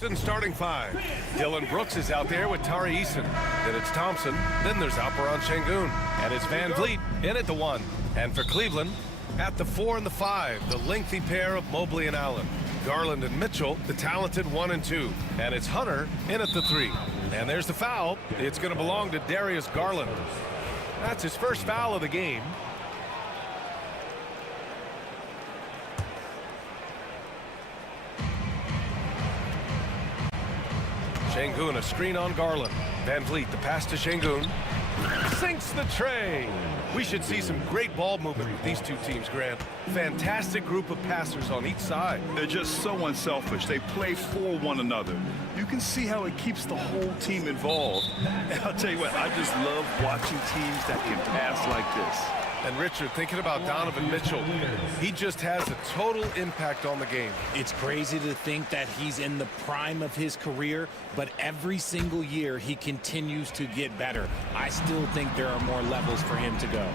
Starting five. Dylan Brooks is out there with Tari Eason. Then it's Thompson. Then there's Alperon Şengün. And it's Van Vliet in at the 1. And for Cleveland, at the 4 and the 5, the lengthy pair of Mobley and Allen. Garland and Mitchell, the talented 1 and 2. And it's Hunter in at the 3. And there's the foul. It's going to belong to Darius Garland. That's his first foul of the game. Şengün, a screen on Garland. Van Vliet, the pass to Şengün. Sinks the tray. We should see some great ball movement with these two teams, Grant. Fantastic group of passers on each side. They're just so unselfish. They play for one another. You can see how it keeps the whole team involved. And I'll tell you what, I just love watching teams that can pass like this. And Richard, thinking about Donovan Mitchell, he just has a total impact on the game. It's crazy to think that he's in the prime of his career, but every single year he continues to get better. I still think there are more levels for him to go.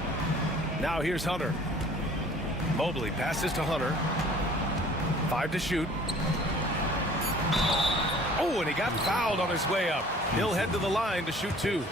Now here's Hunter. Mobley passes to Hunter. 5 to shoot. Oh, and he got fouled on his way up. He'll head to the line to shoot 2.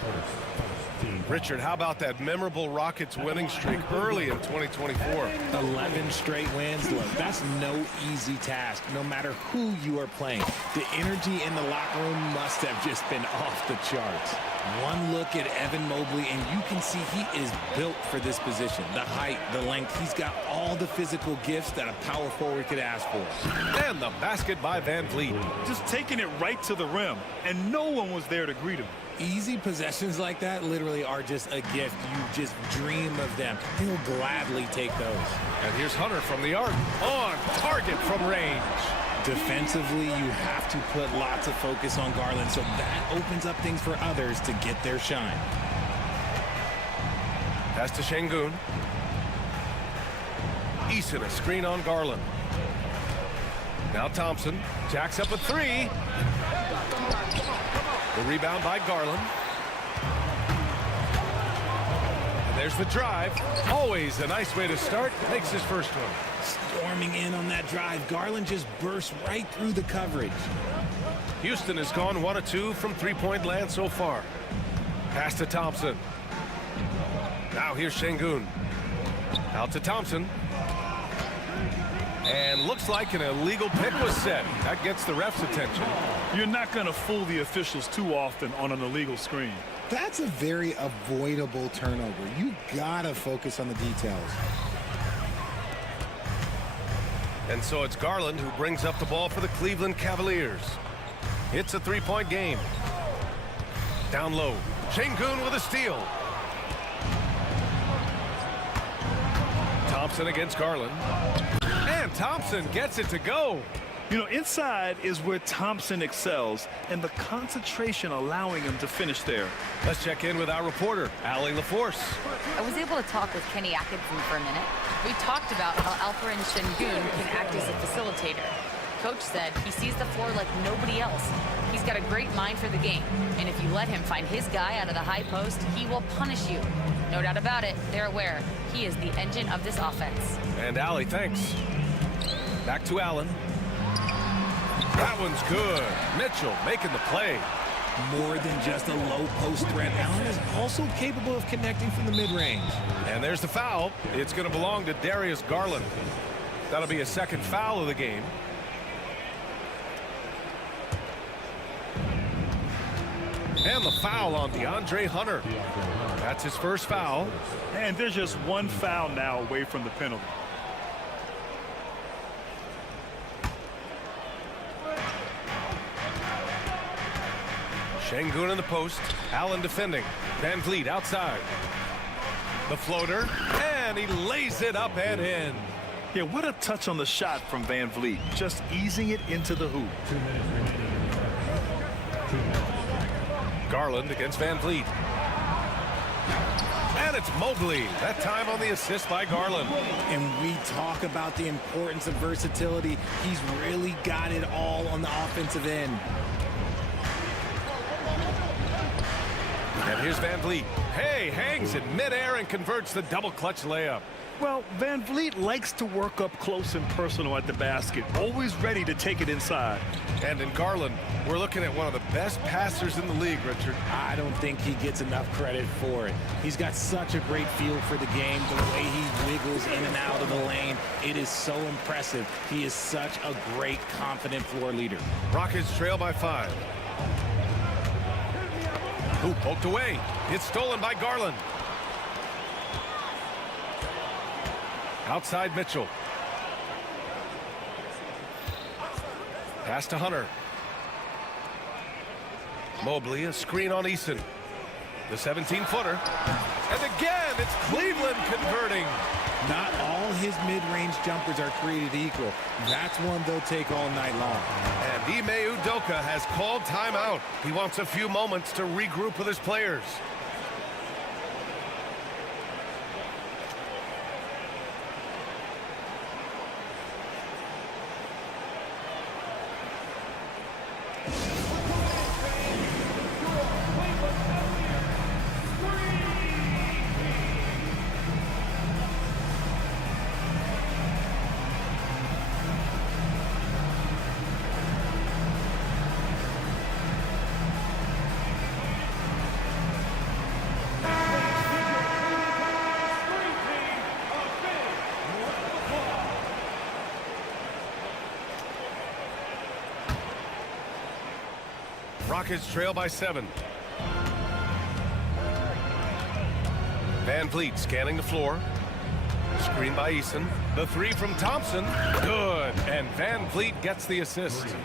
Richard, how about that memorable Rockets winning streak early in 2024? 11 straight wins. Look, that's no easy task, no matter who you are playing. The energy in the locker room must have just been off the charts. One look at Evan Mobley, and you can see he is built for this position. The height, the length, he's got all the physical gifts that a power forward could ask for. And the basket by Van Vliet. Just taking it right to the rim, and no one was there to greet him. Easy possessions like that literally are just a gift. You just dream of them. He'll gladly take those. And here's Hunter from the arc. On target from range. Defensively, you have to put lots of focus on Garland, so that opens up things for others to get their shine. Pass to Şengün. Eason, a screen on Garland. Now Thompson jacks up a 3. The rebound by Garland. And there's the drive. Always a nice way to start. Makes his first one. Storming in on that drive. Garland just bursts right through the coverage. Houston has gone 1 of 2 from three-point land so far. Pass to Thompson. Now here's Şengün. Out to Thompson. And looks like an illegal pick was set. That gets the ref's attention. You're not going to fool the officials too often on an illegal screen. That's a very avoidable turnover. You gotta focus on the details. And so it's Garland who brings up the ball for the Cleveland Cavaliers. It's a three-point game. Down low. Şengün with a steal. Thompson against Garland. And Thompson gets it to go. You know, inside is where Thompson excels, and the concentration allowing him to finish there. Let's check in with our reporter, Allie LaForce. I was able to talk with Kenny Atkinson for a minute. We talked about how Alperon Şengün can act as a facilitator. Coach said he sees the floor like nobody else. He's got a great mind for the game, and if you let him find his guy out of the high post, he will punish you. No doubt about it, they're aware. He is the engine of this offense. And Allie, thanks. Back to Allen. That one's good. Mitchell making the play. More than just a low post threat, Allen is also capable of connecting from the mid-range. And there's the foul. It's going to belong to Darius Garland. That'll be a second foul of the game. And the foul on DeAndre Hunter. That's his first foul. And there's just one foul now away from the penalty. Şengün in the post. Allen defending. Van Vliet outside. The floater. And he lays it up and in. Yeah, what a touch on the shot from Van Vliet. Just easing it into the hoop. Garland against Van Vliet. And it's Mobley. That time on the assist by Garland. And we talk about the importance of versatility. He's really got it all on the offensive end. And here's Van Vliet. Hey, hangs in midair and converts the double clutch layup. Well, Van Vliet likes to work up close and personal at the basket, always ready to take it inside. And in Garland, we're looking at one of the best passers in the league, Richard. I don't think he gets enough credit for it. He's got such a great feel for the game, the way he wiggles in and out of the lane. It is so impressive. He is such a great, confident floor leader. Rockets trail by 5. Hoop poked away. It's stolen by Garland. Outside Mitchell. Pass to Hunter. Mobley, a screen on Eason. The 17-footer. And again, it's Cleveland converting. Not all his mid-range jumpers are created equal. That's one they'll take all night long. And Ime Udoka has called timeout. He wants a few moments to regroup with his players. Rockets trail by 7. Van Vliet scanning the floor. Screen by Eason. The 3 from Thompson. Good. And Van Vliet gets the assist.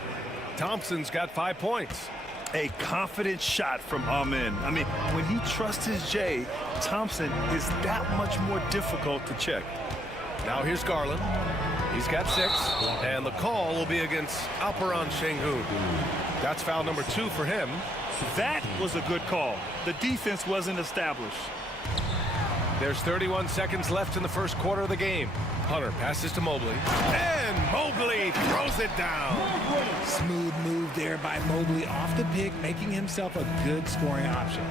Thompson's got 5 points. A confident shot from Amen. I mean, when he trusts his J, Thompson is that much more difficult to check. Now here's Garland. He's got 6. And the call will be against Alperon Şengün. That's foul number 2 for him. That was a good call. The defense wasn't established. There's 31 seconds left in the first quarter of the game. Hunter passes to Mobley. And Mobley throws it down. Smooth move there by Mobley off the pick, making himself a good scoring option.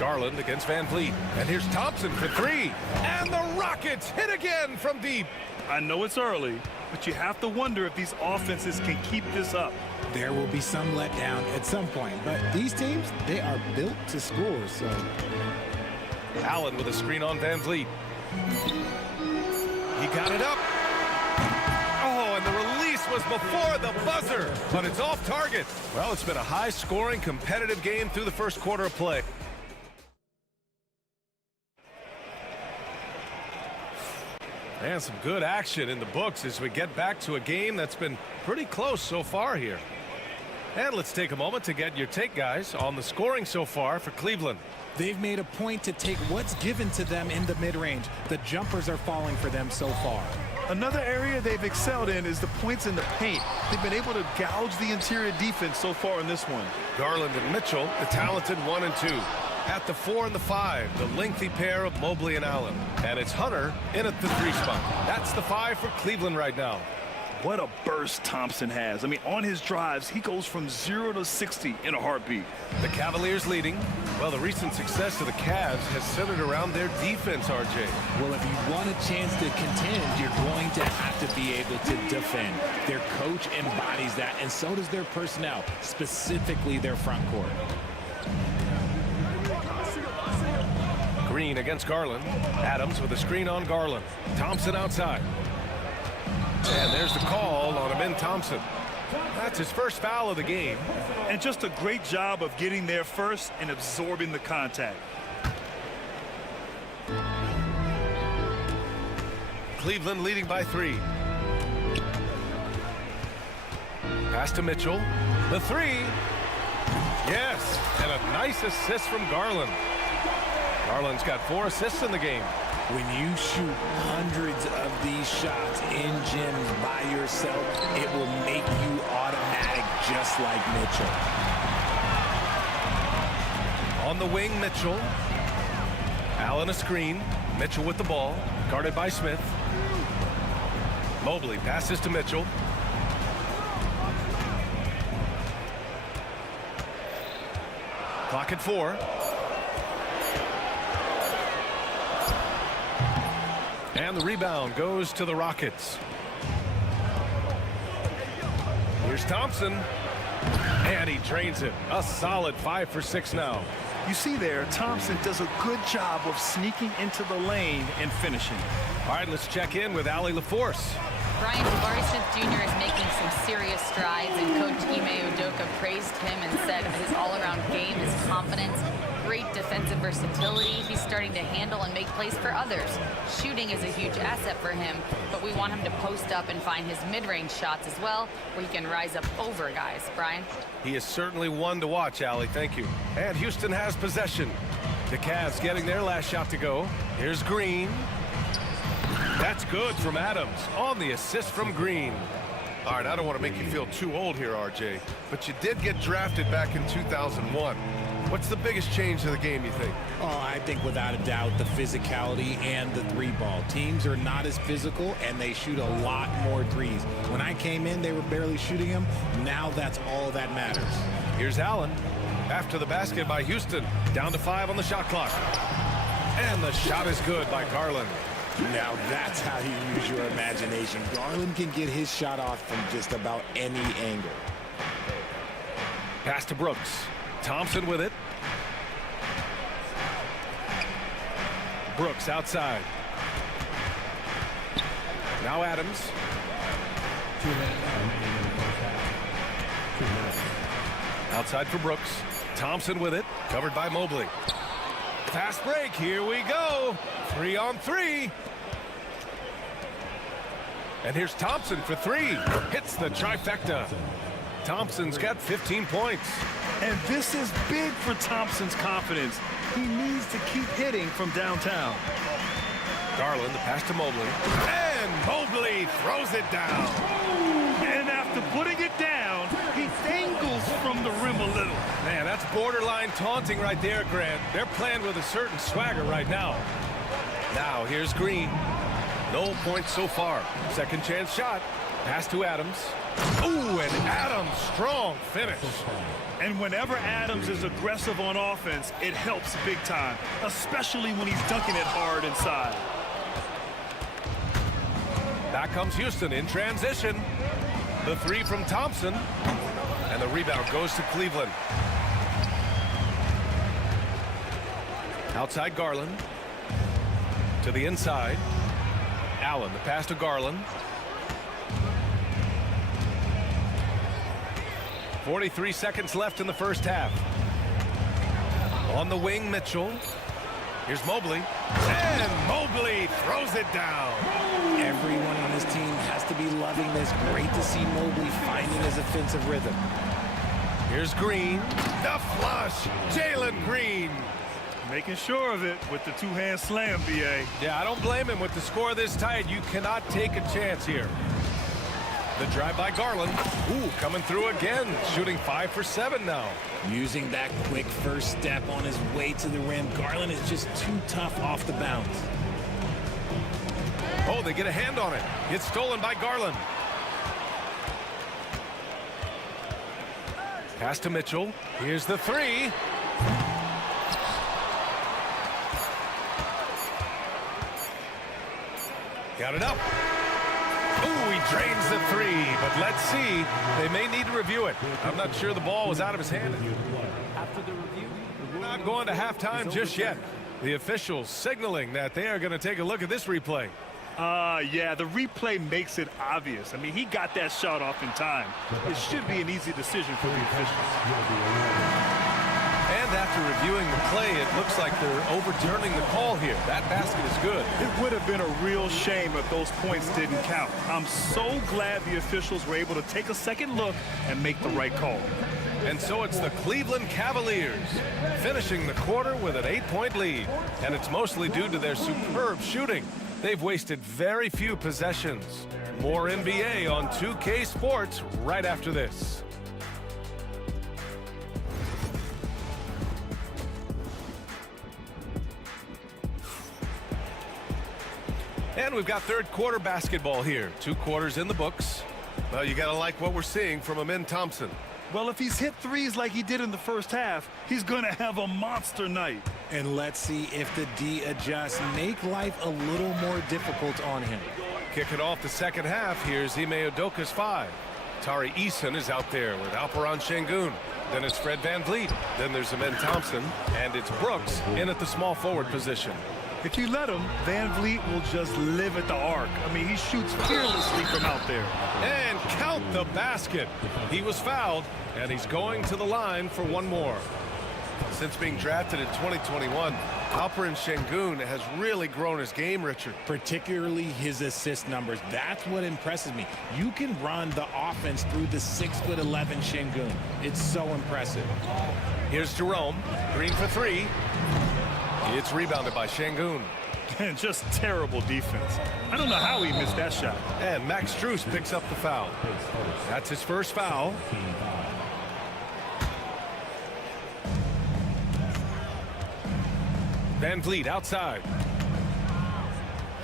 Garland against Van Vliet. And here's Thompson for 3. And the Rockets hit again from deep. I know it's early, but you have to wonder if these offenses can keep this up. There will be some letdown at some point, but these teams, they are built to score, so. Allen with a screen on Van Vliet. He got it up. Oh, and the release was before the buzzer, but it's off target. Well, it's been a high-scoring, competitive game through the first quarter of play. And some good action in the books as we get back to a game that's been pretty close so far here. And let's take a moment to get your take, guys, on the scoring so far for Cleveland. They've made a point to take what's given to them in the mid-range. The jumpers are falling for them so far. Another area they've excelled in is the points in the paint. They've been able to gouge the interior defense so far in this one. Garland and Mitchell, the talented 1 and 2. At the 4 and the 5, the lengthy pair of Mobley and Allen. And it's Hunter in at the 3 spot. That's the 5 for Cleveland right now. What a burst Thompson has. I mean, on his drives, he goes from 0 to 60 in a heartbeat. The Cavaliers leading. Well, the recent success of the Cavs has centered around their defense, RJ. Well, if you want a chance to contend, you're going to have to be able to defend. Their coach embodies that, and so does their personnel, specifically their front court. Green against Garland. Adams with a screen on Garland. Thompson outside. And there's the call on Amen Thompson. That's his first foul of the game. And just a great job of getting there first and absorbing the contact. Cleveland leading by 3. Pass to Mitchell. The 3. Yes, and a nice assist from Garland. Garland's got 4 assists in the game. When you shoot hundreds of these shots in gyms by yourself, it will make you automatic just like Mitchell. On the wing, Mitchell. Allen a screen. Mitchell with the ball. Guarded by Smith. Mobley passes to Mitchell. Clock at 4. And the rebound goes to the Rockets. Here's Thompson. And he drains it. A solid 5 for 6 now. You see there, Thompson does a good job of sneaking into the lane and finishing. All right, let's check in with Allie LaForce. Brian, Jabari Smith Jr. is making some serious strides, and Coach Ime Udoka praised him and said his all-around game, his confidence, great defensive versatility. He's starting to handle and make plays for others. Shooting is a huge asset for him, but we want him to post up and find his mid-range shots as well, where he can rise up over guys. Brian? He is certainly one to watch, Allie. Thank you. And Houston has possession. The Cavs getting their last shot to go. Here's Green. That's good from Adams on the assist from Green. All right, I don't want to make you feel too old here, RJ, but you did get drafted back in 2001. What's the biggest change to the game, you think? Oh, I think without a doubt the physicality and the three ball. Teams are not as physical and they shoot a lot more threes. When I came in, they were barely shooting them. Now that's all that matters. Here's Allen. After the basket by Houston. Down to 5 on the shot clock. And the shot is good by Garland. Now that's how you use your imagination. Garland can get his shot off from just about any angle. Pass to Brooks. Thompson with it. Brooks outside. Now Adams. 2 minutes remaining in the first half. 2 minutes. Outside for Brooks. Thompson with it. Covered by Mobley. Fast break. Here we go. 3 on 3. And here's Thompson for 3. Hits the trifecta. Thompson's got 15 points. And this is big for Thompson's confidence. He needs to keep hitting from downtown. Garland, the pass to Mobley. And Mobley throws it down. And after putting it down, he dangles from the rim a little. Man, that's borderline taunting right there, Grant. They're playing with a certain swagger right now. Now, here's Green. No points so far. Second chance shot. Pass to Adams. Ooh, and Adams, strong finish. And whenever Adams is aggressive on offense, it helps big time, especially when he's dunking it hard inside. Back comes Houston in transition. The 3 from Thompson. And the rebound goes to Cleveland. Outside Garland. To the inside. Allen, the pass to Garland. 43 seconds left in the first half. On the wing, Mitchell. Here's Mobley. And Mobley throws it down. Everyone on this team has to be loving this. Great to see Mobley finding his offensive rhythm. Here's Green. The flush. Jalen Green. Making sure of it with the two-hand slam, B.A. Yeah, I don't blame him. With the score this tight, you cannot take a chance here. The drive by Garland. Ooh, coming through again. Shooting 5 for 7 now. Using that quick first step on his way to the rim. Garland is just too tough off the bounce. Oh, they get a hand on it. It's stolen by Garland. Pass to Mitchell. Here's the 3. Got it up. Ooh, he drains the 3, but let's see. They may need to review it. I'm not sure the ball was out of his hand. After the review, We're not going to halftime just yet. The officials signaling that they are going to take a look at this replay. Yeah, the replay makes it obvious. I mean, he got that shot off in time. It should be an easy decision for the officials. And after reviewing the play, it looks like they're overturning the call here. That basket is good. It would have been a real shame if those points didn't count. I'm so glad the officials were able to take a second look and make the right call. And so it's the Cleveland Cavaliers finishing the quarter with an 8-point lead. And it's mostly due to their superb shooting. They've wasted very few possessions. More NBA on 2K Sports right after this. And we've got third quarter basketball here. 2 quarters in the books. Well, you got to like what we're seeing from Amin Thompson. Well, if he's hit threes like he did in the first half, he's going to have a monster night. And let's see if the D adjusts, make life a little more difficult on him. Kicking off the second half, here's Ime Udoka's 5. Tari Eason is out there with Alperon Şengün. Then it's Fred VanVleet. Then there's Amen Thompson. And it's Brooks in at the small forward position. If you let him, VanVleet will just live at the arc. I mean, he shoots fearlessly from out there. And count the basket. He was fouled, and he's going to the line for one more. Since being drafted in 2021, Alperon Şengün has really grown his game, Richard. Particularly his assist numbers. That's what impresses me. You can run the offense through the 6'11" Şengün. It's so impressive. Here's Jerome. Green for 3. It's rebounded by Şengün. And just terrible defense. I don't know how he missed that shot. And Max Strus picks up the foul. That's his first foul. VanVleet outside.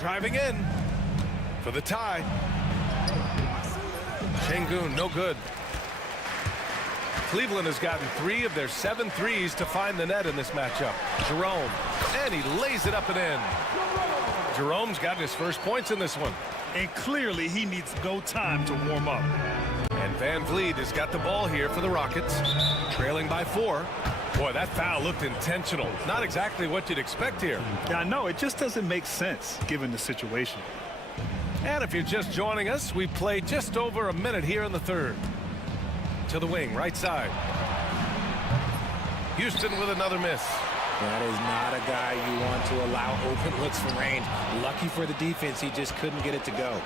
Driving in for the tie. Şengün, no good. Cleveland has gotten 3 of their 7 threes to find the net in this matchup. Jerome, and he lays it up and in. Jerome's gotten his first points in this one. And clearly he needs no time to warm up. And VanVleet has got the ball here for the Rockets, trailing by 4. Boy, that foul looked intentional. Not exactly what you'd expect here. Yeah, I know. It just doesn't make sense given the situation. And if you're just joining us, we played just over a minute here in the third. To the wing, right side. Houston with another miss. That is not a guy you want to allow open looks from range. Lucky for the defense, he just couldn't get it to go.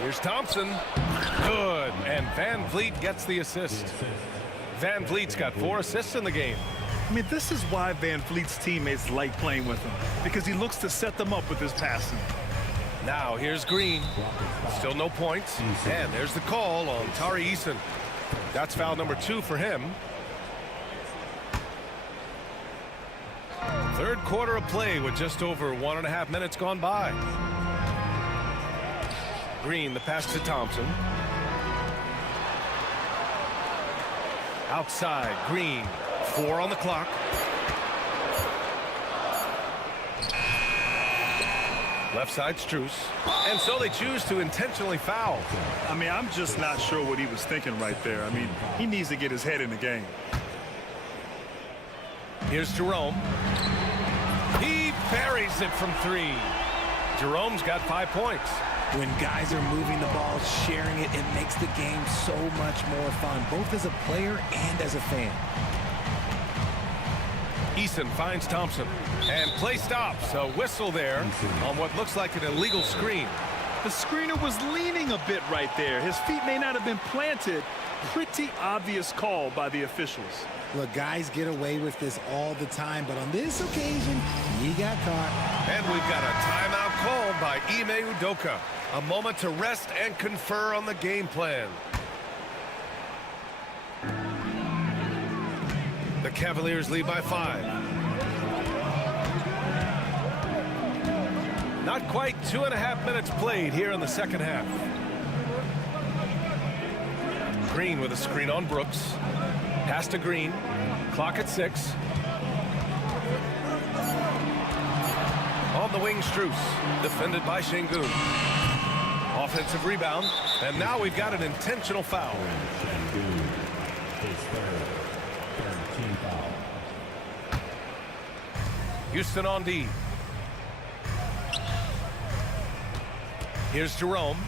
Here's Thompson. Good. And VanVleet gets the assist. VanVleet's got 4 assists in the game. I mean, this is why VanVleet's teammates like playing with him, because he looks to set them up with his passing. Now here's Green. Still no points. And there's the call on Tari Eason. That's foul number 2 for him. Third quarter of play with just over 1.5 minutes gone by. Green, the pass to Thompson. Outside, Green. 4 on the clock. Left side, Strus. And so they choose to intentionally foul. I mean, I'm just not sure what he was thinking right there. I mean, he needs to get his head in the game. Here's Jerome. He buries it from 3. Jerome's got 5 points. When guys are moving the ball, sharing it, it makes the game so much more fun, both as a player and as a fan. Eason finds Thompson. And play stops. A whistle there on what looks like an illegal screen. The screener was leaning a bit right there. His feet may not have been planted. Pretty obvious call by the officials. Look, guys get away with this all the time, but on this occasion, he got caught. And we've got a timeout called by Ime Udoka. A moment to rest and confer on the game plan. The Cavaliers lead by 5. Not quite 2.5 minutes played here in the second half. Green with a screen on Brooks. Pass to Green. Clock at 6. On the wing, Strus. Defended by Şengün. Offensive rebound. And now we've got an intentional foul. Houston on D. Here's Jerome.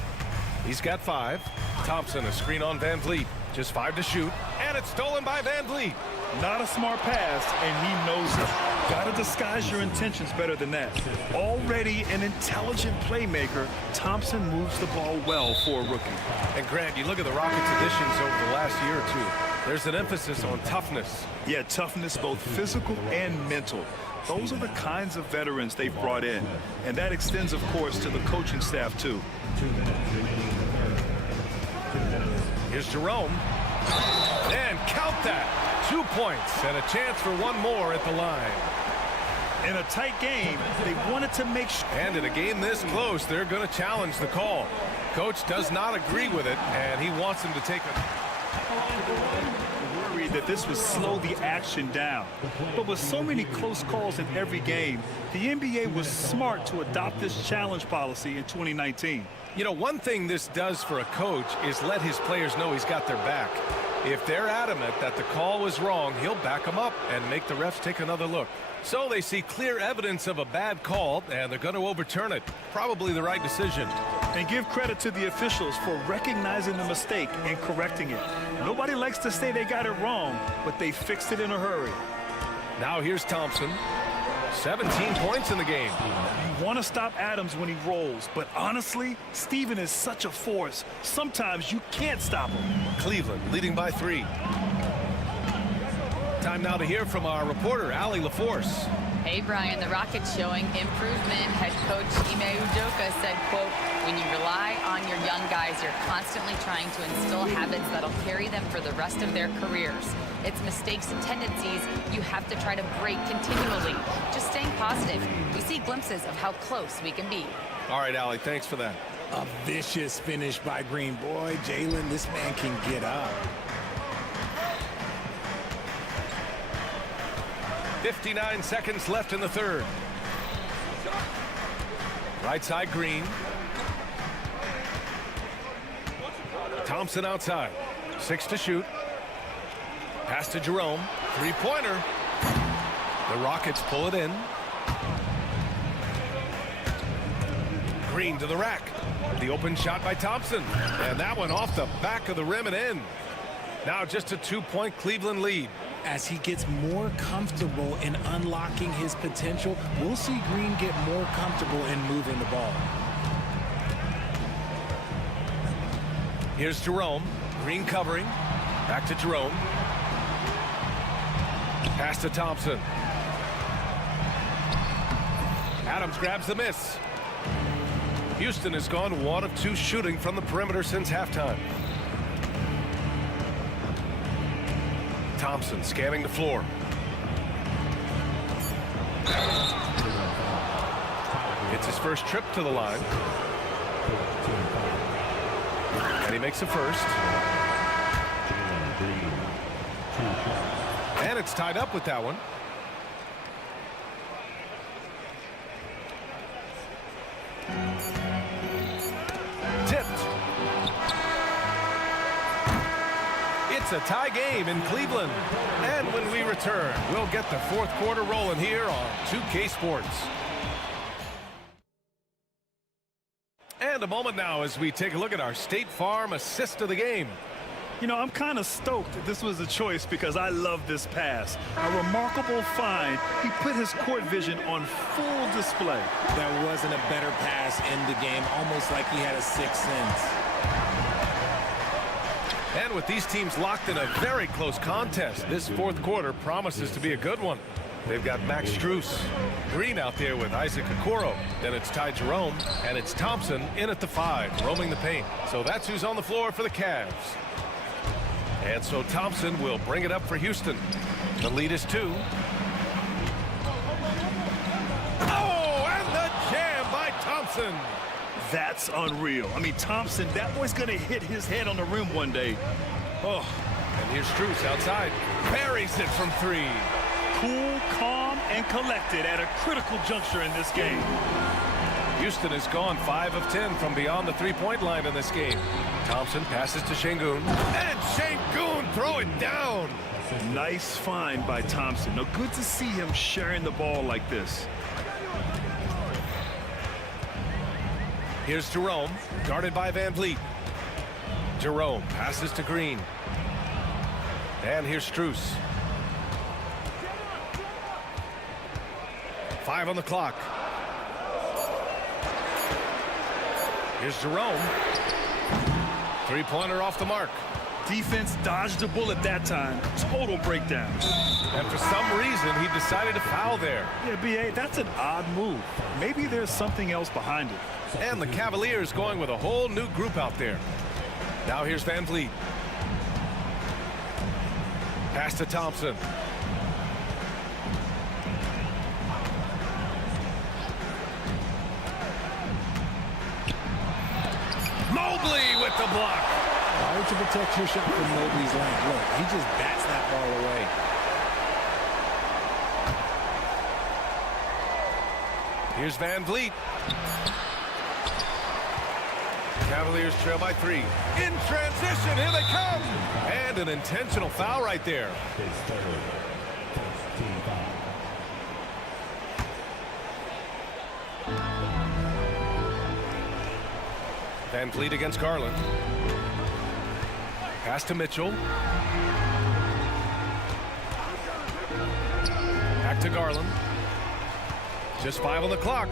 He's got 5. Thompson, a screen on VanVleet. Just 5 to shoot. And it's stolen by VanVleet. Not a smart pass, and he knows it. Gotta disguise your intentions better than that. Already an intelligent playmaker, Thompson moves the ball well for a rookie. And Grant, you look at the Rockets' additions over the last year or 2. There's an emphasis on toughness. Yeah, toughness, both physical and mental. Those are the kinds of veterans they've brought in. And that extends, of course, to the coaching staff, too. 2 minutes remaining in the third. 2 minutes. Here's Jerome. And count that. 2 points and a chance for one more at the line. In a tight game, they wanted to make sure. And in a game this close, they're going to challenge the call. Coach does not agree with it, and he wants him to take a... Worried that this would slow the action down. But with so many close calls in every game, the NBA was smart to adopt this challenge policy in 2019. You know, one thing this does for a coach is let his players know he's got their back. If they're adamant that the call was wrong, he'll back them up and make the refs take another look. So they see clear evidence of a bad call, and they're going to overturn it. Probably the right decision. And give credit to the officials for recognizing the mistake and correcting it. Nobody likes to say they got it wrong, but they fixed it in a hurry. Now here's Thompson. 17 points in the game. You want to stop Adams when he rolls, but honestly, Steven is such a force. Sometimes you can't stop him. Cleveland leading by 3. Time now to hear from our reporter, Allie LaForce. Hey, Brian, the Rockets showing improvement. Head coach Ime Udoka said, quote, when you rely on your young guys, you're constantly trying to instill habits that'll carry them for the rest of their careers. It's mistakes and tendencies you have to try to break continually. Just staying positive. We see glimpses of how close we can be. All right, Allie, thanks for that. A vicious finish by Green. Boy, Jalen, this man can get up. 59 seconds left in the third. Right side, Green. Thompson outside. 6 to shoot. Pass to Jerome. Three-pointer. The Rockets pull it in. Green to the rack. The open shot by Thompson. And that one off the back of the rim and in. Now just a 2-point Cleveland lead. As he gets more comfortable in unlocking his potential, we'll see Green get more comfortable in moving the ball. Here's Jerome. Green covering. Back to Jerome. Pass to Thompson. Adams grabs the miss. Houston has gone 1 of 2 shooting from the perimeter since halftime. Thompson scanning the floor. It's his first trip to the line. And he makes a first. And it's tied up with that one. Tipped. It's a tie game in Cleveland. And when we return, we'll get the fourth quarter rolling here on 2K Sports. And a moment now as we take a look at our State Farm assist of the game. You know, I'm kind of stoked that this was a choice because I love this pass. A remarkable find. He put his court vision on full display. There wasn't a better pass in the game, almost like he had a sixth sense. And with these teams locked in a very close contest, this fourth quarter promises to be a good one. They've got Max Strus. Green out there with Isaac Okoro. Then it's Ty Jerome, and it's Thompson in at the 5, roaming the paint. So that's who's on the floor for the Cavs. And so Thompson will bring it up for Houston. The lead is 2. Oh, and the jam by Thompson. That's unreal. I mean, Thompson, that boy's going to hit his head on the rim one day. Oh, and here's Strus outside. Buries it from 3. Cool, calm, and collected at a critical juncture in this game. Houston has gone 5 of 10 from beyond the three-point line in this game. Thompson passes to Şengün. And Şengün throw it down. Nice find by Thompson. Now, good to see him sharing the ball like this. Here's Jerome, guarded by Van Vliet. Jerome passes to Green. And here's Strus. 5 on the clock. Here's Jerome. Three-pointer off the mark. Defense dodged the bullet that time. Total breakdown. And for some reason, he decided to foul there. Yeah, B.A., that's an odd move. Maybe there's something else behind it. And the Cavaliers going with a whole new group out there. Now here's Van Vliet. Pass to Thompson. Mobley with the block. Why would you protect your shot from Mobley's length? Look, he just bats that ball away. Here's Van Vliet. Cavaliers trail by 3. In transition, here they come. And an intentional foul right there. His third. First team foul. Van Vliet against Garland. Pass to Mitchell. Back to Garland. Just 5 on the clock.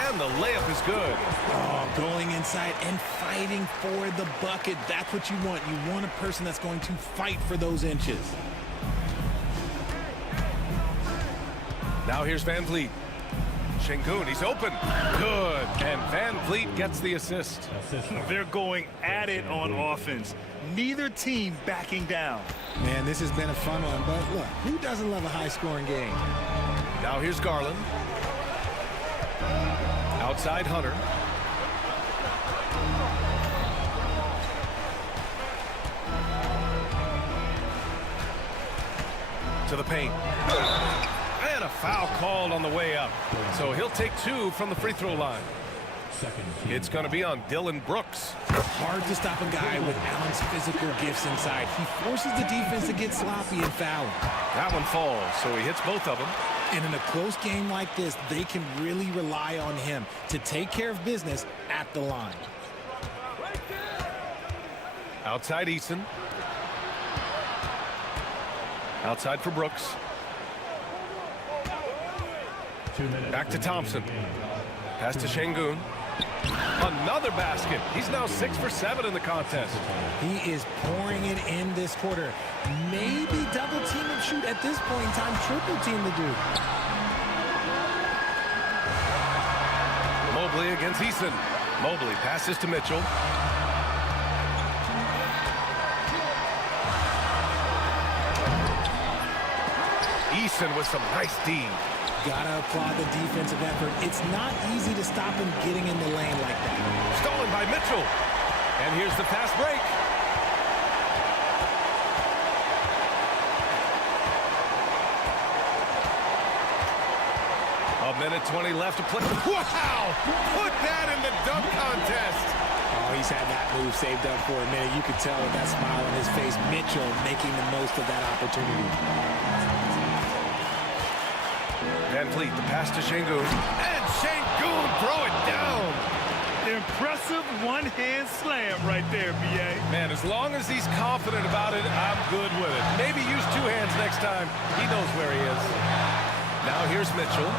And the layup is good. Oh, going inside and fighting for the bucket. That's what you want. You want a person that's going to fight for those inches. Now here's Van Vliet. Şengün, he's open. Good. And Van Vliet gets the assist. They're going at it on offense. Neither team backing down. Man, this has been a fun one, but look, who doesn't love a high-scoring game? Now here's Garland. Outside Hunter. To the paint. And a foul called on the way up. So he'll take 2 from the free throw line. It's going to be on Dylan Brooks. Hard to stop a guy with Allen's physical gifts inside. He forces the defense to get sloppy and foul. That one falls, so he hits both of them. And in a close game like this, they can really rely on him to take care of business at the line. Outside Eason. Outside for Brooks. Back to Thompson. Pass to Şengün. Another basket. He's now 6 for 7 in the contest. He is pouring it in this quarter. Maybe double team and shoot at this point in time. Triple team to do. Mobley against Eason. Mobley passes to Mitchell. Eason with some nice D. Gotta applaud the defensive effort. It's not easy to stop him getting in the lane like that. Stolen by Mitchell. And here's the fast break. A minute 20 left to play. Wow! Put that in the dunk contest. Oh, he's had that move saved up for a minute. You could tell with that smile on his face. Mitchell making the most of that opportunity. Van Vliet, the pass to Şengün. And Şengün throw it down. Impressive one-hand slam right there, B.A. Man, as long as he's confident about it, I'm good with it. Maybe use 2 hands next time. He knows where he is. Now here's Mitchell.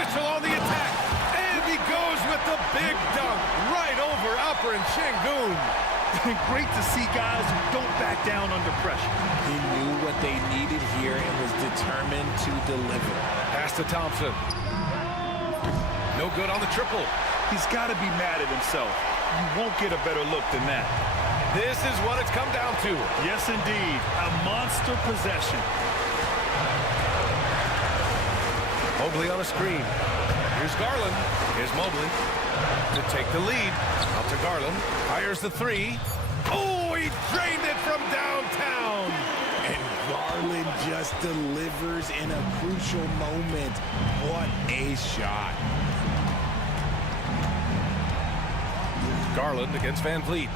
Mitchell on the attack. And he goes with the big dunk right over Alperen Şengün. Great to see guys who don't back down under pressure. He knew what they needed here and was determined to deliver. Pass to Thompson. No good on the triple. He's got to be mad at himself. You won't get a better look than that. This is what it's come down to. Yes, indeed. A monster possession. Mobley on a screen. Here's Garland. Here's Mobley to take the lead. Out to Garland. Fires the 3. Oh, he drained it from downtown. And Garland just delivers in a crucial moment. What a shot. Garland against Van Vliet.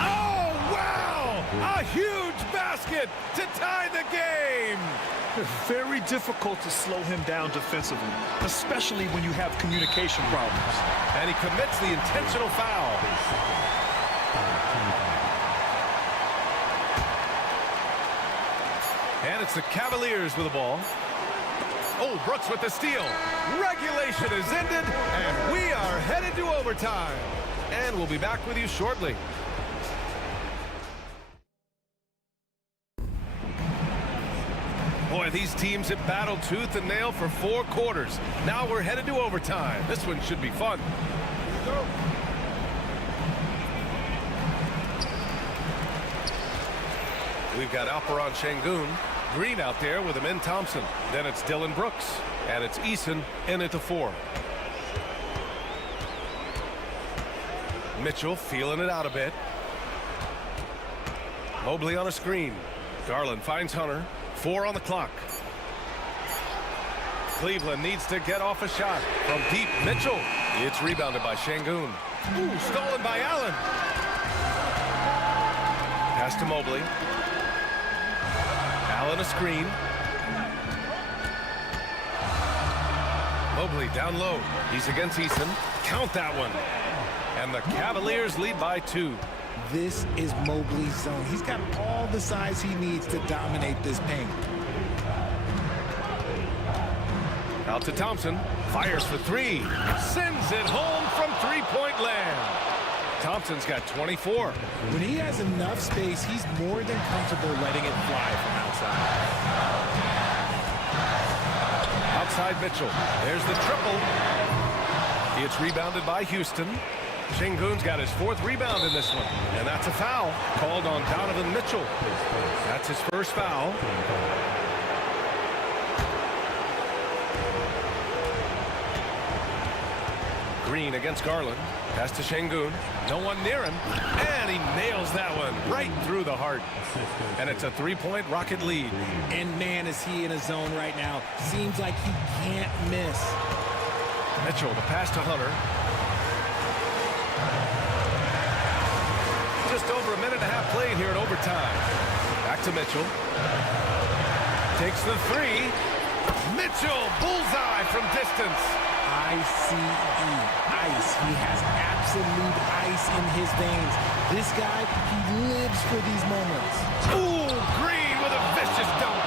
Oh, wow! A huge basket to tie the game. Very difficult to slow him down defensively, especially when you have communication problems. And he commits the intentional foul. And it's the Cavaliers with the ball. Oh, Brooks with the steal. Regulation is ended, and we are headed to overtime. And we'll be back with you shortly. Boy, these teams have battled tooth and nail for 4 quarters. Now we're headed to overtime. This one should be fun. We've got Alperen Şengün, Green out there with Amin Thompson. Then it's Dylan Brooks, and it's Eason in at the 4. Mitchell feeling it out a bit. Mobley on a screen. Garland finds Hunter. 4 on the clock. Cleveland needs to get off a shot from deep. Mitchell. It's rebounded by Şengün. Ooh, stolen by Allen. Pass to Mobley. Allen a screen. Mobley down low. He's against Eason. Count that one. And the Cavaliers lead by 2. This is Mobley's zone. He's got all the size he needs to dominate this paint. Out to Thompson. Fires for 3. Sends it home from three-point land. Thompson's got 24. When he has enough space, he's more than comfortable letting it fly from outside. Outside Mitchell. There's the triple. It's rebounded by Houston. Şengün's got his 4th rebound in this one. And that's a foul called on Donovan Mitchell. That's his first foul. Green against Garland. Pass to Şengün. No one near him. And he nails that one right through the heart. And it's a 3-point Rocket lead. And man, is he in a zone right now. Seems like he can't miss. Mitchell, the pass to Hunter. Just over a minute and a half played here in overtime. Back to Mitchell. Takes the 3. Mitchell, bullseye from distance. ICE, ice. He has absolute ice in his veins. This guy, he lives for these moments. Ooh, Green with a vicious dunk.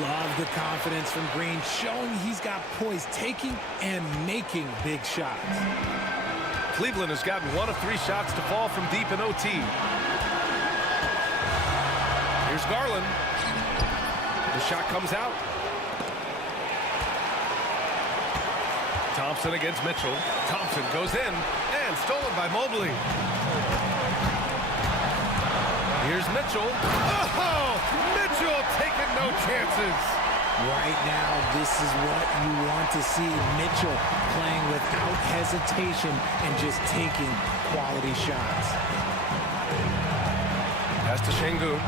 Love the confidence from Green, showing he's got poise, taking and making big shots. Cleveland has gotten 1 of 3 shots to fall from deep in OT. Here's Garland. The shot comes out. Thompson against Mitchell. Thompson goes in and stolen by Mobley. Here's Mitchell. Oh, Mitchell taking no chances. Right now, this is what you want to see. Mitchell playing without hesitation and just taking quality shots. Pass to Şengün.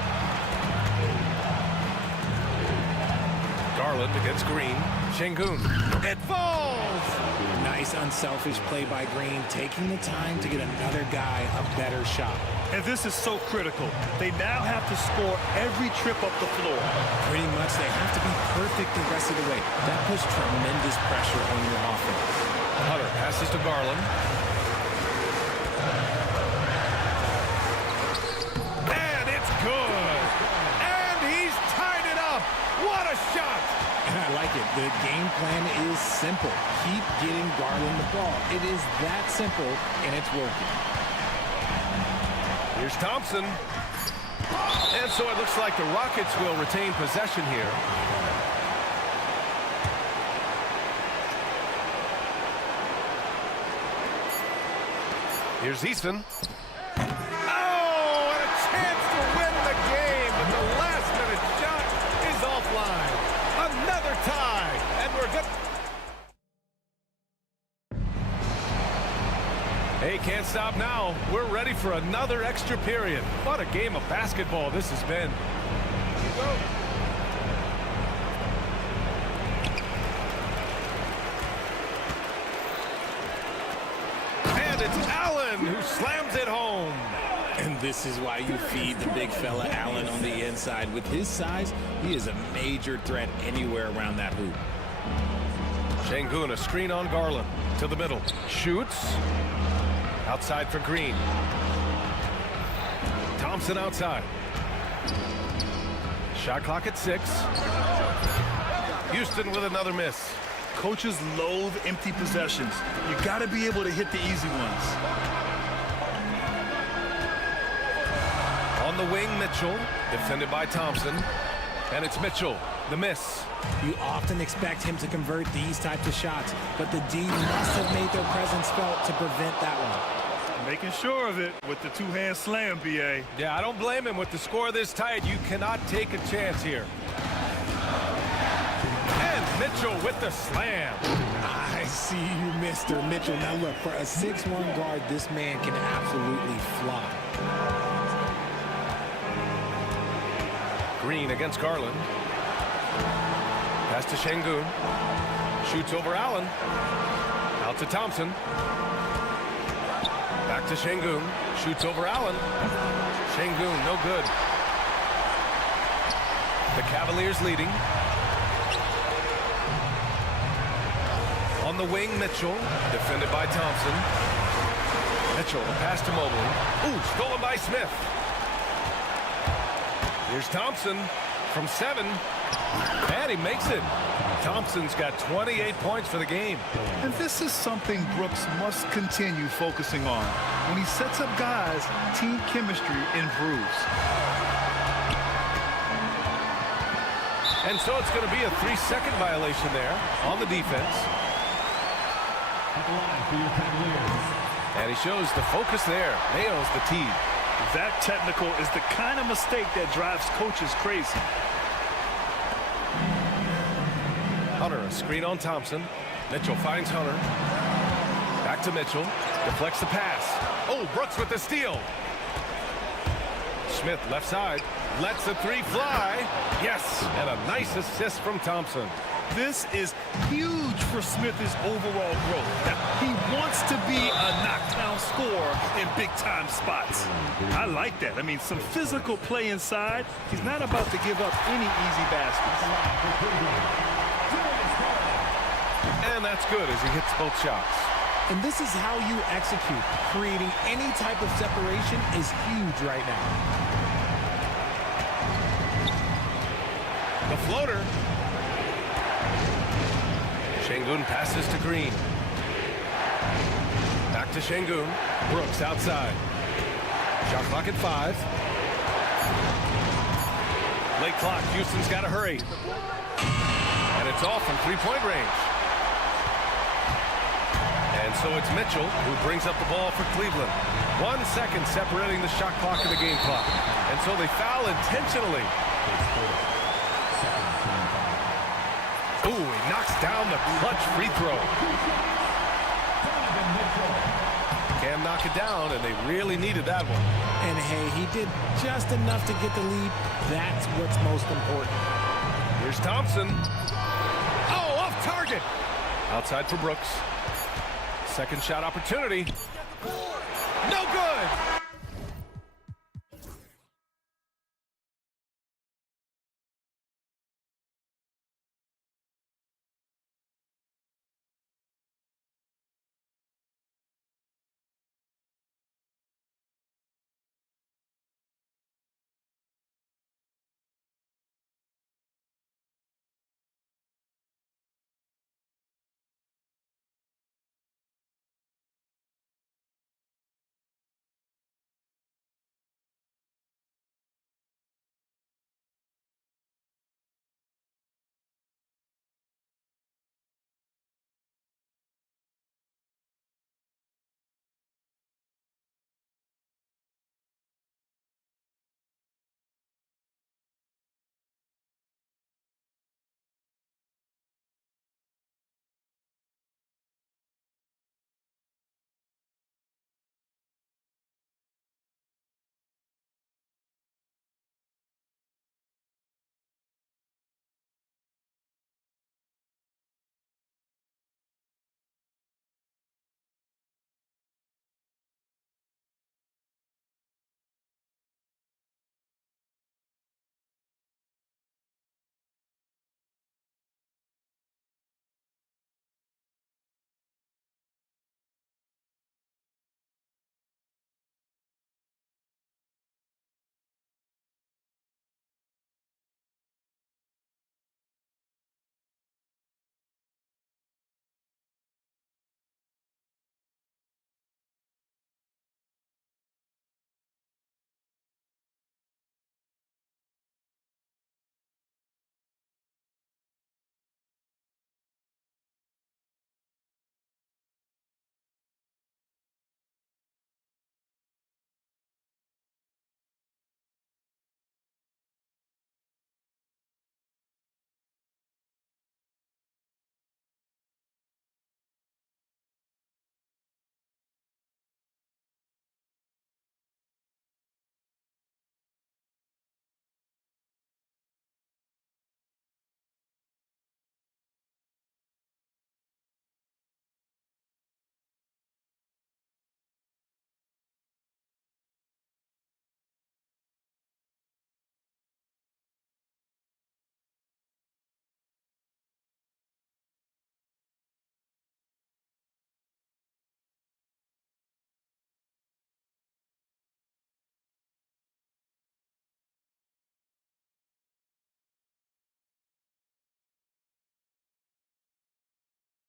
Garland against Green. Şengün. It falls! Nice unselfish play by Green, taking the time to get another guy a better shot. And this is so critical. They now have to score every trip up the floor. Pretty much, they have to be perfect the rest of the way. That puts tremendous pressure on your offense. Hunter passes to Garland. And it's good. And he's tied it up. What a shot. And I like it. The game plan is simple. Keep getting Garland the ball. It is that simple, and it's working. Here's Thompson. And so it looks like the Rockets will retain possession here. Here's Easton. Oh, and a chance to win the game, but the last-minute shot is offline. Another tie, and we're good. Hey, can't stop now. We're ready for another extra period. What a game of basketball this has been. And it's Allen who slams it home. And this is why you feed the big fella Allen on the inside. With his size, he is a major threat anywhere around that hoop. Şengün, a screen on Garland. To the middle. Shoots. Outside for Green. Thompson outside. Shot clock at 6. Houston with another miss. Coaches loathe empty possessions. You got to be able to hit the easy ones. On the wing, Mitchell, defended by Thompson. And it's Mitchell, the miss. You often expect him to convert these types of shots, but the D must have made their presence felt to prevent that one. Making sure of it with the two-hand slam, B.A. Yeah, I don't blame him. With the score this tight, you cannot take a chance here. And Mitchell with the slam. I see you, Mr. Mitchell. Now look, for a 6'1 guard, this man can absolutely fly. Green against Garland. Pass to Şengün. Shoots over Allen. Out to Thompson. Back to Şengün. Shoots over Allen. Şengün, no good. The Cavaliers leading. On the wing, Mitchell. Defended by Thompson. Mitchell, pass to Mobley. Ooh, stolen by Smith. Here's Thompson from 7. And he makes it. Thompson's got 28 points for the game. And this is something Brooks must continue focusing on. When he sets up guys, team chemistry improves. And so it's going to be a 3-second violation there on the defense. At the line for your Cavaliers. And he shows the focus there. Nails the tee. That technical is the kind of mistake that drives coaches crazy. Hunter, a screen on Thompson. Mitchell finds Hunter. Back to Mitchell. Deflects the pass. Oh, Brooks with the steal. Smith left side. Lets the 3 fly. Yes, and a nice assist from Thompson. This is huge for Smith's overall growth. Now, he wants to be a knockdown scorer in big-time spots. I like that. I mean, some physical play inside. He's not about to give up any easy baskets. And that's good as he hits both shots. And this is how you execute. Creating any type of separation is huge right now. The floater. Şengün passes to Green. Back to Şengün. Brooks outside. Shot clock at 5. Late clock. Houston's got to hurry. And it's off from 3-point range. And so it's Mitchell who brings up the ball for Cleveland. 1 second separating the shot clock and the game clock. And so they foul intentionally. Ooh, he knocks down the clutch free throw. Can't knock it down, and they really needed that one. And hey, he did just enough to get the lead. That's what's most important. Here's Thompson. Oh, off target. Outside for Brooks. Second shot opportunity. No good.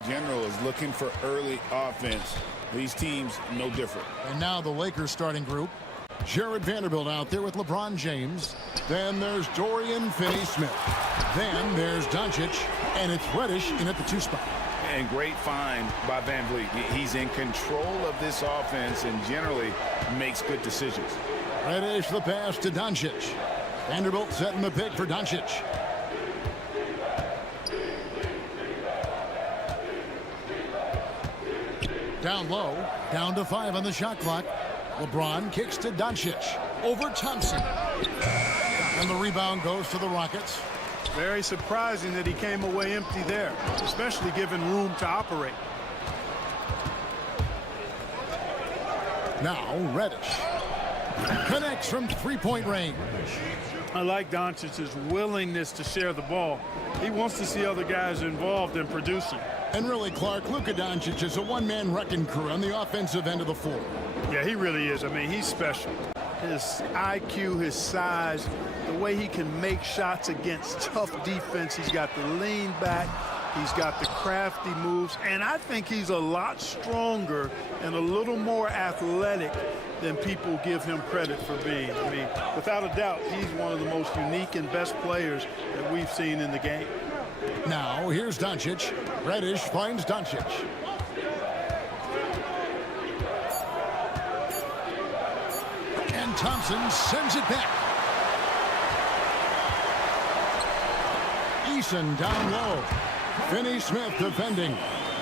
general is looking for early offense. These teams, no different. And now the Lakers starting group. Jared Vanderbilt out there with LeBron James. Then there's Dorian Finney-Smith. Then there's Doncic, and it's Reddish in at the 2 spot. And great find by Van Vliet. He's in control of this offense and generally makes good decisions. Reddish the pass to Doncic. Vanderbilt setting the pick for Doncic. Down low, down to 5 on the shot clock. LeBron kicks to Doncic. Over Thompson. And the rebound goes to the Rockets. Very surprising that he came away empty there, especially given room to operate. Now Reddish connects from 3-point range. I like Doncic's willingness to share the ball. He wants to see other guys involved in producing. And really, Clark, Luka Doncic is a one-man wrecking crew on the offensive end of the floor. Yeah, he really is. I mean, he's special. His IQ, his size, the way he can make shots against tough defense. He's got the lean back. He's got the crafty moves. And I think he's a lot stronger and a little more athletic than people give him credit for being. I mean, without a doubt, he's one of the most unique and best players that we've seen in the game. Now, here's Doncic. Reddish finds Doncic. And Thompson sends it back. Eason down low. Finney-Smith defending.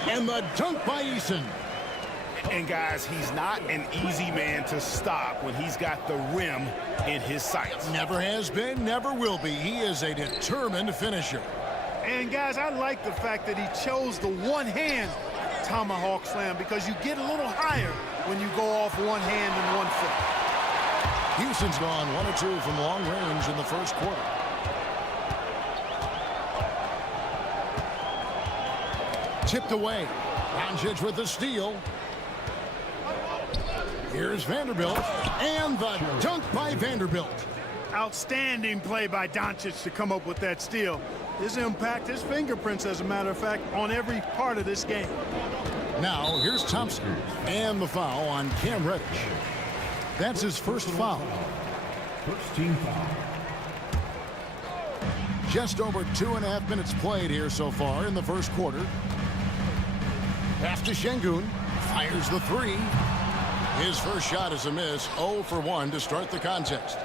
And the dunk by Eason. And guys, he's not an easy man to stop when he's got the rim in his sights. Never has been, never will be. He is a determined finisher. And guys, I like the fact that he chose the one-hand tomahawk slam because you get a little higher when you go off one hand and 1 foot. Houston's gone 1 or 2 from long range in the first quarter. Tipped away. Doncic with the steal. Here's Vanderbilt. And the dunk by Vanderbilt. Outstanding play by Doncic to come up with that steal. His impact, his fingerprints, as a matter of fact, on every part of this game. Now, here's Thompson. And the foul on Cam Reddish. That's his first foul. First team foul. Just over 2.5 minutes played here so far in the first quarter. Pass to Şengün. Fires the 3. His first shot is a miss. 0 for 1 to start the contest.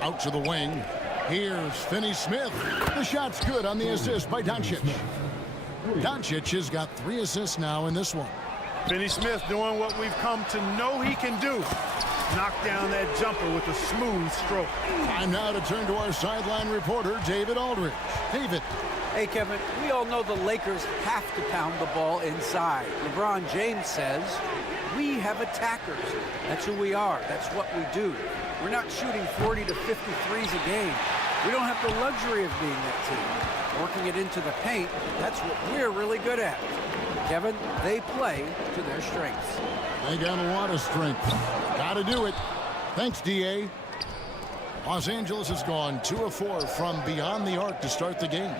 Out to the wing. Here's Finney-Smith. The shot's good on the assist by Doncic. Doncic has got 3 assists now in this one. Finney-Smith doing what we've come to know he can do. Knock down that jumper with a smooth stroke. Time now to turn to our sideline reporter, David Aldridge. David. Hey, Kevin, we all know the Lakers have to pound the ball inside. LeBron James says, we have attackers. That's who we are. That's what we do. We're not shooting 40 to 50 threes a game. We don't have the luxury of being that team. Working it into the paint, that's what we're really good at. Kevin, they play to their strengths. They got a lot of strength. Got to do it. Thanks, D.A. Los Angeles has gone 2 of 4 from beyond the arc to start the game.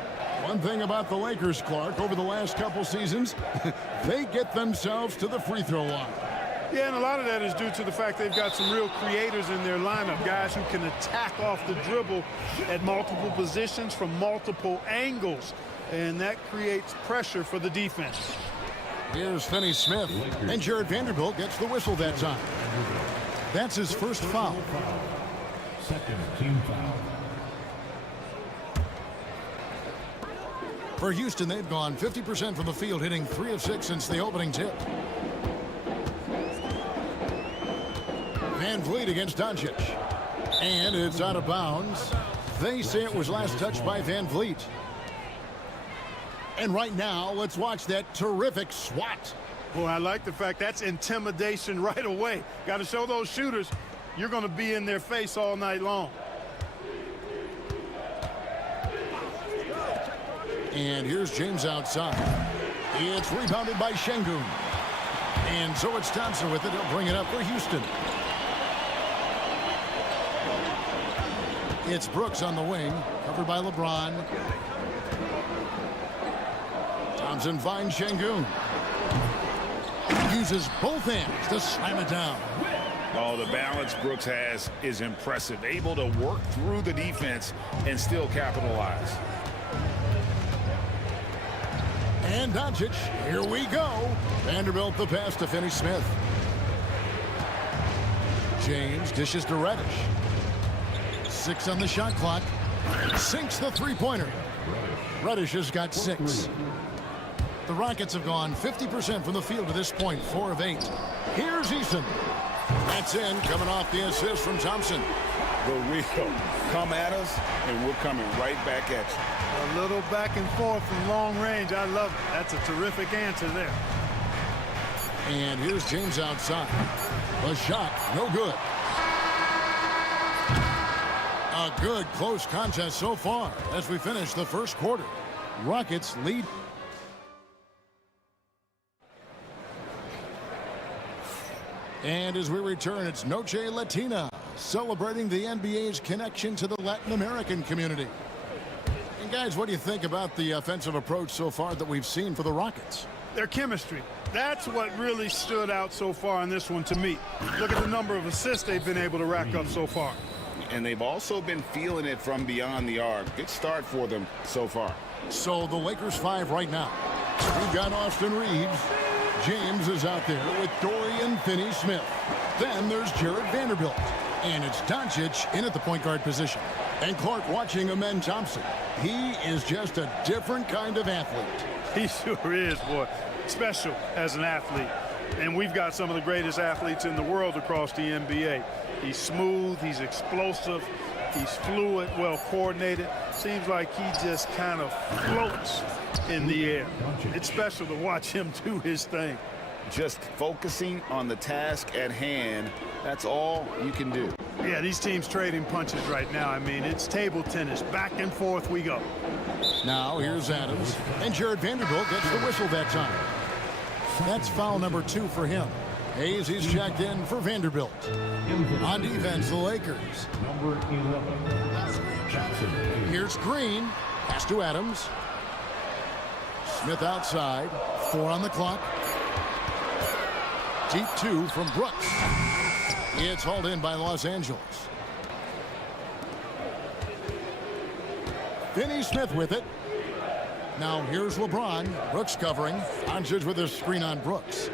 One thing about the Lakers, Clark, over the last couple seasons, they get themselves to the free throw line. Yeah, and a lot of that is due to the fact they've got some real creators in their lineup, guys who can attack off the dribble at multiple positions from multiple angles, and that creates pressure for the defense. Here's Finney-Smith, and Jared Vanderbilt gets the whistle that time. That's his first foul. Second team foul. For Houston, they've gone 50% from the field, hitting 3 of 6 since the opening tip. Van Vliet against Doncic. And it's out of bounds. They say it was last touched by Van Vliet. And right now, let's watch that terrific swat. Boy, I like the fact that's intimidation right away. Got to show those shooters you're going to be in their face all night long. And here's James outside. It's rebounded by Şengün. And so it's Thompson with it. He'll bring it up for Houston. It's Brooks on the wing, covered by LeBron. Thompson finds Şengün. Uses both hands to slam it down. Oh, the balance Brooks has is impressive. Able to work through the defense and still capitalize. And Doncic, here we go. Vanderbilt the pass to Finney-Smith. James dishes to Reddish. 6 on the shot clock. Sinks the three-pointer. Reddish has got 6. The Rockets have gone 50% from the field to this point, 4 of 8. Here's Eason. That's in, coming off the assist from Thompson. The wheel come at us, and we're coming right back at you. A little back and forth from long range. I love it. That's a terrific answer there. And here's James outside. The shot, no good. A good close contest so far as we finish the first quarter. Rockets lead. And as we return, it's Noche Latina, celebrating the NBA's connection to the Latin American community. And guys, what do you think about the offensive approach so far that we've seen for the Rockets? Their chemistry. That's what really stood out so far in this one to me. Look at the number of assists they've been able to rack up so far. And they've also been feeling it from beyond the arc. Good start for them so far. So the Lakers 5 right now. We've got Austin Reeves. James is out there with Dorian Finney-Smith. Then there's Jared Vanderbilt. And it's Doncic in at the point guard position. And Clark watching Amen Thompson. He is just a different kind of athlete. He sure is, boy. Special as an athlete. And we've got some of the greatest athletes in the world across the NBA. He's smooth, he's explosive, he's fluid, well coordinated. Seems like he just kind of floats in the air. It's special to watch him do his thing. Just focusing on the task at hand, that's all you can do. Yeah, these teams trading punches right now. I mean, it's table tennis. Back and forth we go. Now here's Adams. And Jared Vanderbilt gets the whistle that time. That's foul number 2 for him. Hayes, he's checked in for Vanderbilt. On defense, the Lakers. Number 11, Jackson. Here's Green. Pass to Adams. Smith outside. 4 on the clock. Deep 2 from Brooks. It's hauled in by Los Angeles. Finney-Smith with it. Now here's LeBron. Brooks covering. Doncic with a screen on Brooks.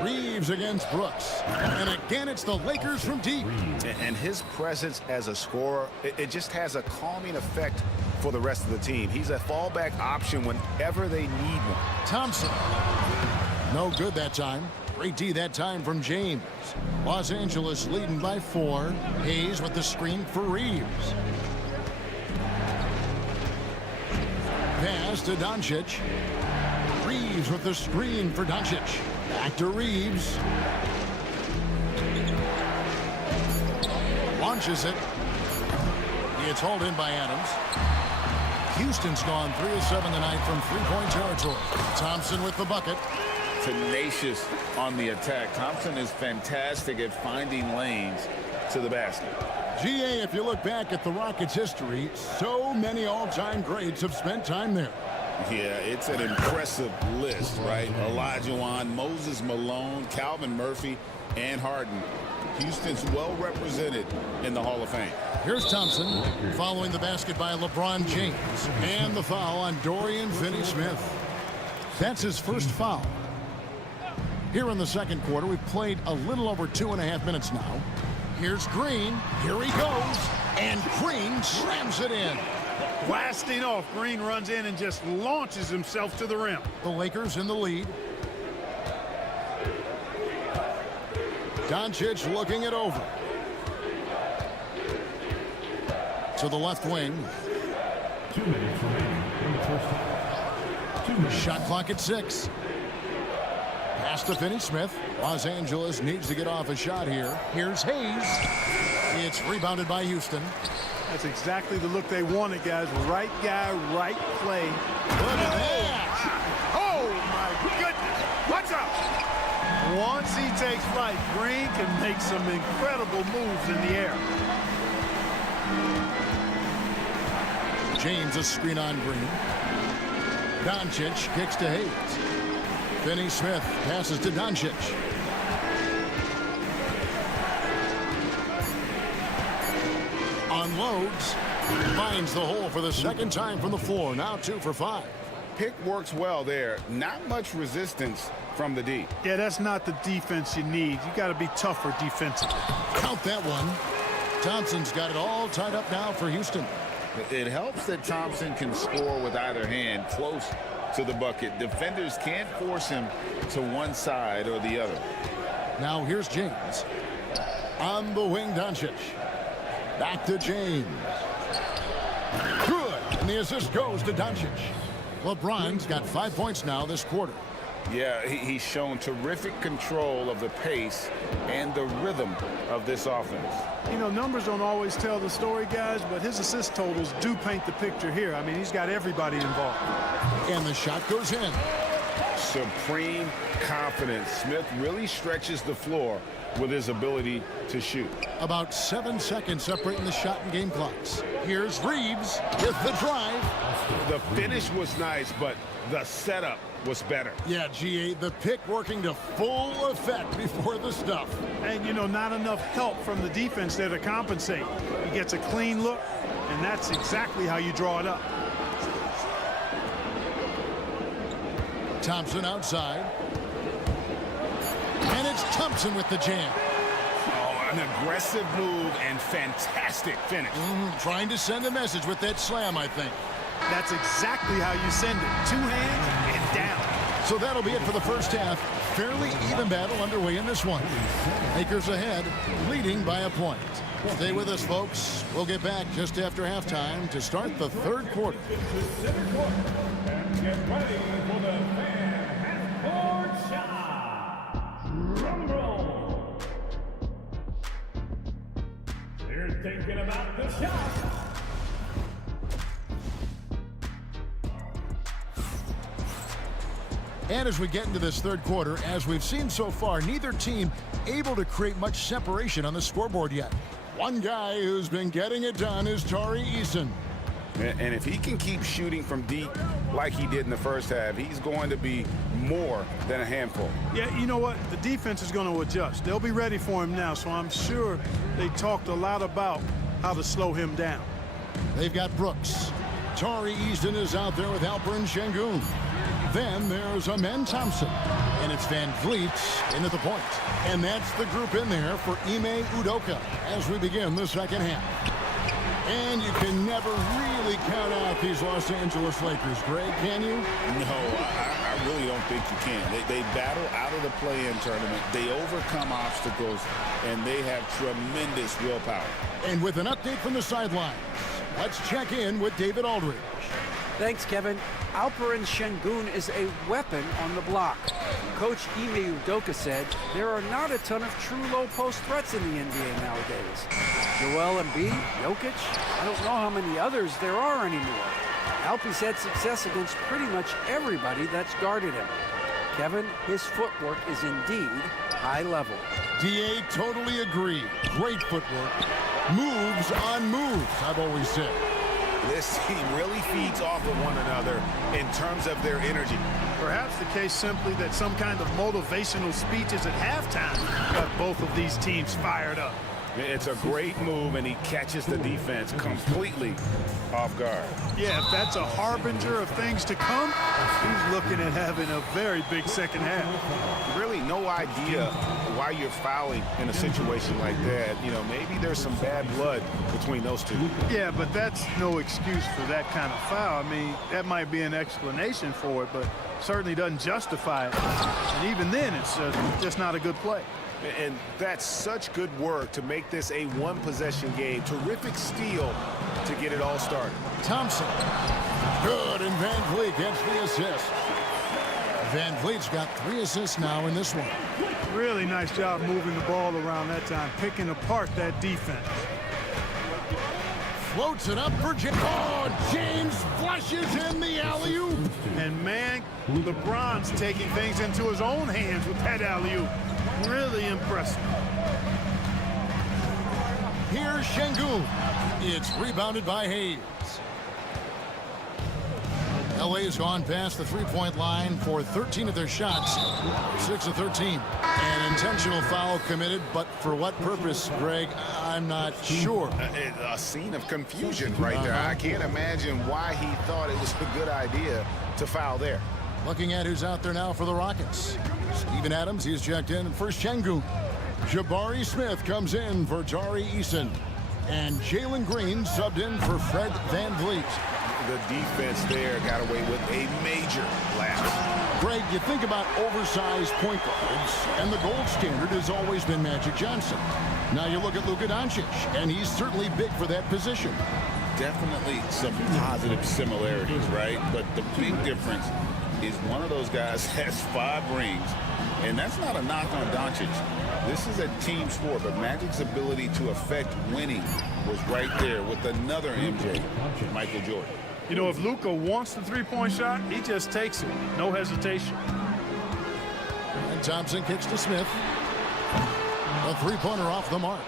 Reeves against Brooks. And again, it's the Lakers from deep. And his presence as a scorer, it just has a calming effect for the rest of the team. He's a fallback option whenever they need one. Thompson. No good that time. Great D that time from James. Los Angeles leading by 4. Hayes with the screen for Reeves. Pass to Doncic. Reeves with the screen for Doncic. Back to Reeves. Launches it. It's hauled in by Adams. Houston's gone 3 of 7 tonight from three-point territory. Thompson with the bucket. Tenacious on the attack. Thompson is fantastic at finding lanes to the basket. GA, if you look back at the Rockets' history, so many all-time greats have spent time there. Yeah, it's an impressive list, right? Olajuwon, Moses Malone, Calvin Murphy, and Harden. Houston's well represented in the Hall of Fame. Here's Thompson following the basket by LeBron James. And the foul on Dorian Finney-Smith. That's his first foul. Here in the second quarter, we've played a little over 2.5 minutes now. Here's Green. Here he goes. And Green slams it in. Blasting off. Green runs in and just launches himself to the rim. The Lakers in the lead. Doncic looking it over. To the left wing. 2 minutes remaining in the first half. 2 minutes. Shot clock at 6. Pass to Finney-Smith. Los Angeles needs to get off a shot here. Here's Hayes. It's rebounded by Houston. That's exactly the look they wanted, guys. Right guy, right play. Look at that. Oh, my goodness. Watch out. Once he takes flight, Green can make some incredible moves in the air. James a screen on Green. Doncic kicks to Hayes. Finney Smith passes to Doncic. Unloads. Finds the hole for the second time from the floor. Now 2 for 5. Pick works well there. Not much resistance from the D. Yeah, that's not the defense you need. You got to be tougher defensively. Count that one. Thompson's got it all tied up now for Houston. It helps that Thompson can score with either hand close to the bucket. Defenders can't force him to one side or the other. Now here's James. On the wing, Doncic. Back to James. Good. And the assist goes to Doncic. LeBron's got 5 points now this quarter. Yeah, he's shown terrific control of the pace and the rhythm of this offense. You know, numbers don't always tell the story, guys, but his assist totals do paint the picture here. I mean, he's got everybody involved. And the shot goes in. Supreme confidence. Smith really stretches the floor with his ability to shoot. About 7 seconds separating the shot and game clocks. Here's Reeves with the drive. The finish was nice, but the setup was better. Yeah, GA, the pick working to full effect before the stuff. And, you know, not enough help from the defense there to compensate. He gets a clean look, and that's exactly how you draw it up. Thompson outside. And it's Thompson with the jam. Oh, an aggressive move and fantastic finish. Trying to send a message with that slam, I think. That's exactly how you send it. 2 hands and down. So that'll be it for the first half. Fairly even battle underway in this one. Lakers ahead, leading by a point. Stay with us, folks. We'll get back just after halftime to start the third quarter. Get ready for the fan half-court shot. Drum roll. They're thinking about the shot. And as we get into this third quarter, as we've seen so far, neither team able to create much separation on the scoreboard yet. One guy who's been getting it done is Tari Eason. And if he can keep shooting from deep like he did in the first half, he's going to be more than a handful. Yeah, you know what? The defense is going to adjust. They'll be ready for him now, so I'm sure they talked a lot about how to slow him down. They've got Brooks. Tari Eason is out there with Alperen Şengün. Then there's Amen Thompson. And it's Van Vliet in at the point. And that's the group in there for Ime Udoka as we begin the second half. And you can never really count out these Los Angeles Lakers, Greg, can you? No, I really don't think you can. They battle out of the play-in tournament. They overcome obstacles, and they have tremendous willpower. And with an update from the sidelines, let's check in with David Aldridge. Thanks, Kevin. Alperen Şengün is a weapon on the block. Coach Ime Udoka said there are not a ton of true low-post threats in the NBA nowadays. Joel Embiid, Jokic, I don't know how many others there are anymore. Alpie's had success against pretty much everybody that's guarded him. Kevin, his footwork is indeed high level. DA totally agree. Great footwork. Moves on moves, I've always said. This team really feeds off of one another in terms of their energy. Perhaps the case simply that some kind of motivational speeches at halftime got both of these teams fired up. It's a great move, and he catches the defense completely off guard. Yeah, if that's a harbinger of things to come, he's looking at having a very big second half. Really no idea why you're fouling in a situation like that. You know, maybe there's some bad blood between those two. Yeah, but that's no excuse for that kind of foul. I mean, that might be an explanation for it, but certainly doesn't justify it. And even then, it's just not a good play. And that's such good work to make this a one-possession game. Terrific steal to get it all started. Thompson. Good, and Van Vliet gets the assist. Van Vliet's got 3 assists now in this one. Really nice job moving the ball around that time, picking apart that defense. Floats it up for James. Oh, James flushes in the alley-oop. And man, LeBron's taking things into his own hands with that alley-oop. Really impressive. Here's Şengün. It's rebounded by Hayes. LA's gone past the three-point line for 13 of their shots, 6 of 13. An intentional foul committed, but for what purpose, Greg, I'm not sure. A scene of confusion right there. I can't imagine why he thought it was a good idea to foul there. Looking at who's out there now for the Rockets. Steven Adams, he's checked in for Şengün. Jabari Smith comes in for Tari Eason. And Jalen Green subbed in for Fred VanVleet. The defense there got away with a major lapse. Greg, you think about oversized point guards, and the gold standard has always been Magic Johnson. Now you look at Luka Doncic, and he's certainly big for that position. Definitely some positive similarities, right? But the big difference is one of those guys has 5 rings, and that's not a knock on Doncic. This is a team sport, but Magic's ability to affect winning was right there with another MJ, Michael Jordan. You know, if Luka wants the three-point shot, he just takes it. No hesitation. And Thompson kicks to Smith. A three-pointer off the mark.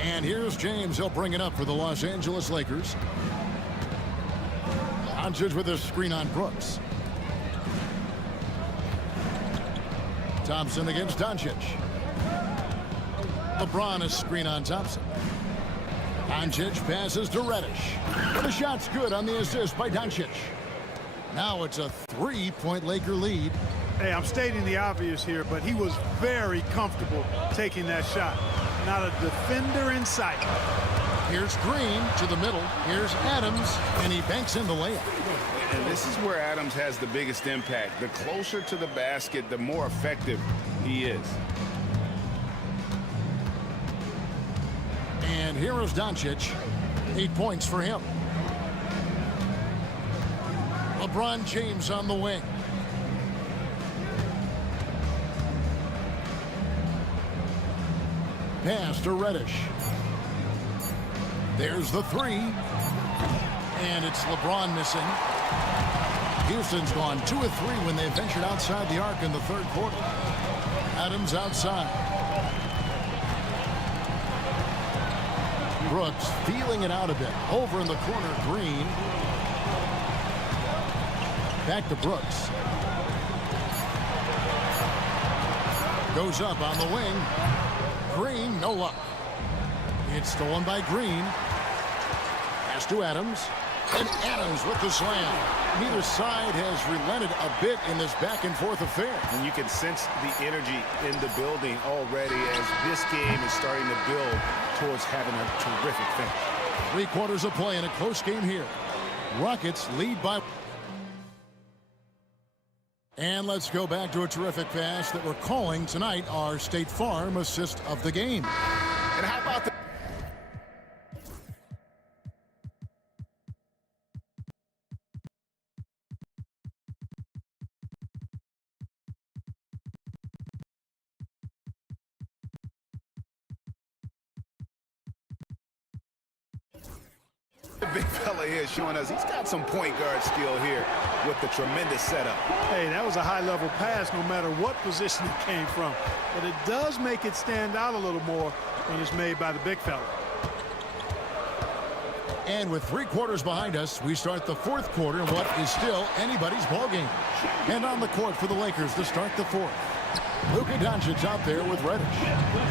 And here's James. He'll bring it up for the Los Angeles Lakers. Doncic with a screen on Brooks. Thompson against Doncic. LeBron is screen on Thompson. Doncic passes to Reddish. The shot's good on the assist by Doncic. Now it's a 3-point Laker lead. Hey, I'm stating the obvious here, but he was very comfortable taking that shot. Not a defender in sight. Here's Green to the middle. Here's Adams, and he banks in the layup. And this is where Adams has the biggest impact. The closer to the basket, the more effective he is. And here is Doncic. 8 points for him. LeBron James on the wing. Pass to Reddish. There's the three. And it's LeBron missing. Houston's gone 2 of 3 when they ventured outside the arc in the third quarter. Adams outside. Brooks feeling it out a bit. Over in the corner, Green. Back to Brooks. Goes up on the wing. Green, no luck. It's stolen by Green. Pass to Adams. And Adams with the slam. Neither side has relented a bit in this back-and-forth affair. And you can sense the energy in the building already as this game is starting to build towards having a terrific finish. 3 quarters of play in a close game here. Rockets lead by... And let's go back to a terrific pass that we're calling tonight our State Farm assist of the game. And how about the... The big fella here showing us he's got some point guard skill here with the tremendous setup. Hey, that was a high-level pass no matter what position it came from. But it does make it stand out a little more when it's made by the big fella. And with 3 quarters behind us, we start the 4th quarter in what is still anybody's ballgame. And on the court for the Lakers to start the 4th. Luka Doncic out there with Reddish.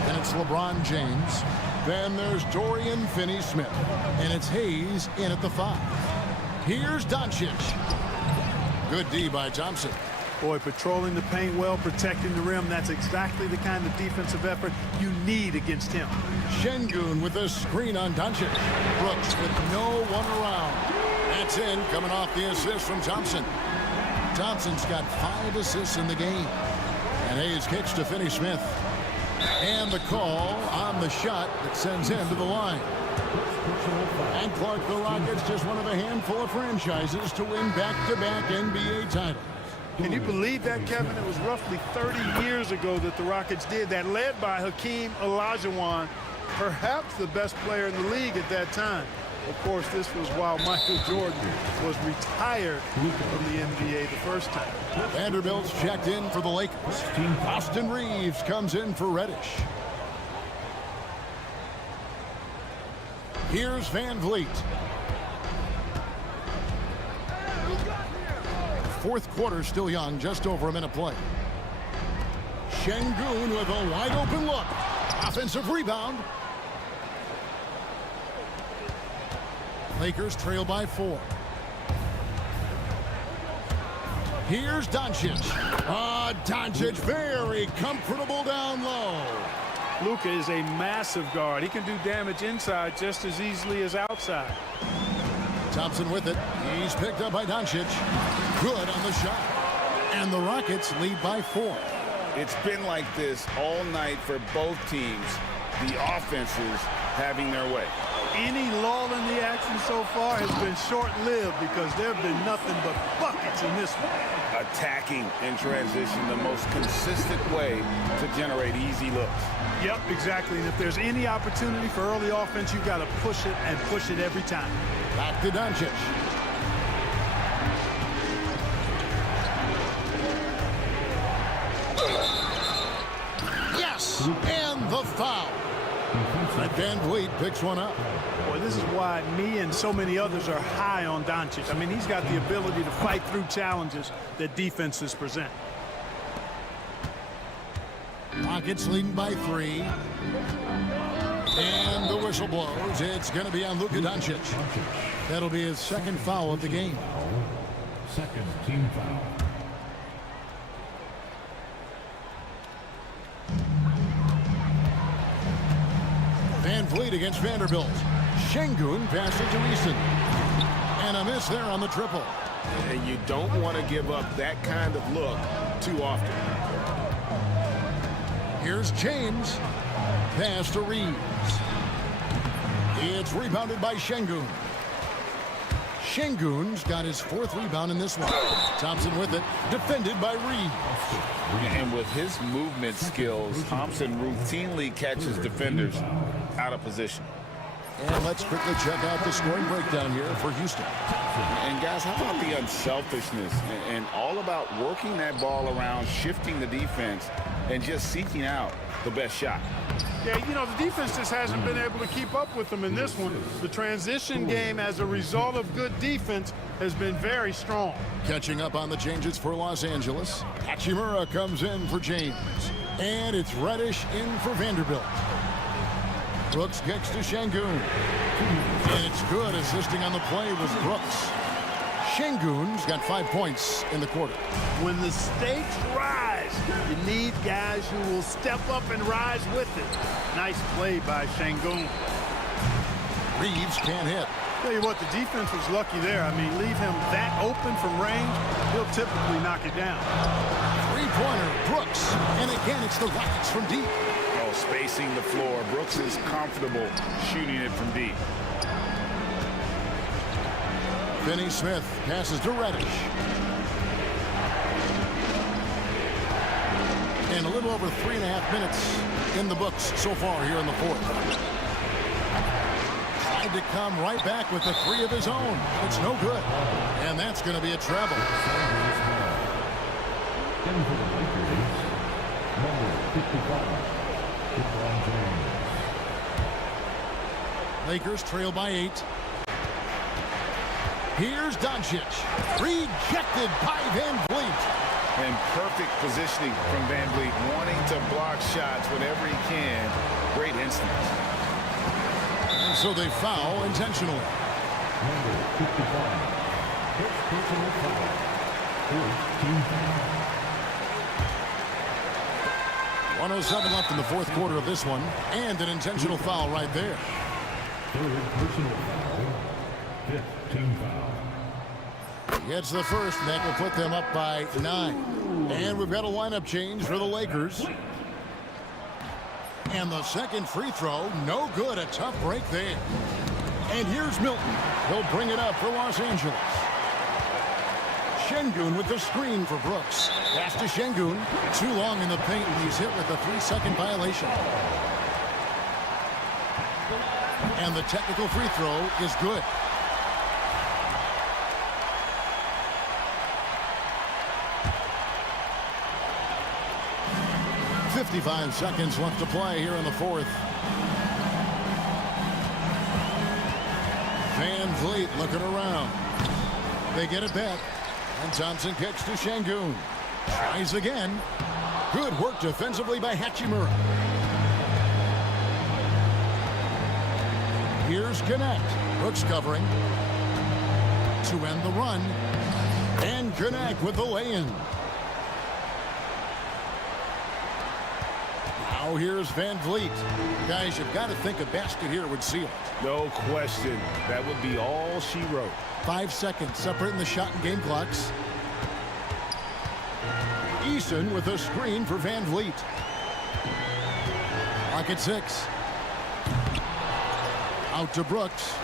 And it's LeBron James. Then there's Dorian Finney-Smith. And it's Hayes in at the 5. Here's Doncic. Good D by Thompson. Boy, patrolling the paint well, protecting the rim. That's exactly the kind of defensive effort you need against him. Şengün with a screen on Doncic. Brooks with no one around. That's in, coming off the assist from Thompson. Thompson's got 5 assists in the game. And Hayes kicks to Finney-Smith. And the call on the shot that sends him to the line. And Clark, the Rockets, just one of a handful of franchises to win back-to-back NBA titles. Can you believe that, Kevin? It was roughly 30 years ago that the Rockets did that, led by Hakeem Olajuwon, perhaps the best player in the league at that time. Of course, this was while Michael Jordan was retired from the NBA the first time. Vanderbilt's checked in for the Lakers. Austin Reeves comes in for Reddish. Here's VanVleet. fourth quarter still young, just over a minute play. Şengün with a wide open look. Offensive rebound. Lakers trail by 4. Here's Doncic. Doncic very comfortable down low. Luka is a massive guard. He can do damage inside just as easily as outside. Thompson with it. He's picked up by Doncic. Good on the shot. And the Rockets lead by 4. It's been like this all night for both teams. The offenses having their way. Any lull in the action so far has been short-lived because there have been nothing but buckets in this one. Attacking in transition, the most consistent way to generate easy looks. Yep, exactly. And if there's any opportunity for early offense, you've got to push it and push it every time. Back to Doncic. Yes! And the foul. Van Vliet picks one up. Boy, this is why me and so many others are high on Doncic. I mean, he's got the ability to fight through challenges that defenses present. Rockets leading by 3. And the whistle blows. It's going to be on Luka Doncic. That'll be his second foul of the game. Second team foul. Van Vliet against Vanderbilt. Şengün passes to Easton. And a miss there on the triple. And you don't want to give up that kind of look too often. Here's James. Pass to Reeves. It's rebounded by Şengün. Şengün's got his 4th rebound in this one. Thompson with it. Defended by Reeves. And with his movement skills, Thompson routinely catches defenders out of position. And let's quickly check out the scoring breakdown here for Houston. And guys, how about the unselfishness and all about working that ball around, shifting the defense, and just seeking out the best shot. Yeah, you know, the defense just hasn't been able to keep up with them in this one. The transition game, as a result of good defense, has been very strong. Catching up on the changes for Los Angeles. Hachimura comes in for James. And it's Reddish in for Vanderbilt. Brooks kicks to Şengün. And it's good. Assisting on the play was Brooks. Şengün's got 5 points in the quarter. When the stakes rise, you need guys who will step up and rise with it. Nice play by Şengün. Reeves can't hit. Tell you what, the defense was lucky there. I mean, leave him that open from range, he'll typically knock it down. Three-pointer, Brooks. And again, it's the Rockets from deep. Oh, spacing the floor. Brooks is comfortable shooting it from deep. Finney Smith passes to Reddish. And a little over 3.5 minutes in the books so far here in the fourth. Tried to come right back with the 3 of his own. It's no good. And that's going to be a treble. Lakers trail by 8. Here's Doncic. Rejected by Van Vliet. And perfect positioning from Van Vliet, wanting to block shots whenever he can. Great instincts. And so they foul intentionally. Number 55. First personal foul. Fourth team foul. 1:07 left in the fourth quarter of this one. And an intentional foul right there. Third personal foul. Fifth team foul. Gets the first, and that will put them up by 9. And we've got a lineup change for the Lakers. And the second free throw, no good. A tough break there. And here's Milton. He'll bring it up for Los Angeles. Şengün with the screen for Brooks. Pass to Şengün. Too long in the paint, and he's hit with a 3-second violation. And the technical free throw is good. .55 seconds left to play here in the fourth. Van Vliet looking around. They get it back. And Thompson kicks to Şengün. Tries again. Good work defensively by Hachimura. Here's Connect. Brooks covering. To end the run. And Connect with the lay-in. Now here's Van Vliet. Guys, you've got to think a basket here would seal it. No question. That would be all she wrote. 5 seconds separating the shot and game clocks. Eason with a screen for Van Vliet. Clock at 6. Out to Brooks.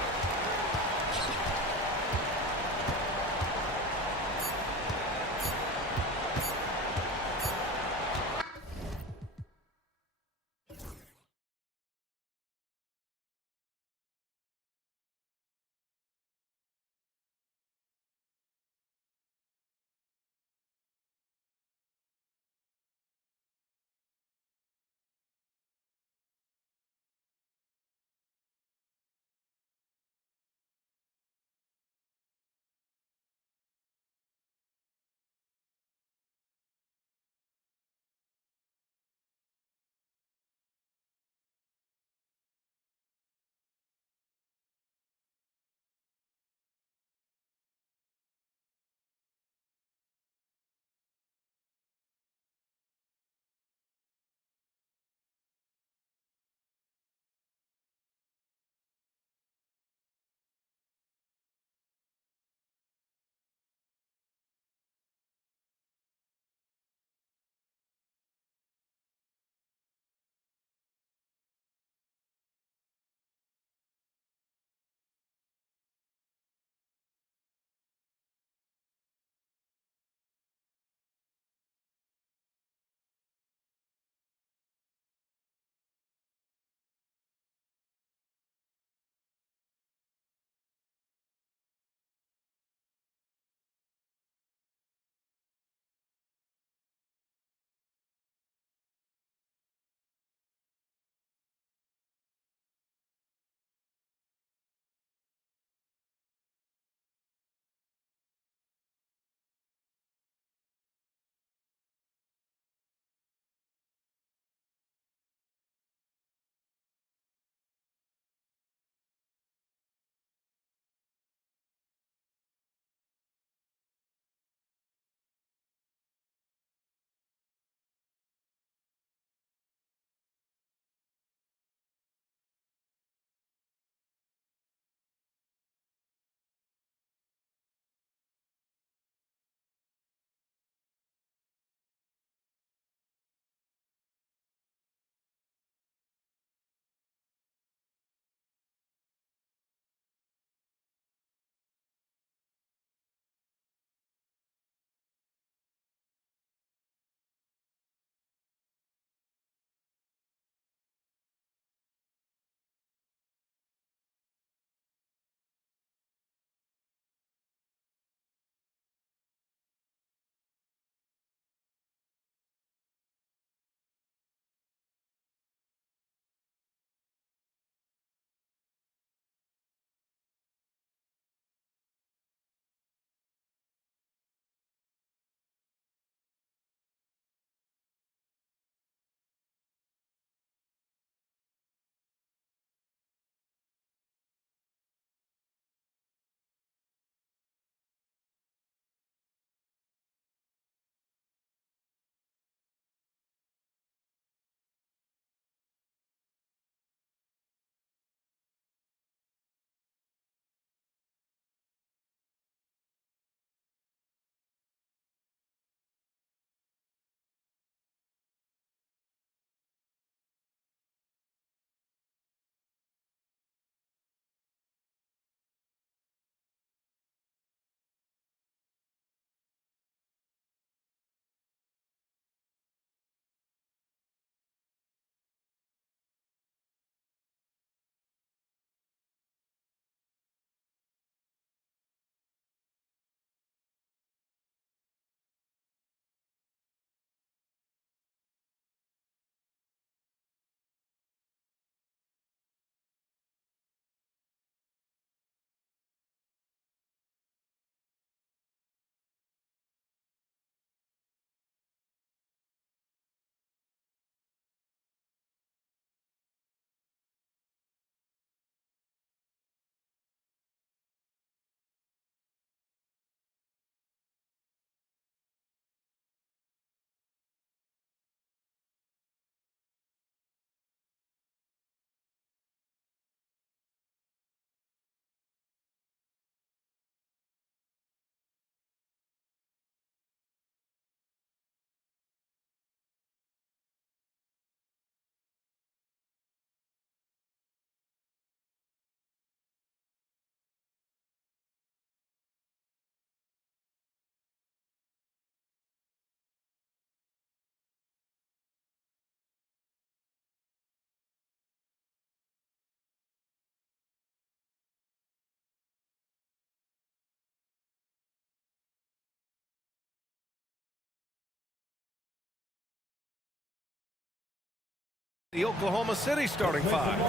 The Oklahoma City starting five.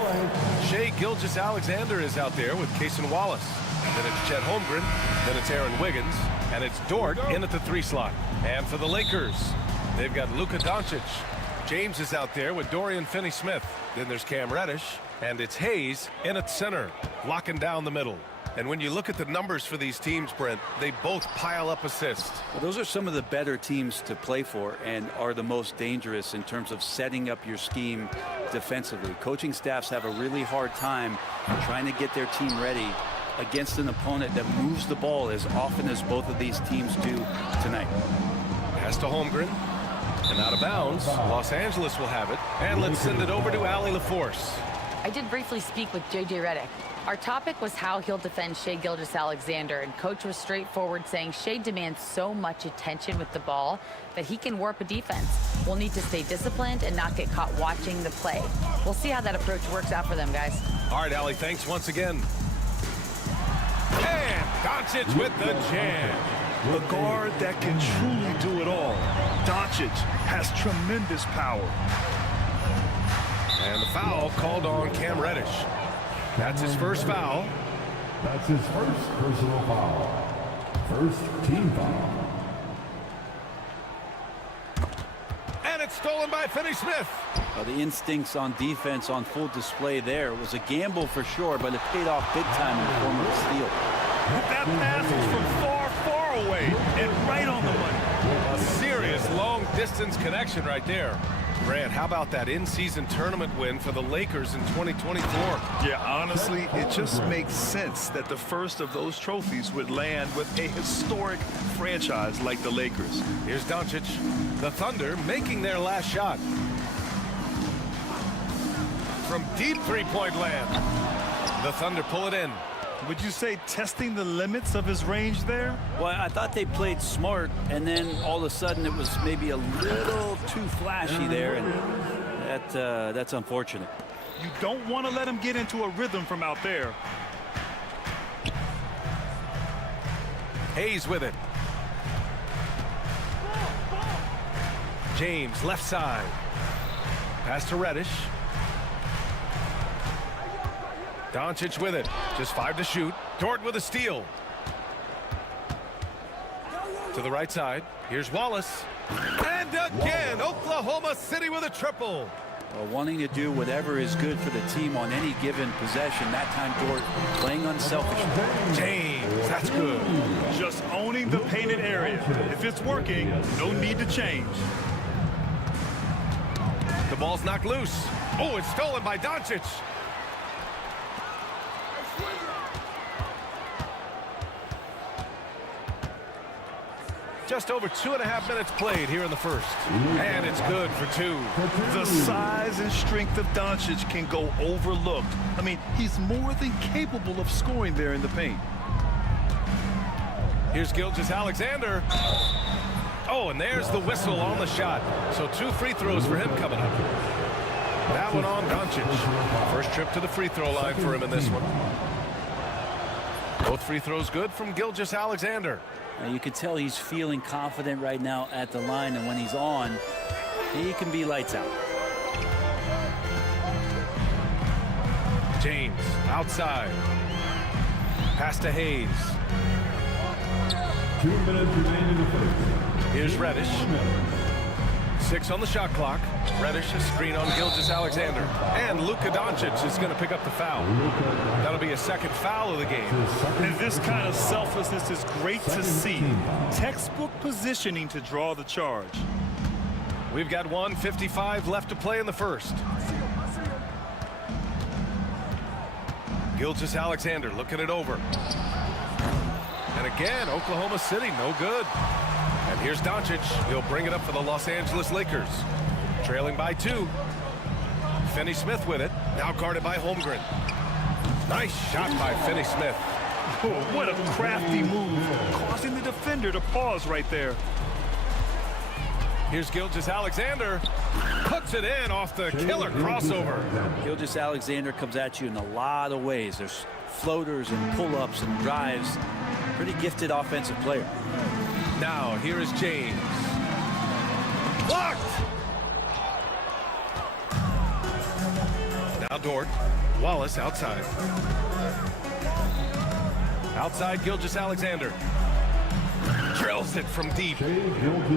Shai Gilgeous-Alexander is out there with Cason Wallace. Then it's Chet Holmgren. Then it's Aaron Wiggins. And it's Dort in at the 3 slot. And for the Lakers, they've got Luka Doncic. James is out there with Dorian Finney-Smith. Then there's Cam Reddish. And it's Hayes in at center, locking down the middle. And when you look at the numbers for these teams, Brent, they both pile up assists. Well, those are some of the better teams to play for and are the most dangerous in terms of setting up your scheme defensively. Coaching staffs have a really hard time trying to get their team ready against an opponent that moves the ball as often as both of these teams do tonight. Pass to Holmgren. And out of bounds, Los Angeles will have it. And let's send it over to Allie LaForce. I did briefly speak with J.J. Redick. Our topic was how he'll defend Shai Gilgeous-Alexander, and Coach was straightforward, saying Shai demands so much attention with the ball that he can warp a defense. We'll need to stay disciplined and not get caught watching the play. We'll see how that approach works out for them, guys. All right, Allie, thanks once again. And Doncic with the jam. A guard that can truly do it all. Doncic has tremendous power. And the foul called on Cam Reddish. That's his first foul. That's his first personal foul. First team foul. And it's stolen by Finney-Smith. The instincts on defense on full display there. It was a gamble for sure, but it paid off big time in the form of a steal. That pass was from far, far away and right on the money. A serious long-distance connection right there. Brad, how about that in-season tournament win for the Lakers in 2024? Yeah, honestly, it just makes sense that the first of those trophies would land with a historic franchise like the Lakers. Here's Doncic. The Thunder making their last shot. From deep three-point land. The Thunder pull it in. Would you say testing the limits of his range there? Well, I thought they played smart, and then all of a sudden it was maybe a little too flashy there, and that's unfortunate. You don't want to let him get into a rhythm from out there. Hayes with it. James, left side. Pass to Reddish. Doncic with it. Just 5 to shoot. Dort with a steal. To the right side. Here's Wallace. And again, Oklahoma City with a triple. Well, wanting to do whatever is good for the team on any given possession. That time, Dort playing unselfishly. James, that's good. Just owning the painted area. If it's working, no need to change. The ball's knocked loose. Oh, it's stolen by Doncic. Just over 2.5 minutes played here in the first. And it's good for 2. The size and strength of Doncic can go overlooked. I mean, he's more than capable of scoring there in the paint. Here's Gilgeous-Alexander. Oh, and there's the whistle on the shot. So 2 free throws for him coming up. That one on Doncic. First trip to the free throw line for him in this one. Both free throws good from Gilgeous-Alexander. You can tell he's feeling confident right now at the line, and when he's on, he can be lights out. James outside. Pass to Hayes. 2 minutes remaining in the first. Here's Reddish. 6 on the shot clock. Reddish, a screen on Gilgeous-Alexander. And Luka Doncic is going to pick up the foul. That'll be a second foul of the game. And this kind of selflessness is great to see. Textbook positioning to draw the charge. We've got 1:55 left to play in the first. Gilgeous-Alexander looking it over. And again, Oklahoma City, no good. And here's Doncic. He'll bring it up for the Los Angeles Lakers. Trailing by 2. Finney-Smith with it. Now guarded by Holmgren. Nice shot by Finney-Smith. Oh, what a crafty move, causing the defender to pause right there. Here's Gilgeous-Alexander. Puts it in off the killer crossover. Gilgeous-Alexander comes at you in a lot of ways. There's floaters and pull-ups and drives. Pretty gifted offensive player. Now, here is James. Blocked! Dort. Wallace outside. Outside, Gilgeous-Alexander. Drills it from deep.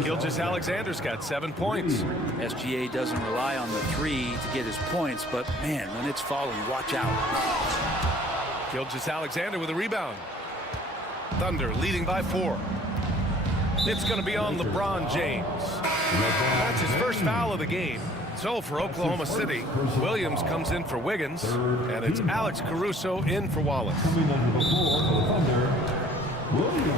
Gilgeous-Alexander's got 7 points. SGA doesn't rely on the three to get his points, but man, when it's falling, watch out. Gilgeous-Alexander with a rebound. Thunder leading by 4. It's going to be on LeBron James. That's his first foul of the game. So for Oklahoma City, Williams comes in for Wiggins, and it's Alex Caruso in for Wallace.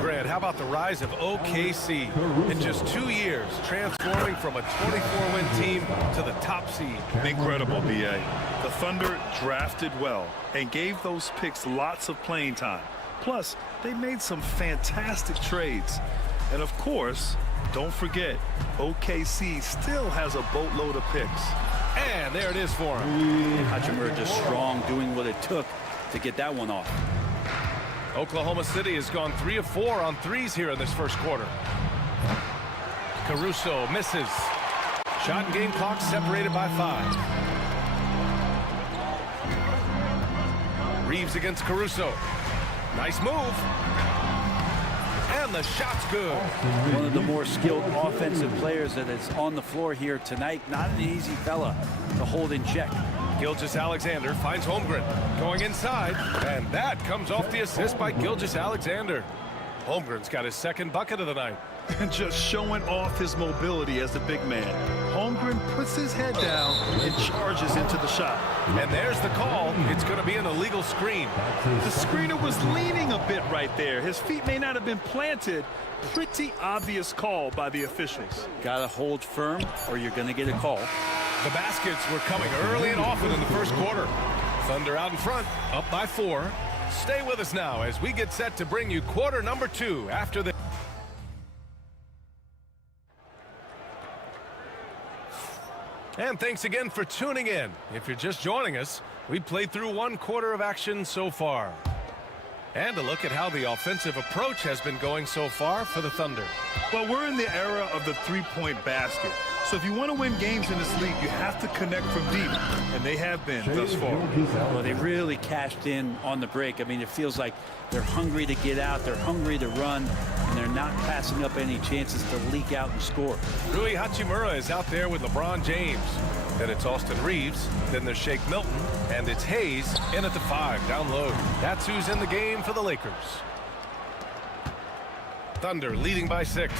Grant, how about the rise of OKC in just 2 years, transforming from a 24-win team to the top seed? Incredible, B.A. The Thunder drafted well and gave those picks lots of playing time. Plus, they made some fantastic trades. And of course, don't forget, OKC still has a boatload of picks. And there it is for him. Hachimura just strong, doing what it took to get that one off. Oklahoma City has gone 3 of 4 on threes here in this first quarter. Caruso misses. Shot and game clock separated by 5. Reeves against Caruso. Nice move. And the shot's good. One of the more skilled offensive players that is on the floor here tonight. Not an easy fella to hold in check. Gilgeous-Alexander finds Holmgren going inside, and that comes off the assist by Gilgeous-Alexander. Holmgren's got his second bucket of the night. And just showing off his mobility as a big man. Holmgren puts his head down and charges into the shot. And there's the call. It's going to be an illegal screen. The screener was leaning a bit right there. His feet may not have been planted. Pretty obvious call by the officials. Gotta hold firm or you're gonna get a call. The baskets were coming early and often in the first quarter. Thunder out in front, up by 4. Stay with us now as we get set to bring you quarter number 2 after the... And thanks again for tuning in. If you're just joining us, we played through 1 quarter of action so far. And a look at how the offensive approach has been going so far for the Thunder. Well, we're in the era of the three-point basket. So if you want to win games in this league, you have to connect from deep. And they have been thus far. Well, they really cashed in on the break. I mean, it feels like they're hungry to get out. They're hungry to run. And they're not passing up any chances to leak out and score. Rui Hachimura is out there with LeBron James. Then it's Austin Reeves. Then there's Shake Milton. And it's Hayes in at the 5, down low. That's who's in the game for the Lakers. Thunder leading by 6.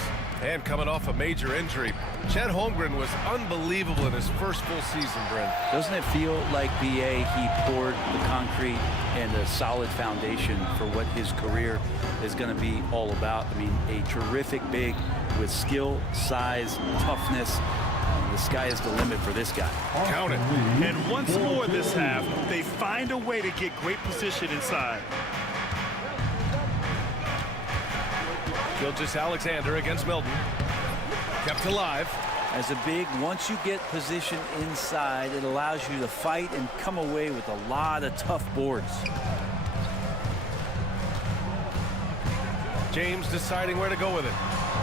And coming off a major injury, Chet Holmgren was unbelievable in his first full season, Brent. Doesn't it feel like BA, he poured the concrete and a solid foundation for what his career is going to be all about? I mean, a terrific big with skill, size, toughness. The sky is the limit for this guy. Count it. And once more this half, they find a way to get great position inside. Gilgeous-Alexander against Milton. Kept alive. As a big, once you get position inside, it allows you to fight and come away with a lot of tough boards. James deciding where to go with it.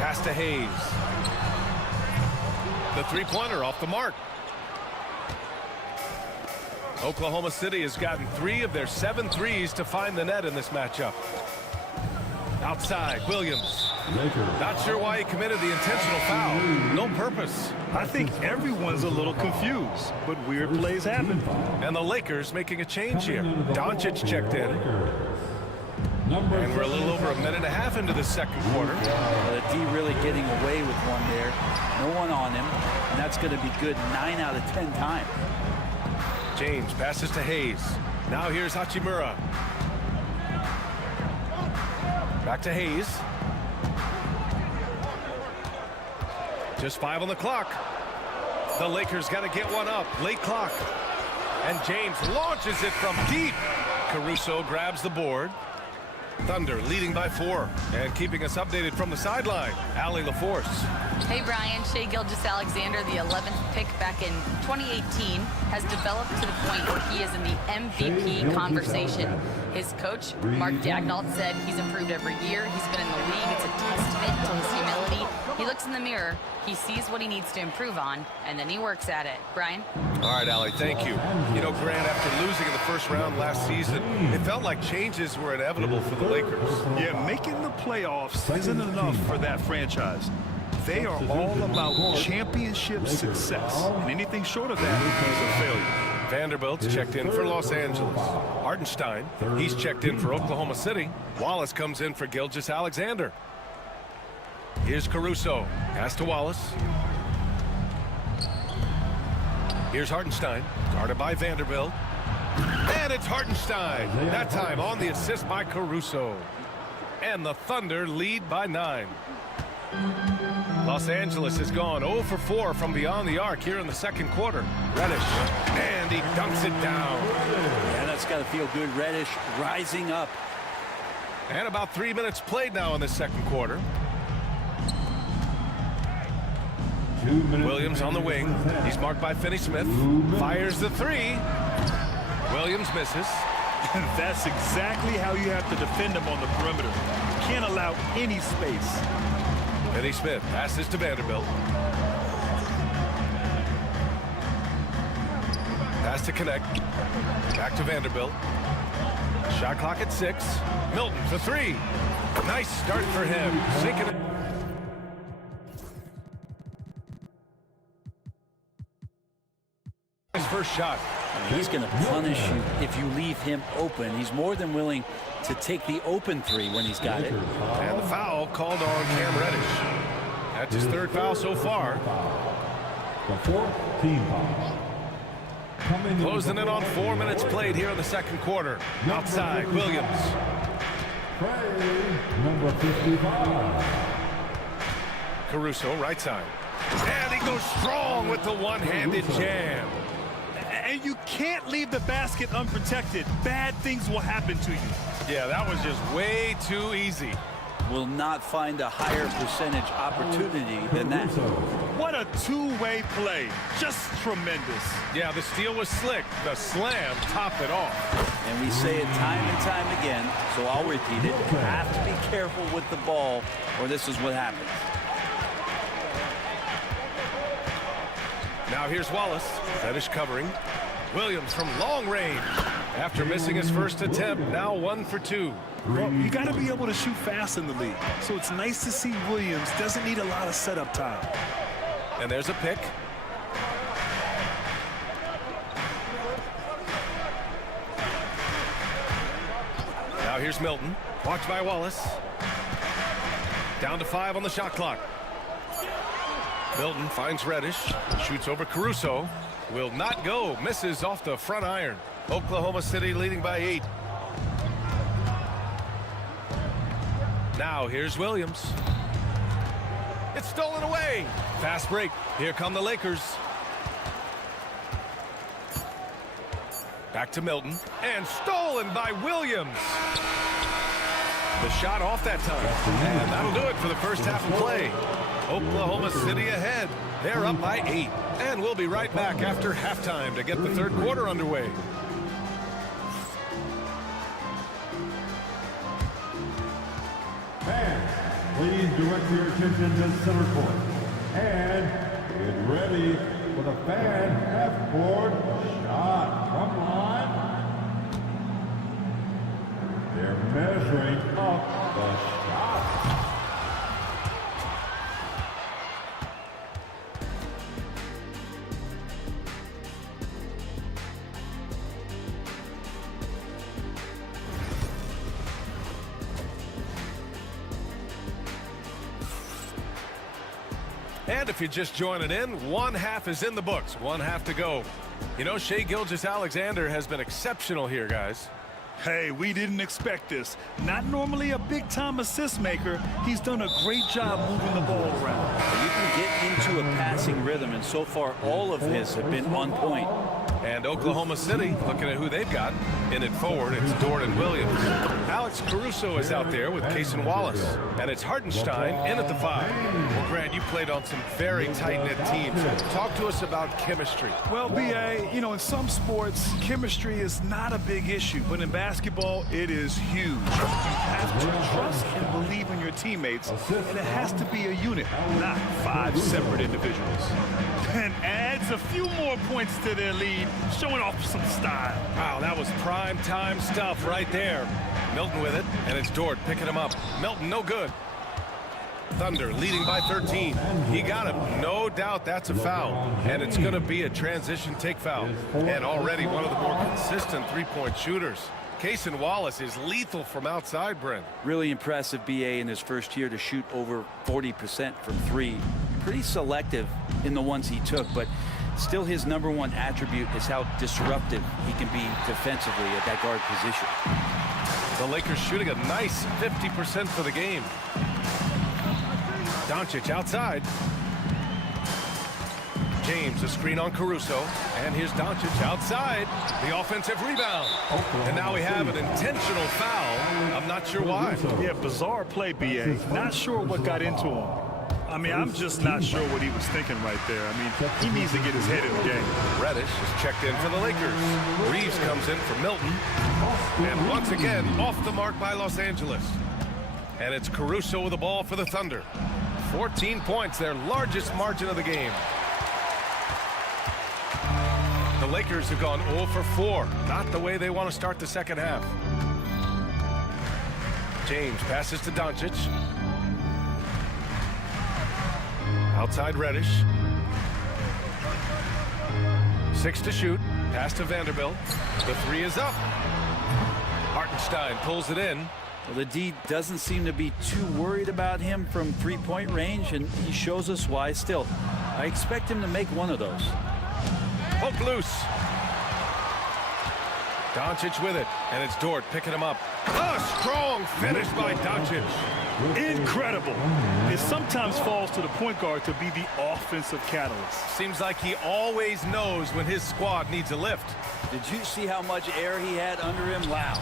Pass to Hayes. The three-pointer off the mark. Oklahoma City has gotten 3 of their 7 threes to find the net in this matchup. Outside, Williams. Not sure why he committed the intentional foul. No purpose. I think everyone's a little confused, but weird plays happen. And the Lakers making a change here. Doncic checked in. And we're a little over a minute and a half into the second quarter. The D really getting away with one there. No one on him. And that's going to be good 9 out of 10 times. James passes to Hayes. Now here's Hachimura. Back to Hayes. Just 5 on the clock. The Lakers got to get one up. Late clock. And James launches it from deep. Caruso grabs the board. Thunder leading by 4. And keeping us updated from the sideline, Allie LaForce. Hey, Brian. Shai Gilgeous-Alexander, the 11th pick back in 2018, has developed to the point where he is in the MVP conversation. His coach, Mark Daignault, said he's improved every year. He's been in the league. It's a testament to his humility. He He looks in the mirror, he sees what he needs to improve on, and then he works at it. Brian? All right, Allie, thank you. You know, Grant, after losing in the first round last season, it felt like changes were inevitable for the Lakers. Yeah, making the playoffs isn't enough for that franchise. They are all about championship success, and anything short of that is a failure. Vanderbilt's checked in for Los Angeles. Hartenstein, he's checked in for Oklahoma City. Wallace comes in for Gilgeous-Alexander. Here's Caruso. Pass to Wallace. Here's Hartenstein. Guarded by Vanderbilt. And it's Hartenstein. That time on the assist by Caruso. And the Thunder lead by 9. Los Angeles has gone 0 for 4 from beyond the arc here in the second quarter. Reddish. And he dunks it down. Yeah, that's got to feel good. Reddish rising up. And about 3 minutes played now in the second quarter. Williams on the wing. He's marked by Finney-Smith. Fires the three. Williams misses. And that's exactly how you have to defend him on the perimeter. You can't allow any space. Finney-Smith passes to Vanderbilt. Pass to connect. Back to Vanderbilt. Shot clock at 6. Milton for 3. Nice start for him. Sinking it. His first shot. He's going to punish you if you leave him open. He's more than willing to take the open three when he's got it. And the foul called on Cam Reddish. That's his third foul so far. The fourth team foul. Closing in on 4 minutes played here in the second quarter. Outside, Williams. Number 55. Caruso, right side. And he goes strong with the one-handed jam. And you can't leave the basket unprotected. Bad things will happen to you. Yeah, that was just way too easy. Will not find a higher percentage opportunity than that. What a two-way play. Just tremendous. Yeah, the steal was slick. The slam topped it off. And we say it time and time again, so I'll repeat it. You have to be careful with the ball, or this is what happens. Now here's Wallace. Reddish covering. Williams from long range. After missing his first attempt, now 1 for 2. Well, you got to be able to shoot fast in the league. So it's nice to see Williams doesn't need a lot of setup time. And there's a pick. Now here's Milton. Watched by Wallace. Down to 5 on the shot clock. Milton finds Reddish. Shoots over Caruso. Will not go. Misses off the front iron. Oklahoma City leading by 8. Now here's Williams. It's stolen away. Fast break. Here come the Lakers. Back to Milton. And stolen by Williams. The shot off that time. And that'll do it for the first half of play. Oklahoma City ahead. They're up by 8. And we'll be right back after halftime to get the third quarter underway. Fans, please direct your attention to center court. And get ready for the fan half-court shot from line. They're measuring up the shot. And if you're just joining in, one half is in the books. One half to go. You know, Shai Gilgeous-Alexander has been exceptional here, guys. Hey, we didn't expect this. Not normally a big-time assist maker. He's done a great job moving the ball around. You can get into a passing rhythm, and so far all of his have been on point. And Oklahoma City, looking at who they've got. In it forward, it's Jordan Williams. Alex Caruso is out there with Cason Wallace. And it's Hartenstein in at the 5. Well, Grant, you played on some very tight-knit teams. Talk to us about chemistry. Well, B.A., you know, in some sports, chemistry is not a big issue. But in basketball, it is huge. You have to trust and believe in your teammates. And it has to be a unit, not 5 separate individuals. And adds a few more points to their lead, showing off some style. Wow, that was prime time stuff right there. Milton with it, and it's Dort picking him up. Milton, no good. Thunder leading by 13. He got him. No doubt that's a foul. And it's going to be a transition take foul. And already one of the more consistent three-point shooters. Cason Wallace is lethal from outside, Brent. Really impressive, BA, in his first year to shoot over 40% from 3. Pretty selective in the ones he took, but still his #1 attribute is how disruptive he can be defensively at that guard position. The Lakers shooting a nice 50% for the game. Doncic outside. James, a screen on Caruso. And here's Doncic outside. The offensive rebound. And now we have an intentional foul. I'm not sure why. Yeah, bizarre play, B.A. Not sure what got into him. I mean, I'm just not sure what he was thinking right there. I mean, he needs to get his head in the game. Reddish is checked in for the Lakers. Reeves comes in for Milton. And once again, off the mark by Los Angeles. And it's Caruso with the ball for the Thunder. 14 points, their largest margin of the game. The Lakers have gone 0 for 4. Not the way they want to start the second half. James passes to Doncic. Outside Reddish. 6 to shoot. Pass to Vanderbilt. The 3 is up. Hartenstein pulls it in. Well, the D doesn't seem to be too worried about him from three-point range, and he shows us why still. I expect him to make one of those. Poke loose. Doncic with it, and it's Dort picking him up. A strong finish by Doncic. Incredible. It sometimes falls to the point guard to be the offensive catalyst. Seems like he always knows when his squad needs a lift. Did you see how much air he had under him? Wow.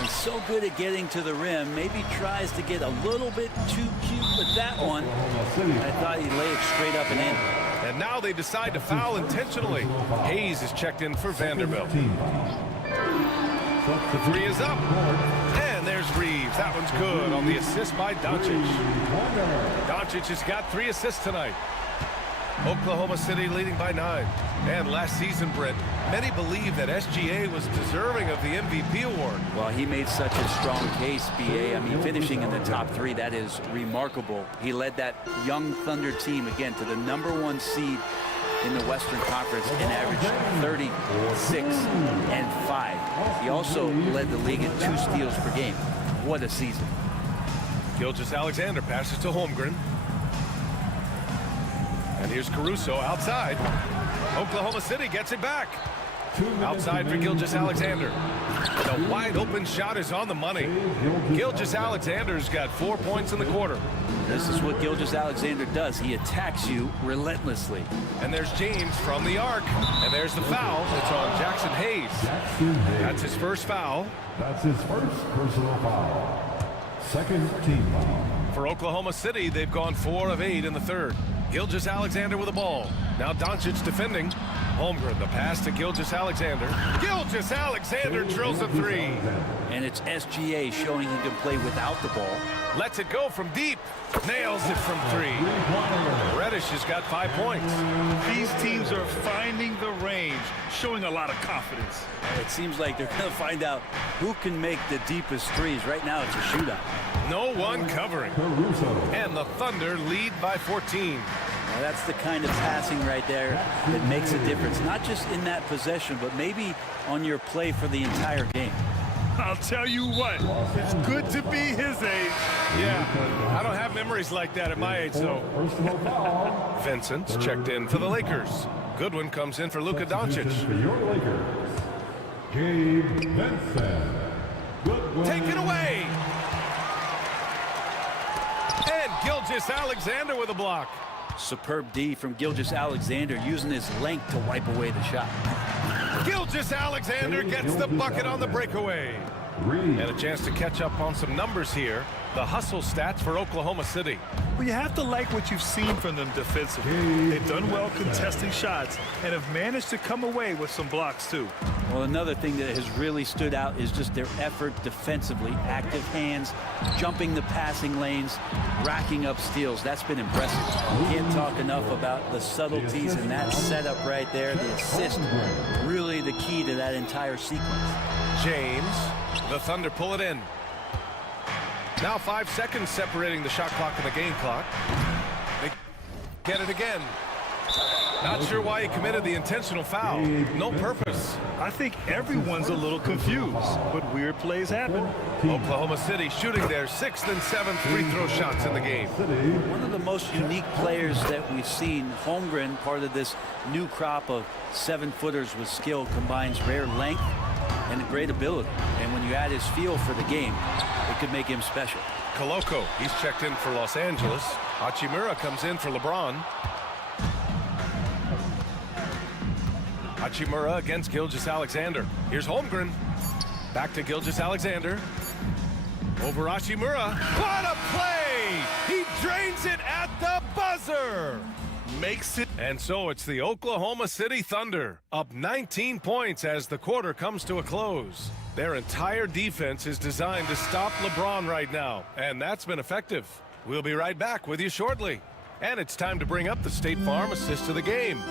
He's so good at getting to the rim. Maybe tries to get a little bit too cute with that one. I thought he'd lay it straight up and in. And now they decide to foul intentionally. Hayes is checked in for Vanderbilt. The 3 is up. And there's Reeves. That one's good on the assist by Doncic. Doncic has got 3 assists tonight. Oklahoma City leading by 9. And last season, Brent, many believe that SGA was deserving of the MVP award. Well, he made such a strong case, BA. I mean, finishing in the top 3, that is remarkable. He led that young Thunder team, again, to the #1 seed in the Western Conference and averaged 36 and 5. He also led the league in 2 steals per game. What a season. Gilgeous-Alexander passes to Holmgren. And here's Caruso outside. Oklahoma City gets it back. Outside for Gilgeous-Alexander. The wide open shot is on the money. Gilgeous-Alexander's got 4 points in the quarter. This is what Gilgeous-Alexander does. He attacks you relentlessly. And there's James from the arc. And there's the foul. It's on Jackson Hayes. That's his first foul. That's his first personal foul. Second team foul. For Oklahoma City, they've gone 4 of 8 in the third. Gilgeous-Alexander with the ball. Now Doncic defending. Holmgren, the pass to Gilgeous-Alexander. Gilgeous-Alexander drills a 3. And it's SGA showing he can play without the ball. Lets it go from deep. Nails it from 3. Reddish has got 5 points. These teams are finding the range, showing a lot of confidence. It seems like they're going to find out who can make the deepest threes. Right now, it's a shootout. No one covering. And the Thunder lead by 14. Now that's the kind of passing right there that makes a difference, not just in that possession, but maybe on your play for the entire game. I'll tell you what, it's good to be his age. Yeah, I don't have memories like that at my age, though. Vincent's checked in for the Lakers. Goodwin comes in for Luka Doncic. For your Lakers, Gabe Vincent. Take it away! And Gilgeous-Alexander with a block. Superb D from Gilgeous-Alexander, using his length to wipe away the shot. Gilgeous Alexander gets the bucket on the breakaway. And a chance to catch up on some numbers here. The hustle stats for Oklahoma City. Well, you have to like what you've seen from them defensively. They've done well contesting shots and have managed to come away with some blocks, too. Well, another thing that has really stood out is just their effort defensively. Active hands, jumping the passing lanes, racking up steals. That's been impressive. Can't talk enough about the subtleties in that setup right there. The assist, really the key to that entire sequence. James, the Thunder pull it in. Now 5 seconds separating the shot clock and the game clock. They get it again. Not sure why he committed the intentional foul. No purpose. I think everyone's a little confused, but weird plays happen. Oklahoma City shooting their 6th and 7th free throw shots in the game. One of the most unique players that we've seen, Holmgren, part of this new crop of 7-footers with skill, combines rare length and a great ability. And when you add his feel for the game, it could make him special. Koloko, he's checked in for Los Angeles. Hachimura comes in for LeBron. Hachimura against Gilgeous Alexander. Here's Holmgren. Back to Gilgeous Alexander. Over Hachimura. What a play! He drains it at the buzzer! Makes it. And so it's the Oklahoma City Thunder, up 19 points as the quarter comes to a close. Their entire defense is designed to stop LeBron right now, and that's been effective. We'll be right back with you shortly. And it's time to bring up the State Farm assist of the game.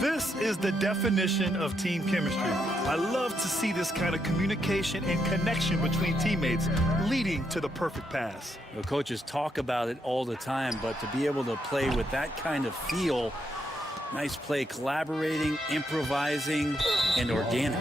This is the definition of team chemistry. I love to see this kind of communication and connection between teammates leading to the perfect pass. The coaches talk about it all the time, but to be able to play with that kind of feel, nice play, collaborating, improvising, and organic.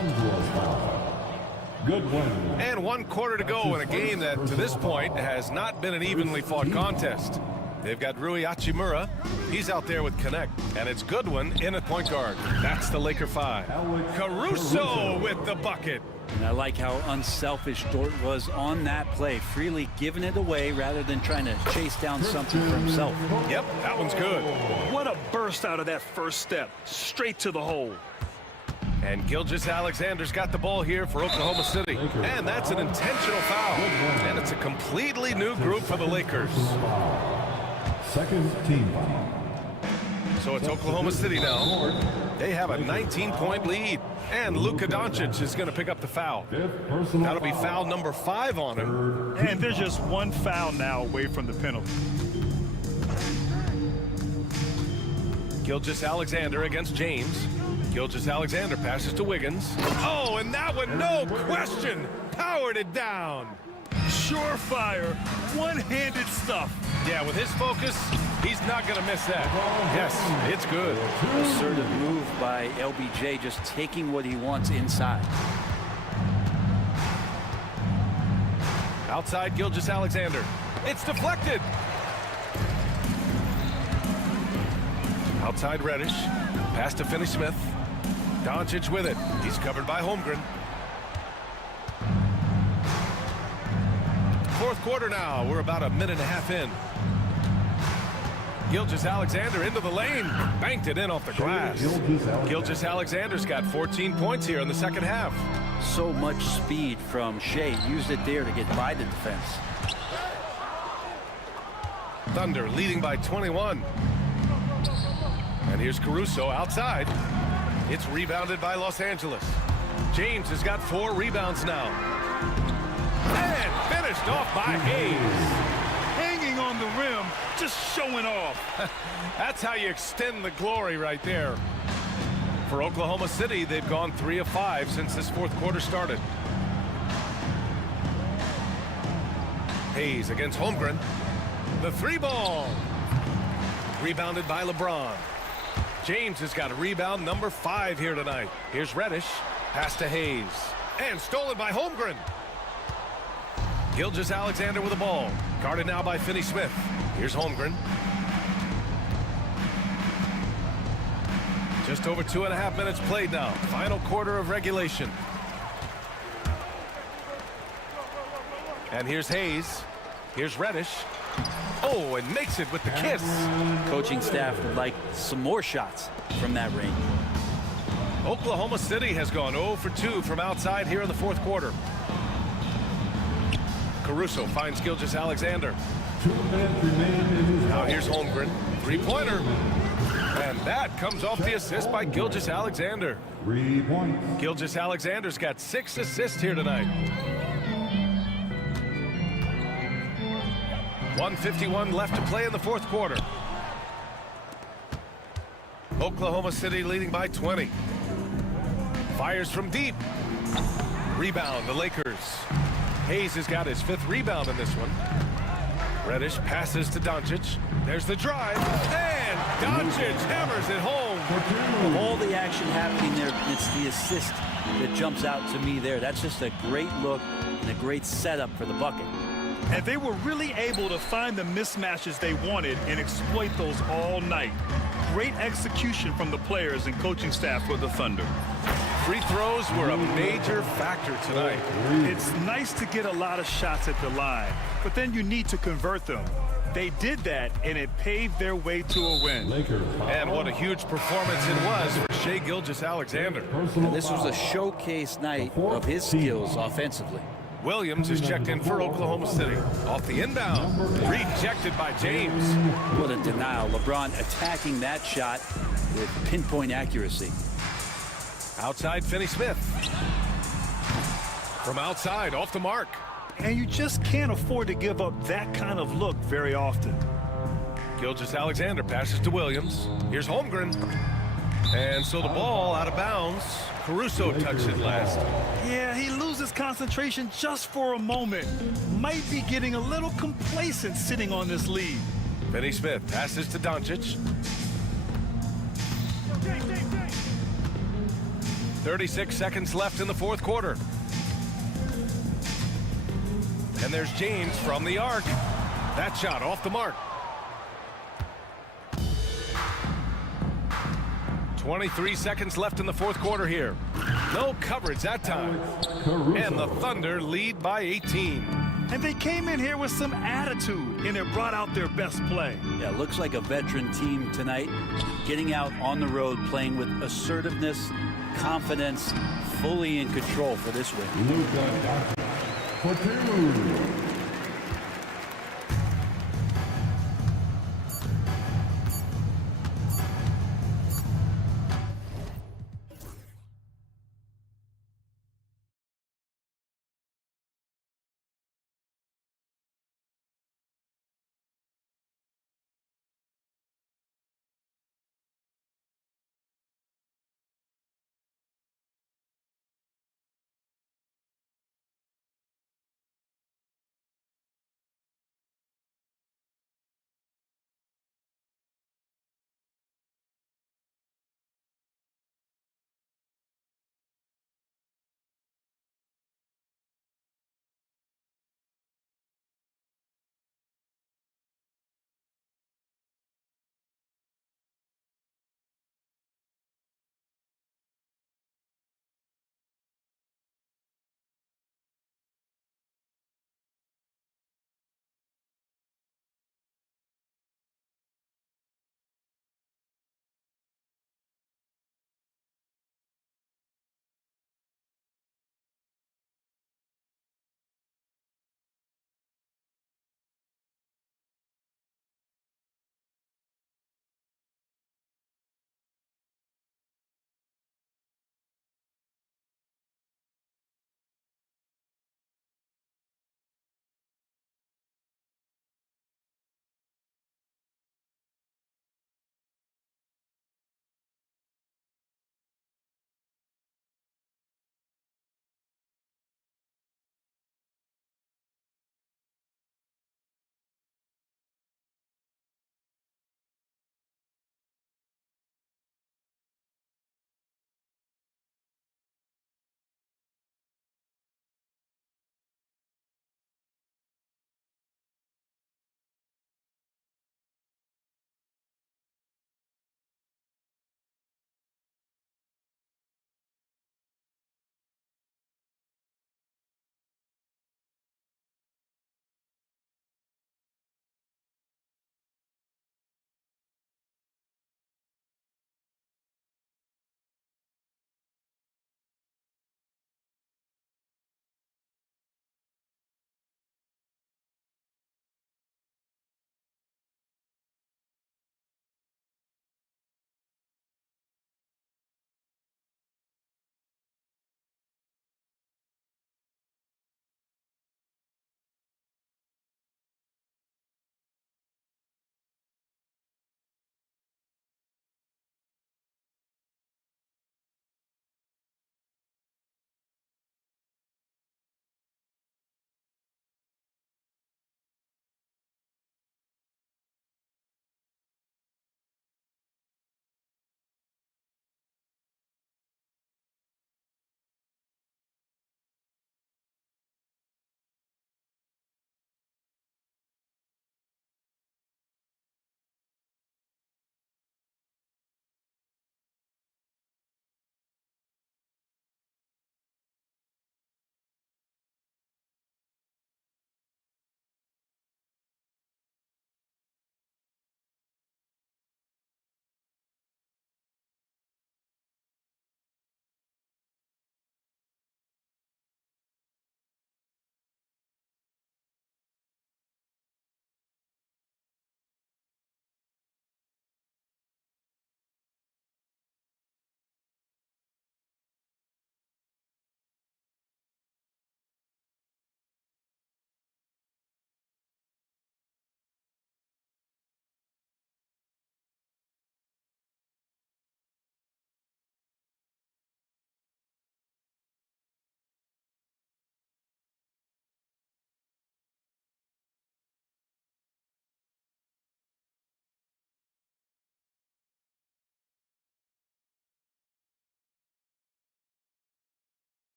Good one. And 1 quarter to go in a game that, to this point, has not been an evenly fought contest. They've got Rui Hachimura. He's out there with Connect. And it's Goodwin in at point guard. That's the Laker 5. Caruso with the bucket. And I like how unselfish Dort was on that play, freely giving it away rather than trying to chase down something for himself. Yep, that one's good. What a burst out of that first step. Straight to the hole. And Gilgeous Alexander's got the ball here for Oklahoma City. And that's an intentional foul. And it's a completely new group for the Lakers. Second team foul. So it's Oklahoma City now. They have a 19-point lead. And Luka Doncic is going to pick up the foul. That'll be foul number 5 on him. And there's just 1 foul now away from the penalty. Gilgeous Alexander against James. Gilgeous Alexander passes to Wiggins. Oh, and that one, no question, powered it down. Surefire, one-handed stuff. Yeah, with his focus, he's not going to miss that. Yes, it's good. Assertive move by LBJ, just taking what he wants inside. Outside Gilgeous Alexander. It's deflected. Outside Reddish. Pass to Finney-Smith. Doncic with it. He's covered by Holmgren. 4th quarter now. We're about a minute and a half in. Gilgeous Alexander into the lane. Banked it in off the glass. Gilgeous Alexander's got 14 points here in the second half. So much speed from Shea. Used it there to get by the defense. Thunder leading by 21. And here's Caruso outside. It's rebounded by Los Angeles. James has got 4 rebounds now. And finished off by Hayes. Hanging on the rim, just showing off. That's how you extend the glory right there. For Oklahoma City, they've gone 3 of 5 since this 4th quarter started. Hayes against Holmgren. The 3-ball. Rebounded by LeBron. James has got a rebound number 5 here tonight. Here's Reddish. Pass to Hayes. And stolen by Holmgren. Gilgeous Alexander with the ball. Guarded now by Finney-Smith. Here's Holmgren. Just over 2.5 minutes played now. Final quarter of regulation. And here's Hayes. Here's Reddish. Oh, and makes it with the kiss. Coaching staff would like some more shots from that range. Oklahoma City has gone 0 for 2 from outside here in the fourth quarter. Caruso finds Gilgeous-Alexander. 2 minutes remain in this Now ball. here's Holmgren. Three-pointer. And that comes off the assist by Gilgeous-Alexander. 3 points. Gilgeous-Alexander's got 6 assists here tonight. 1:51 left to play in the fourth quarter. Oklahoma City leading by 20. Fires from deep. Rebound, the Lakers. Hayes has got his 5th rebound in this one. Reddish passes to Doncic. There's the drive, and Doncic hammers it home. Of all the action happening there, it's the assist that jumps out to me there. That's just a great look and a great setup for the bucket. And they were really able to find the mismatches they wanted and exploit those all night. Great execution from the players and coaching staff for the Thunder. Free throws were a major factor tonight. It's nice to get a lot of shots at the line, but then you need to convert them. They did that, and it paved their way to a win. Lakers. And what a huge performance it was for Shai Gilgeous-Alexander. This was a showcase night of his skills offensively. Williams is checked in for Oklahoma City. Off the inbound, rejected by James. What a denial. LeBron attacking that shot with pinpoint accuracy. Outside Finney-Smith. From outside, off the mark. And you just can't afford to give up that kind of look very often. Gilgeous-Alexander passes to Williams. Here's Holmgren. And so the ball out of bounds. Caruso touched it last. Yeah, he loses concentration just for a moment. Might be getting a little complacent sitting on this lead. Finney-Smith passes to Doncic. 36 seconds left in the fourth quarter. And there's James from the arc. That shot off the mark. 23 seconds left in the fourth quarter here. No coverage that time. And the Thunder lead by 18. And they came in here with some attitude, and it brought out their best play. Yeah, looks like a veteran team tonight, getting out on the road, playing with assertiveness, confidence, fully in control for this win. Luka for 2.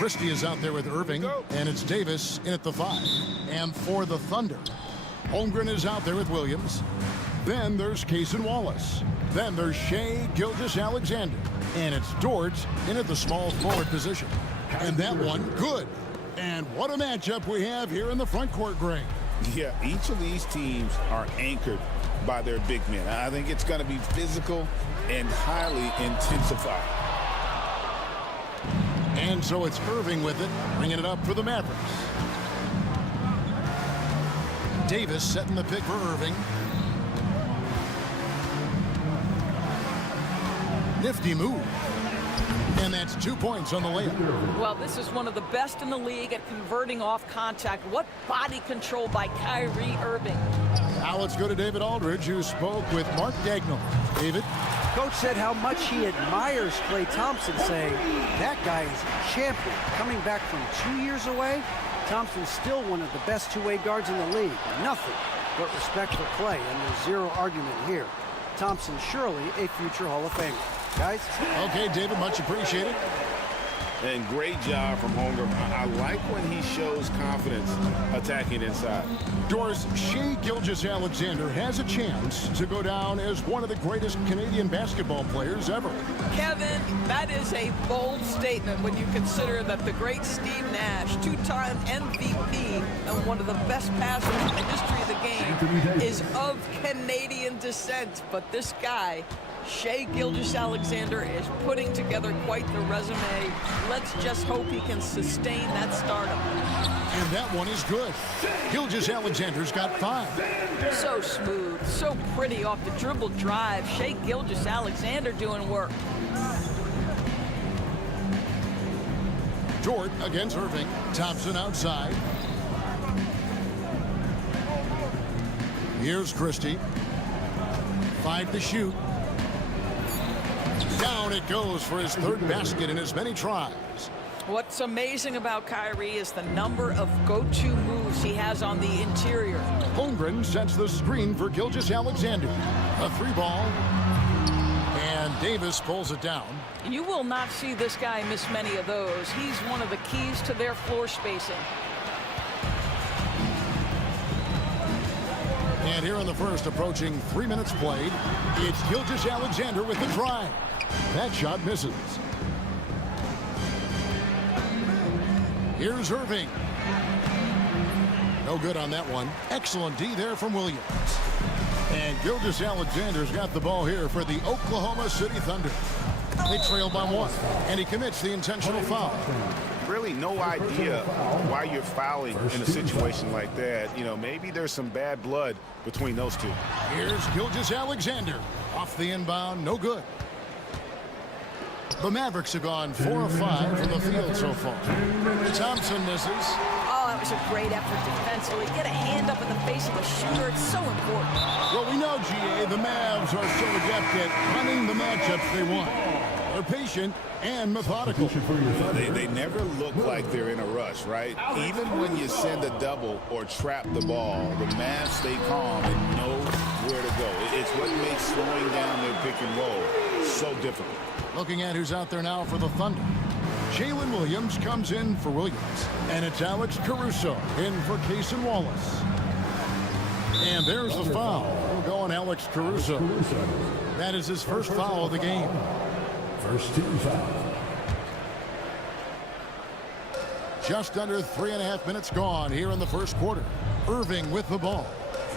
Christie is out there with Irving, and it's Davis in at the 5. And for the Thunder, Holmgren is out there with Williams. Then there's Cason Wallace. Then there's Shea Gilgeous-Alexander. And it's Dort in at the small forward position. And that one, good. And what a matchup we have here in the front court, Greg. Yeah, each of these teams are anchored by their big men. I think it's going to be physical and highly intensified. And so it's Irving with it, bringing it up for the Mavericks. Davis setting the pick for Irving. Nifty move. And that's 2 points on the layup. Well, this is one of the best in the league at converting off contact. What body control by Kyrie Irving. Now let's go to David Aldridge, who spoke with Mark Dagnall. David? Coach said how much he admires Klay Thompson, saying that guy is a champion. Coming back from 2 years away, Thompson's still one of the best two-way guards in the league. Nothing but respect for Klay, and there's zero argument here. Thompson surely a future Hall of Famer. Guys? Okay, David, much appreciated. And great job from Holmgren. I like when he shows confidence attacking inside. Doris, Shea Gilgeous-Alexander has a chance to go down as one of the greatest Canadian basketball players ever. Kevin, that is a bold statement when you consider that the great Steve Nash, two-time MVP and one of the best passers in the history of the game, is of Canadian descent. But this guy, Shea Gilgeous-Alexander, is putting together quite the resume. Let's just hope he can sustain that stardom. And that one is good. Gilgeous-Alexander's got 5. So smooth, so pretty off the dribble drive. Shea Gilgeous-Alexander doing work. Dort against Irving. Thompson outside. Here's Christie. 5 to shoot. Down it goes for his 3rd basket in as many tries. What's amazing about Kyrie is the number of go-to moves he has on the interior. Holmgren sets the screen for Gilgeous-Alexander. A 3-ball. And Davis pulls it down. You will not see this guy miss many of those. He's one of the keys to their floor spacing. And here in the first, approaching 3 minutes played, it's Gilgeous-Alexander with the drive. That shot misses. Here's Irving. No good on that one. Excellent D there from Williams. And Gilgeous-Alexander's got the ball here for the Oklahoma City Thunder. They trail by 1, and he commits the intentional foul. Really no idea why you're fouling in a situation like that. You know, maybe there's some bad blood between those two. Here's Gilgeous-Alexander. Off the inbound, no good. The Mavericks have gone 4 of 5 from the field so far. Thompson misses. Oh, that was a great effort defensively. Get a hand up in the face of the shooter. It's so important. Well, we know, GA, the Mavs are so adept at running the matchups they want. They're patient and methodical. They never look like they're in a rush, right? Even when you send a double or trap the ball, the Mavs stay calm and know where to go. It's what makes slowing down their pick and roll so difficult. Looking at who's out there now for the Thunder. Jalen Williams comes in for Williams. And it's Alex Caruso in for Cason Wallace. And there's the foul. We'll go on Alex Caruso. That is his first foul of the game. First team foul. Just under 3.5 minutes gone here in the first quarter. Irving with the ball.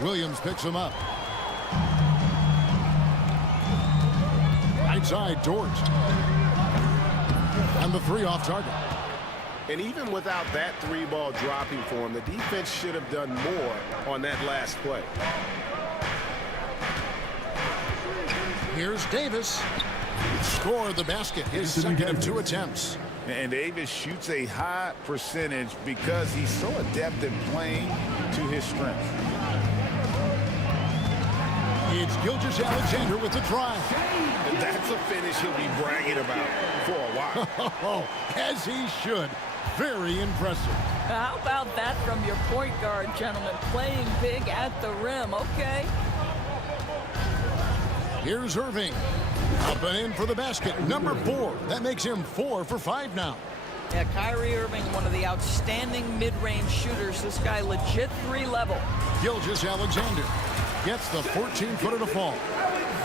Williams picks him up. Right side, Dort. And the 3 off target. And even without that 3-ball dropping for him, the defense should have done more on that last play. Here's Davis. Scored the basket, his second of 2 attempts. And Davis shoots a high percentage because he's so adept at playing to his strength. It's Gilgeous-Alexander with the drive. And that's a finish he'll be bragging about for a while. As he should. Very impressive. How about that from your point guard, gentlemen? Playing big at the rim, okay? Here's Irving. Up and in for the basket. Number 4. That makes him 4 for 5 now. Yeah, Kyrie Irving, one of the outstanding mid-range shooters. This guy legit 3-level. Gilgeous-Alexander gets the 14-footer to fall.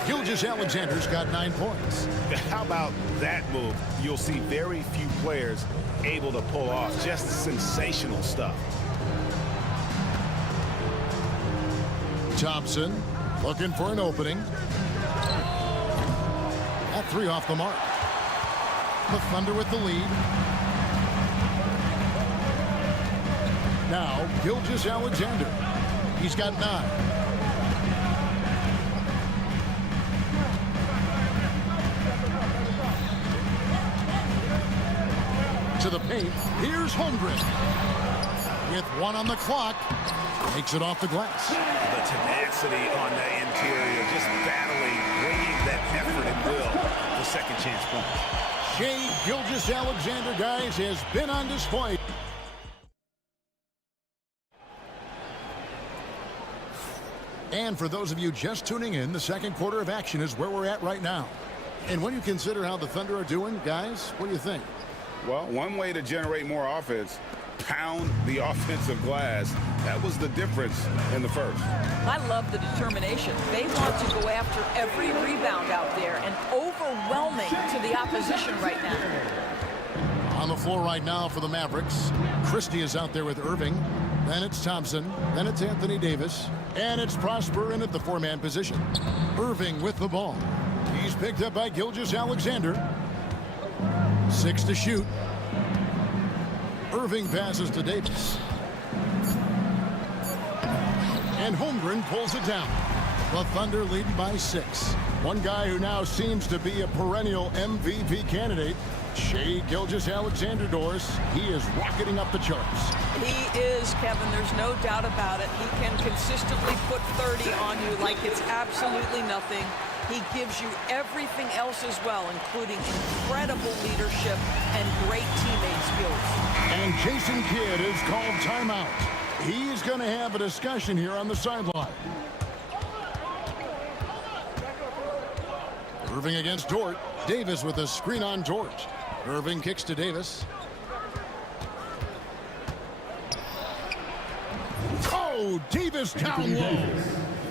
Gilgeous-Alexander's got 9 points. How about that move? You'll see very few players able to pull off. Just sensational stuff. Thompson looking for an opening. That 3 off the mark. The Thunder with the lead. Now, Gilgeous-Alexander. He's got 9. To the paint. Here's Holmgren. With 1 on the clock. Makes it off the glass. The tenacity on the interior, just battling, bringing that effort and will for second chance points. Shai Gilgeous-Alexander, guys, has been on display. And for those of you just tuning in, the second quarter of action is where we're at right now. And when you consider how the Thunder are doing, guys, what do you think? Well, one way to generate more offense, pound the offensive glass. That was the difference in the first. I love the determination. They want to go after every rebound out there and overwhelming to the opposition right now. On the floor right now for the Mavericks, Christie is out there with Irving. Then it's Thompson. Then it's Anthony Davis. And it's Prosper in at the 4-man position. Irving with the ball. He's picked up by Gilgeous-Alexander. 6 to shoot. Irving passes to Davis. And Holmgren pulls it down. The Thunder leading by 6. One guy who now seems to be a perennial MVP candidate, Shai Gilgeous-Alexander, Doris. He is rocketing up the charts. He is, Kevin. There's no doubt about it. He can consistently put 30 on you like it's absolutely nothing. He gives you everything else as well, including incredible leadership and great teammate skills. And Jason Kidd is called timeout. He's going to have a discussion here on the sideline. Irving against Dort. Davis with a screen on Dort. Irving kicks to Davis. Oh, Davis down low.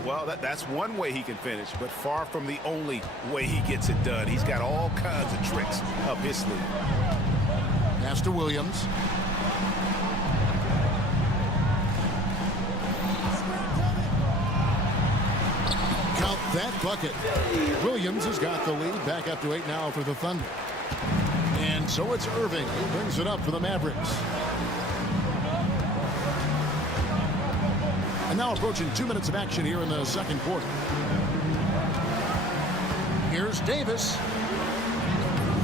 Well, that's one way he can finish, but far from the only way he gets it done. He's got all kinds of tricks up his sleeve. Pass to Williams. Count that bucket. Williams has got the lead, back up to 8 now for the Thunder. And so it's Irving who brings it up for the Mavericks. And now approaching 2 minutes of action here in the second quarter. Here's Davis.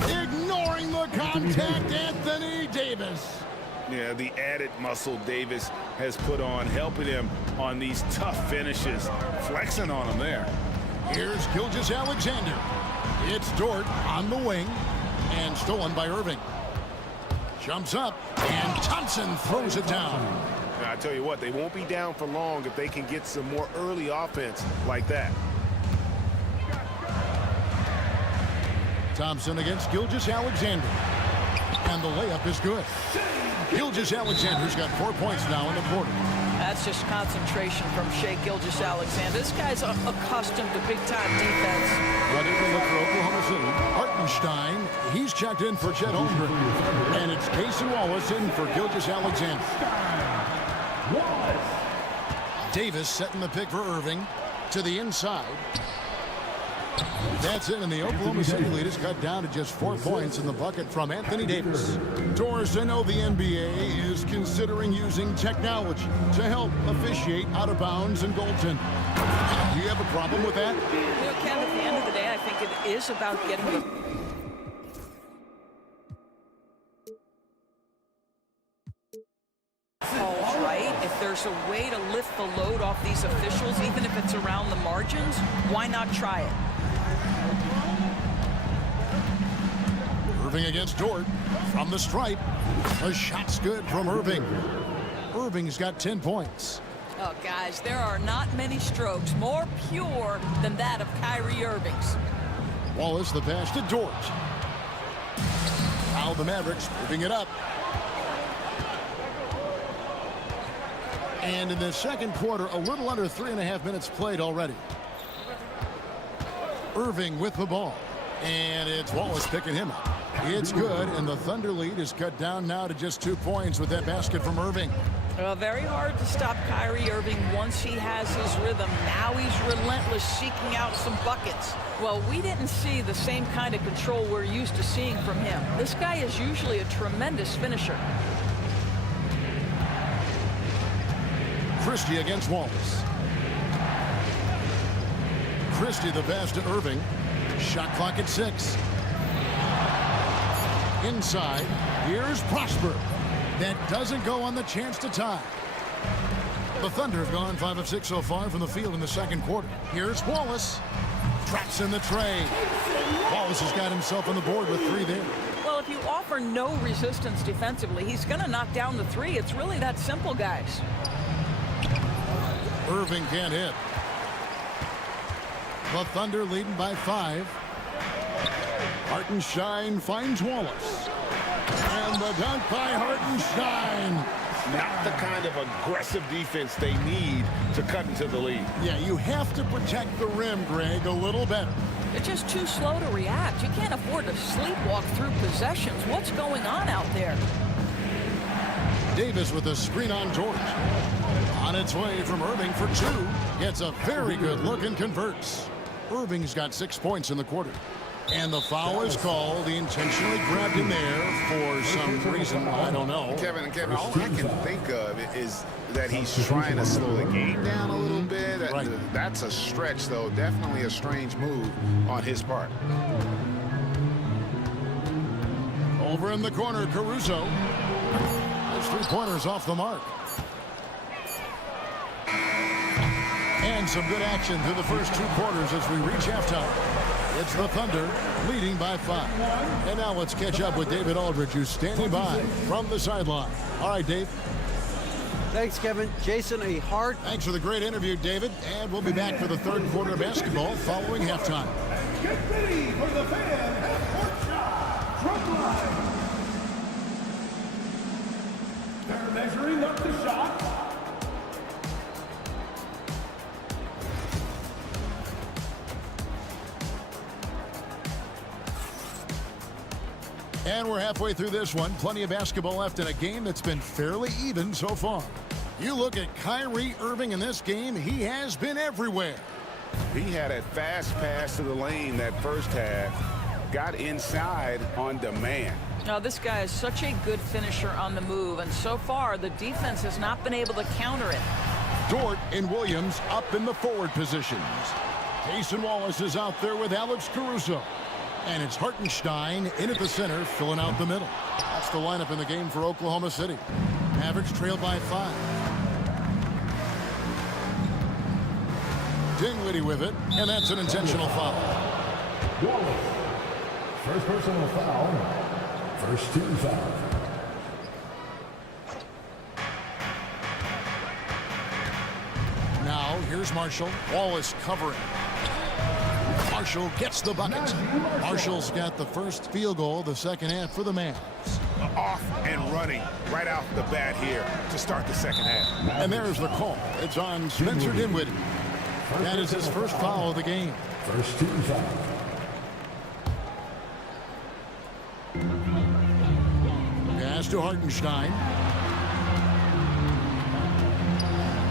Ignoring the contact, Anthony Davis. Yeah, the added muscle Davis has put on, helping him on these tough finishes, flexing on him there. Here's Gilgeous-Alexander. It's Dort on the wing and stolen by Irving. Jumps up and Thompson throws it down. I tell you what, they won't be down for long if they can get some more early offense like that. Thompson against Gilgeous-Alexander. And the layup is good. Gilgeous-Alexander's got 4 points now in the quarter. That's just concentration from Shai Gilgeous-Alexander. This guy's accustomed to big-time defense. Ready to look for Oklahoma City. Hartenstein, he's checked in for Chet Holmgren. And it's Cason Wallace in for Gilgeous-Alexander. Davis setting the pick for Irving to the inside. That's it, and the Oklahoma City lead is cut down to just 4 points in the bucket from Anthony Davis. Doris, I know the NBA is considering using technology to help officiate out of bounds and goaltending. Do you have a problem with that? You know, Ken, at the end of the day, I think it is about getting the calls right. If there's a way to lift the load off these officials, even if it's around the margins, why not try it? Irving against Dort from the stripe. A shot's good from Irving. Irving's got 10 points. Oh, guys, there are not many strokes more pure than that of Kyrie Irving's. Wallace the pass to Dort. Now the Mavericks moving it up. And in the second quarter, a little under 3.5 minutes played already. Irving with the ball. And it's Wallace picking him up. It's good, and the Thunder lead is cut down now to just 2 points with that basket from Irving. Well, very hard to stop Kyrie Irving once he has his rhythm. Now he's relentless, seeking out some buckets. Well, we didn't see the same kind of control we're used to seeing from him. This guy is usually a tremendous finisher. Christie against Wallace. Christie the pass to Irving. Shot clock at 6. Inside, here's Prosper. That doesn't go on the chance to tie. The Thunder have gone 5 of 6 so far from the field in the second quarter. Here's Wallace. Traps in the tray. Wallace has got himself on the board with 3 there. Well, if you offer no resistance defensively, he's going to knock down the 3. It's really that simple, guys. Irving can't hit. The Thunder leading by 5. Hartenstein finds Wallace. And the dunk by Hartenstein. Not the kind of aggressive defense they need to cut into the lead. Yeah, you have to protect the rim, Greg, a little better. It's just too slow to react. You can't afford to sleepwalk through possessions. What's going on out there? Davis with a screen on George. On its way from Irving for 2. Gets a very good look and converts. Irving's got 6 points in the quarter. And the foul is called. He intentionally grabbed him there for some reason. I don't know. Kevin, all I can think of is that he's trying to slow the game down a little bit. Right. That's a stretch, though. Definitely a strange move on his part. Over in the corner, Caruso. His 3-pointers off the mark. And some good action through the first 2 quarters as we reach halftime. It's the Thunder leading by 5. And now let's catch up with David Aldridge, who's standing by from the sideline. All right, Dave. Thanks, Kevin. Jason, a hard... Thanks for the great interview, David. And we'll be back for the third quarter of basketball following halftime. Get ready for the fan half-court shot from line. They're measuring up the shot. And we're halfway through this one. Plenty of basketball left in a game that's been fairly even so far. You look at Kyrie Irving in this game, he has been everywhere. He had a fast pass to the lane that first half. Got inside on demand. Now, this guy is such a good finisher on the move, and so far, the defense has not been able to counter it. Dort and Williams up in the forward positions. Jason Wallace is out there with Alex Caruso. And it's Hartenstein in at the center, filling out the middle. That's the lineup in the game for Oklahoma City. Mavericks trail by 5. Dinwiddie with it, and that's an intentional foul. Wallace. First personal foul. First team foul. Now, here's Marshall. Wallace covering. Marshall gets the bucket. Marshall's got the first field goal of the second half for the Mavs. Off and running right off the bat here to start the second half. And there's the call. It's on Spencer Dinwiddie. That is his first foul of the game. First team foul. Pass to Hartenstein.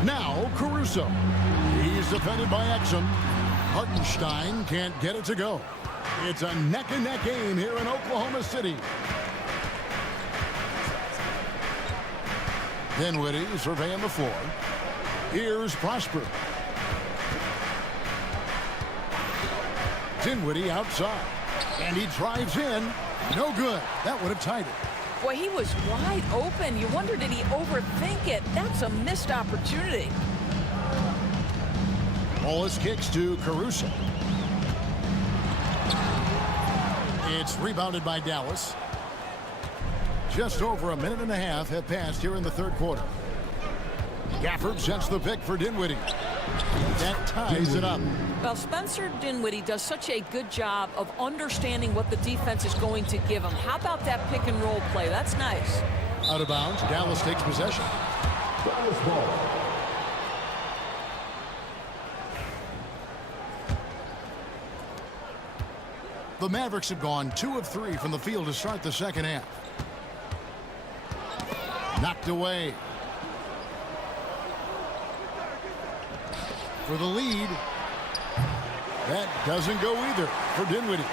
Now Caruso. He's defended by Exum. Hartenstein can't get it to go. It's a neck-and-neck game here in Oklahoma City. Dinwiddie surveying the floor. Here's Prosper. Dinwiddie outside. And he drives in. No good. That would have tied it. Boy, he was wide open. You wonder, did he overthink it? That's a missed opportunity. Wallace kicks to Caruso. It's rebounded by Dallas. Just over a minute and a half have passed here in the third quarter. Gafford sets the pick for Dinwiddie. That ties it up. Well, Spencer Dinwiddie does such a good job of understanding what the defense is going to give him. How about that pick and roll play? That's nice. Out of bounds, Dallas takes possession. Dallas ball. The Mavericks have gone 2 of 3 from the field to start the second half. Knocked away. For the lead. That doesn't go either for Dinwiddie.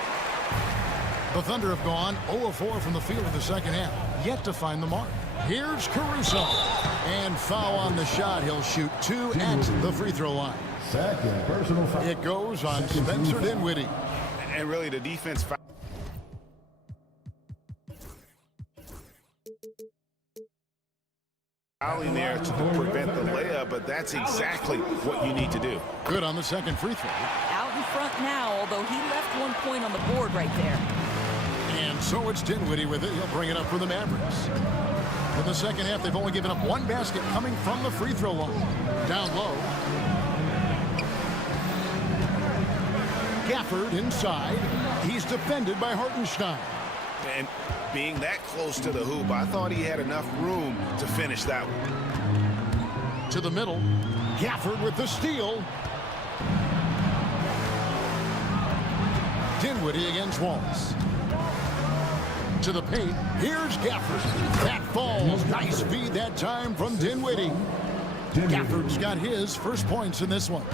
The Thunder have gone 0 of 4 from the field in the second half. Yet to find the mark. Here's Caruso. And foul on the shot. He'll shoot 2 at the free throw line. Second personal foul. It goes on Spencer Dinwiddie. And really, the defense fouling there to prevent the layup, but that's exactly what you need to do. Good on the second free throw. Out in front now, although he left 1 point on the board right there. And so it's Dinwiddie with it. He'll bring it up for the Mavericks. In the second half, they've only given up 1 basket coming from the free throw line. Down low. Gafford inside. He's defended by Hartenstein. And being that close to the hoop, I thought he had enough room to finish that one. To the middle. Gafford with the steal. Dinwiddie against Wallace. To the paint. Here's Gafford. That falls. Nice feed that time from Dinwiddie. Gafford's got his first points in this one.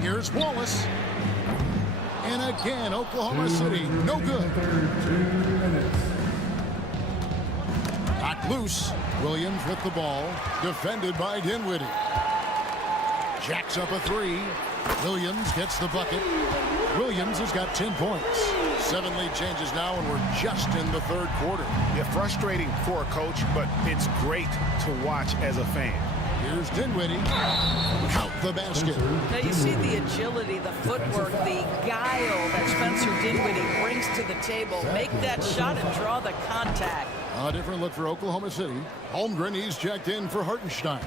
Here's Wallace. And again, Oklahoma City, no good. Knocked loose. Williams with the ball. Defended by Dinwiddie. Jacks up a 3. Williams gets the bucket. Williams has got 10 points. 7 lead changes now, and we're just in the third quarter. Yeah, frustrating for a coach, but it's great to watch as a fan. Here's Dinwiddie. Count the basket. Now you see the agility, the footwork, the guile that Spencer Dinwiddie brings to the table. Make that shot and draw the contact. A different look for Oklahoma City. Holmgren, he's checked in for Hartenstein.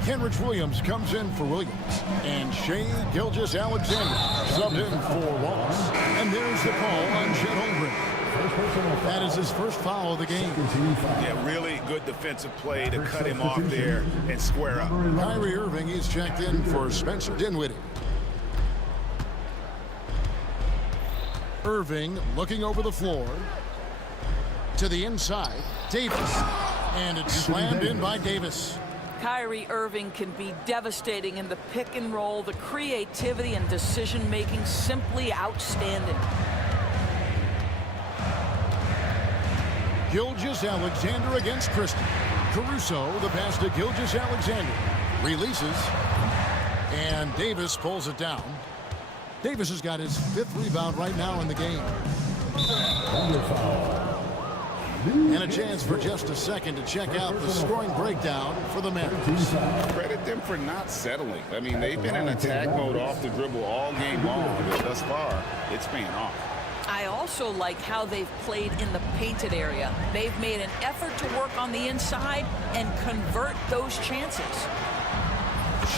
Kenrich Williams comes in for Williams. And Shea Gilgeous-Alexander subbed in for Wallace. And there's the call on Chet Holmgren. That is his first foul of the game. Yeah, really good defensive play to cut him off there and square up. Kyrie Irving, he's checked in for Spencer Dinwiddie. Irving looking over the floor. To the inside, Davis. And it's slammed in by Davis. Kyrie Irving can be devastating in the pick and roll. The creativity and decision-making simply outstanding. Gilgeous-Alexander against Christie. Caruso, the pass to Gilgeous-Alexander. Releases. And Davis pulls it down. Davis has got his 5th rebound right now in the game. And a chance for just a second to check out the scoring breakdown for the Mavericks. Credit them for not settling. I mean, they've been in attack mode off the dribble all game long, but thus far, it's paying off. I also like how they've played in the painted area. They've made an effort to work on the inside and convert those chances.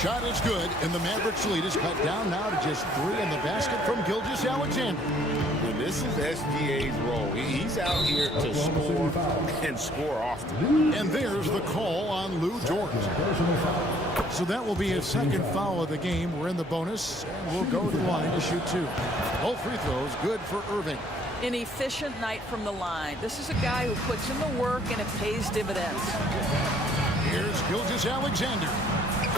Shot is good, and the Mavericks lead is cut down now to just 3 in the basket from Gilgeous-Alexander. And this is SGA's role. He's out here to score and score often. And there's the call on Lou Dort. So that will be his 2nd foul of the game. We're in the bonus, and we'll go to the line to shoot 2. Both free throws good for Irving. An efficient night from the line. This is a guy who puts in the work, and it pays dividends. Here's Gilgeous-Alexander.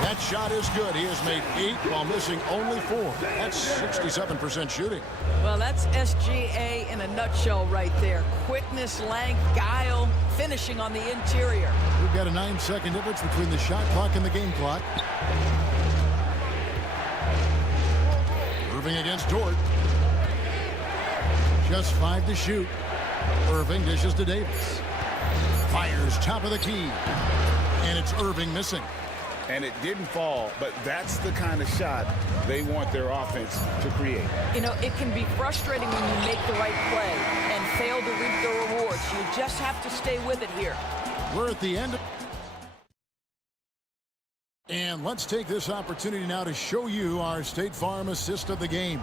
That shot is good. He has made 8 while missing only 4. That's 67% shooting. Well, that's SGA in a nutshell right there. Quickness, length, guile, finishing on the interior. We've got a 9-second difference between the shot clock and the game clock. Irving against Dort. Just 5 to shoot. Irving dishes to Davis. Fires top of the key. And it's Irving missing. And it didn't fall, but that's the kind of shot they want their offense to create. You know, it can be frustrating when you make the right play and fail to reap the rewards. You just have to stay with it here. We're at the end of And let's take this opportunity now to show you our State Farm assist of the game.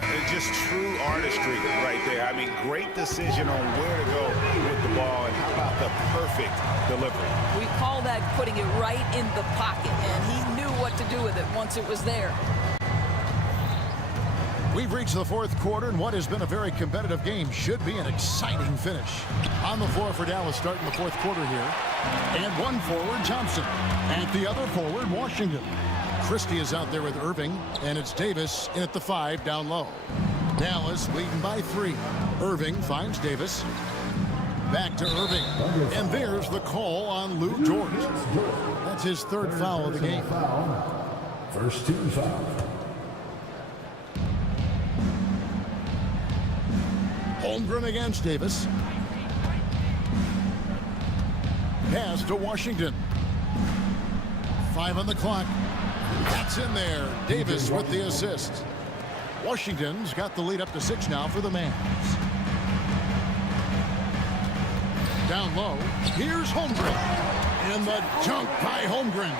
It's just true artistry right there. I mean, great decision on where to go with the ball, and how about the perfect delivery? We call that putting it right in the pocket, and he knew what to do with it once it was there. We've reached the fourth quarter, and what has been a very competitive game should be an exciting finish. On the floor for Dallas starting the fourth quarter here. And one forward, Thompson. At the other forward, Washington. Christie is out there with Irving, and it's Davis in at the 5 down low. Dallas leading by 3. Irving finds Davis. Back to Irving. And there's the call on Lou George. That's his third foul of the game. First team foul. Holmgren against Davis. Pass to Washington. 5 on the clock. That's in there. Davis with the assist. Washington's got the lead up to 6 now for the Mavs. Down low. Here's Holmgren. And the dunk by Holmgren.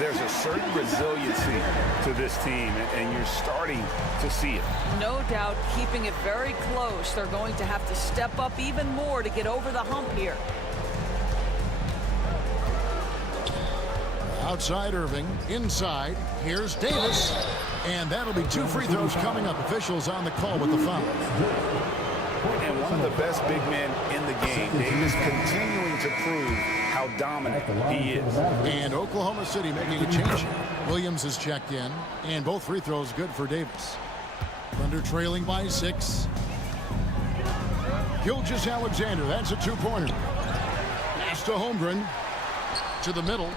There's a certain resiliency to this team, and you're starting to see it. No doubt, keeping it very close. They're going to have to step up even more to get over the hump here. Outside Irving, inside, here's Davis, and that'll be 2 free throws coming up. Officials on the call with the foul. And one of the best big men in the game, Davis, continuing to prove how dominant he is. And Oklahoma City making a change. Williams is checked in, and both free throws good for Davis. Thunder trailing by 6. Gilgeous-Alexander, that's a 2-pointer. Pass to Holmgren, to the middle.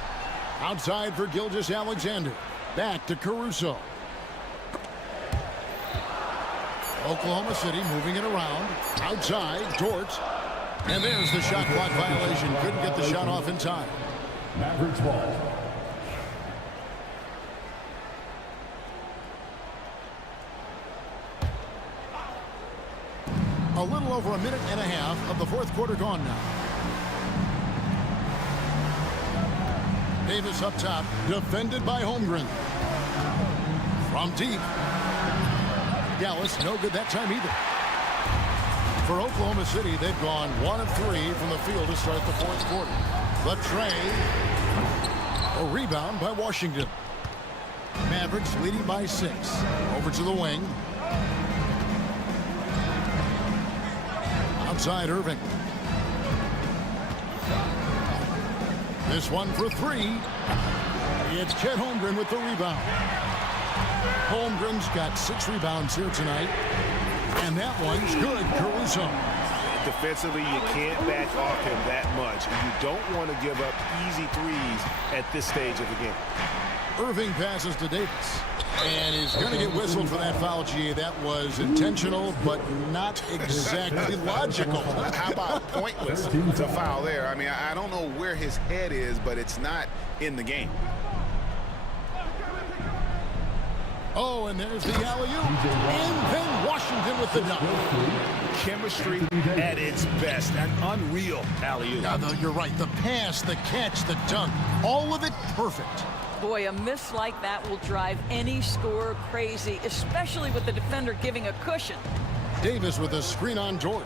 Outside for Gilgeous-Alexander. Back to Caruso. Oklahoma City moving it around. Outside, Dort. And there's the shot clock violation. Couldn't get the shot off in time. Mavericks ball. A little over a minute and a half of the fourth quarter gone now. Davis up top, defended by Holmgren. From deep. Dallas, no good that time either. For Oklahoma City, they've gone 1 of 3 from the field to start the fourth quarter. The tray. A rebound by Washington. Mavericks leading by 6. Over to the wing. Outside Irving. This one for 3. It's Chet Holmgren with the rebound. Holmgren's got 6 rebounds here tonight. And that one's good, Caruso. Defensively, you can't back off him that much. And you don't want to give up easy threes at this stage of the game. Irving passes to Davis. And he's going to get whistled for that foul, G. That was intentional, but not exactly logical. How about pointless to foul there? I mean, I don't know where his head is, but it's not in the game. Oh, and there's the alley-oop. And then Washington with the dunk. Chemistry at its best. An unreal alley-oop. No, you're right. The pass, the catch, the dunk, all of it perfect. Boy, a miss like that will drive any scorer crazy, especially with the defender giving a cushion. Davis with a screen on George.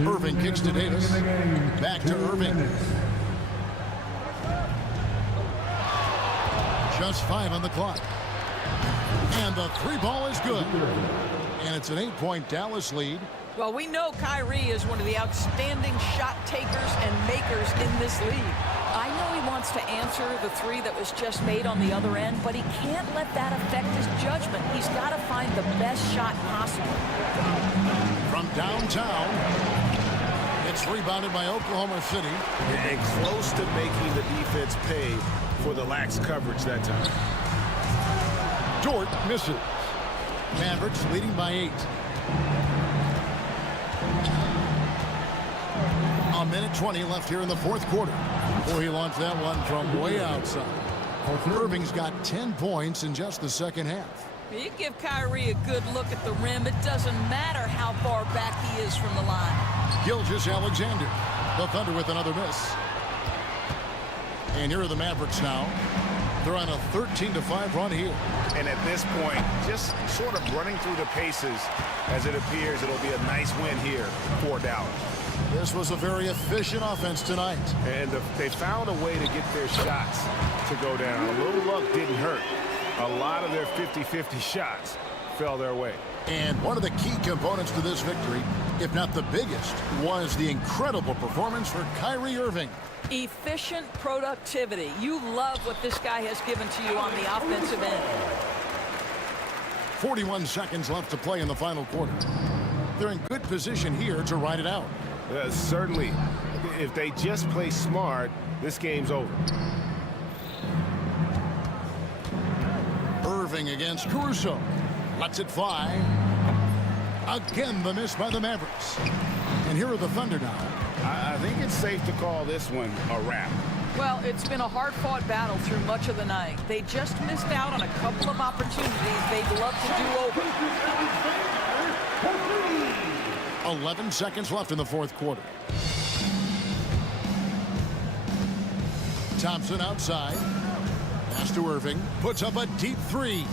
Irving kicks to Davis. Back to Irving. Just 5 on the clock. And the 3 ball is good. And it's an 8-point Dallas lead. Well, we know Kyrie is one of the outstanding shot takers and makers in this league. I know he wants to answer the 3 that was just made on the other end, but he can't let that affect his judgment. He's got to find the best shot possible. From downtown, it's rebounded by Oklahoma City. And close to making the defense pay for the lax coverage that time. Dort misses. Mavericks leading by 8. A minute 20 left here in the fourth quarter. Boy, he launched that one from way outside. Irving's got 10 points in just the second half. You give Kyrie a good look at the rim. It doesn't matter how far back he is from the line. Gilgeous-Alexander. The Thunder with another miss. And here are the Mavericks now. They're on a 13-5 run here. And at this point, just sort of running through the paces as it appears it'll be a nice win here for Dallas. This was a very efficient offense tonight. And they found a way to get their shots to go down. A little luck didn't hurt. A lot of their 50-50 shots fell their way. And one of the key components to this victory, if not the biggest, was the incredible performance for Kyrie Irving. Efficient productivity. You love what this guy has given to you on the offensive end. 41 seconds left to play in the final quarter. They're in good position here to ride it out. Certainly. If they just play smart, this game's over. Irving against Caruso. Lets it fly. Again, the miss by the Mavericks. And here are the Thunder now. I think it's safe to call this one a wrap. Well, it's been a hard-fought battle through much of the night. They just missed out on a couple of opportunities they'd love to do over. 11 seconds left in the fourth quarter. Thompson outside. Pass to Irving. Puts up a deep three.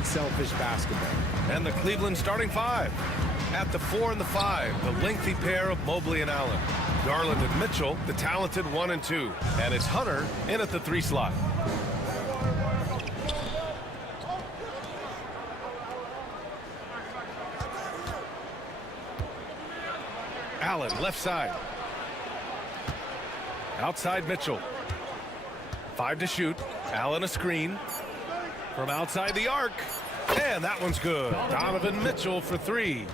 unselfish basketball. And the Cleveland starting five. At the 4 and the 5, the lengthy pair of Mobley and Allen. Garland and Mitchell, the talented 1 and 2. And it's Hunter in at the 3 slot. Allen, left side. Outside Mitchell. 5 to shoot. Allen a screen. From outside the arc. And that one's good. Donovan Mitchell for 3.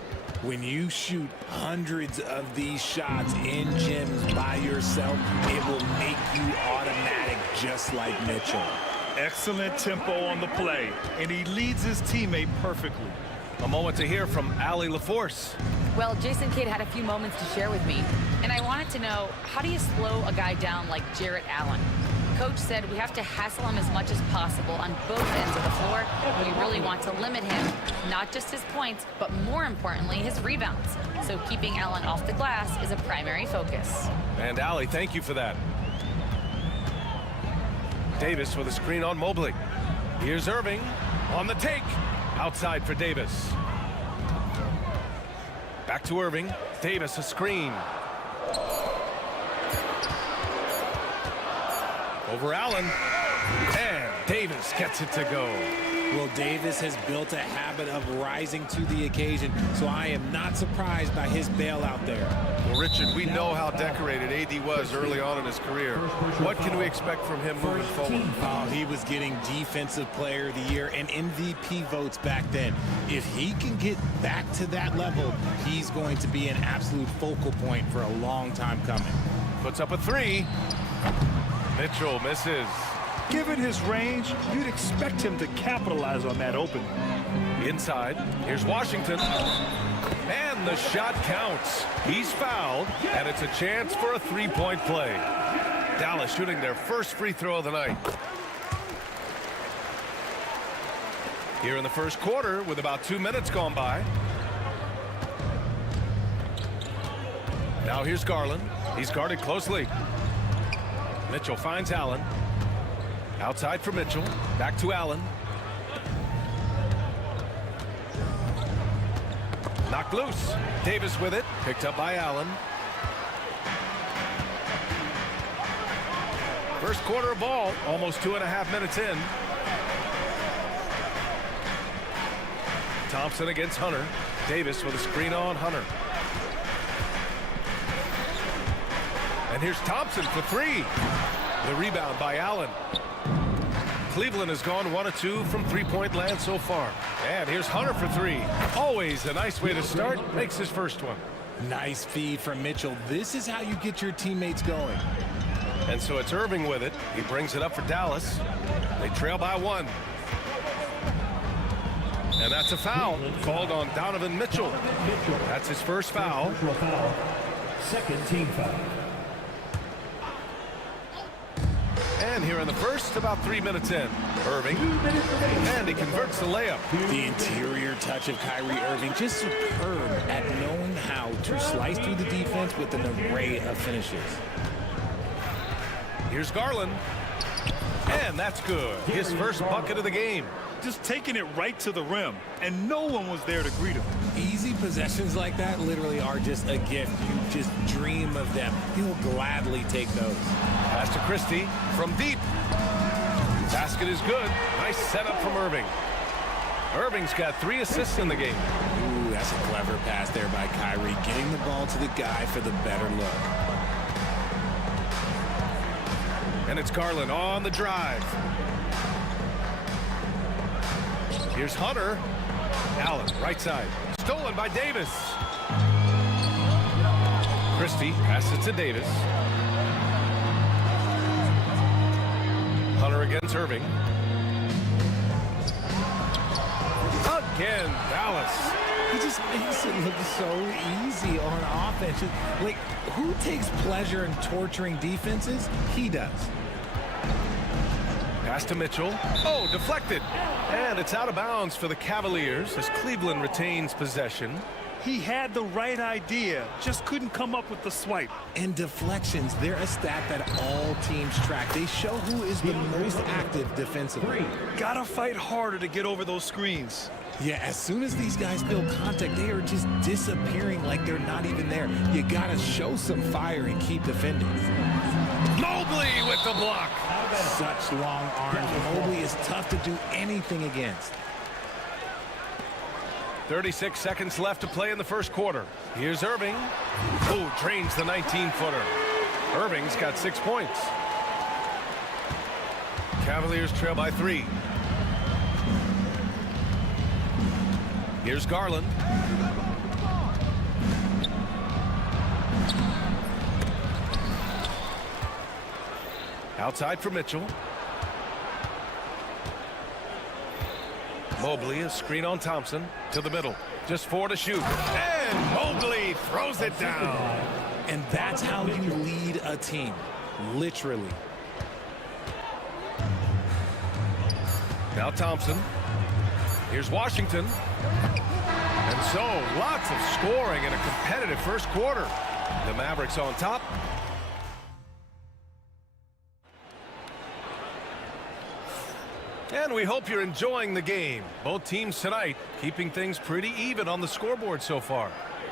When you shoot hundreds of these shots in gyms by yourself, it will make you automatic just like Mitchell. Excellent tempo on the play, and he leads his teammate perfectly. A moment to hear from Allie LaForce. Well, Jason Kidd had a few moments to share with me, and I wanted to know, how do you slow a guy down like Jarrett Allen? Coach said we have to hassle him as much as possible on both ends of the floor. We really want to limit him, not just his points, but more importantly, his rebounds. So keeping Allen off the glass is a primary focus. And Allie, thank you for that. Davis with a screen on Mobley. Here's Irving on the take. Outside for Davis. Back to Irving. Davis a screen. Over Allen, and Davis gets it to go. Well, Davis has built a habit of rising to the occasion, so I am not surprised by his bailout there. Well, Richard, we know how decorated AD was early on in his career. What can we expect from him moving forward? Oh, he was getting Defensive Player of the Year and MVP votes back then. If he can get back to that level, he's going to be an absolute focal point for a long time coming. Puts up a 3. Mitchell misses. Given his range, you'd expect him to capitalize on that opening. Inside, here's Washington. And the shot counts. He's fouled, and it's a chance for a 3-point play. Dallas shooting their first free throw of the night. Here in the first quarter with about 2 minutes gone by. Now here's Garland. He's guarded closely. Mitchell finds Allen. Outside for Mitchell. Back to Allen. Knocked loose. Davis with it. Picked up by Allen. First quarter of ball. Almost 2.5 minutes in. Thompson against Hunter. Davis with a screen on Hunter. And here's Thompson for 3. The rebound by Allen. Cleveland has gone 1 of 2 from 3-point land so far. And here's Hunter for 3. Always a nice way to start. Makes his first one. Nice feed from Mitchell. This is how you get your teammates going. And so it's Irving with it. He brings it up for Dallas. They trail by 1. And that's a foul called on Donovan Mitchell. That's his first foul. Second team foul. And here in the first, about 3 minutes in. Irving, and he converts the layup. The interior touch of Kyrie Irving, just superb at knowing how to slice through the defense with an array of finishes. Here's Garland, and that's good. His first bucket of the game. Just taking it right to the rim, and no one was there to greet him. Easy possessions like that literally are just a gift. You just dream of them. He'll gladly take those. Pass to Christie from deep. Basket is good. Nice setup from Irving. Irving's got 3 assists in the game. Ooh, that's a clever pass there by Kyrie, getting the ball to the guy for the better look. And it's Garland on the drive. Here's Hunter. Allen, right side. Stolen by Davis. Christie passes to Davis. Hunter against Irving. Again, Dallas. He just makes it look so easy on offense. Like, who takes pleasure in torturing defenses? He does. Pass to Mitchell. Oh, deflected. And it's out of bounds for the Cavaliers as Cleveland retains possession. He had the right idea, just couldn't come up with the swipe. And deflections, they're a stat that all teams track. They show who is the most active defensively. Gotta fight harder to get over those screens. Yeah, as soon as these guys feel contact, they are just disappearing like they're not even there. You gotta show some fire and keep defending. Mobley with the block. Such long arms. Mobley is tough to do anything against. 36 seconds left to play in the first quarter. Here's Irving. Ooh, drains the 19-footer. Irving's got 6 points. Cavaliers trail by 3. Here's Garland. Outside for Mitchell. Mobley, a screen on Thompson, to the middle. Just 4 to shoot. And Mobley throws it down. And that's how you lead a team. Literally. Now Thompson. Here's Washington. And so, lots of scoring in a competitive first quarter. The Mavericks on top. And we hope you're enjoying the game. Both teams tonight keeping things pretty even on the scoreboard so far.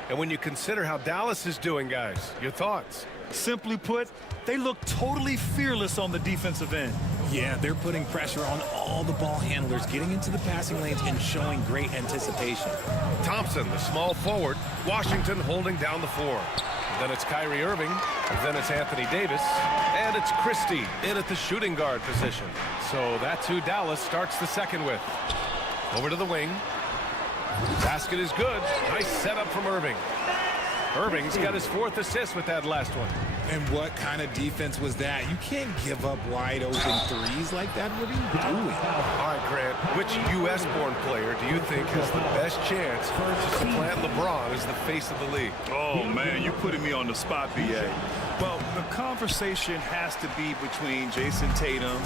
And when you consider how Dallas is doing, guys, your thoughts? Simply put, they look totally fearless on the defensive end. Yeah, they're putting pressure on all the ball handlers, getting into the passing lanes and showing great anticipation. Thompson, the small forward. Washington holding down the floor. Then it's Kyrie Irving. Then it's Anthony Davis. And it's Christie in at the shooting guard position. So that's who Dallas starts the second with. Over to the wing. Basket is good. Nice setup from Irving. Irving's got his 4th assist with that last one. And what kind of defense was that? You can't give up wide open threes like that. What are you doing? All right, Grant, which U.S.-born player do you think has the best chance to supplant LeBron as the face of the league? Oh, man, you're putting me on the spot, B.A. Well, the conversation has to be between Jason Tatum,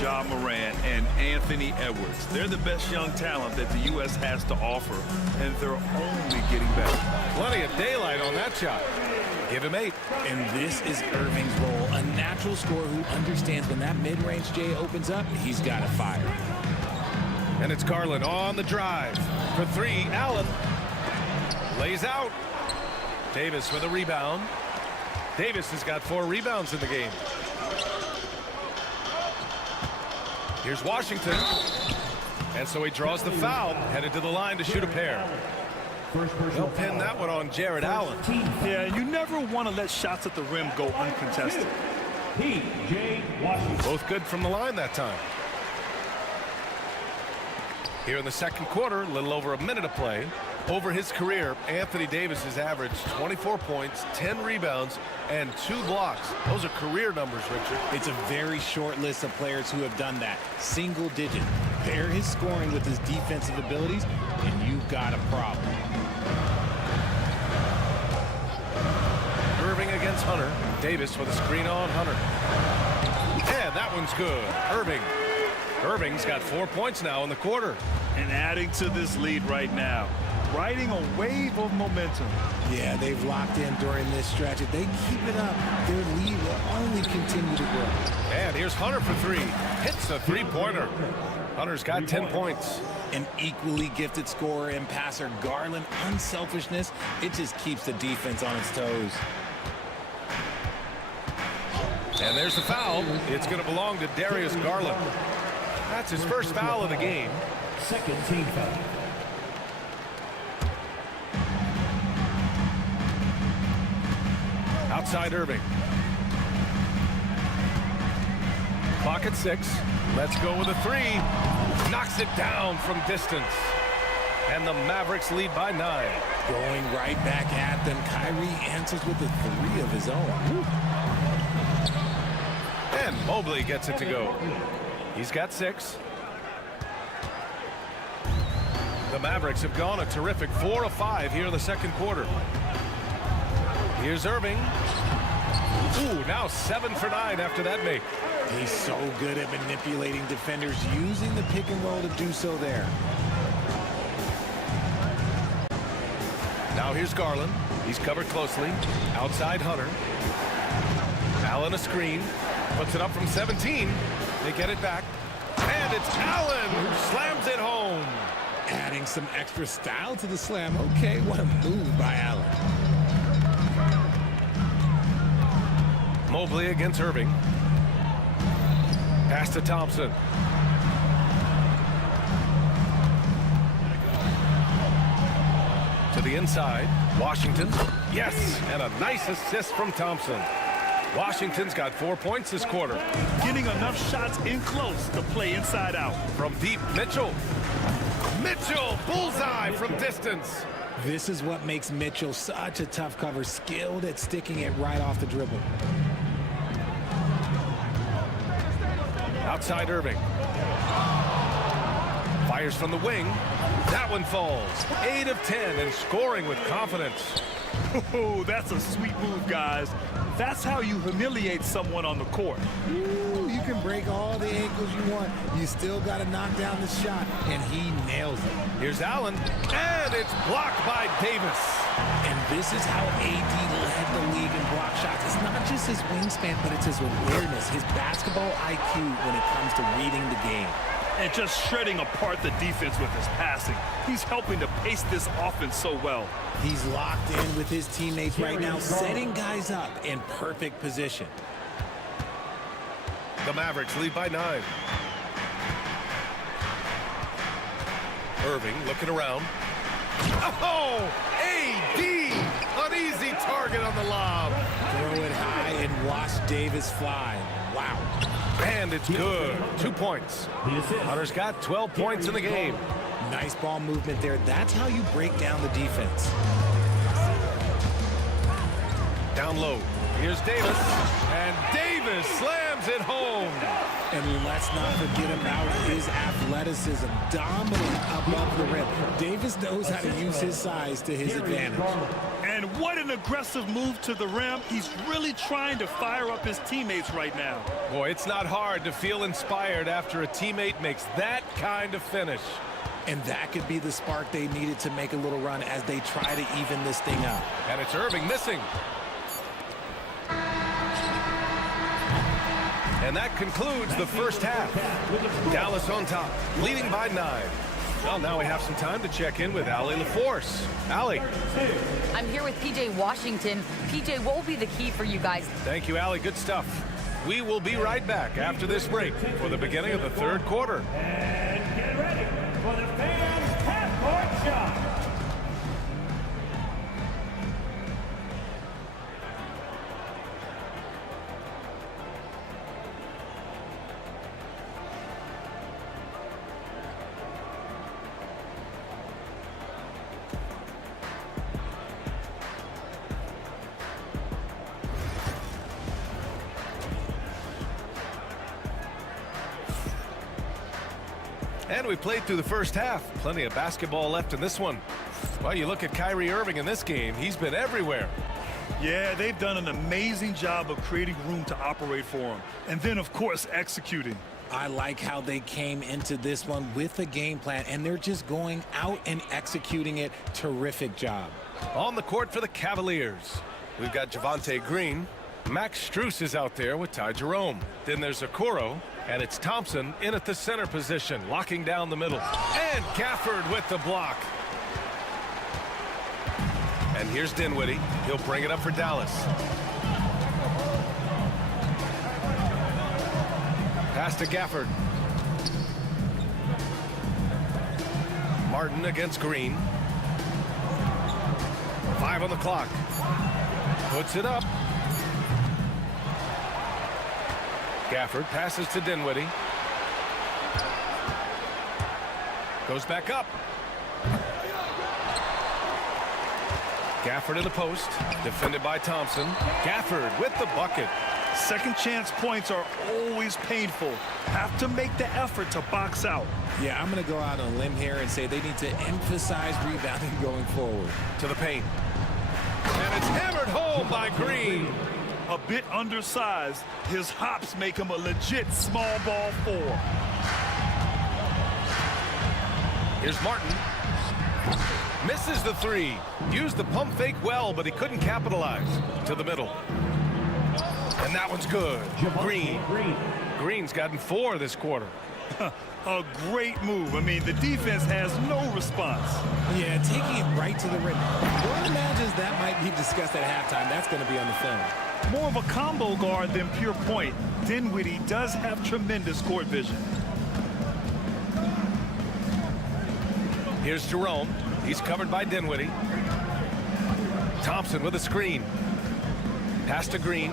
Ja Morant, and Anthony Edwards. They're the best young talent that the U.S. has to offer, and they're only getting better. Plenty of daylight on that shot. Give him 8. And this is Irving's role, a natural scorer who understands when that mid-range J opens up, he's got to fire. And it's Garland on the drive. For 3, Allen lays out. Davis with a rebound. Davis has got 4 rebounds in the game. Here's Washington. And so he draws the foul, headed to the line to shoot a pair. They'll pin that one on Jared Allen. Yeah, you never want to let shots at the rim go uncontested. Both good from the line that time. Here in the second quarter, a little over a minute of play. Over his career, Anthony Davis has averaged 24 points, 10 rebounds, and 2 blocks. Those are career numbers, Richard. It's a very short list of players who have done that. Single digit. Pair his scoring with his defensive abilities, and you've got a problem. Irving against Hunter. Davis with a screen on Hunter. And that one's good. Irving's got 4 points now in the quarter. And adding to this lead right now. Riding a wave of momentum. Yeah, they've locked in during this stretch. If they keep it up, their lead will only continue to grow. And here's Hunter for 3. Hits a 3-pointer. Hunter's got 10 points. An equally gifted scorer and passer, Garland, unselfishness, it just keeps the defense on its toes. And there's the foul. It's going to belong to Darius Garland. That's his first foul of the game. Second team foul. Outside Irving. Clock at 6. Let's go with a 3. Knocks it down from distance. And the Mavericks lead by 9. Going right back at them. Kyrie answers with a 3 of his own. And Mobley gets it to go. He's got 6. The Mavericks have gone a terrific 4 of 5 here in the second quarter. Here's Irving. Ooh, now 7 for 9 after that make. He's so good at manipulating defenders, using the pick and roll to do so there. Now here's Garland. He's covered closely. Outside Hunter. Allen a screen. Puts it up from 17. They get it back. And it's Allen who slams it home. Adding some extra style to the slam. Okay, what a move by Allen. Mobley against Irving. Pass to Thompson. To the inside. Washington. Yes, and a nice assist from Thompson. Washington's got 4 points this quarter. Getting enough shots in close to play inside out. From deep, Mitchell. Mitchell, bullseye from distance. This is what makes Mitchell such a tough cover, skilled at sticking it right off the dribble. Outside Irving. Fires from the wing. That one falls. 8 of 10 and scoring with confidence. Oh, that's a sweet move, guys. That's how you humiliate someone on the court. Ooh, you can break all the ankles you want. You still got to knock down the shot, and he nails it. Here's Allen, and it's blocked by Davis. And this is how AD led the league in block shots. It's not just his wingspan, but it's his awareness, his basketball IQ when it comes to reading the game. And just shredding apart the defense with his passing. He's helping to pace this offense so well. He's locked in with his teammates right now, setting guys up in perfect position. The Mavericks lead by 9. Irving looking around. Oh, AD! An easy target on the lob. Throw it high and watch Davis fly. Wow. And it's good. 2 points. Hunter's got 12 points in the game. Nice ball movement there. That's how you break down the defense. Down low. Here's Davis. And Davis slams it home. And let's not forget about his athleticism. Dominant above the rim. Davis knows how to use his size to his advantage. And what an aggressive move to the rim. He's really trying to fire up his teammates right now. Boy, it's not hard to feel inspired after a teammate makes that kind of finish. And that could be the spark they needed to make a little run as they try to even this thing up. And it's Irving missing. And that concludes the first half. Dallas on top, leading by 9. Well, now we have some time to check in with Allie LaForce. Allie. I'm here with PJ Washington. PJ, what will be the key for you guys? Thank you, Allie. Good stuff. We will be right back after this break for the beginning of the third quarter. And get ready for the fans' half-court shot. And we played through the first half. Plenty of basketball left in this one. Well, you look at Kyrie Irving in this game. He's been everywhere. Yeah, they've done an amazing job of creating room to operate for him. And then, of course, executing. I like how they came into this one with a game plan, and they're just going out and executing it. Terrific job. On the court for the Cavaliers, we've got Javonte Green. Max Strus is out there with Ty Jerome. Then there's Okoro, and it's Thompson in at the center position, locking down the middle. And Gafford with the block. And here's Dinwiddie. He'll bring it up for Dallas. Pass to Gafford. Martin against Green. 5 on the clock. Puts it up. Gafford passes to Dinwiddie. Goes back up. Gafford in the post. Defended by Thompson. Gafford with the bucket. Second chance points are always painful. Have to make the effort to box out. Yeah, I'm going to go out on a limb here and say they need to emphasize rebounding going forward. To the paint. And it's hammered home by Green. A bit undersized, his hops make him a legit small ball 4. Here's Martin. Misses the three. Used the pump fake well, but he couldn't capitalize. To the middle. And that one's good. Green. Green's gotten 4 this quarter. A great move. I mean, the defense has no response. Yeah, taking it right to the rim. One imagines that might be discussed at halftime. That's going to be on the film. More of a combo guard than pure point. Dinwiddie does have tremendous court vision. Here's Jerome. He's covered by Dinwiddie. Thompson with a screen. Pass to Green.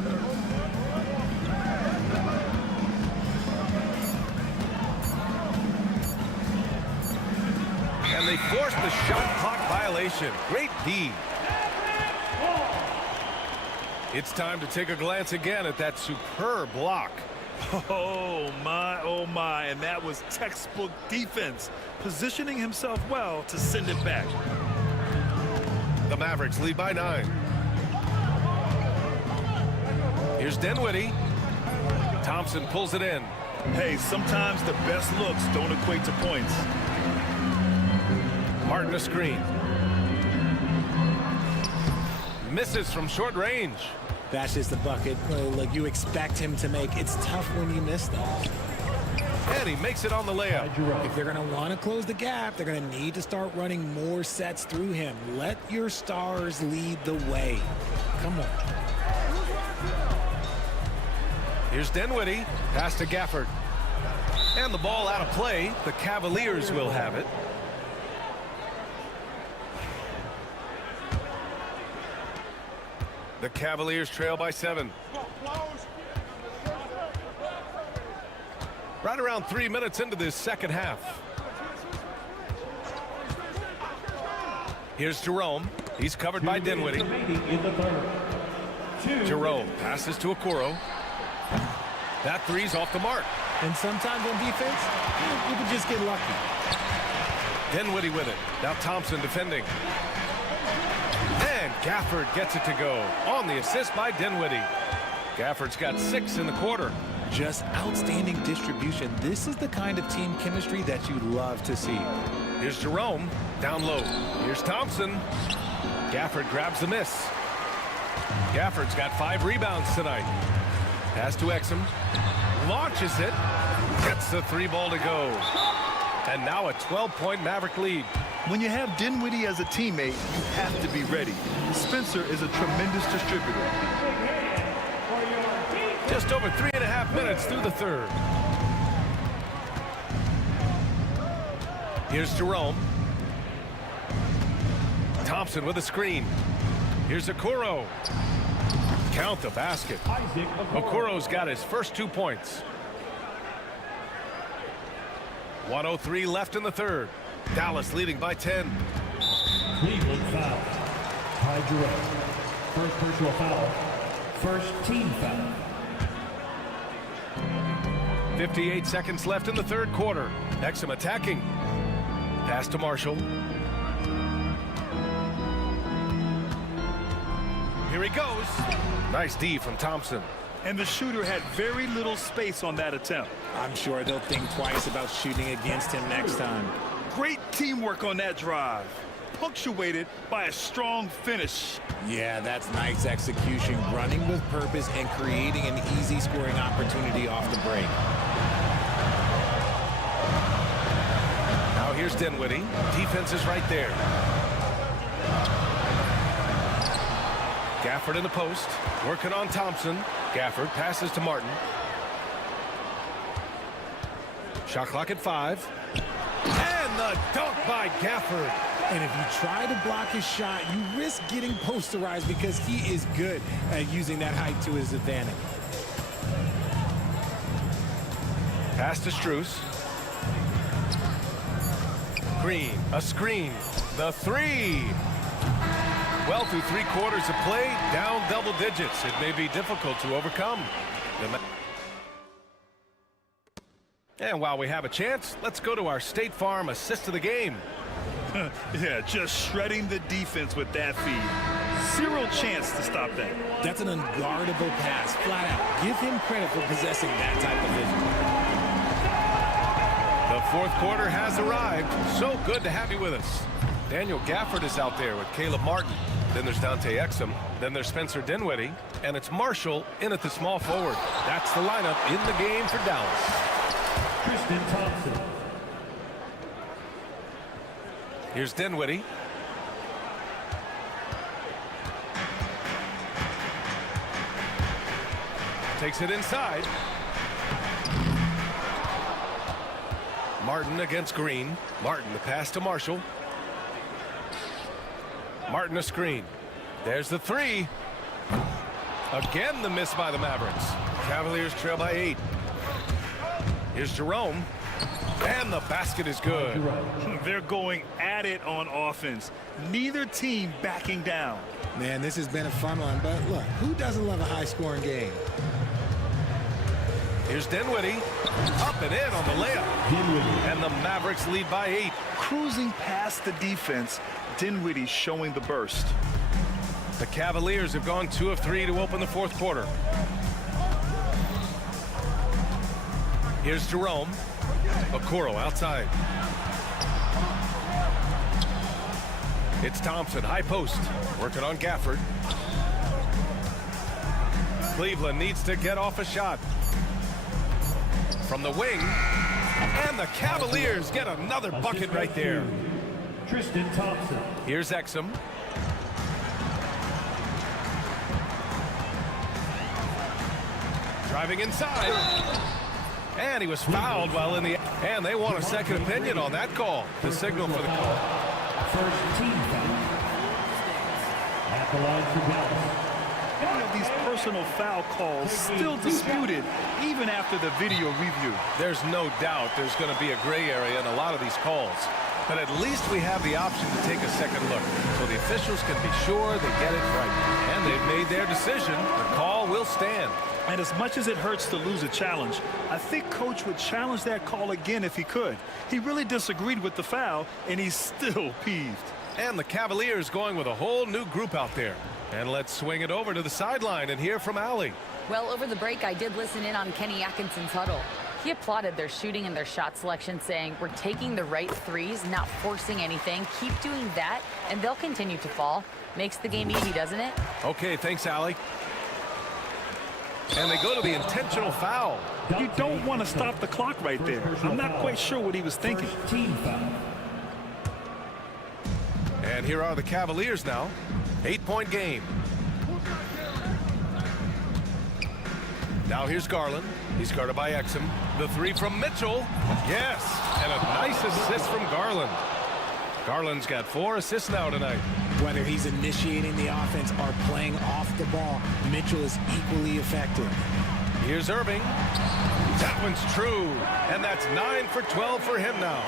And they forced the shot clock violation. Great D. It's time to take a glance again at that superb block. Oh my, and that was textbook defense, positioning himself well to send it back. The Mavericks lead by 9. Here's Dinwiddie. Thompson pulls it in. Hey, sometimes the best looks don't equate to points. Martin a screen. Misses from short range. That's just the bucket like you expect him to make. It's tough when you miss that. And he makes it on the layup. If they're going to want to close the gap, they're going to need to start running more sets through him. Let your stars lead the way. Come on. Here's Dinwiddie. Pass to Gafford. And the ball out of play. The Cavaliers will have it. The Cavaliers trail by 7. Right around 3 minutes into this second half. Here's Jerome. He's covered by Dinwiddie. Jerome passes to Okoro. That three's off the mark. And sometimes on defense, you can just get lucky. Dinwiddie with it. Now Thompson defending. And Gafford gets it to go on the assist by Dinwiddie. Gafford's got 6 in the quarter. Just outstanding distribution. This is the kind of team chemistry that you love to see. Here's Jerome down low. Here's Thompson. Gafford grabs the miss. Gafford's got 5 rebounds tonight. Pass to Exum. Launches it. Gets the 3 ball to go. And now a 12-point Maverick lead. When you have Dinwiddie as a teammate, you have to be ready. Spencer is a tremendous distributor. Just over 3.5 minutes through the third. Here's Jerome. Thompson with a screen. Here's Okoro. Count the basket. Okoro's got his first 2 points. 1:03 left in the third. Dallas leading by 10. Cleveland foul. Ty Jerome. First personal foul. First team foul. 58 seconds left in the third quarter. Exum attacking. Pass to Marshall. Here he goes. Nice D from Thompson. And the shooter had very little space on that attempt. I'm sure they'll think twice about shooting against him next time. Great teamwork on that drive, punctuated by a strong finish. Yeah, that's nice execution, running with purpose and creating an easy scoring opportunity off the break. Now here's Dinwiddie. Defense is right there. Gafford in the post, working on Thompson. Gafford passes to Martin. Shot clock at 5. And the dunk by Gafford. And if you try to block his shot, you risk getting posterized because he is good at using that height to his advantage. Pass to Strus. Green, a screen. The 3. Well, through 3 quarters of play, down double digits. It may be difficult to overcome. And while we have a chance, let's go to our State Farm assist of the game. Yeah, just shredding the defense with that feed. Zero chance to stop that. That's an unguardable pass, flat out. Give him credit for possessing that type of vision. The fourth quarter has arrived. So good to have you with us. Daniel Gafford is out there with Caleb Martin. Then there's Dante Exum. Then there's Spencer Dinwiddie. And it's Marshall in at the small forward. That's the lineup in the game for Dallas. Tristan Thompson. Here's Dinwiddie. Takes it inside. Martin against Green. Martin, the pass to Marshall. Martin a screen. There's the three. Again, the miss by the Mavericks. Cavaliers trail by 8. Here's Jerome. And the basket is good. They're going at it on offense. Neither team backing down. Man, this has been a fun one, but look, who doesn't love a high-scoring game? Here's Dinwiddie. Up and in on the layup. And the Mavericks lead by 8. Cruising past the defense, Dinwiddie showing the burst. The Cavaliers have gone 2 of 3 to open the fourth quarter. Here's Jerome. Okoro outside. It's Thompson, high post, working on Gafford. Cleveland needs to get off a shot. From the wing, and the Cavaliers get another bucket right there. Tristan Thompson. Here's Exum. Driving inside. And he was fouled while in the... And they want a second opinion on that call. The signal for the call. First team foul. At the line for Dallas. Many of these personal foul calls still disputed even after the video review. There's no doubt there's going to be a gray area in a lot of these calls. But at least we have the option to take a second look, so the officials can be sure they get it right. And they've made their decision. The call will stand. And as much as it hurts to lose a challenge, I think Coach would challenge that call again if he could. He really disagreed with the foul, and he's still peeved. And the Cavaliers going with a whole new group out there. And let's swing it over to the sideline and hear from Allie. Well, over the break, I did listen in on Kenny Atkinson's huddle. He applauded their shooting and their shot selection, saying, we're taking the right threes, not forcing anything. Keep doing that, and they'll continue to fall. Makes the game easy, doesn't it? Okay, thanks, Allie. And they go to the intentional foul. You don't want to stop the clock right there. I'm not quite sure what he was thinking. Team foul. And here are the Cavaliers now. 8-point game. Now here's Garland. He's guarded by Exum. The three from Mitchell. Yes, and a nice assist from Garland. Garland's got 4 assists now tonight. Whether he's initiating the offense or playing off the ball, Mitchell is equally effective. Here's Irving. That one's true. And that's 9 for 12 for him now.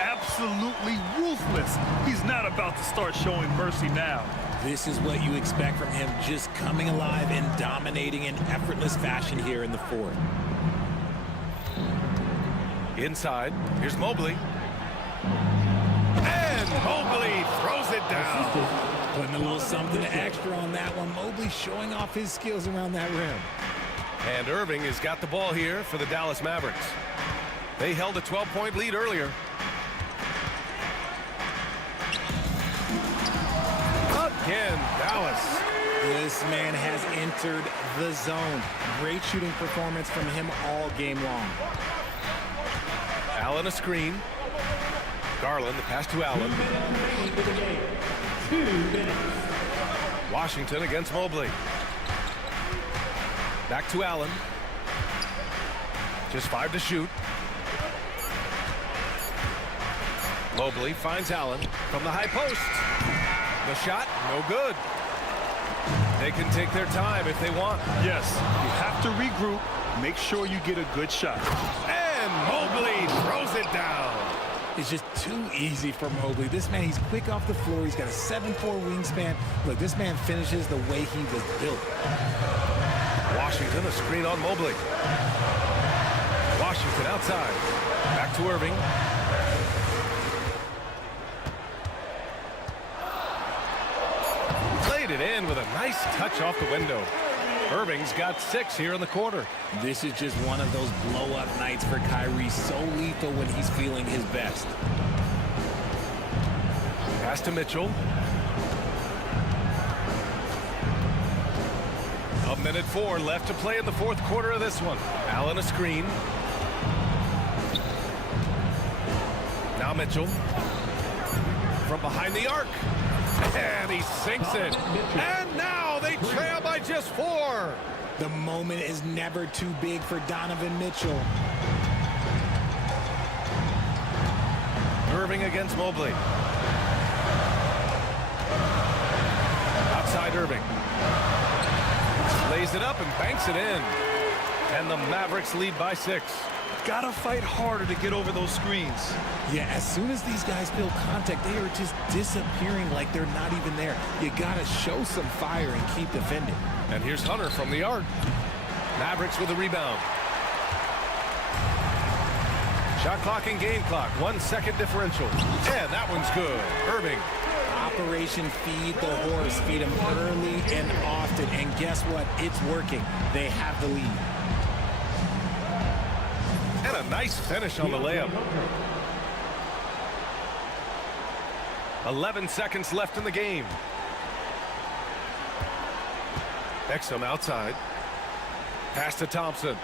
Absolutely ruthless. He's not about to start showing mercy now. This is what you expect from him, just coming alive and dominating in effortless fashion here in the fourth. Inside, here's Mobley. And Mobley throws it down. Putting a little something extra on that one. Mobley showing off his skills around that rim. And Irving has got the ball here for the Dallas Mavericks. They held a 12-point lead earlier. Again, Dallas. This man has entered the zone. Great shooting performance from him all game long. Allen a screen. Garland, the pass to Allen. 2 minutes. Washington against Mobley. Back to Allen. Just 5 to shoot. Mobley finds Allen from the high post. The shot, no good. They can take their time if they want. Yes, you have to regroup. Make sure you get a good shot. And Mobley throws it down. It's just too easy for Mobley. This man, he's quick off the floor. He's got a 7'4" wingspan. Look, this man finishes the way he was built. Washington, a screen on Mobley. Washington outside. Back to Irving. Played it in with a nice touch off the window. Irving's got 6 here in the quarter. This is just one of those blow-up nights for Kyrie, so lethal when he's feeling his best. Pass to Mitchell. A minute 4 left to play in the fourth quarter of this one. Allen a screen. Now Mitchell. From behind the arc. And he sinks it. And now they trail by just 4. The moment is never too big for Donovan Mitchell. Irving against Mobley. Outside Irving. Lays it up and banks it in. And the Mavericks lead by 6. Gotta fight harder to get over those screens. Yeah, as soon as these guys feel contact, they are just disappearing like they're not even there. You gotta show some fire and keep defending. And here's Hunter from the arc. Mavericks with a rebound. Shot clock and game clock. 1 second differential. And that one's good. Irving. Operation Feed the Horse. Feed them early and often. And guess what? It's working. They have the lead. And a nice finish on the layup. 11 seconds left in the game. Exum outside. Pass to Thompson.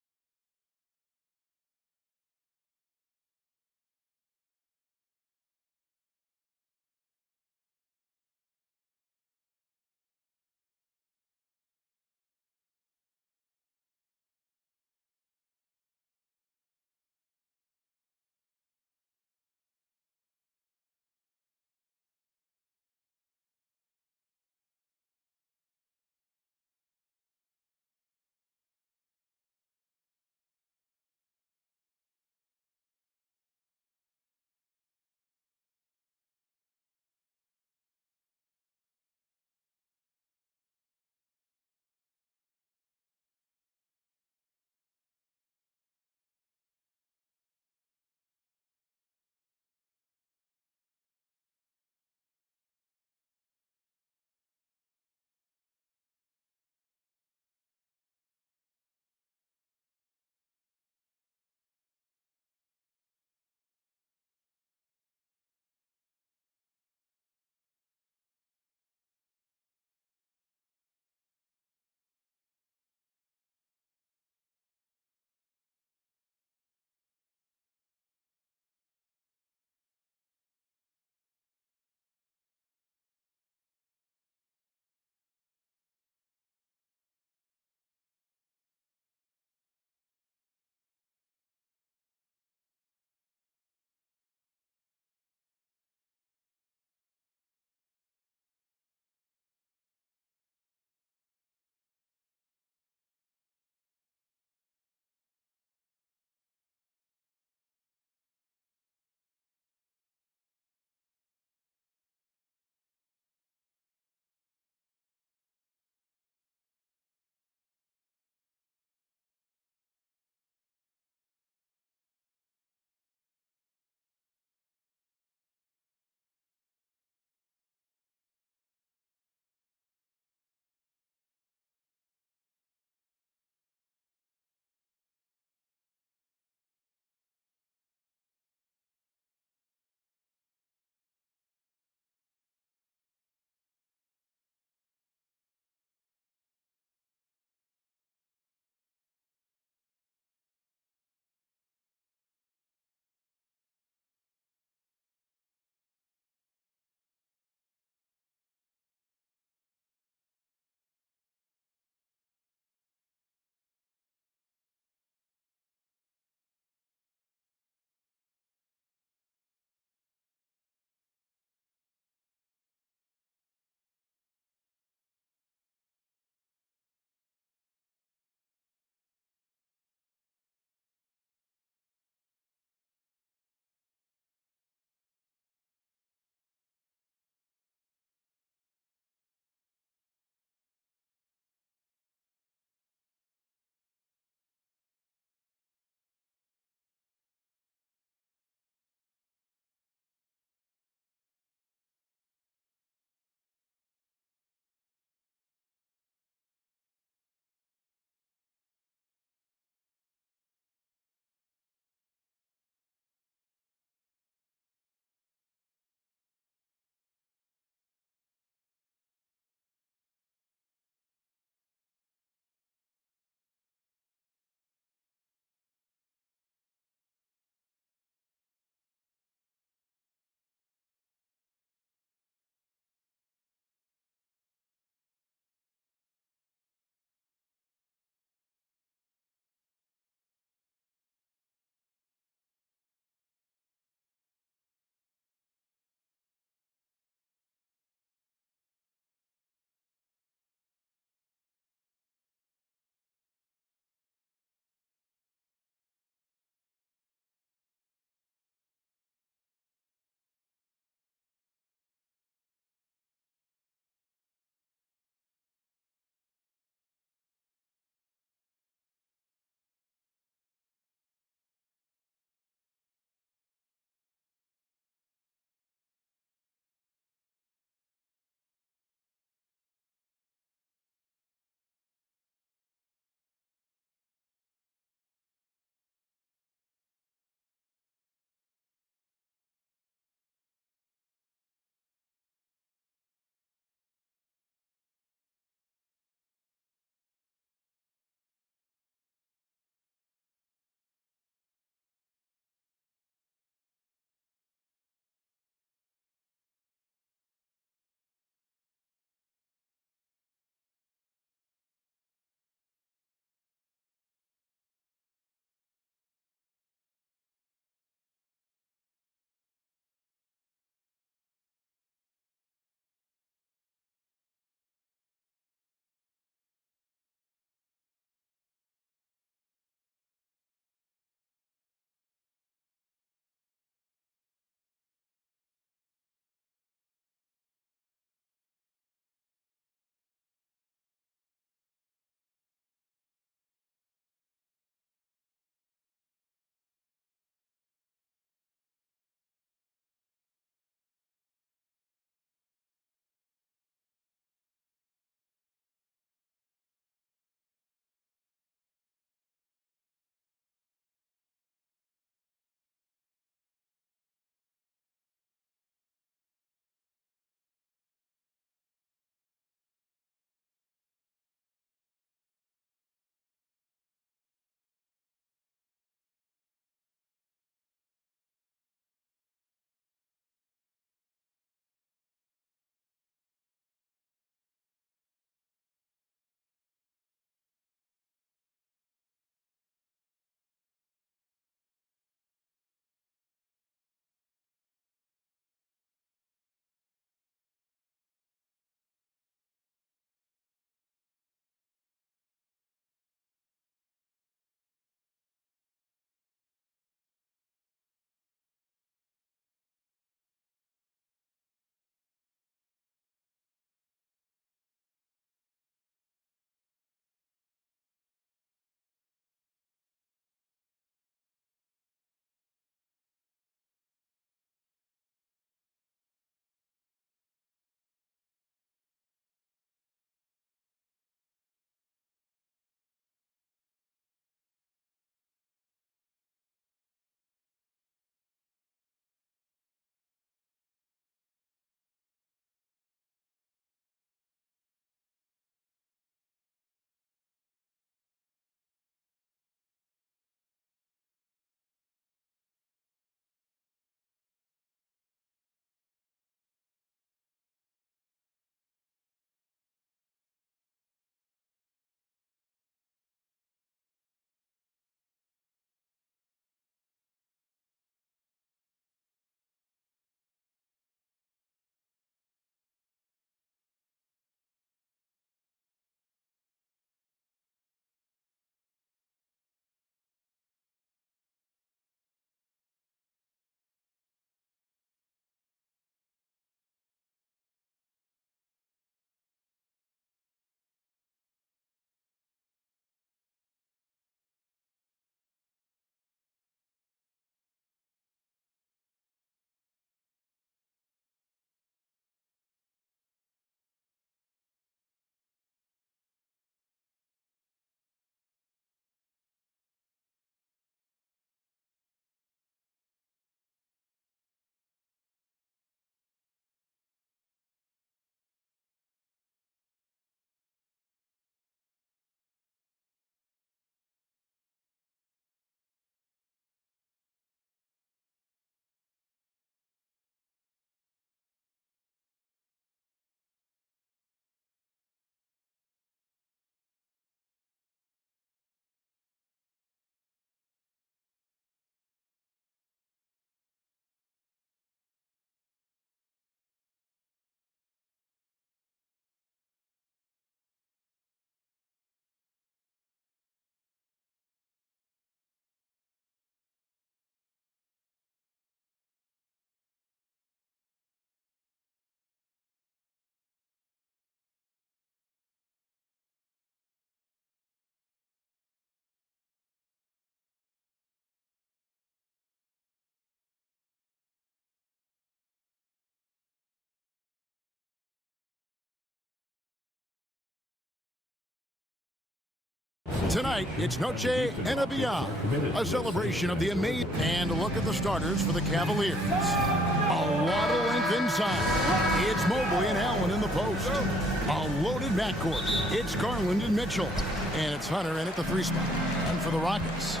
Tonight, it's Noche Enabia, a celebration of the amazing. And a look at the starters for the Cavaliers. A lot of length inside. It's Mobley and Allen in the post. A loaded backcourt. It's Garland and Mitchell. And it's Hunter in at the 3 spot. And for the Rockets,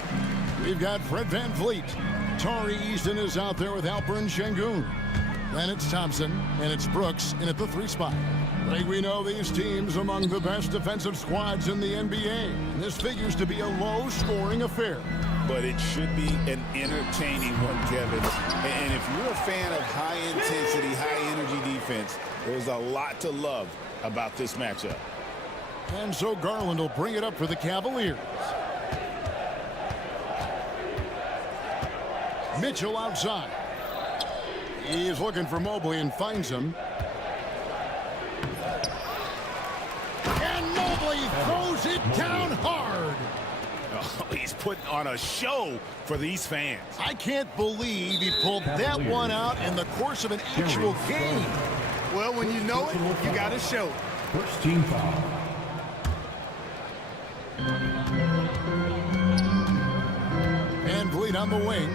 we've got Fred VanVleet. Tari Easton is out there with Alperen Şengün. Then it's Thompson, and it's Brooks in at the 3 spot. Like we know these teams among the best defensive squads in the NBA. This figures to be a low-scoring affair. But it should be an entertaining one, Kevin. And if you're a fan of high-intensity, high-energy defense, there's a lot to love about this matchup. And so Garland will bring it up for the Cavaliers. Mitchell outside. He's looking for Mobley and finds him. And Mobley throws it down hard. Oh, he's putting on a show for these fans. I can't believe he pulled that one out in the course of an actual game. Well, when you know it, you got to show it. First team foul. VanVleet on the wing.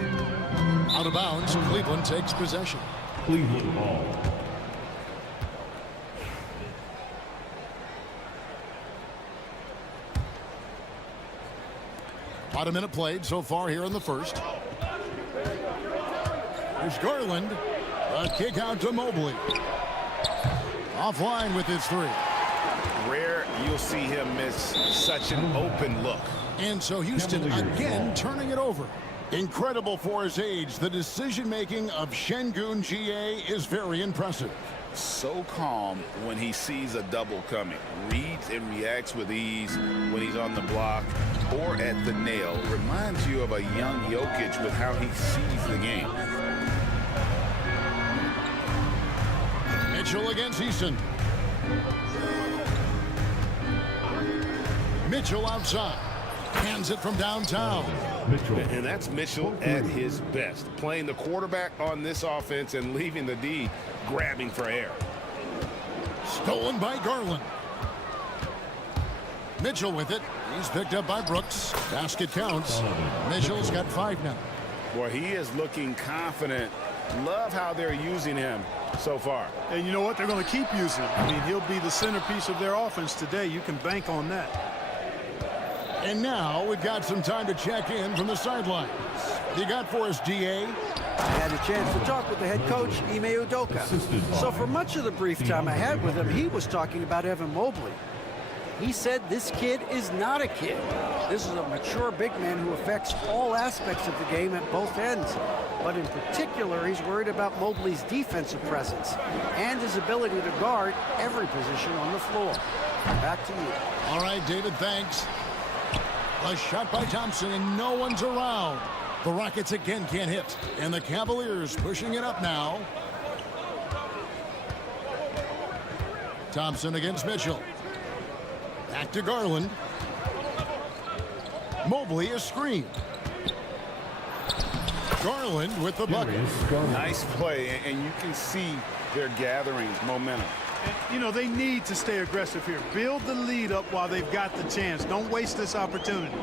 Out of bounds, Cleveland takes possession. Cleveland ball. About a minute played so far here in the first. There's Garland. A kick out to Mobley. Offline with his 3. Rare you'll see him miss such an open look. And so Houston again turning it over. Incredible for his age. The decision-making of Şengün GA is very impressive. So calm when he sees a double coming. Reads and reacts with ease when he's on the block or at the nail. Reminds you of a young Jokic with how he sees the game. Mitchell against Easton. Mitchell outside. Hands it from downtown. Mitchell. And that's Mitchell at his best. Playing the quarterback on this offense and leaving the D grabbing for air. Stolen by Garland. Mitchell with it. He's picked up by Brooks. Basket counts. Mitchell's got 5 now. Boy, he is looking confident. Love how they're using him so far. And you know what? They're going to keep using him. I mean, he'll be the centerpiece of their offense today. You can bank on that. And now we've got some time to check in from the sidelines. You got for us, DA? I had a chance to talk with the head coach, Ime Udoka. So for much of the brief time I had with him, he was talking about Evan Mobley. He said this kid is not a kid. This is a mature big man who affects all aspects of the game at both ends. But in particular, he's worried about Mobley's defensive presence and his ability to guard every position on the floor. Back to you. All right, David, thanks. A shot by Thompson, and no one's around. The Rockets again can't hit, and the Cavaliers pushing it up now. Thompson against Mitchell. Back to Garland. Mobley a screen. Garland with the bucket. Nice play, and you can see they're gathering momentum. And, you know, they need to stay aggressive here. Build the lead up while they've got the chance. Don't waste this opportunity.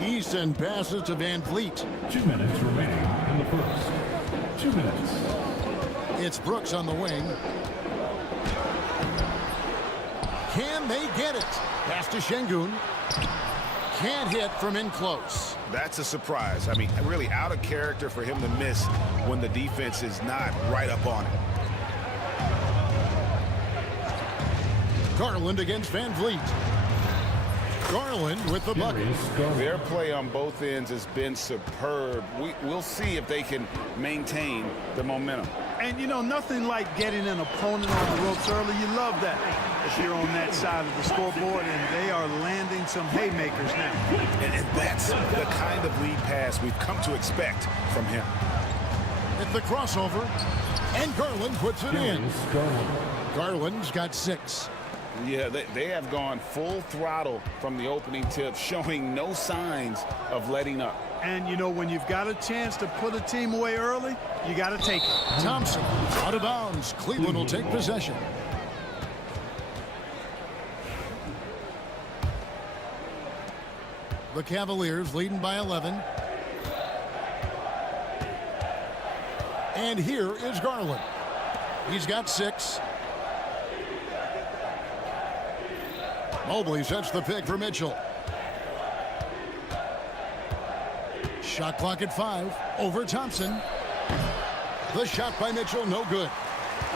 Easton passes to VanVleet. 2 minutes remaining in the first. 2 minutes. It's Brooks on the wing. Can they get it? Pass to Şengün. Can't hit from in close. That's a surprise. I mean, really out of character for him to miss when the defense is not right up on it. Garland against VanVleet. Garland with the bucket. Their play on both ends has been superb. We'll see if they can maintain the momentum. And, you know, nothing like getting an opponent on the ropes early. You love that if you're on that side of the scoreboard, and they are landing some haymakers now. And that's the kind of lead pass we've come to expect from him. At the crossover, and Garland puts it in. Garland's got 6. Yeah, they have gone full throttle from the opening tip, showing no signs of letting up. And, you know, when you've got a chance to put a team away early, you got to take it. Thompson out of bounds. Cleveland will take possession. The Cavaliers leading by 11. And here is Garland. He's got 6. Mobley sets the pick for Mitchell. Shot clock at 5. Over Thompson. The shot by Mitchell, no good.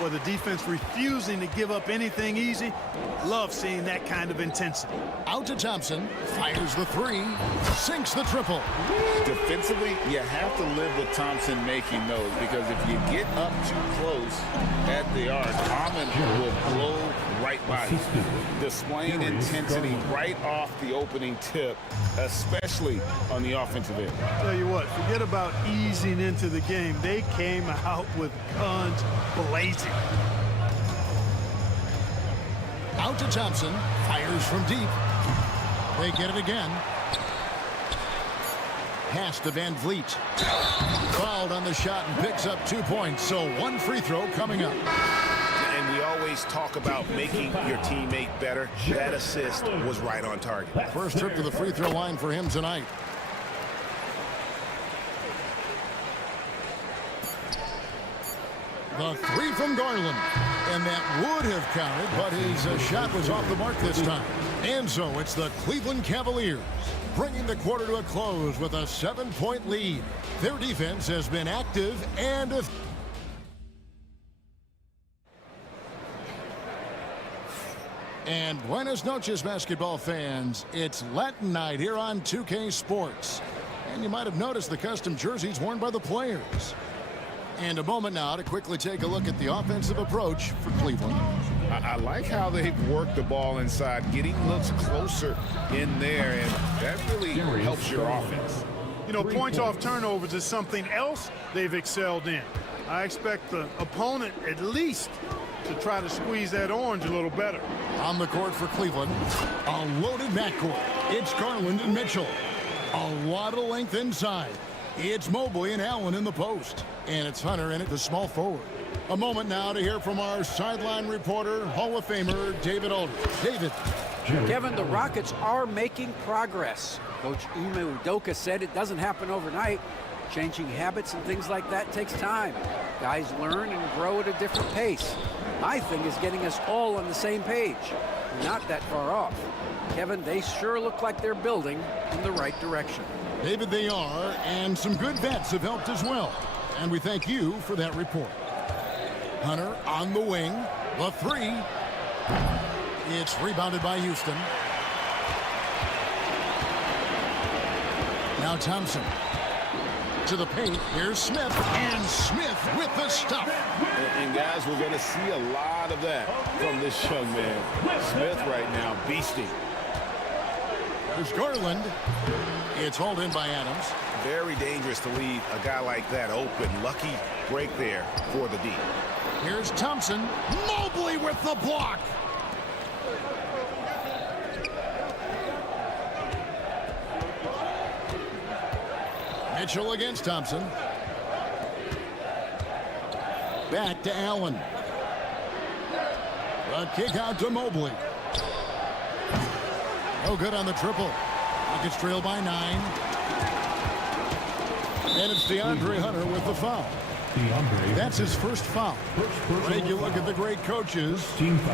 Well, the defense refusing to give up anything easy. Love seeing that kind of intensity. Out to Thompson. Fires the 3. Sinks the triple. Defensively, you have to live with Thompson making those, because if you get up too close at the arc, Harmon will blow right by you. Displaying intensity right off the opening tip, especially on the offensive end. Tell you what, forget about easing into the game. They came out with guns blazing. Out to Thompson. Fires from deep. They get it again. Pass to Van Vliet. Fouled on the shot and picks up 2 points. So 1 free throw coming up. And we always talk about making your teammate better. That assist was right on target. First trip to the free throw line for him tonight. The 3 from Garland. And that would have counted, but his shot was off the mark this time. And so it's the Cleveland Cavaliers bringing the quarter to a close with a 7-point lead. Their defense has been active and And buenas noches, basketball fans. It's Latin night here on 2K Sports. And you might have noticed the custom jerseys worn by the players. And a moment now to quickly take a look at the offensive approach for Cleveland. I like how they've worked the ball inside, getting looks closer in there, and that really helps your offense. You know, points off turnovers is something else they've excelled in. I expect the opponent at least to try to squeeze that orange a little better. On the court for Cleveland, a loaded backcourt. It's Garland and Mitchell. A lot of length inside. It's Mobley and Allen in the post. And it's Hunter in at the small forward. A moment now to hear from our sideline reporter, Hall of Famer David Aldridge. David. Kevin, the Rockets are making progress. Coach Ime Udoka said it doesn't happen overnight. Changing habits and things like that takes time. Guys learn and grow at a different pace. My thing is getting us all on the same page. We're not that far off. Kevin, they sure look like they're building in the right direction. David, they are, and some good vets have helped as well. And we thank you for that report. Hunter on the wing. The 3. It's rebounded by Houston. Now Thompson. To the paint. Here's Smith. And Smith with the stuff. And guys, we're going to see a lot of that from this young man. Smith right now, beasting. There's Garland. It's hauled in by Adams. Very dangerous to leave a guy like that open. Lucky break there for the D. Here's Thompson. Mobley with the block. Mitchell against Thompson. Back to Allen. A kick out to Mobley. No good on the triple. Rockets trail by 9. And it's DeAndre Hunter with the foul. That's his first foul. Take a look at the great coaches.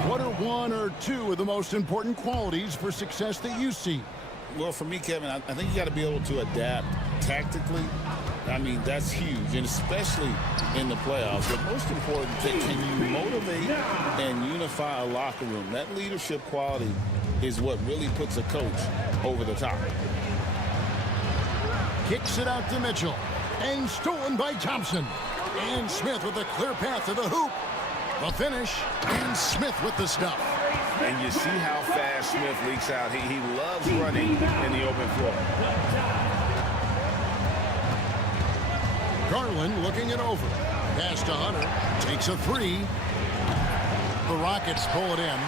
What are 1 or 2 of the most important qualities for success that you see? Well, for me, Kevin, I think you got to be able to adapt tactically. I mean, that's huge, and especially in the playoffs. But most important, can you motivate and unify a locker room? That leadership quality is what really puts a coach over the top. Kicks it out to Mitchell. And stolen by Thompson. And Smith with a clear path to the hoop. The finish. And Smith with the stuff. And you see how fast Smith leaks out. He loves running in the open floor. Garland looking it over. Pass to Hunter. Takes a 3. The Rockets pull it in.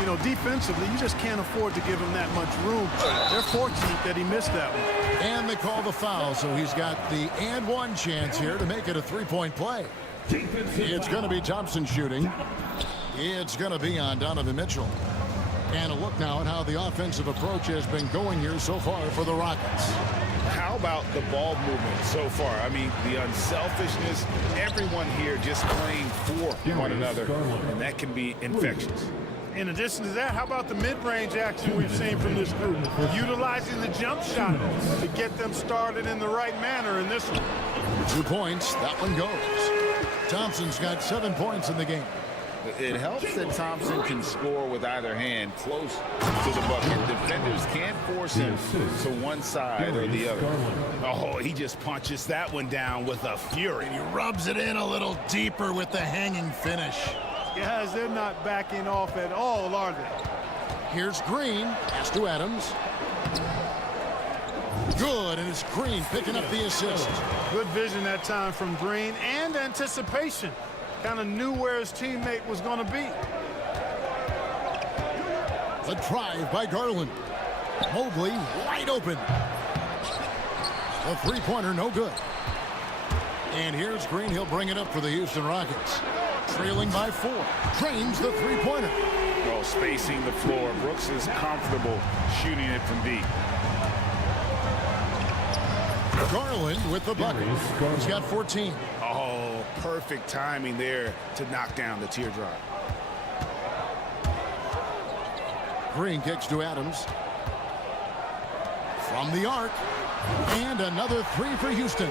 You know, defensively, you just can't afford to give him that much room. They're fortunate that he missed that one. And they call the foul, so he's got the and 1 chance here to make it a 3-point play. It's going to be Thompson shooting. It's going to be on Donovan Mitchell. And a look now at how the offensive approach has been going here so far for the Rockets. How about the ball movement so far? I mean, the unselfishness, everyone here just playing for one another, and that can be infectious. In addition to that, how about the mid-range action we've seen from this group? Utilizing the jump shot to get them started in the right manner in this one. 2 points, that one goes. Thompson's got 7 points in the game. It helps that Thompson can score with either hand close to the bucket. Defenders can't force him to one side or the other. Oh, he just punches that one down with a fury. He rubs it in a little deeper with the hanging finish. Guys, they're not backing off at all, are they? Here's Green, pass to Adams. Good, and it's Green picking up the assist. Good vision that time from Green and anticipation. Kind of knew where his teammate was going to be. The drive by Garland. Mobley wide open. The three-pointer no good. And here's Green. He'll bring it up for the Houston Rockets. Trailing by 4. Drains the three-pointer. Well, spacing the floor. Brooks is comfortable shooting it from deep. Garland with the bucket. He's got 14. Oh, perfect timing there to knock down the teardrop. Green kicks to Adams. From the arc. And another 3 for Houston.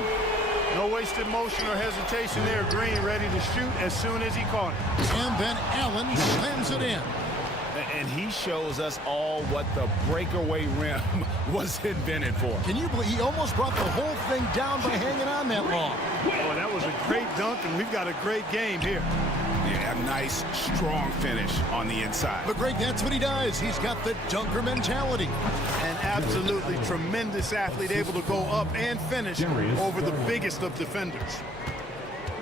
No wasted motion or hesitation there. Green ready to shoot as soon as he caught it. And then Allen slams it in. And he shows us all what the breakaway rim was invented for. Can you believe he almost brought the whole thing down by hanging on that long? Oh, that was a great dunk, and we've got a great game here. Yeah, a nice, strong finish on the inside. But Greg, that's what he does. He's got the dunker mentality. An absolutely tremendous athlete, able to go up and finish over the biggest of defenders.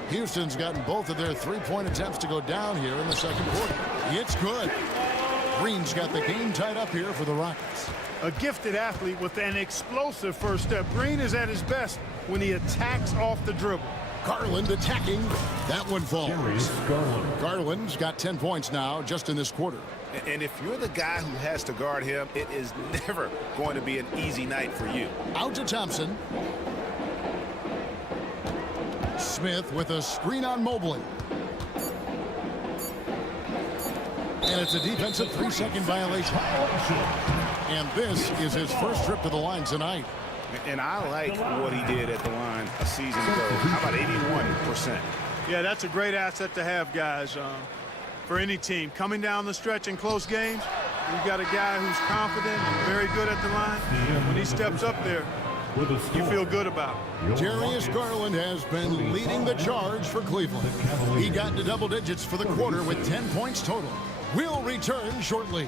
Houston's gotten both of their three-point attempts to go down here in the second quarter. It's good. Green's got the game tied up here for the Rockets. A gifted athlete with an explosive first step. Green is at his best when he attacks off the dribble. Garland attacking. That one falls. Garland's got 10 points now just in this quarter. And if you're the guy who has to guard him, it is never going to be an easy night for you. Out to Thompson. Smith with a screen on Mobley. And it's a defensive 3-second violation. And this is his first trip to the line tonight. And I like what he did at the line a season ago. How about 81%? Yeah, that's a great asset to have, guys, for any team. Coming down the stretch in close games, you've got a guy who's confident and very good at the line. When he steps up there, you feel good about it. Darius Garland has been leading the charge for Cleveland. He got into double digits for the quarter with 10 points total. We'll return shortly.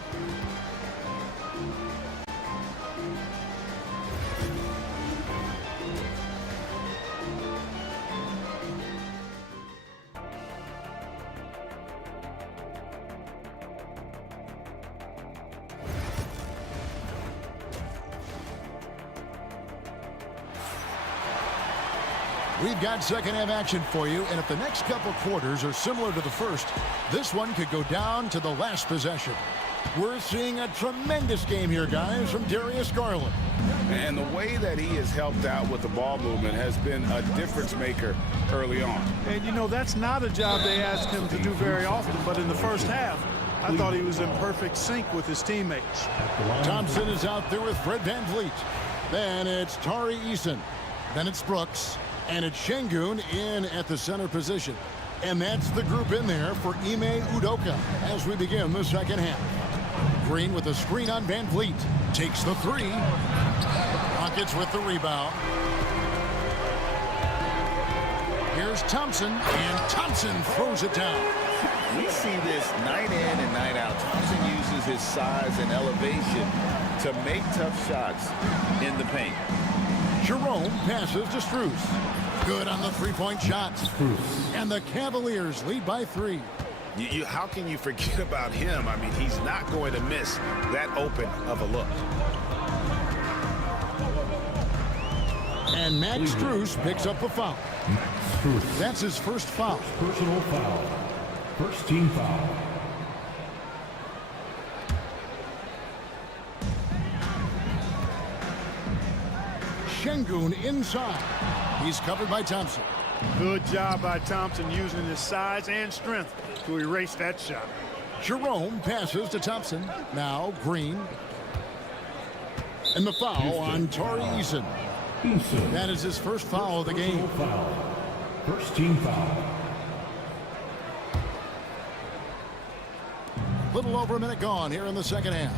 We've got second half action for you, and if the next couple quarters are similar to the first, this one could go down to the last possession. We're seeing a tremendous game here, guys, from Darius Garland. And the way that he has helped out with the ball movement has been a difference maker early on. And, you know, that's not a job they ask him to do very often, but in the first half, I thought he was in perfect sync with his teammates. Thompson is out there with Fred VanVleet. Then it's Tari Eason. Then it's Brooks. And it's Şengün in at the center position. And that's the group in there for Ime Udoka as we begin the second half. Green with a screen on VanVleet. Takes the three. Rockets with the rebound. Here's Thompson, and Thompson throws it down. We see this night in and night out. Thompson uses his size and elevation to make tough shots in the paint. Jerome passes to Strus. Good on the three-point shot. And the Cavaliers lead by 3. How can you forget about him? I mean, he's not going to miss that open of a look. And Max Strus picks up the foul. That's his first foul. Personal foul. First team foul. Şengün inside. He's covered by Thompson. Good job by Thompson using his size and strength to erase that shot. Jerome passes to Thompson. Now Green. And the foul on Tari Eason. That is his first foul of the game. First team foul. Little over a minute gone here in the second half.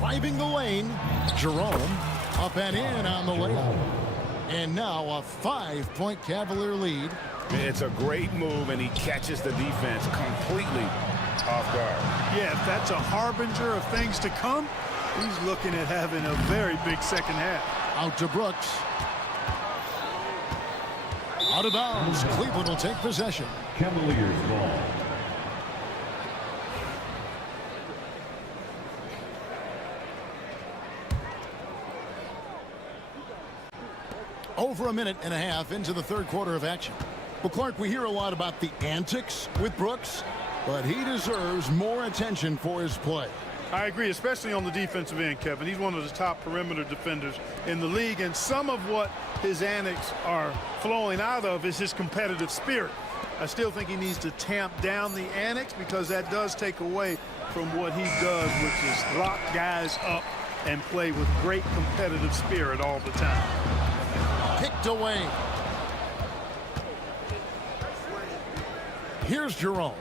Driving the lane. Jerome up and in on the layup. And now a 5-point Cavalier lead. It's a great move, and he catches the defense completely off guard. Yeah, if that's a harbinger of things to come, he's looking at having a very big second half. Out to Brooks. Out of bounds. Cleveland will take possession. Cavaliers ball. Over a minute and a half into the third quarter of action. Well, Clark, we hear a lot about the antics with Brooks, but he deserves more attention for his play. I agree, especially on the defensive end, Kevin. He's one of the top perimeter defenders in the league, and some of what his antics are flowing out of is his competitive spirit. I still think he needs to tamp down the antics because that does take away from what he does, which is lock guys up and play with great competitive spirit all the time. Picked away. Here's Jerome.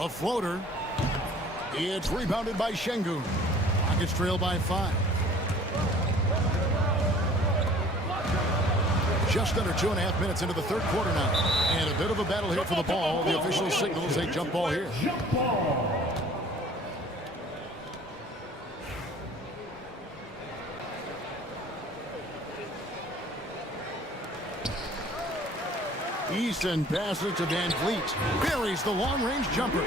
A floater. It's rebounded by Şengün. Rockets trail by 5. Just under 2.5 minutes into the third quarter now. And a bit of a battle here for the ball. The official signals a jump ball here. Jump ball. Easton passes to Van Vliet. Buries the long-range jumper.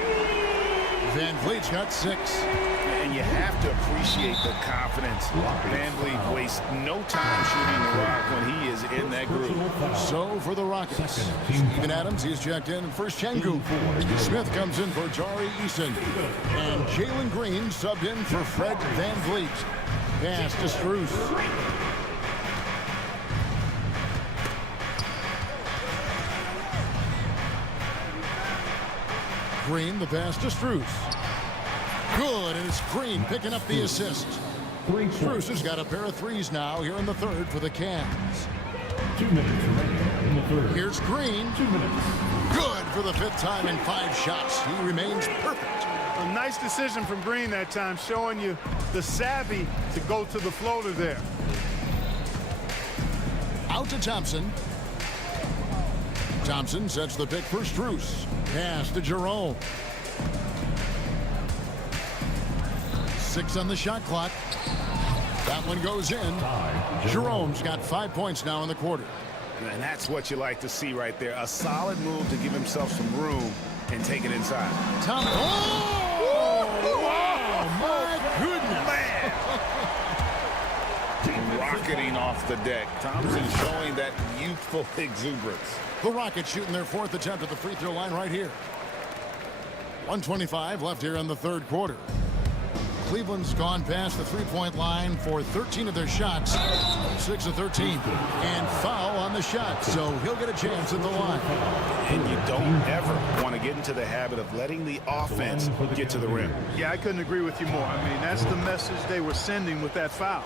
Van Vliet's got 6. And you have to appreciate the confidence. Van Vliet wastes no time shooting the rock when he is in that group. So for the Rockets, Steven Adams, he's checked in. First Şengün. Smith comes in for Tari Eason. And Jalen Green subbed in for Fred Van Vliet. Pass to Strus. Green, the pass to Strus. Good, and it's Green picking up the assist. Strus has got a pair of threes now here in the third for the Cavs. 2 minutes remaining in the third. Here's Green. 2 minutes. Good for the 5th time in 5 shots. He remains perfect. A nice decision from Green that time, showing you the savvy to go to the floater there. Out to Thompson. Thompson sets the pick for Strus. Pass to Jerome. 6 on the shot clock. That one goes in. Jerome's got 5 points now in the quarter. And that's what you like to see right there. A solid move to give himself some room and take it inside. Thompson. Oh, my goodness. Rocketing off the deck. Thompson showing that youthful exuberance. The Rockets shooting their 4th attempt at the free throw line right here. 1:25 left here in the third quarter. Cleveland's gone past the three-point line for 13 of their shots. 6 of 13. And foul on the shot, so he'll get a chance at the line. And you don't ever want to get into the habit of letting the offense get to the rim. Yeah, I couldn't agree with you more. I mean, that's the message they were sending with that foul.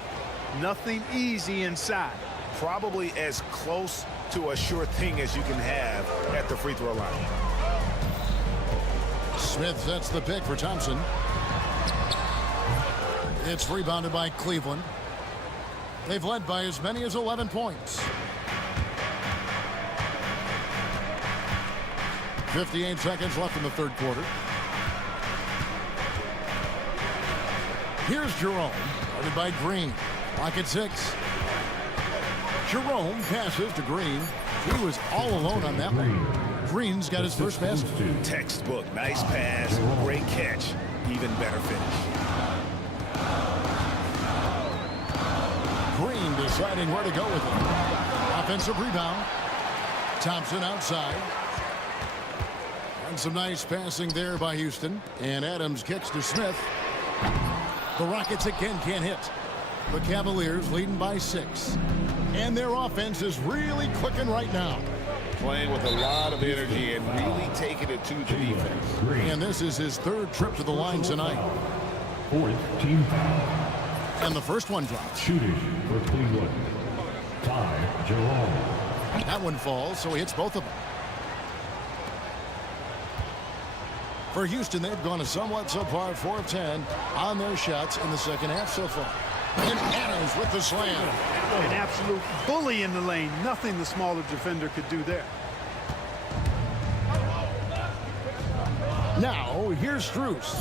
Nothing easy inside. Probably as close to a sure thing as you can have at the free throw line. Smith sets the pick for Thompson. It's rebounded by Cleveland. They've led by as many as 11 points. 58 seconds left in the third quarter. Here's Jerome, guarded by Green. Clock at 6. Jerome passes to Green. He was all alone on that one. Green's got his first basket. Textbook, nice pass, great catch, even better finish. Green deciding where to go with it. Offensive rebound. Thompson outside. And some nice passing there by Houston. And Adams kicks to Smith. The Rockets again can't hit. The Cavaliers leading by 6. And their offense is really clicking right now. Playing with a lot of energy and really taking it to the defense. And this is his 3rd trip to the line tonight. 4th team foul. And the first one drops. Shooting for Cleveland. 5, Jerome. That one falls, so he hits both of them. For Houston, they've gone a somewhat subpar 4 of 10 on their shots in the second half so far. And Adams with the slam. An absolute bully in the lane. Nothing the smaller defender could do there. Now, here's Strus.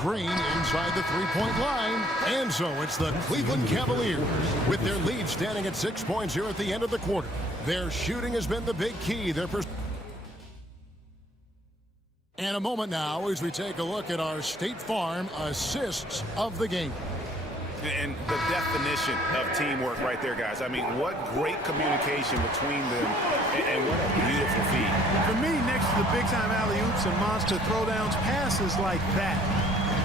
Green inside the three-point line. And so it's the Cleveland Cavaliers with their lead standing at 6 points here at the end of the quarter. Their shooting has been the big key. And a moment now as we take a look at our State Farm assists of the game. And the definition of teamwork right there, guys. I mean, what great communication between them, and what a beautiful feed. For me, next to the big-time alley-oops and monster throwdowns, passes like that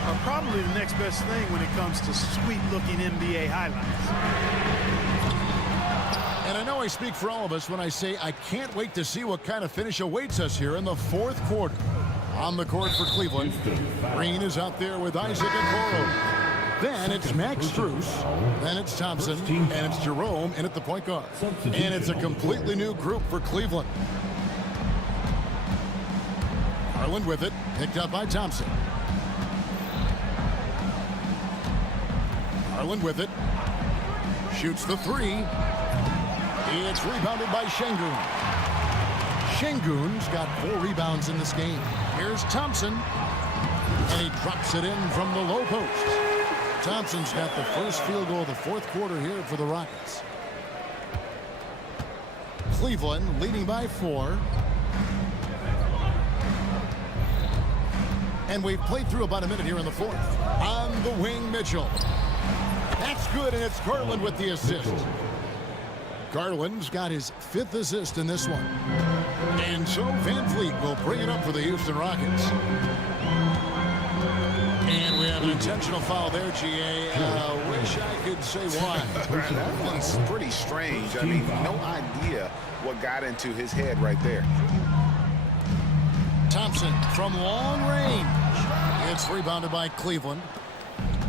are probably the next best thing when it comes to sweet-looking NBA highlights. And I know I speak for all of us when I say I can't wait to see what kind of finish awaits us here in the 4th quarter. On the court for Cleveland, Green is out there with Isaac Okoro. Then it's Max Strus, then it's Thompson, and it's Jerome in at the point guard. And it's a completely new group for Cleveland. Garland with it, picked up by Thompson. Garland with it, shoots the 3. It's rebounded by Şengün. Şengün's got 4 rebounds in this game. Here's Thompson, and he drops it in from the low post. Thompson's got the first field goal of the 4th quarter here for the Rockets. Cleveland leading by 4. And we've played through about a minute here in the 4th. On the wing, Mitchell. That's good, and it's Garland with the assist. Garland's got his 5th assist in this one. And so Van Fleet will bring it up for the Houston Rockets. And we have an intentional foul there, GA. Wish I could say why. That one's pretty strange. I mean, no idea what got into his head right there. Thompson from long range. It's rebounded by Cleveland.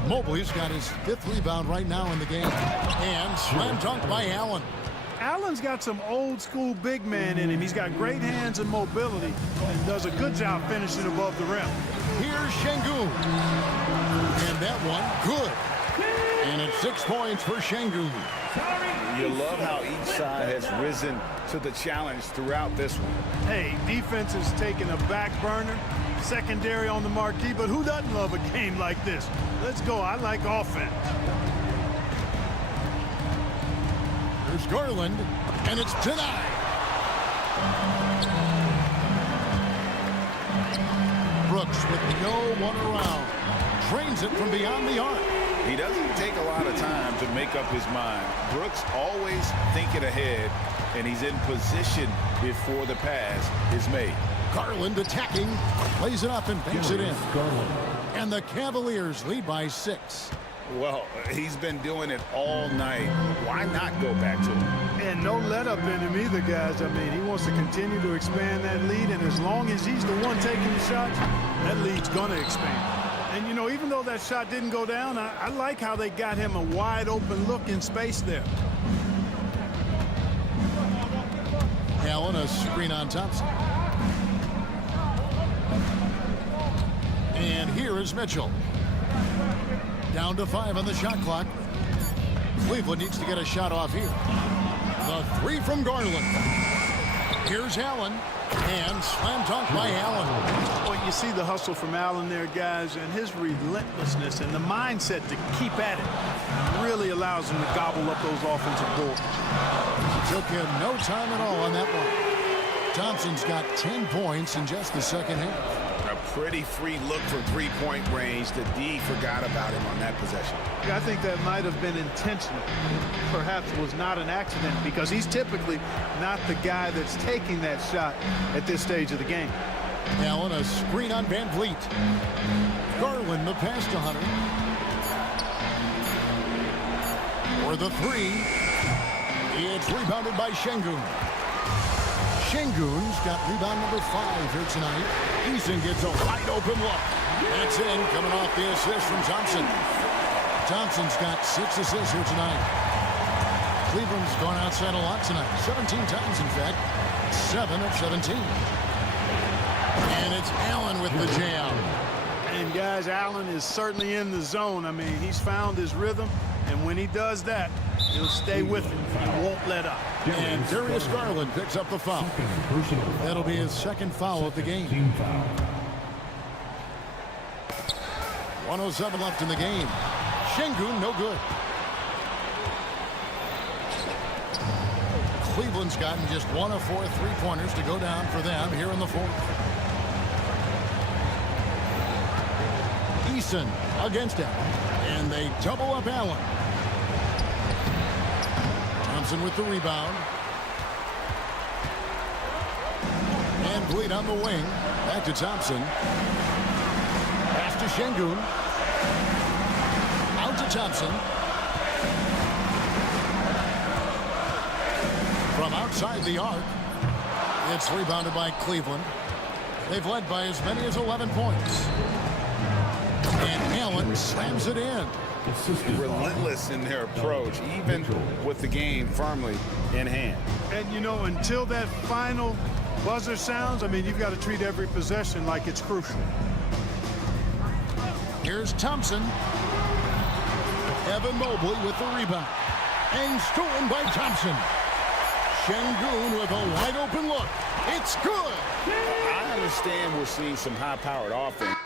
Mobley's got his 5th rebound right now in the game. And slam dunk by Allen. Allen's got some old-school big man in him. He's got great hands and mobility and does a good job finishing above the rim. Here's Şengün. And that one, good. And it's 6 points for Şengün. You love how each side has risen to the challenge throughout this one. Hey, defense is taking a back burner, secondary on the marquee, but who doesn't love a game like this? Let's go. I like offense. There's Garland, and it's denied. Brooks with no one around. Drains it from beyond the arc. He doesn't take a lot of time to make up his mind. Brooks always thinking ahead, and he's in position before the pass is made. Garland attacking, plays it up and banks it in. And the Cavaliers lead by 6. Well, he's been doing it all night. Why not go back to him? And no let up in him either, guys. I mean, he wants to continue to expand that lead, and as long as he's the one taking the shots, that lead's going to expand. And, you know, even though that shot didn't go down, I like how they got him a wide-open look in space there. Allen, a screen on Thompson. And here is Mitchell. Down to 5 on the shot clock. Cleveland needs to get a shot off here. The 3 from Garland. Here's Allen. And slam dunk by Allen. Well, you see the hustle from Allen there, guys, and his relentlessness and the mindset to keep at it really allows him to gobble up those offensive boards. Took him no time at all on that one. Thompson's got 10 points in just the second half. A pretty free look for three-point range. The D forgot about him on that possession. Yeah, I think that might have been intentional. Perhaps was not an accident because he's typically not the guy that's taking that shot at this stage of the game. Allen, a screen on Van Vliet. Garland, the pass to Hunter. For the three. It's rebounded by Şengün. Şengün's got rebound number 5 here tonight. Eason gets a wide open look. That's in, coming off the assist from Thompson. Thompson's got 6 assists here tonight. Cleveland's gone outside a lot tonight. 17 times, in fact. 7 of 17. And it's Allen with the jam. And guys, Allen is certainly in the zone. I mean, he's found his rhythm, and when he does that, he'll stay with it. He won't let up. And Darius Garland picks up the foul. That'll be his second foul of the game. 1:07 left in the game. Şengün, no good. Cleveland's gotten just 1 of 4 3-pointers to go down for them here in the fourth. Eason against Allen, and they double up Allen. Thompson with the rebound. And Vliet on the wing. Back to Thompson. Pass to Şengün. Out to Thompson. From outside the arc. It's rebounded by Cleveland. They've led by as many as 11 points. And Allen slams it in. Relentless in their approach, even with the game firmly in hand. And, you know, until that final buzzer sounds, I mean, you've got to treat every possession like it's crucial. Here's Thompson. Evan Mobley with the rebound. And stolen by Thompson. Şengün with a wide open look. It's good. I understand we're seeing some high-powered offense.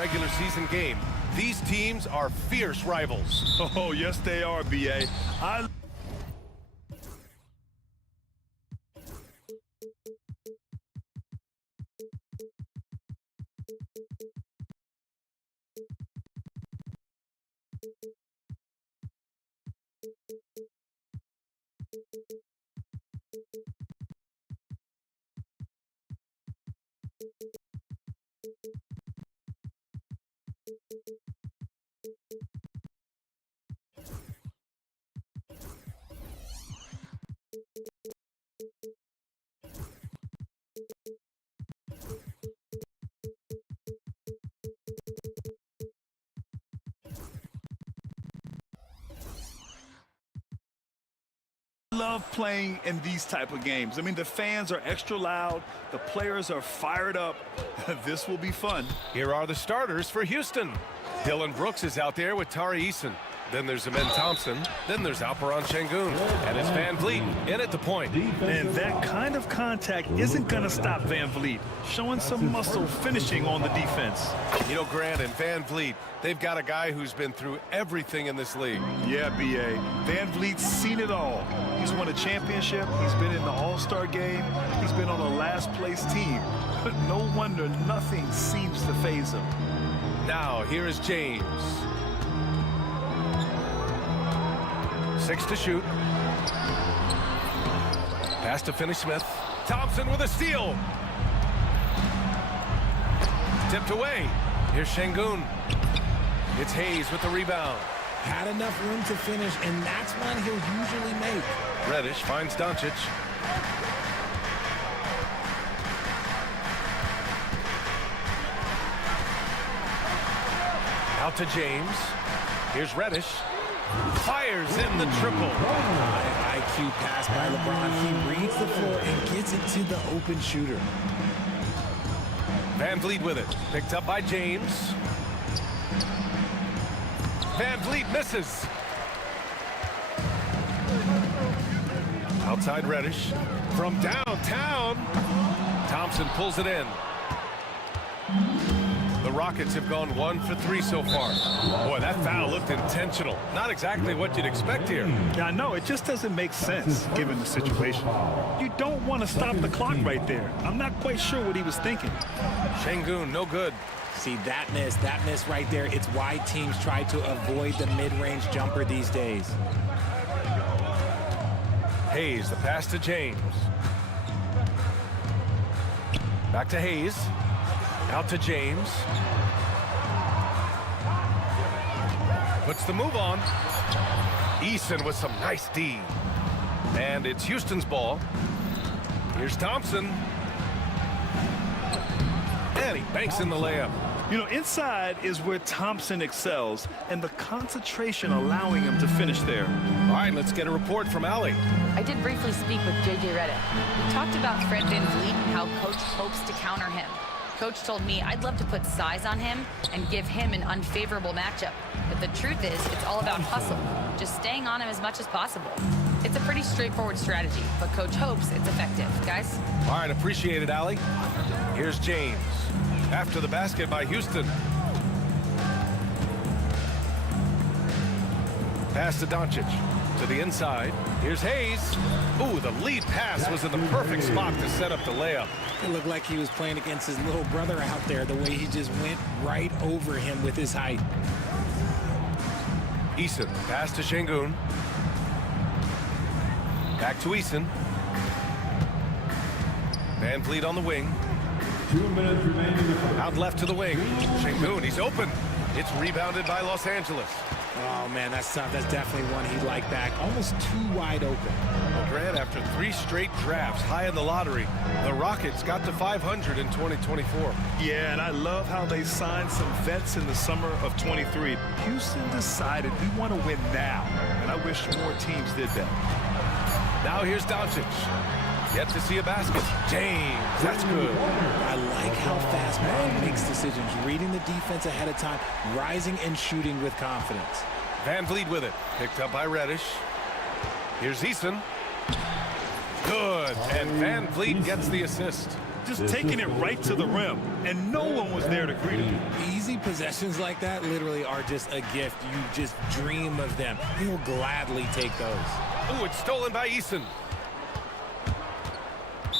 Regular season game. These teams are fierce rivals. Oh, yes, they are, B.A. Love playing in these type of games. I mean, the fans are extra loud. The players are fired up. This will be fun. Here are the starters for Houston. Dylan Brooks is out there with Tari Eason. Then there's Amen Thompson. Then there's Alperon Şengün. And it's Van Vliet in at the point. And that kind of contact isn't going to stop Van Vliet. Showing some muscle finishing on the defense. You know, Grant and Van Vliet, they've got a guy who's been through everything in this league. Yeah, B.A. Van Vliet's seen it all. He's won a championship. He's been in the All-Star game. He's been on a last-place team. But no wonder nothing seems to faze him. Now, here is James. 6 to shoot. Pass to Finney Smith. Thompson with a steal. Tipped away. Here's Şengün. It's Hayes with the rebound. Had enough room to finish, and that's one he'll usually make. Reddish finds Doncic. Out to James. Here's Reddish. Fires in the triple. High IQ pass by LeBron. He reads the floor and gets it to the open shooter. Van Vliet with it. Picked up by James. Van Vliet misses. Outside Reddish. From downtown. Thompson pulls it in. The Rockets have gone 1 for 3 so far. Boy, that foul looked intentional. Not exactly what you'd expect here. Yeah, I know. It just doesn't make sense given the situation. You don't want to stop the clock right there. I'm not quite sure what he was thinking. Şengün, no good. See, that miss right there, it's why teams try to avoid the mid-range jumper these days. Hayes, the pass to James. Back to Hayes. Out to James. Puts the move on. Eason with some nice D. And it's Houston's ball. Here's Thompson. And he banks in the layup. You know, inside is where Thompson excels, and the concentration allowing him to finish there. All right, let's get a report from Allie. I did briefly speak with J.J. Redick. We talked about Fred Van Vliet and how Coach hopes to counter him. Coach told me I'd love to put size on him and give him an unfavorable matchup. But the truth is, it's all about hustle, just staying on him as much as possible. It's a pretty straightforward strategy, but Coach hopes it's effective. Guys? All right, appreciate it, Allie. Here's James. After the basket by Houston. Pass to Doncic. To the inside. Here's Hayes. Ooh, the lead pass was in the perfect spot to set up the layup. It looked like he was playing against his little brother out there, the way he just went right over him with his height. Eason, pass to Şengün. Back to Eason. Van Vliet on the wing. 2 minutes remaining. Out left to the wing. Şengün, he's open. It's rebounded by Los Angeles. Oh, man, that's tough. That's definitely one he'd like back. Almost too wide open. Well, Grant, after 3 straight drafts high in the lottery, the Rockets got to 500 in 2024. Yeah, and I love how they signed some vets in the summer of 23. Houston decided we want to win now, and I wish more teams did that. Now here's Doncic. Yet to see a basket. James, that's good. I like how fast Brown makes decisions, reading the defense ahead of time, rising and shooting with confidence. Van Vliet with it. Picked up by Reddish. Here's Eason. Good. And Van Vliet gets the assist. just taking it right to the rim, and no one was there to greet him. Easy possessions like that literally are just a gift. You just dream of them. He'll gladly take those. Ooh, it's stolen by Eason.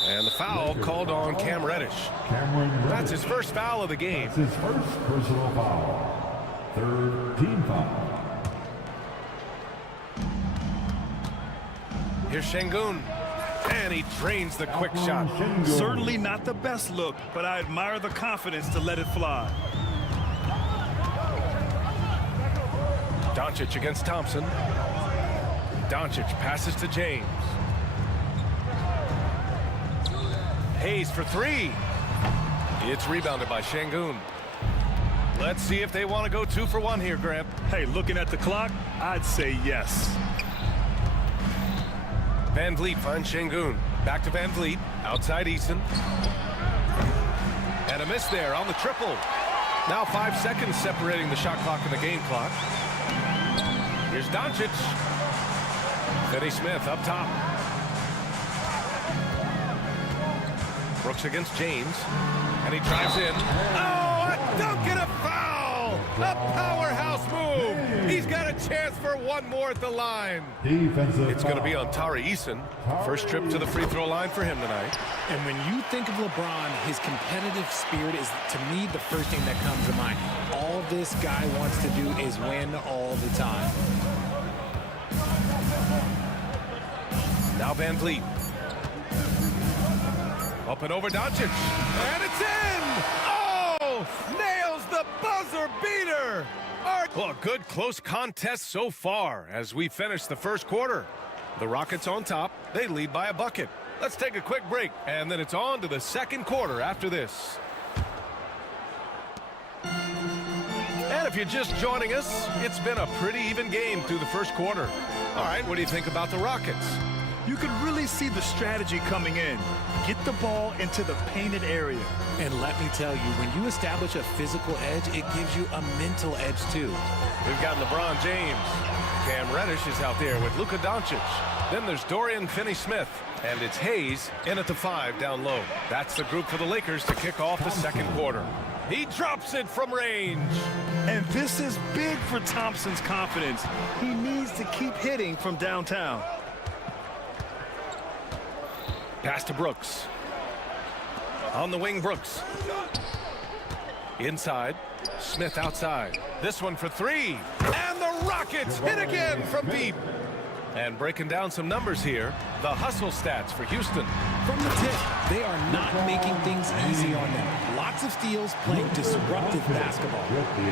And the foul called on Cam Reddish. That's his first foul of the game. That's his first personal foul. Third team foul. Here's Şengün. And he drains the quick shot. Certainly not the best look, but I admire the confidence to let it fly. Doncic against Thompson. Doncic passes to James. Hayes for three. It's rebounded by Şengün. Let's see if they want to go 2 for 1 here, Grant. Hey, looking at the clock, I'd say yes. Van Vliet finds Şengün. Back to Van Vliet. Outside Eason. And a miss there on the triple. Now 5 seconds separating the shot clock and the game clock. Here's Doncic. Finney Smith up top. Brooks against James. And he drives in. Oh, a dunk and a foul! A powerhouse move! He's got a chance for one more at the line. Defensive It's going to be foul. on Tari Eason. First trip to the free throw line for him tonight. And when you think of LeBron, his competitive spirit is, to me, the first thing that comes to mind. All this guy wants to do is win all the time. Now Van Vliet. Up and over Doncic. And it's in! Oh! Nails the buzzer beater! Well, a good close contest so far as we finish the first quarter. The Rockets on top. They lead by a bucket. Let's take a quick break, and then it's on to the second quarter after this. And if you're just joining us, it's been a pretty even game through the first quarter. All right, what do you think about the Rockets? You could really see the strategy coming in. Get the ball into the painted area. And let me tell you, when you establish a physical edge, it gives you a mental edge too. We've got LeBron James. Cam Reddish is out there with Luka Doncic. Then there's Dorian Finney-Smith. And it's Hayes in at the 5 down low. That's the group for the Lakers to kick off the second quarter. He drops it from range. And this is big for Thompson's confidence. He needs to keep hitting from downtown. Pass to Brooks. On the wing, Brooks. Inside. Smith outside. This one for 3. And the Rockets hit again from deep. And breaking down some numbers here, the hustle stats for Houston. From the tip, they are not making things easy on them. Lots of steals, playing disruptive basketball.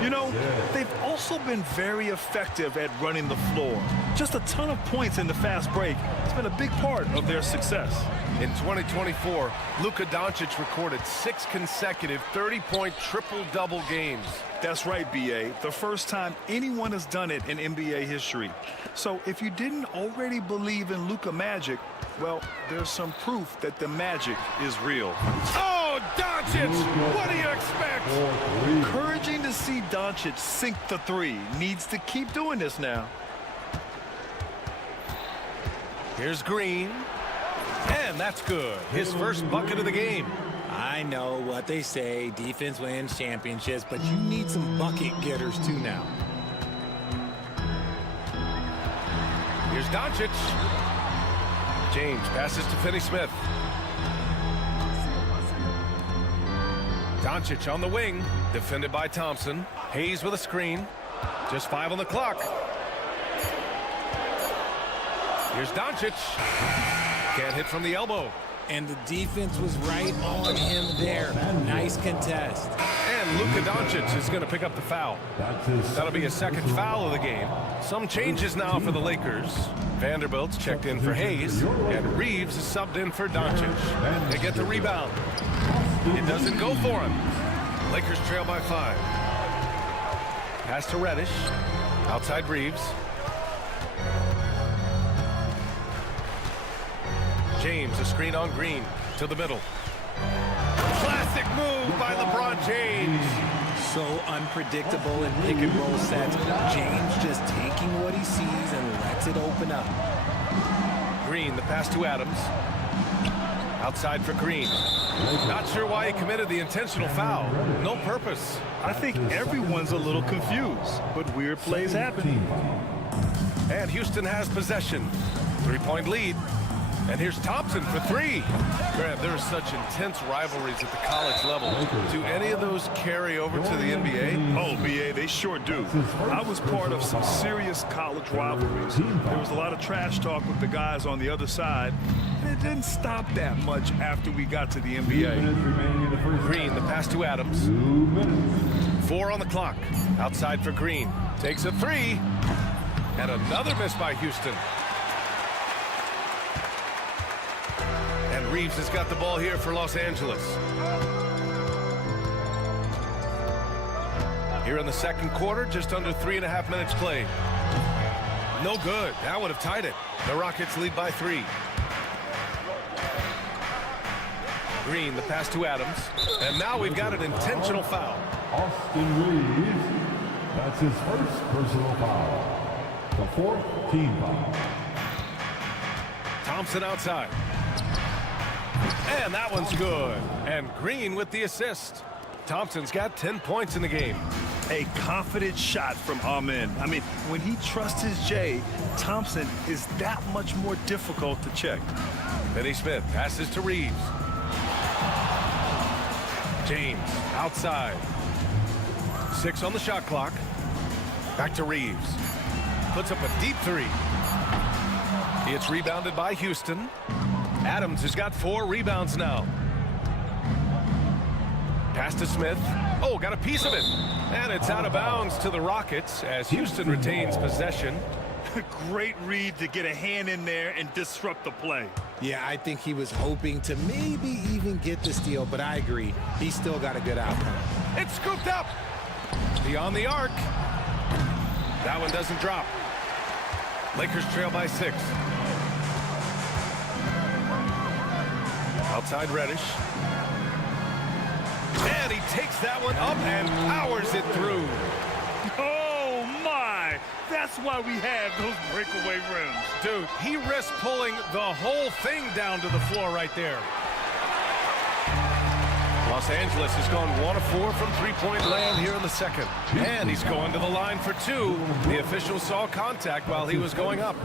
You know, they've also been very effective at running the floor. Just a ton of points in the fast break. It's been a big part of their success. In 2024, Luka Doncic recorded 6 consecutive 30-point triple-double games. That's right, B.A. The first time anyone has done it in NBA history. So if you didn't already believe in Luka magic, well, there's some proof that the magic is real. Oh, Doncic! What do you expect? Encouraging to see Doncic sink the 3. Needs to keep doing this now. Here's Green. And that's good. His first bucket of the game. I know what they say, defense wins championships, but you need some bucket getters too now. Here's Doncic. James passes to Finney-Smith. Doncic on the wing, defended by Thompson. Hayes with a screen. Just 5 on the clock. Here's Doncic. Can't hit from the elbow. And the defense was right on him there. Nice contest. And Luka Doncic is going to pick up the foul. That'll be his second foul of the game. Some changes now for the Lakers. Vanderbilt's checked in for Hayes, and Reeves is subbed in for Doncic. They get the rebound. It doesn't go for him. Lakers trail by 5. Pass to Reddish. Outside Reeves. James, a screen on Green to the middle. Classic move by LeBron James. So unpredictable in pick and roll sets. James just taking what he sees and lets it open up. Green, the pass to Adams. Outside for Green. Not sure why he committed the intentional foul. No purpose. I think everyone's a little confused, but weird plays happen. And Houston has possession. 3-point lead. And here's Thompson for three. Grant, there are such intense rivalries at the college level. Do any of those carry over to the NBA? Oh, BA, they sure do. I was part of some serious college rivalries. There was a lot of trash talk with the guys on the other side. And it didn't stop that much after we got to the NBA. Green, the pass to Adams. 4 on the clock. Outside for Green. Takes a three. And another miss by Houston. And Reeves has got the ball here for Los Angeles. Here in the second quarter, just under 3.5 minutes played. No good. That would have tied it. The Rockets lead by 3. Green, the pass to Adams. And now we've got an intentional foul. Austin Reeves. That's his first personal foul. The 4th team foul. Thompson outside. And that one's good. And Green with the assist. Thompson's got 10 points in the game. A confident shot from Amen. I mean, when he trusts his J, Thompson is that much more difficult to check. Benny Smith passes to Reeves. James outside. 6 on the shot clock. Back to Reeves. Puts up a deep three. It's rebounded by Houston. Adams has got 4 rebounds now. Pass to Smith. Oh, got a piece of it. And it's out of bounds to the Rockets as Houston retains possession. Great read to get a hand in there and disrupt the play. Yeah, I think he was hoping to maybe even get the steal, but I agree. He still got a good outcome. It's scooped up. Beyond the arc. That one doesn't drop. Lakers trail by 6. Outside Reddish. And he takes that one up and powers it through. Oh, my. That's why we have those breakaway rims. Dude, he risked pulling the whole thing down to the floor right there. Los Angeles has gone 1 of 4 from three-point land here in the second. And he's going to the line for 2. The official saw contact while he was going up.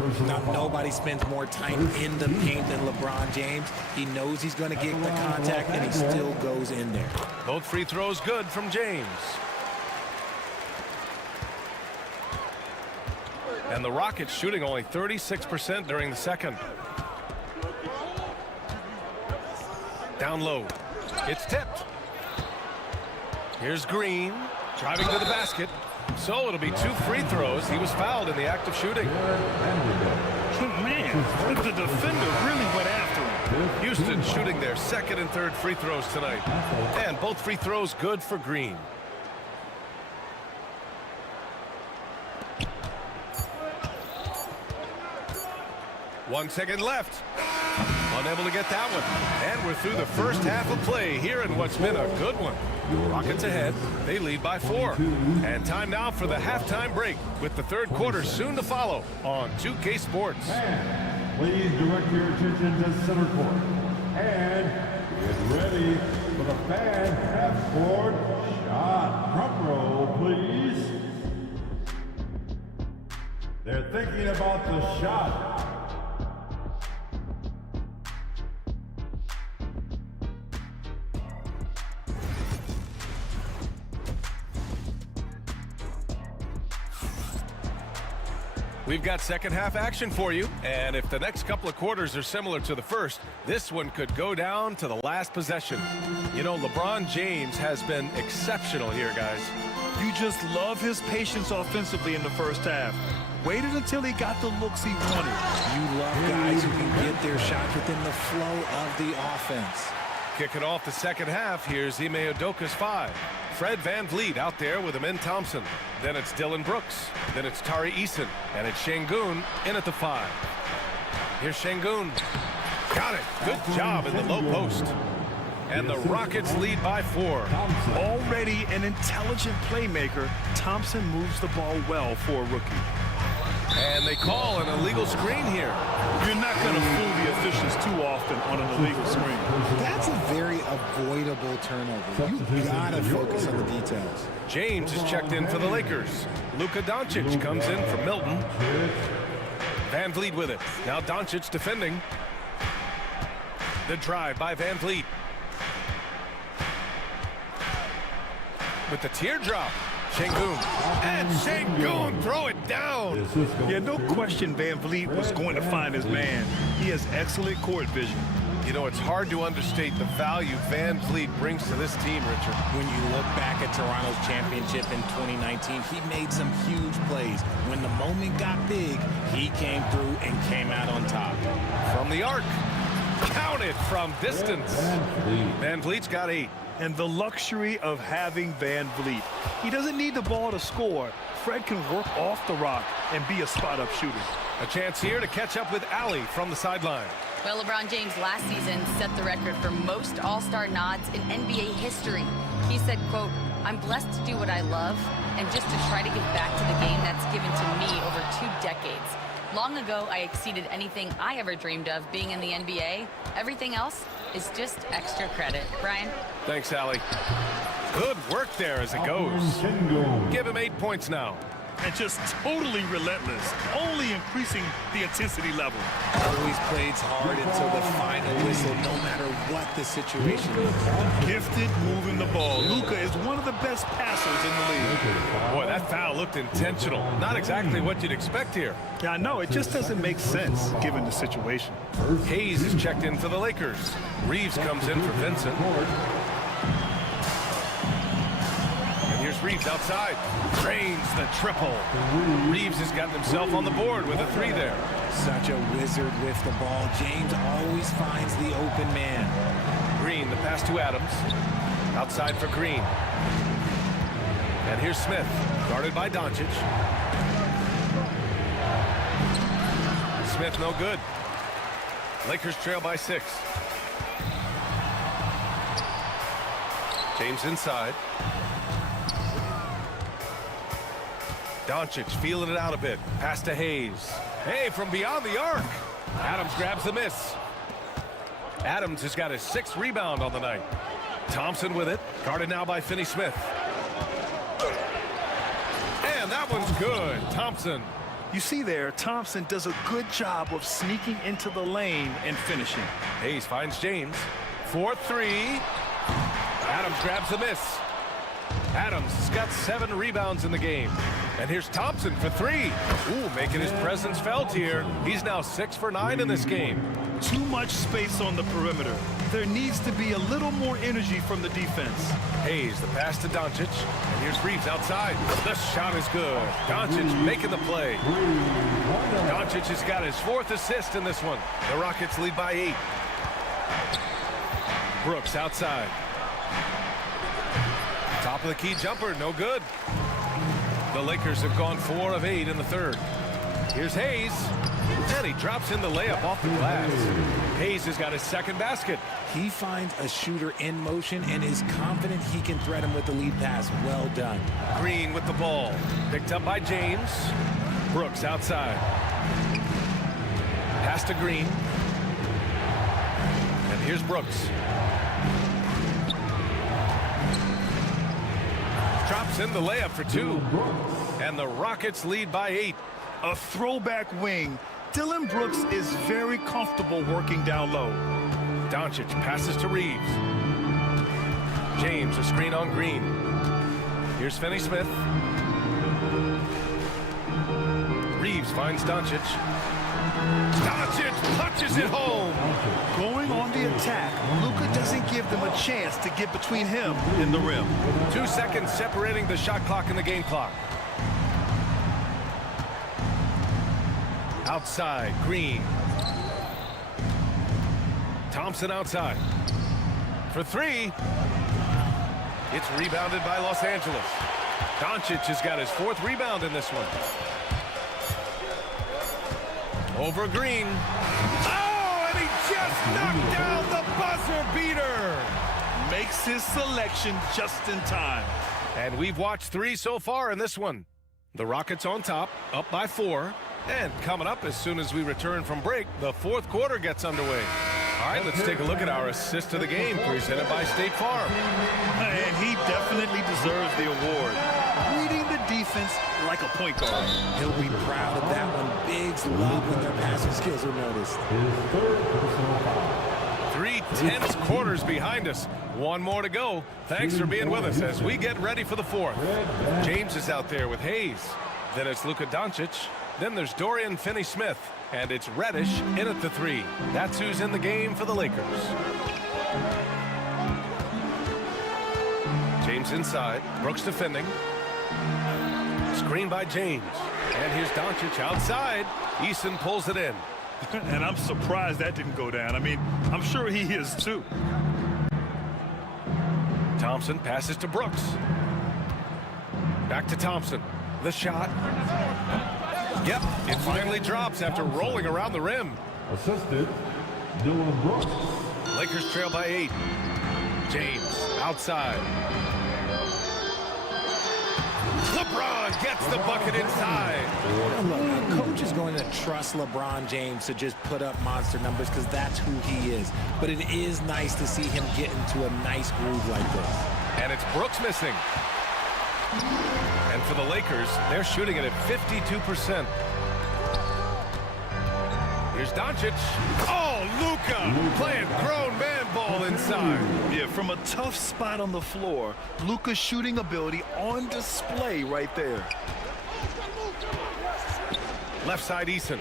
Nobody spends more time in the paint than LeBron James. He knows he's going to get the contact, and he still goes in there. Both free throws good from James. And the Rockets shooting only 36% during the second. Down low. It's tipped. Here's Green driving to the basket. So it'll be 2 free throws. He was fouled in the act of shooting. Man, the defender really went after him. Houston shooting their second and third free throws tonight. And both free throws good for Green. One second left. Unable to get that one. And we're through the first half of play here in what's been a good one. Rockets ahead. They lead by 4. And time now for the halftime break with the third quarter soon to follow on 2K Sports. And please direct your attention to center court. And get ready for the fan half-court shot. Drum roll, please. They're thinking about the shot. We've got second half action for you, and if the next couple of quarters are similar to the first, this one could go down to the last possession. You know, LeBron James has been exceptional here, guys. You just love his patience offensively in the first half. Waited until he got the looks he wanted. You love guys who can get their shots within the flow of the offense. Kicking off the second half, here's Ime Udoka's 5. Fred VanVleet out there with Amen Thompson. Then it's Dylan Brooks. Then it's Tari Eason. And it's Şengün in at the 5. Here's Şengün. Got it. Good job in the low post. And the Rockets lead by 4. Already an intelligent playmaker, Thompson moves the ball well for a rookie. And they call an illegal screen here. You're not going to fool the officials too often on an illegal screen. That's a very avoidable turnover. You gotta focus on the details. James is checked in for the Lakers. Luka Doncic comes in for Milton. Van Vliet with it. Now Doncic defending. The drive by Van Vliet. With the teardrop. Şengün. And Şengün throw it down. Yeah, no question Van Vliet was going to find his man. He has excellent court vision. You know, it's hard to understate the value Van Vliet brings to this team, Richard. When you look back at Toronto's championship in 2019, he made some huge plays. When the moment got big, he came through and came out on top. From the arc. Counted from distance. Van Vliet's got 8. And the luxury of having Van Vliet. He doesn't need the ball to score. Fred can work off the rock and be a spot-up shooter. A chance here to catch up with Ali from the sideline. Well, LeBron James last season set the record for most All-Star nods in NBA history. He said, quote, "I'm blessed to do what I love and just to try to give back to the game that's given to me over 2 decades. Long ago, I exceeded anything I ever dreamed of being in the NBA. Everything else is just extra credit." Brian? Thanks, Ali. Good work there as it goes. Give him 8 points now. And just totally relentless, only increasing the intensity level. Always plays hard until the final whistle, no matter what the situation is. Gifted moving the ball. Luka is one of the best passers in the league. Boy, that foul looked intentional. Not exactly what you'd expect here. Yeah, I know. It just doesn't make sense given the situation. Hayes is checked in for the Lakers. Reeves comes in for Vincent. Here's Reeves outside. Drains the triple. Reeves has gotten himself on the board with a 3 there. Such a wizard with the ball. James always finds the open man. Green, the pass to Adams. Outside for Green. And here's Smith, guarded by Doncic. Smith no good. Lakers trail by 6. James inside. Doncic feeling it out a bit. Pass to Hayes. Hey, from beyond the arc. Adams grabs the miss. Adams has got his 6th rebound on the night. Thompson with it. Guarded now by Finney-Smith. And that one's good. Thompson. You see there, Thompson does a good job of sneaking into the lane and finishing. Hayes finds James. 4-3. Adams grabs the miss. Adams has got 7 rebounds in the game. And here's Thompson for 3. Ooh, making his presence felt here. He's now 6 for 9 in this game. Too much space on the perimeter. There needs to be a little more energy from the defense. Hayes, the pass to Doncic. And here's Reeves outside. The shot is good. Doncic making the play. Doncic has got his 4th assist in this one. The Rockets lead by 8. Brooks outside. Top of the key jumper, no good. The Lakers have gone 4 of 8 in the 3rd. Here's Hayes. And he drops in the layup off the glass. Hayes has got his 2nd basket. He finds a shooter in motion and is confident he can threat him with the lead pass. Well done. Green with the ball. Picked up by James. Brooks outside. Pass to Green. And here's Brooks. Drops in the layup for 2. And the Rockets lead by 8. A throwback wing. Dylan Brooks is very comfortable working down low. Doncic passes to Reeves. James, a screen on Green. Here's Finney-Smith. Reeves finds Doncic. Doncic punches it home. Going on the attack, Luka doesn't give them a chance to get between him and the rim. 2 seconds separating the shot clock and the game clock. Outside, Green. Thompson outside. For 3. It's rebounded by Los Angeles. Doncic has got his 4th rebound in this one. Over Green. Oh, and he just knocked down the buzzer beater. Makes his selection just in time. And we've watched 3 so far in this one. The Rockets on top, up by 4. And coming up as soon as we return from break, the 4th quarter gets underway. All right, let's take a look at our assist of the game presented by State Farm. And he definitely deserves the award. Reading the defense like a point guard. He'll be proud of that one. Bigs love when their passing skills are noticed. 3 tense quarters behind us. One more to go. Thanks for being with us as we get ready for the fourth. James is out there with Hayes. Then it's Luka Doncic. Then there's Dorian Finney-Smith. And it's Reddish in at the 3. That's who's in the game for the Lakers. James inside. Brooks defending. Screen by James. And here's Doncic outside. Eason pulls it in. And I'm surprised that didn't go down. I mean, I'm sure he is too. Thompson passes to Brooks. Back to Thompson. The shot. Yep, it finally drops after rolling around the rim. Assisted, Dylan Brooks. Lakers trail by 8. James outside. LeBron gets the bucket inside. Look, a coach is going to trust LeBron James to just put up monster numbers because that's who he is. But it is nice to see him get into a nice groove like this. And it's Brooks missing. And for the Lakers, they're shooting it at 52%. Here's Doncic. Oh, Luka playing grown man ball inside. Yeah, from a tough spot on the floor, Luka's shooting ability on display right there. Left side, Eason.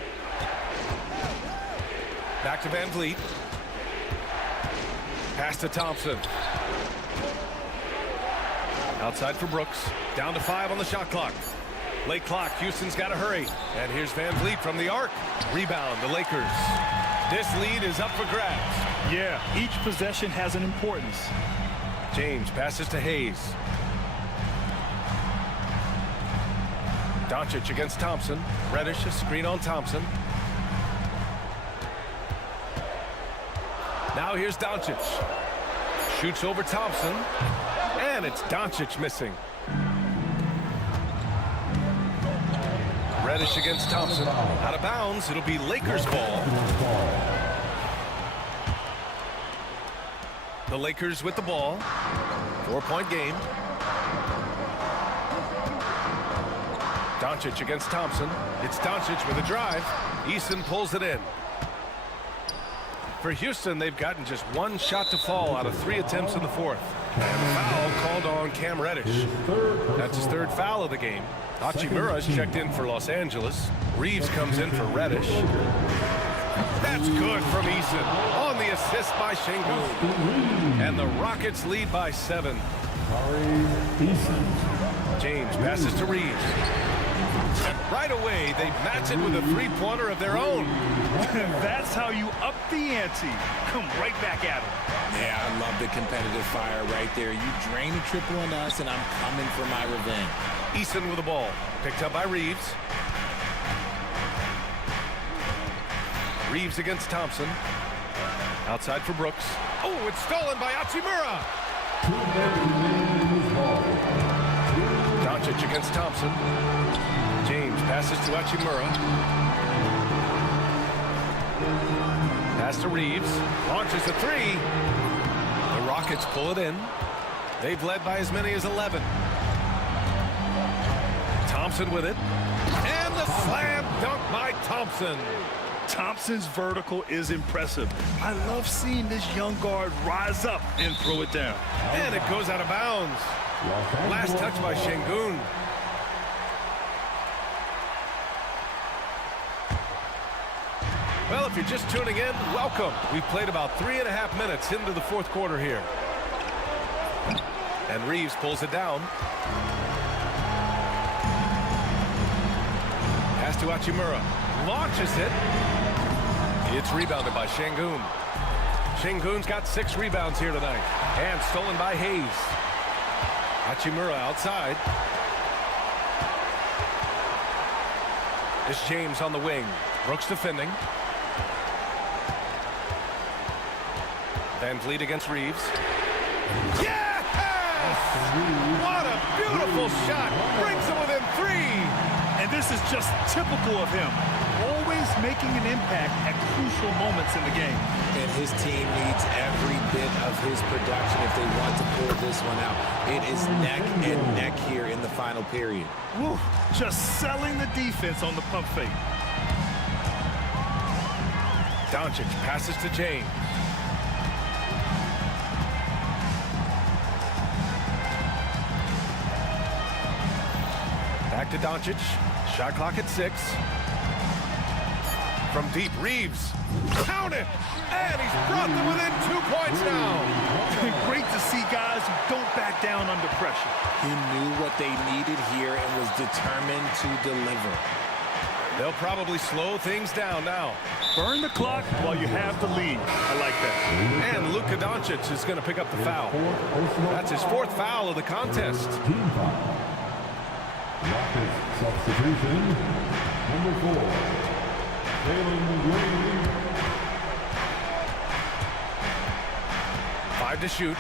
Back to Van Vliet. Pass to Thompson. Outside for Brooks. Down to 5 on the shot clock. Late clock. Houston's got to hurry. And here's Van Vliet from the arc. Rebound, the Lakers. This lead is up for grabs. Yeah, each possession has an importance. James passes to Hayes. Doncic against Thompson. Reddish, a screen on Thompson. Now here's Doncic. Shoots over Thompson. And it's Doncic missing. Reddish against Thompson. Out of bounds. It'll be Lakers ball. The Lakers with the ball. 4-point game. Doncic against Thompson. It's Doncic with a drive. Eason pulls it in. For Houston, they've gotten just one shot to fall out of 3 attempts in the fourth. And foul called on Cam Reddish. That's his 3rd foul of the game. Hachimura's checked in for Los Angeles. Reeves comes in for Reddish. That's good from Eason on the assist by Şengün. And the Rockets lead by 7. James passes to Reeves. And right away, they match it with a 3-pointer of their own. That's how you up the ante. Come right back at him. Yeah, I love the competitive fire right there. You drain a triple on us, and I'm coming for my revenge. Eason with the ball. Picked up by Reeves. Reeves against Thompson. Outside for Brooks. Oh, it's stolen by Hachimura. Doncic against Thompson. James passes to Hachimura. Pass to Reeves. Launches a 3. The Rockets pull it in. They've led by as many as 11. Thompson with it. And the slam dunk by Thompson. Thompson's vertical is impressive. I love seeing this young guard rise up and throw it down. And it goes out of bounds. Last touch by Şengün. Well, if you're just tuning in, welcome. We've played about 3.5 minutes into the fourth quarter here. And Reeves pulls it down. Pass to Hachimura. Launches it. It's rebounded by Şengün. Şengün's got 6 rebounds here tonight. And stolen by Hayes. Hachimura outside. It's James on the wing. Brooks defending. Van Vliet against Reeves. Yes! What a beautiful shot. Brings him within 3. And this is just typical of him. always making an impact at crucial moments in the game. And his team needs every bit of his production if they want to pull this one out. It is neck and neck here in the final period. Woo, just selling the defense on the pump fake. Doncic passes to James. Back to Doncic. Shot clock at 6. From deep, Reeves. Count it! And he's brought them within 2 points now. Great to see guys who don't back down under pressure. He knew what they needed here and was determined to deliver. They'll probably slow things down now. Burn the clock while you have the lead. I like that. And Luka Doncic is going to pick up the foul. That's his 4th foul of the contest. Team foul. Rockets substitution, number 4. Jalen Green. 5 to shoot.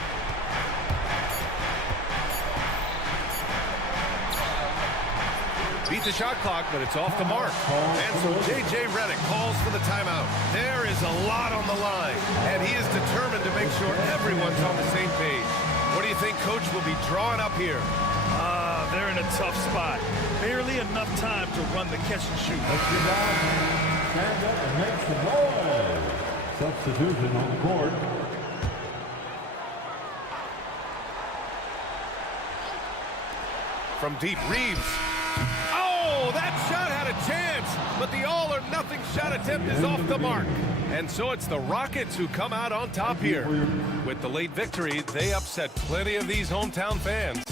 Beat the shot clock, but it's off the mark. And so J.J. Redick calls for the timeout. There is a lot on the line, and he is determined to make sure everyone's on the same page. What do you think Coach will be drawing up here? They're in a tough spot. Barely enough time to run the catch and shoot. Let's get down. Stand up and make some noise. Substitution on the court. From deep, Reeves. Oh, that shot had a chance, but the all-or-nothing shot attempt is off the mark. And so it's the Rockets who come out on top here. With the late victory, they upset plenty of these hometown fans.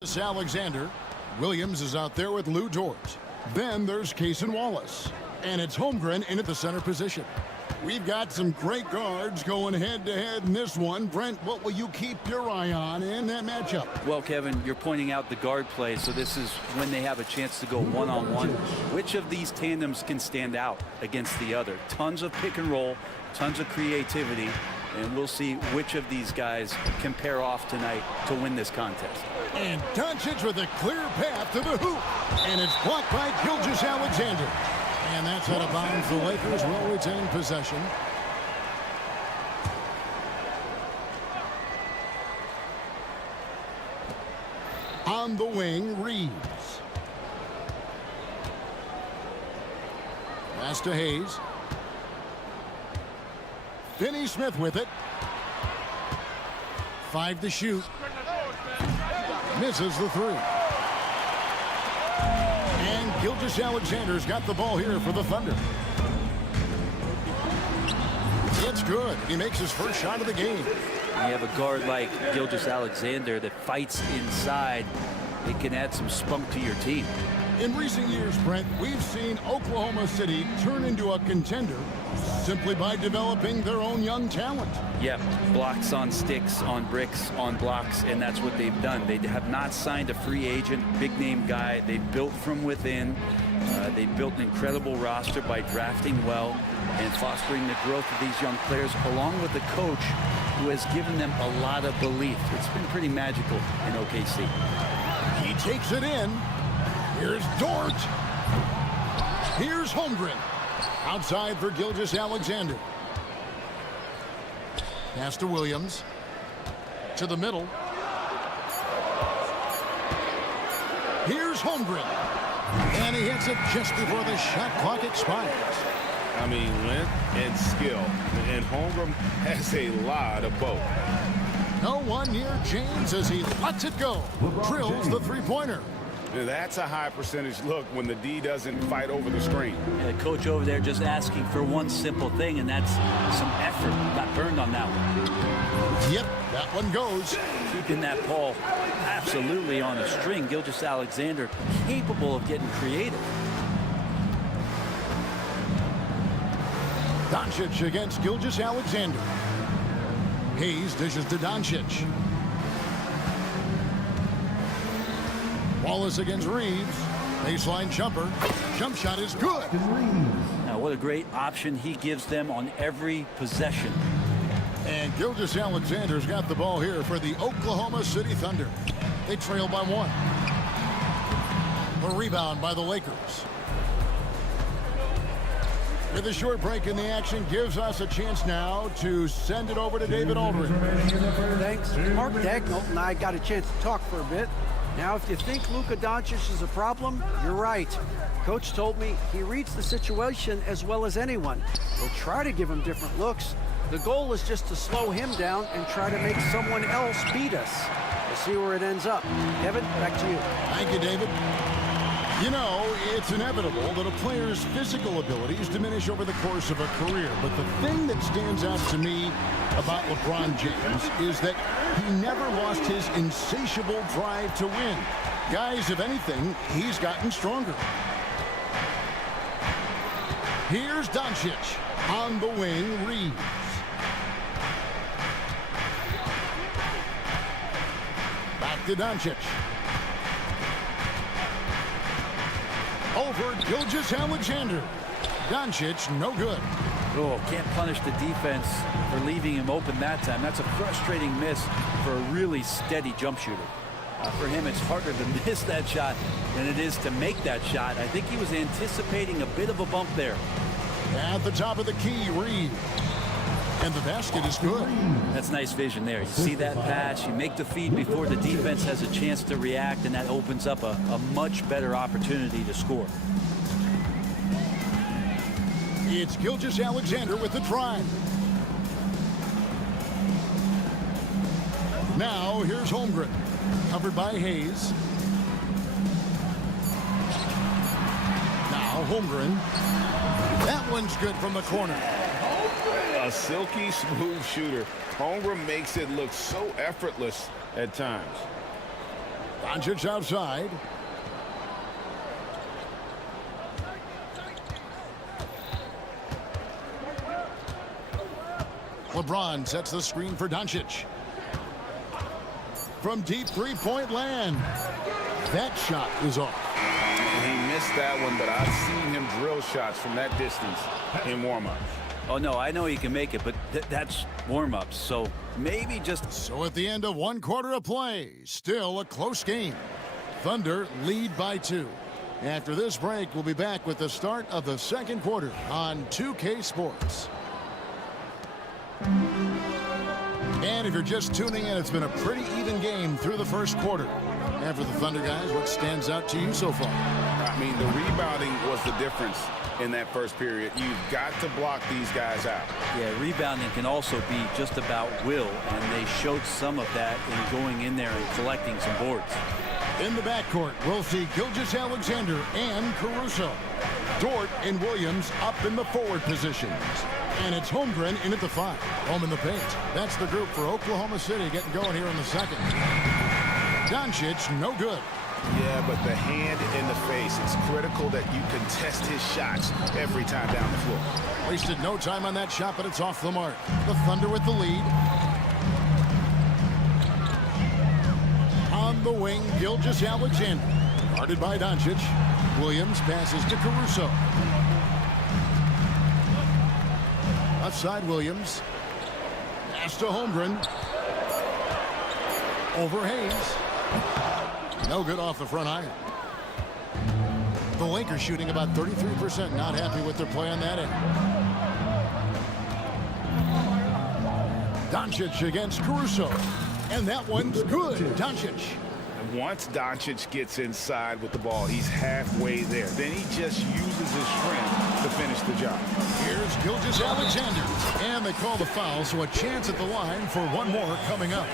Alexander. Williams is out there with Lou Dort. Then there's Cason Wallace. And it's Holmgren in at the center position. We've got some great guards going head-to-head in this one. Brent, what will you keep your eye on in that matchup? Well, Kevin, you're pointing out the guard play, so this is when they have a chance to go one-on-one. Which of these tandems can stand out against the other? Tons of pick and roll, tons of creativity, and we'll see which of these guys can pair off tonight to win this contest. And Doncic with a clear path to the hoop. And it's blocked by Gilgeous-Alexander. And that's out of bounds. The Lakers will retain possession. On the wing, Reeves. Pass to Hayes. Finney Smith with it. 5 to shoot. Misses the 3. And Gilgeous-Alexander's got the ball here for the Thunder. It's good. He makes his first shot of the game. You have a guard like Gilgeous-Alexander that fights inside. It can add some spunk to your team. In recent years, Brent, we've seen Oklahoma City turn into a contender simply by developing their own young talent. Yep, blocks on sticks, on bricks, on blocks, and that's what they've done. They have not signed a free agent, big-name guy. They built from within. They built an incredible roster by drafting well and fostering the growth of these young players, along with the coach who has given them a lot of belief. It's been pretty magical in OKC. He takes it in. Here's Dort. Here's Holmgren. Outside for Gilgeous-Alexander. Pass to Williams. To the middle. Here's Holmgren. And he hits it just before the shot clock expires. I mean, length and skill. And Holmgren has a lot of both. No one near James as he lets it go. Drills the three-pointer. That's a high percentage look when the D doesn't fight over the screen. And the coach over there just asking for one simple thing, and that's some effort. Got burned on that one. Yep, that one goes. Keeping that ball absolutely on a string. Gilgeous-Alexander capable of getting creative. Doncic against Gilgeous-Alexander. Hayes dishes to Doncic. Wallace against Reeves. Baseline jumper. Jump shot is good. Now, what a great option he gives them on every possession. And Gilgeous-Alexander's got the ball here for the Oklahoma City Thunder. They trail by 1. The rebound by the Lakers. With a short break in the action, gives us a chance now to send it over to David Aldridge. Thanks. Mark Dagnall and I got a chance to talk for a bit. Now, if you think Luka Doncic is a problem, you're right. Coach told me he reads the situation as well as anyone. We'll try to give him different looks. The goal is just to slow him down and try to make someone else beat us. We'll see where it ends up. Kevin, back to you. Thank you, David. You know, it's inevitable that a player's physical abilities diminish over the course of a career. But the thing that stands out to me about LeBron James is that he never lost his insatiable drive to win. Guys, if anything, he's gotten stronger. Here's Doncic. On the wing, Reeves. Back to Doncic. Over Gilgeous-Alexander. Doncic, no good. Oh, can't punish the defense for leaving him open that time. That's a frustrating miss for a really steady jump shooter. For him, it's harder to miss that shot than it is to make that shot. I think he was anticipating a bit of a bump there. At the top of the key, Reed. And the basket is good. That's nice vision there. You see that pass, you make the feed before the defense has a chance to react, and that opens up a much better opportunity to score. It's Gilgeous-Alexander with the drive. Now, here's Holmgren. Covered by Hayes. Now, Holmgren. That one's good from the corner. A silky smooth shooter. Holmgren makes it look so effortless at times. Doncic outside. LeBron sets the screen for Doncic. From deep three-point land. That shot is off. He missed that one, but I've seen him drill shots from that distance in warm-ups. Oh, no, I know he can make it, but that's warm-ups, so maybe just... So at the end of one quarter of play, still a close game. Thunder lead by 2. After this break, we'll be back with the start of the second quarter on 2K Sports. And if you're just tuning in, it's been a pretty even game through the first quarter. And for the Thunder guys, what stands out to you so far? I mean, the rebounding was the difference in that first period. You've got to block these guys out. Yeah, rebounding can also be just about will, and they showed some of that in going in there and collecting some boards. In the backcourt, we'll see Gilgeous-Alexander and Caruso. Dort and Williams up in the forward positions. And it's Holmgren in at the 5. Home in the paint. That's the group for Oklahoma City getting going here in the second. Doncic, no good. Yeah, but the hand in the face, it's critical that you contest his shots every time down the floor. Wasted no time on that shot, but it's off the mark. The Thunder with the lead. On the wing, Gilgeous-Alexander. Guarded by Doncic. Williams passes to Caruso. Outside Williams. Pass to Holmgren. Over Hayes. No good off the front iron. The Lakers shooting about 33%. Not happy with their play on that end. Doncic against Caruso. And that one's good. Doncic. Once Doncic gets inside with the ball, he's halfway there. Then he just uses his strength to finish the job. Here's Gilgeous-Alexander. And they call the foul, so a chance at the line for one more coming up.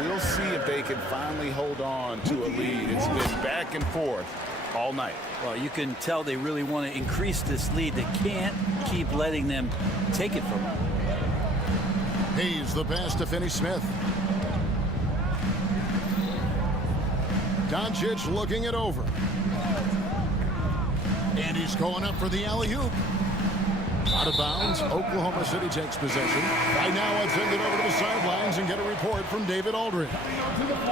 We'll see if they can finally hold on to a lead. It's been back and forth all night. Well, you can tell they really want to increase this lead. They can't keep letting them take it from them. Hayes the pass to Finney-Smith. Doncic looking it over. And he's going up for the alley-oop. Out of bounds. Oklahoma City takes possession. Right now, let's send it over to the sidelines and get a report from David Aldridge.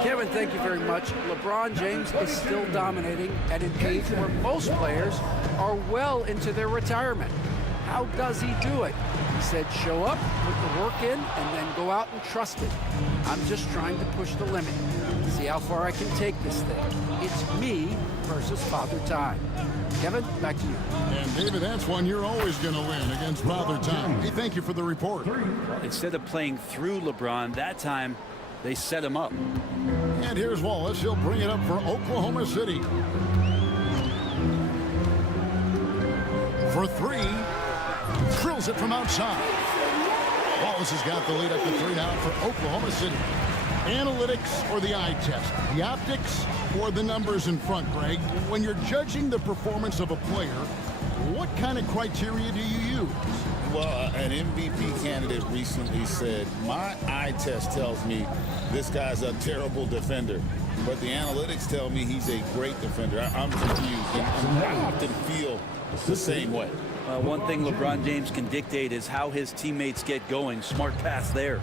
Kevin, thank you very much. LeBron James is still dominating at an age where most players are well into their retirement. How does he do it? He said, show up, put the work in, and then go out and trust it. I'm just trying to push the limit. See how far I can take this thing. It's me versus Father Time. Kevin, back to you. And David, that's one you're always going to win against Father Time. Hey, thank you for the report. Instead of playing through LeBron, that time they set him up. And here's Wallace. He'll bring it up for Oklahoma City. For 3. Drills it from outside. Wallace has got the lead up to 3 now for Oklahoma City. Analytics or the eye test? The optics or the numbers in front, Greg? When you're judging the performance of a player, what kind of criteria do you use? Well, an MVP candidate recently said, my eye test tells me this guy's a terrible defender, but the analytics tell me he's a great defender. I'm confused, and I often feel the same way. One thing LeBron James can dictate is how his teammates get going. Smart pass there.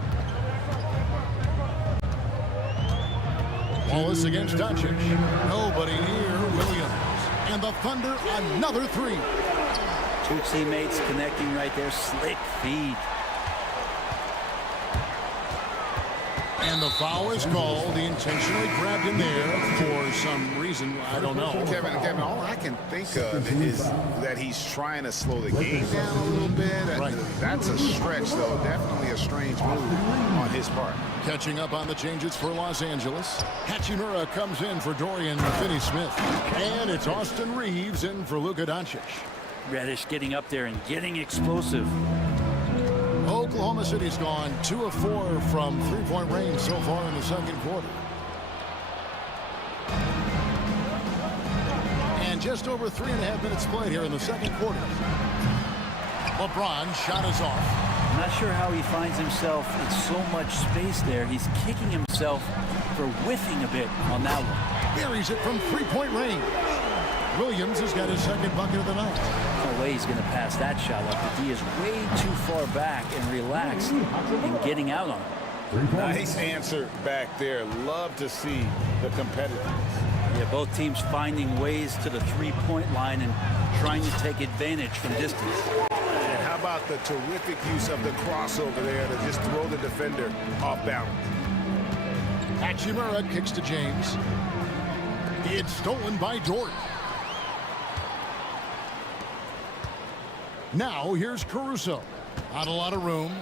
Wallace against Doncic. Nobody near Williams. And the Thunder, another 3. 2 teammates connecting right there. Slick feed. And the foul is called. He intentionally grabbed him there for some reason. I don't know. Kevin, all I can think of is that he's trying to slow the game down a little bit. Right. That's a stretch, though. Definitely a strange move on his part. Catching up on the changes for Los Angeles. Hachimura comes in for Dorian Finney-Smith. And it's Austin Reeves in for Luka Doncic. Reddish getting up there and getting explosive. Oklahoma City's gone 2 of 4 from three-point range so far in the second quarter. And just over 3.5 minutes played here in the second quarter. LeBron shot is off. I'm not sure how he finds himself in so much space there. He's kicking himself for whiffing a bit on that one. Buries it from three-point range. Williams has got his second bucket of the night. No way he's going to pass that shot up. The D is way too far back and relaxed in getting out on it. Nice answer back there. Love to see the competitiveness. Yeah, both teams finding ways to the three-point line and trying to take advantage from distance. And how about the terrific use of the crossover there to just throw the defender off balance. Hachimura kicks to James. It's stolen by Dort. Now here's Caruso. Not a lot of room.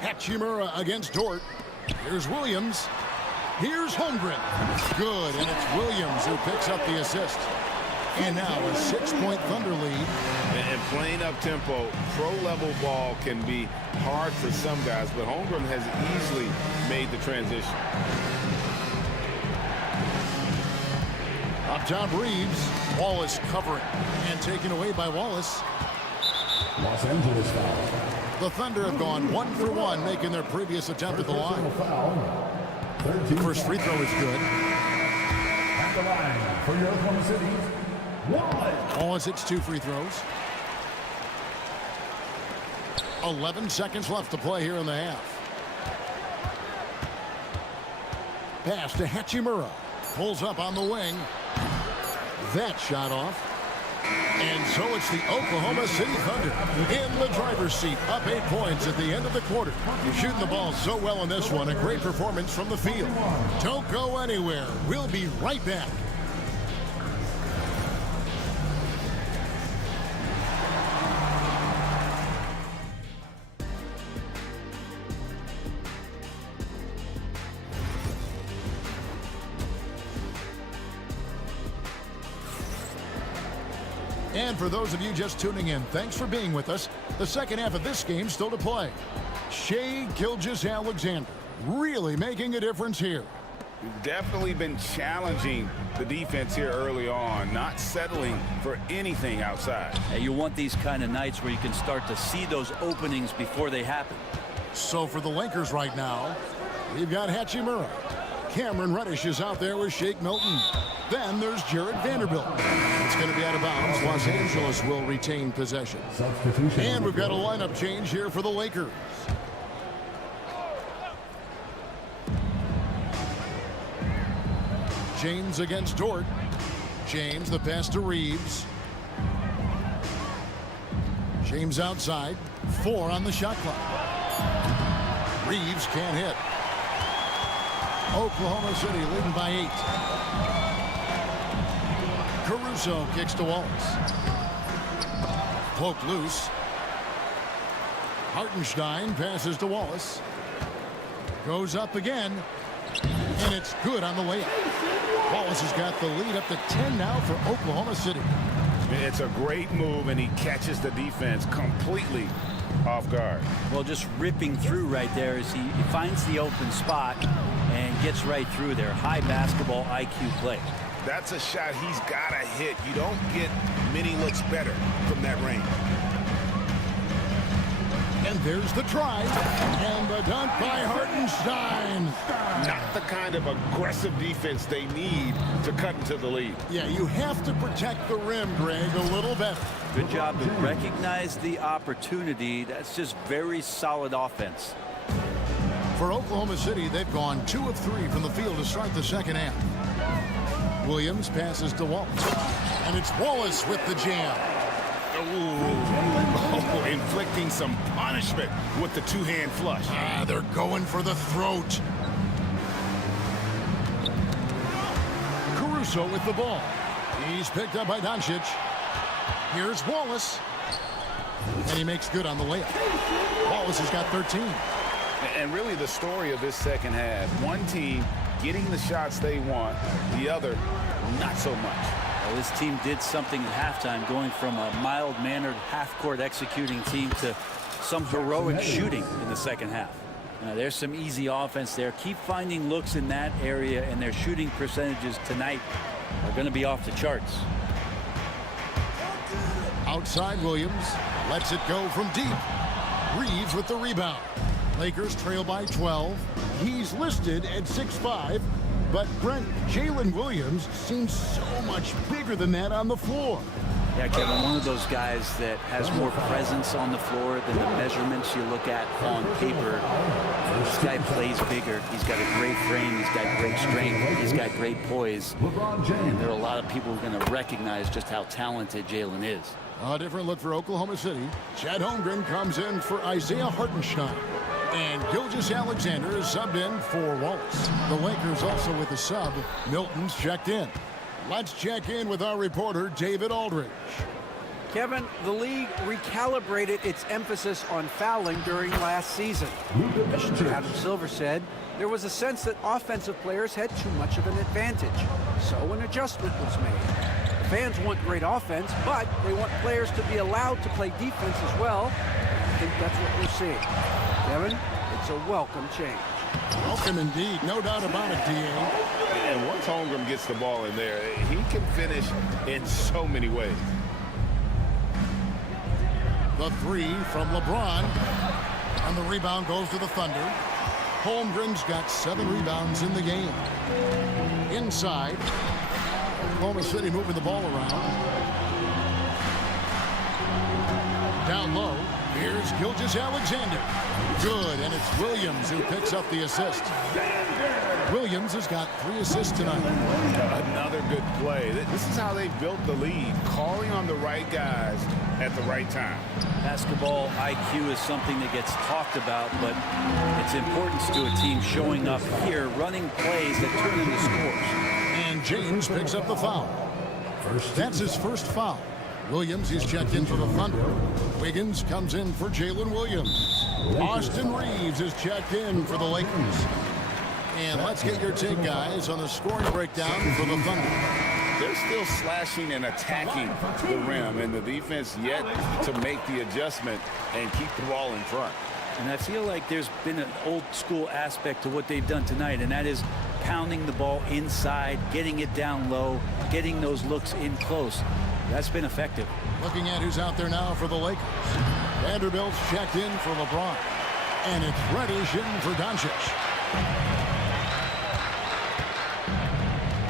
Hachimura against Dort. Here's Williams. Here's Holmgren. Good, and it's Williams who picks up the assist. And now a 6-point Thunder lead. And playing up tempo, pro-level ball can be hard for some guys, but Holmgren has easily made the transition. Up top, Reeves. Wallace covering and taken away by Wallace. Los Angeles foul. The Thunder have gone 1 for 1, making their previous attempt at the line. First free throw is good. At the line for your Oklahoma City, Wallace. Wallace hits 2 free throws. 11 seconds left to play here in the half. Pass to Hachimura. Pulls up on the wing. That shot off. And so it's the Oklahoma City Thunder in the driver's seat, up 8 points at the end of the quarter. You're shooting the ball so well in this one. A great performance from the field. Don't go anywhere. We'll be right back. And for those of you just tuning in, thanks for being with us. The second half of this game still to play. Shai Gilgeous-Alexander really making a difference here. Definitely been challenging the defense here early on, not settling for anything outside. Yeah, you want these kind of nights where you can start to see those openings before they happen. So for the Lakers right now, we've got Hachimura. Cameron Reddish is out there with Shake Milton. Then there's Jared Vanderbilt. It's going to be out of bounds. Los Angeles will retain possession. And we've got a lineup change here for the Lakers. James against Dort. James, the pass to Reeves. James outside. 4 on the shot clock. Reeves can't hit. Oklahoma City leading by 8. Caruso kicks to Wallace. Poke loose. Hartenstein passes to Wallace. Goes up again. And it's good on the layup. Wallace has got the lead up to 10 now for Oklahoma City. It's a great move, and he catches the defense completely off guard. Well, just ripping through right there as he finds the open spot and gets right through there. High basketball IQ play. That's a shot he's got to hit. You don't get many looks better from that range. And there's the try. And the dunk by Hartenstein. Not the kind of aggressive defense they need to cut into the lead. Yeah, you have to protect the rim, Greg, a little better. Good job to recognize the opportunity. That's just very solid offense. For Oklahoma City, they've gone 2 of 3 from the field to start the second half. Williams passes to Wallace. And it's Wallace with the jam. Oh, inflicting some punishment with the two-hand flush. They're going for the throat. Caruso with the ball. He's picked up by Doncic. Here's Wallace. And he makes good on the layup. Wallace has got 13. And really the story of this second half, one team getting the shots they want, the other not so much. Well, this team did something at halftime, going from a mild-mannered half-court executing team to some heroic shooting in the second half. There's some easy offense there. Keep finding looks in that area, and their shooting percentages tonight are going to be off the charts. Outside Williams lets it go from deep. Reeves with the rebound. Lakers trail by 12. He's listed at 6'5", but Brent, Jalen Williams seems so much bigger than that on the floor. Yeah, Kevin, one of those guys that has more presence on the floor than the measurements you look at on paper. This guy plays bigger. He's got a great frame. He's got great strength. He's got great poise. And there are a lot of people who are going to recognize just how talented Jalen is. A different look for Oklahoma City. Chad Holmgren comes in for Isaiah Hartenstein. And Gilgeous-Alexander is subbed in for Wallace. The Lakers also with a sub. Milton's checked in. Let's check in with our reporter, David Aldridge. Kevin, the league recalibrated its emphasis on fouling during last season. Commissioner Adam Silver said there was a sense that offensive players had too much of an advantage. So an adjustment was made. The fans want great offense, but they want players to be allowed to play defense as well. I think that's what we're seeing. Kevin, it's a welcome change. Welcome indeed, no doubt about it, D.A. And once Holmgren gets the ball in there, he can finish in so many ways. The three from LeBron. And the rebound goes to the Thunder. Holmgren's got 7 rebounds in the game. Inside. Oklahoma City moving the ball around. Down low. Here's Gilgeous-Alexander. Good, and it's Williams who picks up the assist. Williams has got 3 assists tonight. Another good play. This is how they built the lead, calling on the right guys at the right time. Basketball IQ is something that gets talked about, but its importance to a team showing up here, running plays that turn into scores. And James picks up the foul. That's his first foul. Williams is checked in for the Thunder. Wiggins comes in for Jalen Williams. Austin Reeves is checked in for the Lakers. And let's get your take, guys, on the scoring breakdown for the Thunder. They're still slashing and attacking the rim, and the defense yet to make the adjustment and keep the ball in front. And I feel like there's been an old school aspect to what they've done tonight, and that is pounding the ball inside, getting it down low, getting those looks in close. That's been effective. Looking at who's out there now for the Lakers. Vanderbilt's checked in for LeBron. And it's Reddish in for Doncic.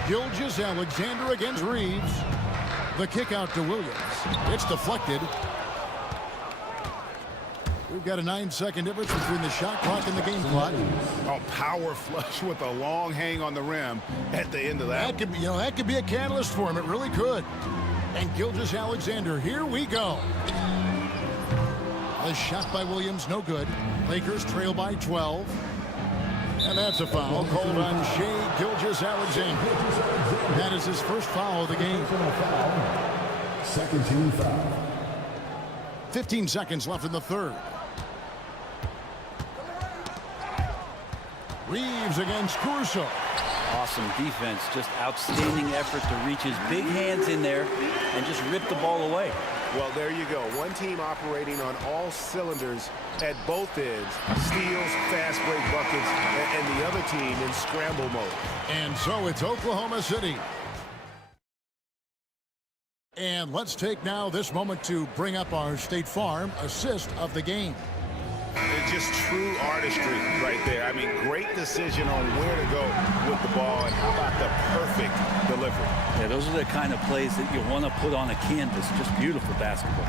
Gilgeous-Alexander against Reeves. The kick out to Williams. It's deflected. We've got a 9-second difference between the shot clock and the game clock. A power flush with a long hang on the rim at the end of that. That could be, that could be a catalyst for him. It really could. And Gilgeous-Alexander, here we go. A shot by Williams, no good. Lakers trail by 12. And that's a foul called on Shai Gilgeous-Alexander. That is his first foul of the game. Second team foul. 15 seconds left in the third. Reeves against Caruso. Awesome defense, just outstanding effort to reach his big hands in there and just rip the ball away. Well, there you go. One team operating on all cylinders at both ends. Steals, fast break buckets, and the other team in scramble mode. And so it's Oklahoma City. And let's take now this moment to bring up our State Farm assist of the game. It's just true artistry right there. I mean, great decision on where to go with the ball, and how about the perfect delivery. Yeah, those are the kind of plays that you want to put on a canvas. Just beautiful basketball.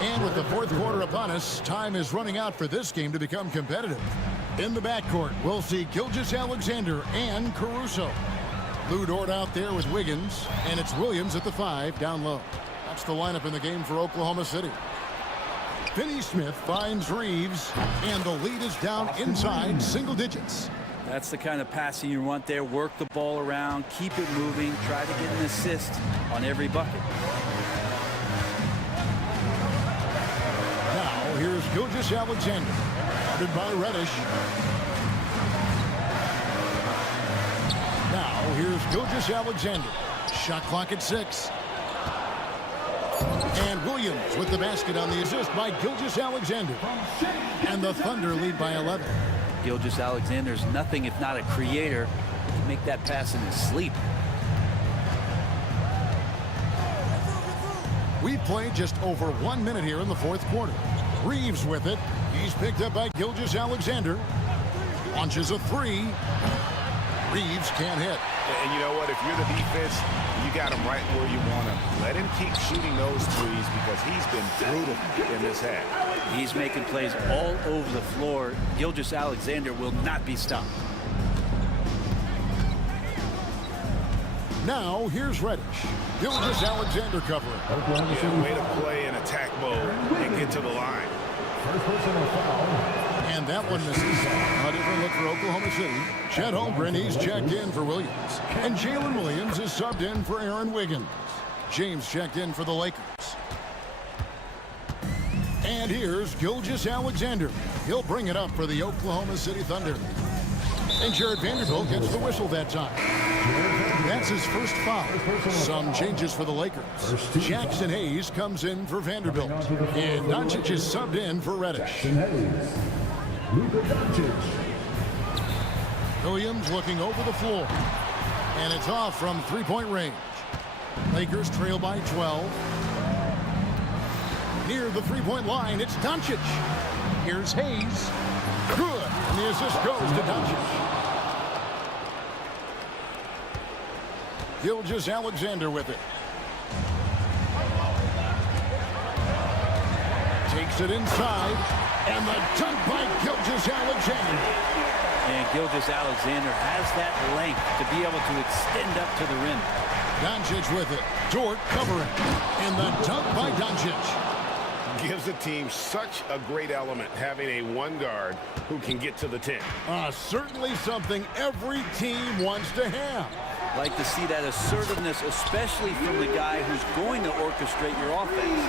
And with the fourth quarter upon us, time is running out for this game to become competitive. In the backcourt, we'll see Gilgeous-Alexander and Caruso. Lou Dort out there with Wiggins, and it's Williams at the 5 down low. That's the lineup in the game for Oklahoma City. Finney Smith finds Reeves, and the lead is down inside single digits. That's the kind of passing you want there. Work the ball around, keep it moving, try to get an assist on every bucket. Now here's Gilgeous-Alexander, guarded by Reddish. Now here's Gilgeous-Alexander. Shot clock at 6. And Williams with the basket on the assist by Gilgeous-Alexander. And the Thunder lead by 11. Gilgeous-Alexander's nothing if not a creator. He can make that pass in his sleep. We've played just over 1 minute here in the fourth quarter. Reeves with it. He's picked up by Gilgeous-Alexander. Launches a three. Reeves can't hit. And you know what? If you're the defense, you got him right where you want him. Let him keep shooting those threes because he's been brutal in this half. He's making plays all over the floor. Gilgeous-Alexander will not be stopped. Now, here's Reddish. Gilgeous-Alexander covering. Yeah, way to play in attack mode and get to the line. First personal foul. And that one misses. A different look for Oklahoma City. Chet Holmgren, he's checked in for Williams. And Jalen Williams is subbed in for Aaron Wiggins. James checked in for the Lakers. And here's Gilgeous-Alexander. He'll bring it up for the Oklahoma City Thunder. And Jared Vanderbilt gets the whistle that time. That's his first foul. Some changes for the Lakers. Jackson Hayes comes in for Vanderbilt. And Doncic is subbed in for Reddish. Williams looking over the floor. And it's off from three-point range. Lakers trail by 12. Near the three-point line, it's Doncic. Here's Hayes. Good. And the assist goes to Doncic. Gilgeous-Alexander with it. Takes it inside. And the dunk by Gilgeous-Alexander. And Gilgeous-Alexander has that length to be able to extend up to the rim. Doncic with it. Dort covering. And the dunk by Doncic. Gives the team such a great element having a one guard who can get to the 10. Certainly something every team wants to have. Like to see that assertiveness, especially from the guy who's going to orchestrate your offense.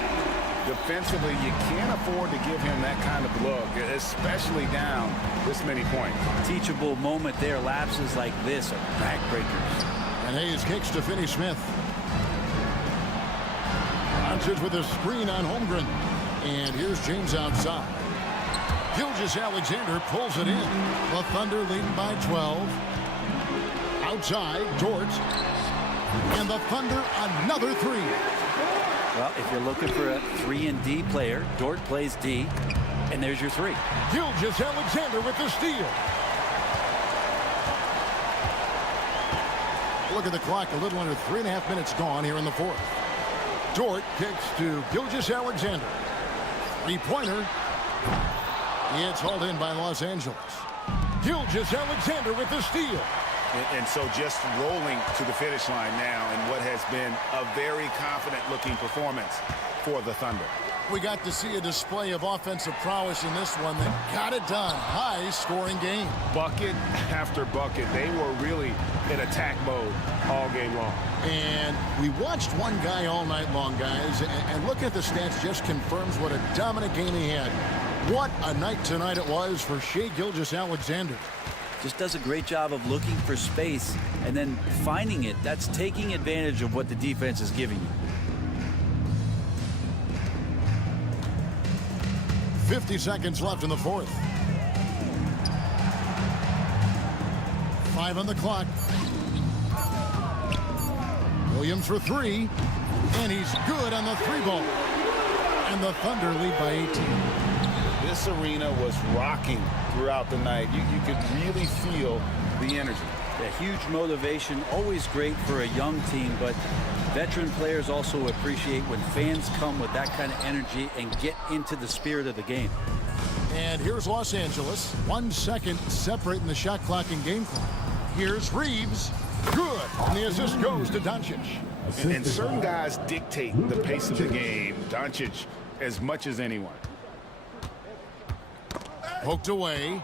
Defensively, you can't afford to give him that kind of look, especially down this many points. Teachable moment there. Lapses like this are backbreakers. And Hayes kicks to Finney Smith. Doncic with a screen on Holmgren. And here's James outside. Gilgeous-Alexander pulls it in. The Thunder leading by 12. Outside, Dort. And the Thunder another three. Well, if you're looking for a 3-and-D player, Dort plays D. And there's your three. Gilgeous-Alexander with the steal. Look at the clock. A little under 3.5 minutes gone here in the fourth. Dort kicks to Gilgeous-Alexander. Three-pointer. It's hauled in by Los Angeles. Gilgeous-Alexander with the steal. And so just rolling to the finish line now in what has been a very confident-looking performance for the Thunder. We got to see a display of offensive prowess in this one that got it done. High-scoring game. Bucket after bucket. They were really in attack mode all game long. And we watched one guy all night long, guys, and look at the stats just confirms what a dominant game he had. What a night tonight it was for Shai Gilgeous-Alexander. Just does a great job of looking for space and then finding it. That's taking advantage of what the defense is giving you. 50 seconds left in the fourth. 5 on the clock. Williams for three. And he's good on the three ball. And the Thunder lead by 18. This arena was rocking throughout the night. You could really feel the energy. A huge motivation, always great for a young team, but veteran players also appreciate when fans come with that kind of energy and get into the spirit of the game. And here's Los Angeles. 1 second separating the shot clock and game clock. Here's Reeves. Good. And the assist goes to Doncic. And certain guys dictate the pace of the game. Doncic as much as anyone. Poked away.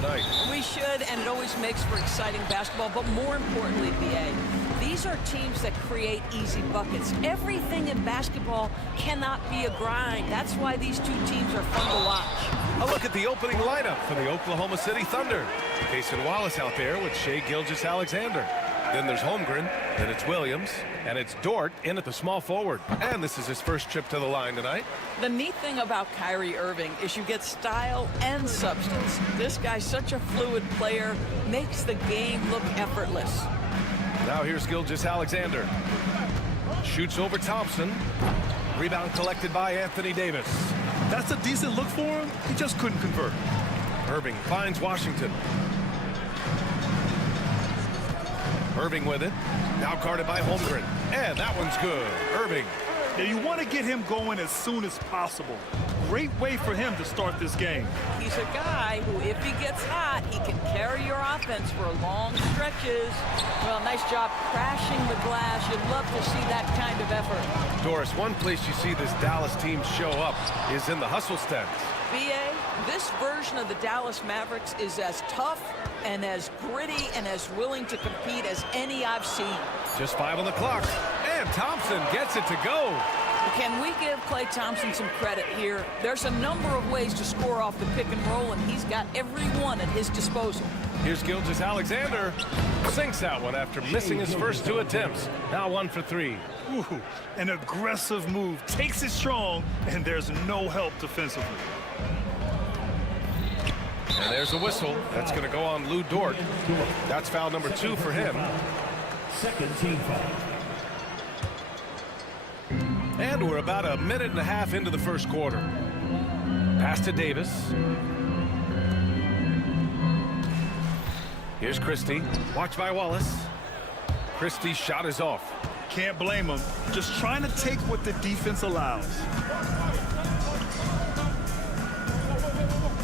tonight. We should, and it always makes for exciting basketball, but more importantly, BA, these are teams that create easy buckets. Everything in basketball cannot be a grind. That's why these two teams are fun to watch. A look at the opening lineup for the Oklahoma City Thunder. Cason Wallace out there with Shai Gilgeous-Alexander. Then there's Holmgren, then it's Williams, and it's Dort in at the small forward. And this is his first trip to the line tonight. The neat thing about Kyrie Irving is you get style and substance. This guy's such a fluid player, makes the game look effortless. Now here's Gilgeous-Alexander. Shoots over Thompson. Rebound collected by Anthony Davis. That's a decent look for him. He just couldn't convert. Irving finds Washington. Irving with it. Now guarded by Holmgren. And that one's good. Irving. Now you want to get him going as soon as possible. Great way for him to start this game. He's a guy who, if he gets hot, he can carry your offense for long stretches. Well, nice job crashing the glass. You'd love to see that kind of effort. Doris, one place you see this Dallas team show up is in the hustle stance. BA, this version of the Dallas Mavericks is as tough and as gritty and as willing to compete as any I've seen. Just 5 on the clock. And Thompson gets it to go. Can we give Klay Thompson some credit here? There's a number of ways to score off the pick and roll, and he's got every one at his disposal. Here's Gilgeous-Alexander. Sinks that one after missing his first 2 attempts. Now 1 for 3. Ooh, an aggressive move. Takes it strong, and there's no help defensively. And there's a whistle. That's going to go on Lou Dort. That's foul number 2 for him. Second team foul. And we're about a minute and a half into the first quarter. Pass to Davis. Here's Christie. Watched by Wallace. Christie's shot is off. Can't blame him. Just trying to take what the defense allows.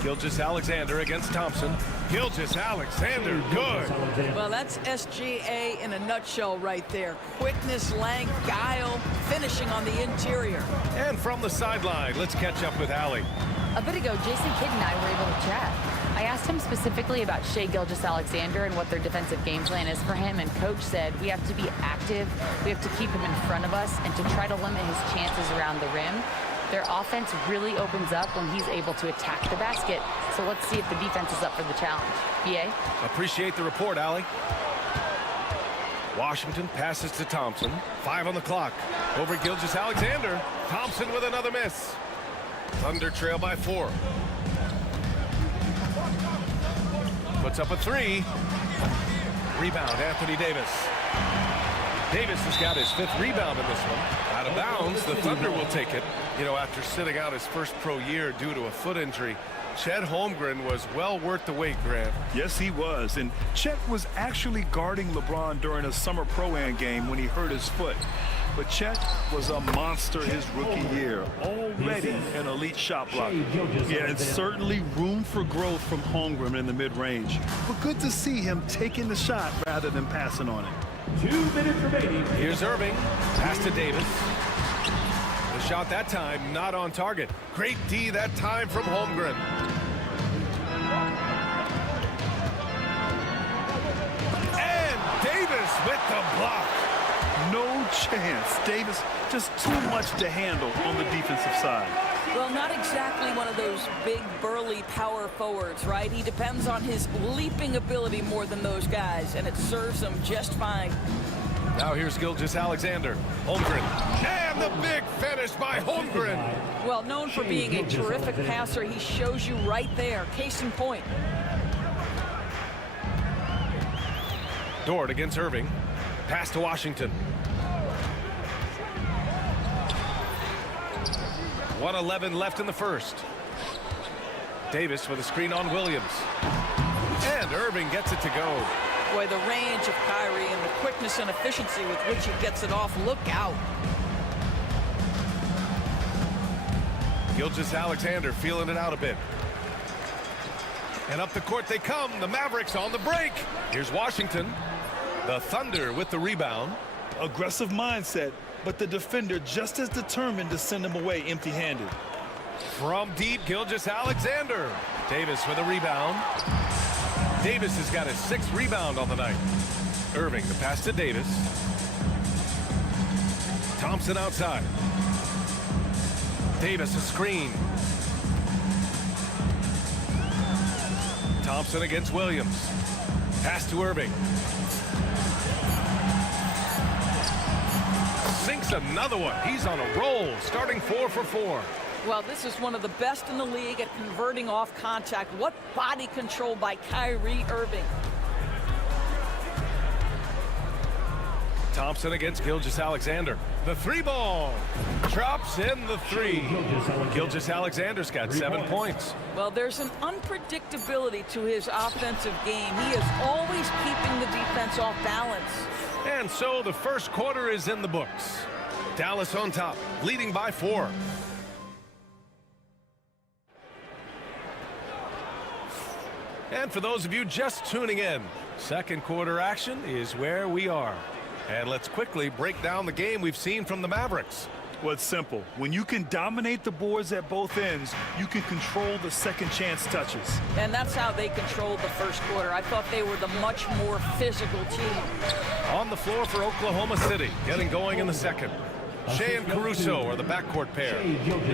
Gilgeous-Alexander against Thompson. Gilgeous-Alexander, good. Well, that's SGA in a nutshell right there. Quickness, length, guile, finishing on the interior. And from the sideline, let's catch up with Allie. A bit ago, Jason Kidd and I were able to chat. I asked him specifically about Shai Gilgeous-Alexander and what their defensive game plan is for him, and Coach said we have to be active, we have to keep him in front of us, and to try to limit his chances around the rim. Their offense really opens up when he's able to attack the basket. So let's see if the defense is up for the challenge. BA? Appreciate the report, Allie. Washington passes to Thompson. 5 on the clock. Over Gilgeous-Alexander. Thompson with another miss. Thunder trail by 4. Puts up a 3. Rebound, Anthony Davis. Davis has got his 5th rebound in this one. Out of bounds, the Thunder will take it. You know, after sitting out his first pro year due to a foot injury, Chet Holmgren was well worth the wait, Grant. Yes, he was. And Chet was actually guarding LeBron during a summer Pro-Am game when he hurt his foot. But Chet was a monster his rookie year. Already an elite shot blocker. Yeah, it's certainly room for growth from Holmgren in the mid-range. But good to see him taking the shot rather than passing on it. 2 minutes remaining. Here's Irving. Pass to Davis. The shot that time not on target. Great D that time from Holmgren. And Davis with the block. No chance. Davis just too much to handle on the defensive side. Well, not exactly one of those big, burly power forwards, right? He depends on his leaping ability more than those guys, and it serves him just fine. Now here's Gilgeous-Alexander. Holmgren. And the big finish by Holmgren. Well, known for being a terrific passer, he shows you right there. Case in point. Dort against Irving. Pass to Washington. 1:11 left in the first. Davis with a screen on Williams. And Irving gets it to go. Boy, the range of Kyrie and the quickness and efficiency with which he gets it off. Look out. Gilgeous-Alexander feeling it out a bit. And up the court they come. The Mavericks on the break. Here's Washington. The Thunder with the rebound. Aggressive mindset, but the defender just as determined to send him away empty-handed. From deep, Gilgeous-Alexander. Davis with a rebound. Davis has got his 6th rebound on the night. Irving, the pass to Davis. Thompson outside. Davis a screen. Thompson against Williams. Pass to Irving. Sinks another one. He's on a roll, starting 4 for 4. Well, this is one of the best in the league at converting off contact. What body control by Kyrie Irving. Thompson against Gilgeous-Alexander. The 3 ball. Drops in the 3. Gilgeous-Alexander's got 7 points. Well, there's an unpredictability to his offensive game. He is always keeping the defense off balance. And so the first quarter is in the books. Dallas on top, leading by 4. And for those of you just tuning in, second quarter action is where we are. And let's quickly break down the game we've seen from the Mavericks. Well, it's simple. When you can dominate the boards at both ends, you can control the second chance touches. And that's how they controlled the first quarter. I thought they were the much more physical team. On the floor for Oklahoma City, getting going in the second. Shea and Caruso are the backcourt pair.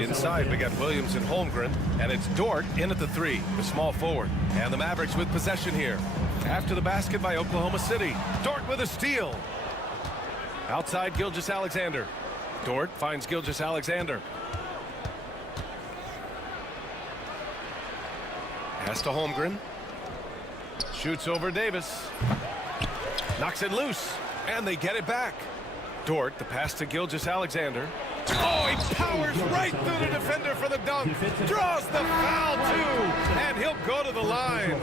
Inside, we got Williams and Holmgren, and it's Dort in at the 3, the small forward. And the Mavericks with possession here. After the basket by Oklahoma City. Dort with a steal. Outside, Gilgeous-Alexander. Dort finds Gilgeous-Alexander. Pass to Holmgren. Shoots over Davis. Knocks it loose, and they get it back. Dort, the pass to Gilgeous-Alexander. Oh, he powers right through the defender for the dunk. Draws the foul, too, and he'll go to the line.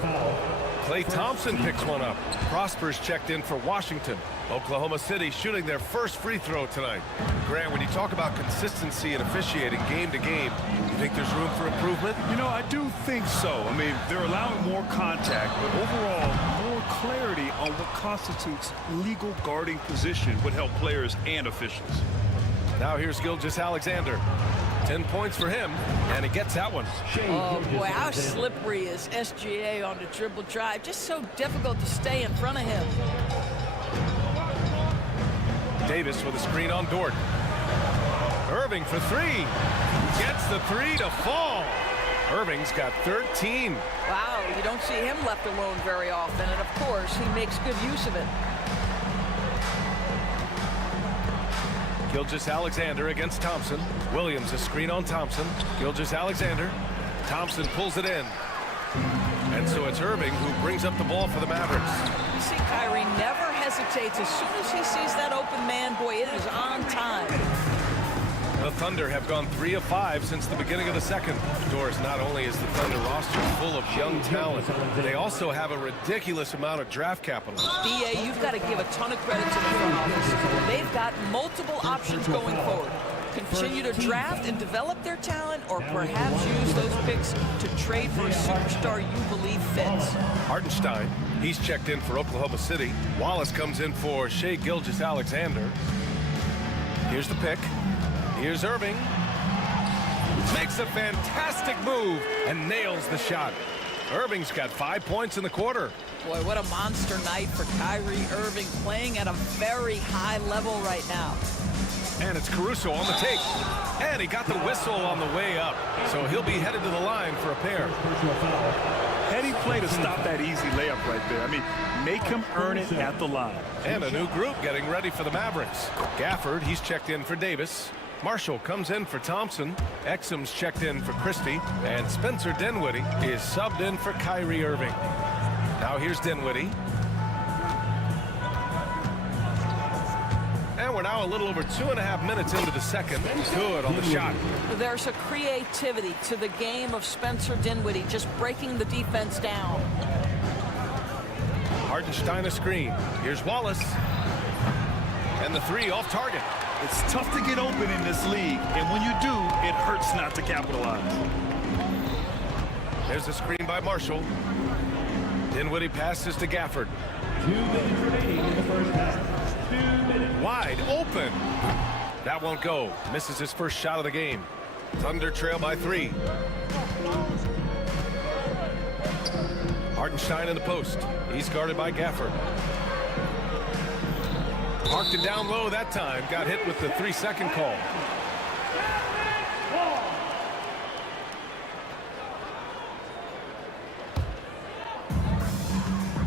Klay Thompson picks one up. Prosper's checked in for Washington. Oklahoma City shooting their first free throw tonight. Grant, when you talk about consistency and officiating game to game, you think there's room for improvement? You know, I do think so. I mean, they're allowing more contact, but overall, more clarity on what constitutes legal guarding position would help players and officials. Now here's Gilgeous-Alexander. 10 points for him, and he gets that one. Oh, boy, how slippery is SGA on the dribble drive. Just so difficult to stay in front of him. Davis with a screen on Dort. Irving for 3. Gets the 3 to fall. Irving's got 13. Wow, you don't see him left alone very often, and of course, he makes good use of it. Gilgeous-Alexander against Thompson. Williams a screen on Thompson. Gilgeous-Alexander. Thompson pulls it in. And so it's Irving who brings up the ball for the Mavericks. You see, Kyrie never hesitates. As soon as he sees that open man, boy, it is on time. The Thunder have gone 3 of 5 since the beginning of the second. Doors, not only is the Thunder roster full of young talent, they also have a ridiculous amount of draft capital. BA, you've got to give a ton of credit to the front office. They've got multiple options going forward. Continue to draft and develop their talent, or perhaps use those picks to trade for a superstar you believe fits. Hartenstein, he's checked in for Oklahoma City. Wallace comes in for Shea Gilgeous-Alexander. Here's the pick. Here's Irving. Makes a fantastic move and nails the shot. Irving's got 5 points in the quarter. Boy, what a monster night for Kyrie Irving, playing at a very high level right now. And it's Caruso on the take. And he got the whistle on the way up. So he'll be headed to the line for a pair. Heady play to stop that easy layup right there. I mean, make him earn it at the line. And a new group getting ready for the Mavericks. Gafford, he's checked in for Davis. Marshall comes in for Thompson. Exum's checked in for Christie. And Spencer Dinwiddie is subbed in for Kyrie Irving. Now here's Dinwiddie. And we're now a little over 2.5 minutes into the second. Good on the shot. There's a creativity to the game of Spencer Dinwiddie, just breaking the defense down. Hartenstein a screen. Here's Wallace. And the 3 off target. It's tough to get open in this league, and when you do, it hurts not to capitalize. There's a screen by Marshall. Dinwiddie passes to Gafford. 2 minutes remaining in the first half. 2 minutes. Wide open. That won't go. Misses his first shot of the game. Thunder trail by 3. Hartenstein in the post. He's guarded by Gafford. Marked it down low that time. Got hit with the 3-second call.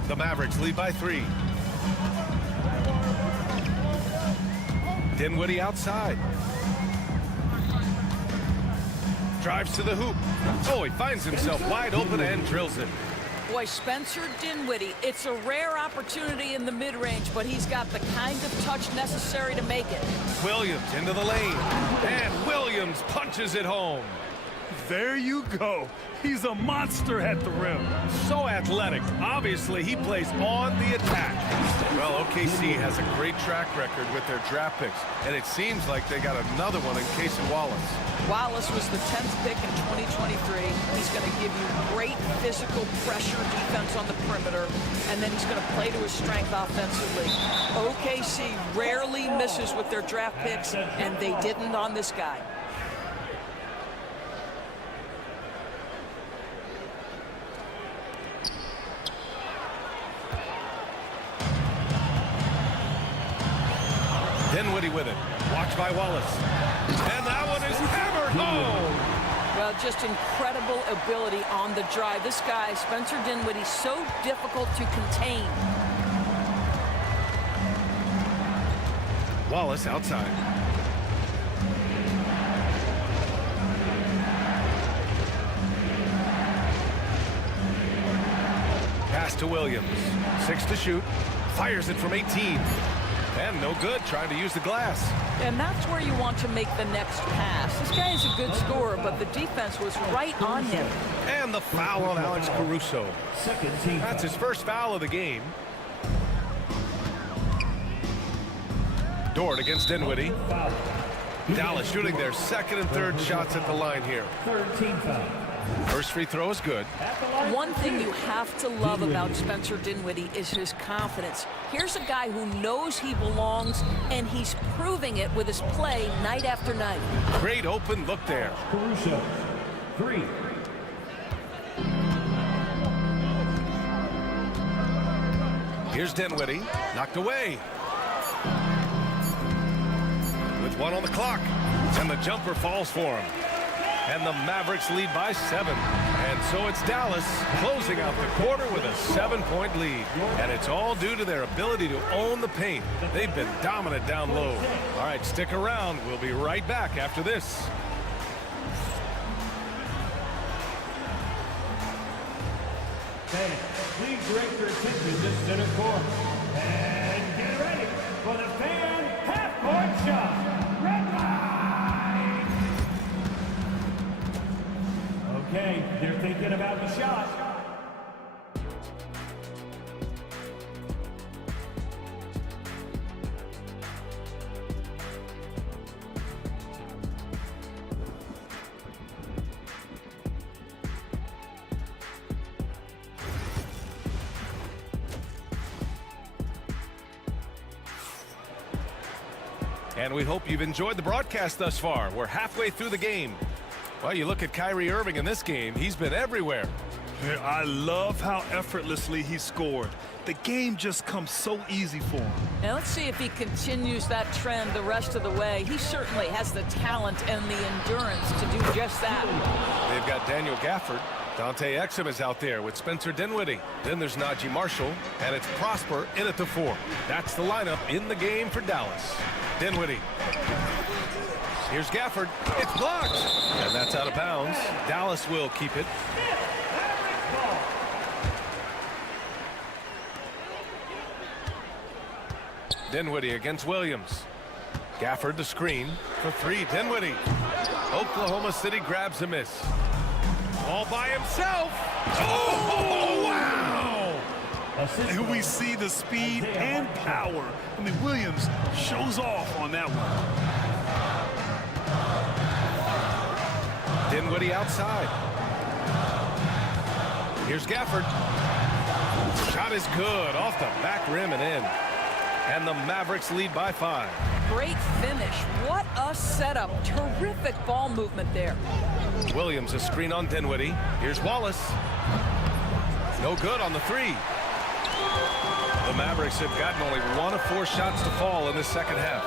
The Mavericks lead by 3. Dinwiddie outside. Drives to the hoop. Oh, he finds himself wide open and drills it. Boy, Spencer Dinwiddie, it's a rare opportunity in the mid-range, but he's got the kind of touch necessary to make it. Williams into the lane. And Williams punches it home. There you go. He's a monster at the rim. So athletic. Obviously, he plays on the attack. Well, OKC has a great track record with their draft picks, and it seems like they got another one in Casey Wallace. Wallace was the 10th pick in 2023. He's going to give you great physical pressure defense on the perimeter, and then he's going to play to his strength offensively. OKC rarely misses with their draft picks, and they didn't on this guy. Dinwiddie with it. Watched by Wallace. And that one is hammered home. Well, just incredible ability on the drive. This guy, Spencer Dinwiddie, so difficult to contain. Wallace outside. Pass to Williams. 6 to shoot. Fires it from 18. And no good, trying to use the glass. And that's where you want to make the next pass. This guy is a good scorer, but the defense was right on him. And the foul on Alex Caruso. That's his first foul of the game. Dort against Dinwiddie. Dallas shooting their second and third shots at the line here. First free throw is good. One thing you have to love about Spencer Dinwiddie is his confidence. Here's a guy who knows he belongs, and he's proving it with his play night after night. Great open look there. Caruso, 3. Here's Dinwiddie, knocked away. With 1 on the clock, and the jumper falls for him. And the Mavericks lead by 7. And so it's Dallas closing out the quarter with a 7-point lead. And it's all due to their ability to own the paint. They've been dominant down low. All right, stick around. We'll be right back after this. Fans, please direct your attention to center court. And get ready for the fan half-court shot. Red line! Okay, they're thinking about the shot. And we hope you've enjoyed the broadcast thus far. We're halfway through the game. Well, you look at Kyrie Irving in this game. He's been everywhere. I love how effortlessly he scored. The game just comes so easy for him. Now let's see if he continues that trend the rest of the way. He certainly has the talent and the endurance to do just that. They've got Daniel Gafford. Dante Exum is out there with Spencer Dinwiddie. Then there's Najee Marshall, and it's Prosper in at the 4. That's the lineup in the game for Dallas. Dinwiddie. Here's Gafford. It's blocked. And that's out of bounds. Dallas will keep it. Dinwiddie against Williams. Gafford the screen for 3. Dinwiddie. Oklahoma City grabs a miss. All by himself. Oh, wow! And we see the speed and power. I mean, Williams shows off on that one. Dinwiddie outside. Here's Gafford. Shot is good off the back rim and in. And the Mavericks lead by 5. Great finish. What a setup. Terrific ball movement there. Williams a screen on Dinwiddie. Here's Wallace. No good on the three. The Mavericks have gotten only 1 of 4 shots to fall in the second half.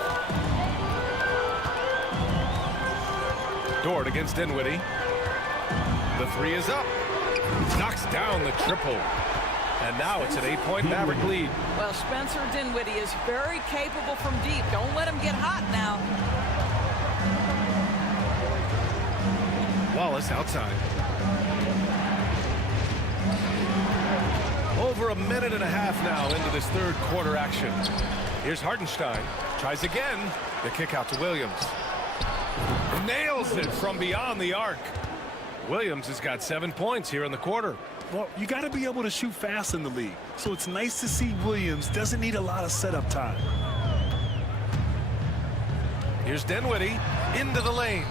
Dort against Dinwiddie. The three is up. Knocks down the triple. And now it's an 8-point Maverick lead. Well, Spencer Dinwiddie is very capable from deep. Don't let him get hot now. Wallace outside. Over a minute and a half now into this third quarter action. Here's Hartenstein. Tries again. The kick out to Williams. Nails it from beyond the arc. Williams has got 7 points here in the quarter. Well, you got to be able to shoot fast in the league. So it's nice to see Williams doesn't need a lot of setup time. Here's Dinwiddie into the lane.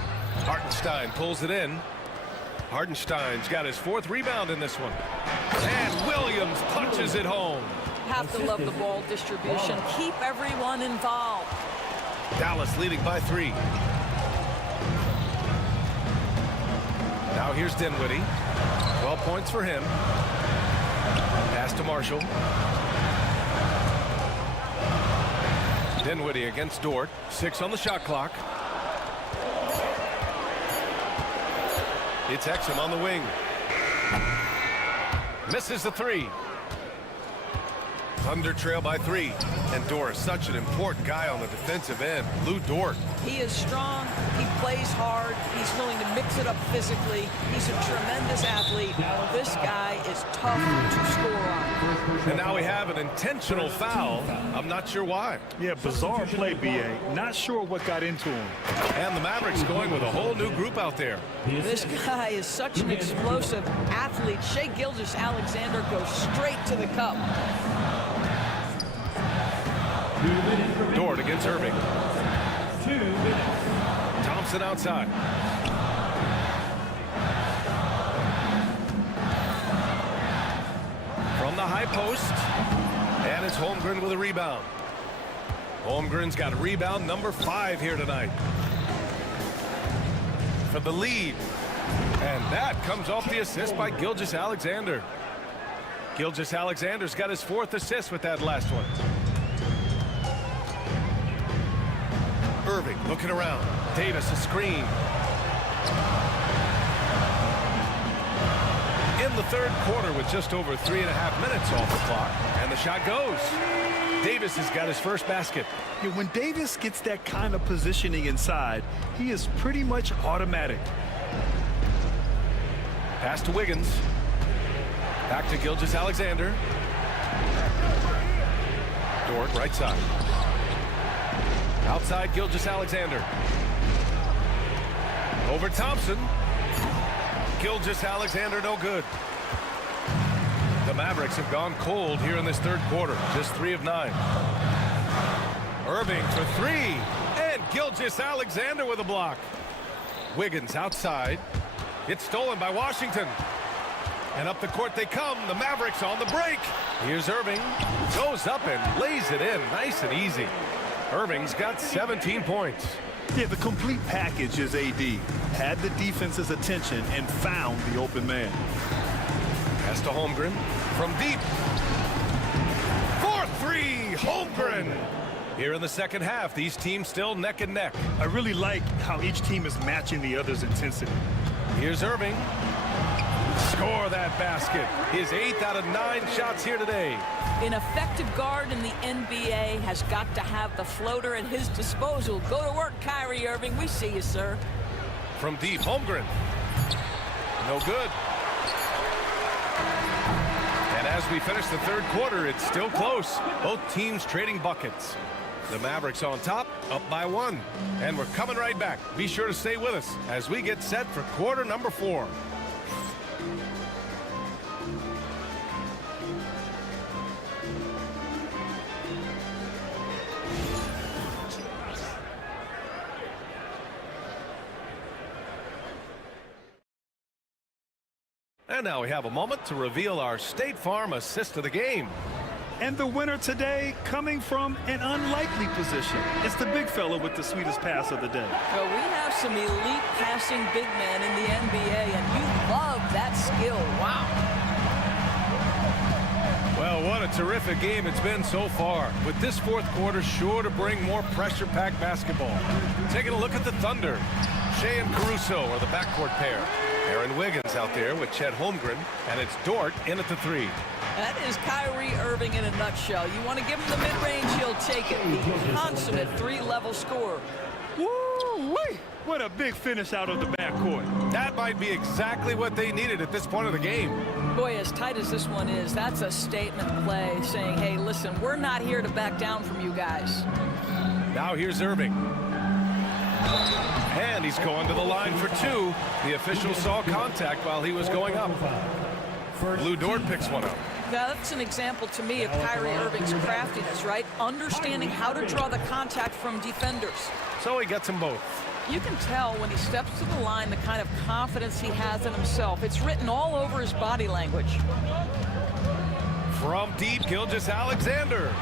Hartenstein pulls it in. Hartenstein's got his 4th rebound in this one. And Williams punches it home. Have to love the ball distribution. Keep everyone involved. Dallas leading by 3. Now here's Dinwiddie. 12 points for him. Pass to Marshall. Dinwiddie against Dort. 6 on the shot clock. It's Exum on the wing. Misses the 3. Thunder trail by 3. And Dort is such an important guy on the defensive end. Lou Dort. He is strong. He plays hard. He's willing to mix it up physically. He's a tremendous athlete. This guy is tough to score on. And now we have an intentional foul. I'm not sure why. Yeah, bizarre play, B.A. Not sure what got into him. And the Mavericks going with a whole new group out there. This guy is such an explosive athlete. Shai Gilgeous-Alexander goes straight to the cup. Dort against Irving. Thompson outside. From the high post. And it's Holmgren with a rebound. Holmgren's got rebound number 5 here tonight. For the lead. And that comes off the assist by Gilgeous-Alexander. Gilgeous-Alexander's got his 4th assist with that last one. Irving looking around. Davis a screen. In the third quarter with just over 3.5 minutes off the clock. And the shot goes. Davis has got his first basket. Yeah, when Davis gets that kind of positioning inside, he is pretty much automatic. Pass to Wiggins. Back to Gilgeous-Alexander. Dort right side. Outside Gilgeous-Alexander. Over Thompson. Gilgeous-Alexander no good. The Mavericks have gone cold here in this third quarter. Just 3 of 9. Irving for 3. And Gilgeous-Alexander with a block. Wiggins outside. It's stolen by Washington. And up the court they come. The Mavericks on the break. Here's Irving. Goes up and lays it in. Nice and easy. Irving's got 17 points. Yeah, the complete package is AD. Had the defense's attention and found the open man. Pass to Holmgren from deep. 4-3, Holmgren. Here in the second half, these teams still neck and neck. I really like how each team is matching the other's intensity. Here's Irving. Score that basket. His 8th out of 9 shots here today. An effective guard in the NBA has got to have the floater at his disposal. Go to work, Kyrie Irving. We see you, sir. From deep, Holmgren. No good. And as we finish the third quarter, it's still close. Both teams trading buckets. The Mavericks on top, up by 1. And we're coming right back. Be sure to stay with us as we get set for quarter number 4. And now we have a moment to reveal our State Farm assist of the game. And the winner today coming from an unlikely position. It's the big fella with the sweetest pass of the day. Well, we have some elite passing big men in the NBA, and you love that skill. Wow. a terrific game it's been so far, with this fourth quarter sure to bring more pressure-packed basketball. Taking a look at the Thunder. Shea and Caruso are the backcourt pair. Aaron Wiggins out there with Chet Holmgren, and it's Dort in at the three. That is Kyrie Irving in a nutshell. You want to give him the mid-range, he'll take it. The consummate three-level scorer. Woo-wee! What a big finish out of the backcourt. That might be exactly what they needed at this point of the game. Boy, as tight as this one is, that's a statement play saying, hey, listen, we're not here to back down from you guys. Now here's Irving. And he's going to the line for two. The official saw contact while he was going up. Lou Dort picks one up. Now, that's an example to me of Kyrie Irving's craftiness, right? Understanding how to draw the contact from defenders. So he gets them both. You can tell when he steps to the line the kind of confidence he has in himself. It's written all over his body language. From deep, Gilgeous-Alexander.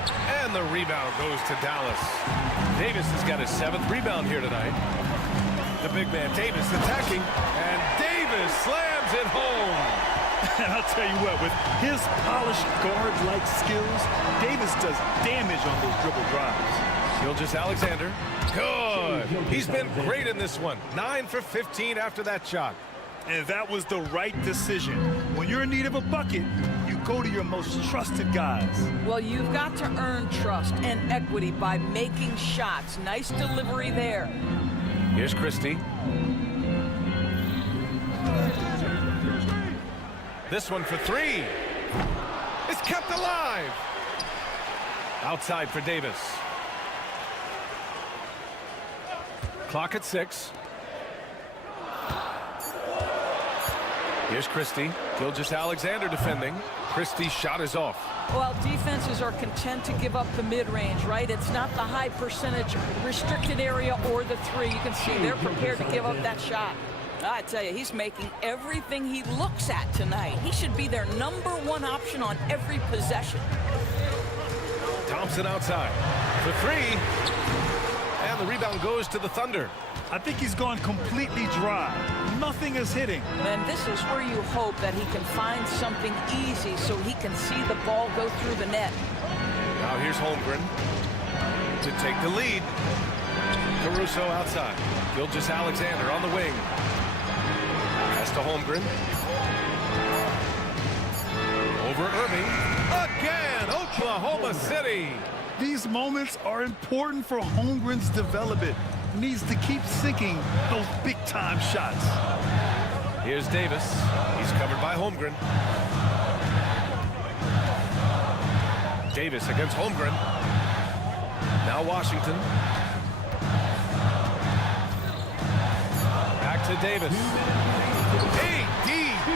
And the rebound goes to Dallas. Davis has got his 7th rebound here tonight. The big man Davis attacking, and Davis slams it home. And I'll tell you what, with his polished guard-like skills, Davis does damage on those dribble drives. Gilgeous-Alexander, good. He's been great in this one. 9 for 15 after that shot. And that was the right decision. When you're in need of a bucket, you go to your most trusted guys. Well, you've got to earn trust and equity by making shots. Nice delivery there. Here's Christie. This one for three. It's kept alive. Outside for Davis. Clock at 6. Here's Christie. Gilgeous-Alexander defending. Christie's shot is off. Well, defenses are content to give up the mid-range, right? It's not the high percentage restricted area or the three. You can see they're prepared to give up that shot. I tell you, he's making everything he looks at tonight. He should be their #1 option on every possession. Thompson outside for three. And the rebound goes to the Thunder. I think he's gone completely dry. Nothing is hitting. And this is where you hope that he can find something easy so he can see the ball go through the net. Now here's Holmgren to take the lead. Caruso outside. Gilgeous-Alexander on the wing. Pass to Holmgren. Over Irving. Again, Oklahoma City. These moments are important for Holmgren's development. Needs to keep sinking those big-time shots. Here's Davis. He's covered by Holmgren. Davis against Holmgren. Now Washington. Back to Davis. AD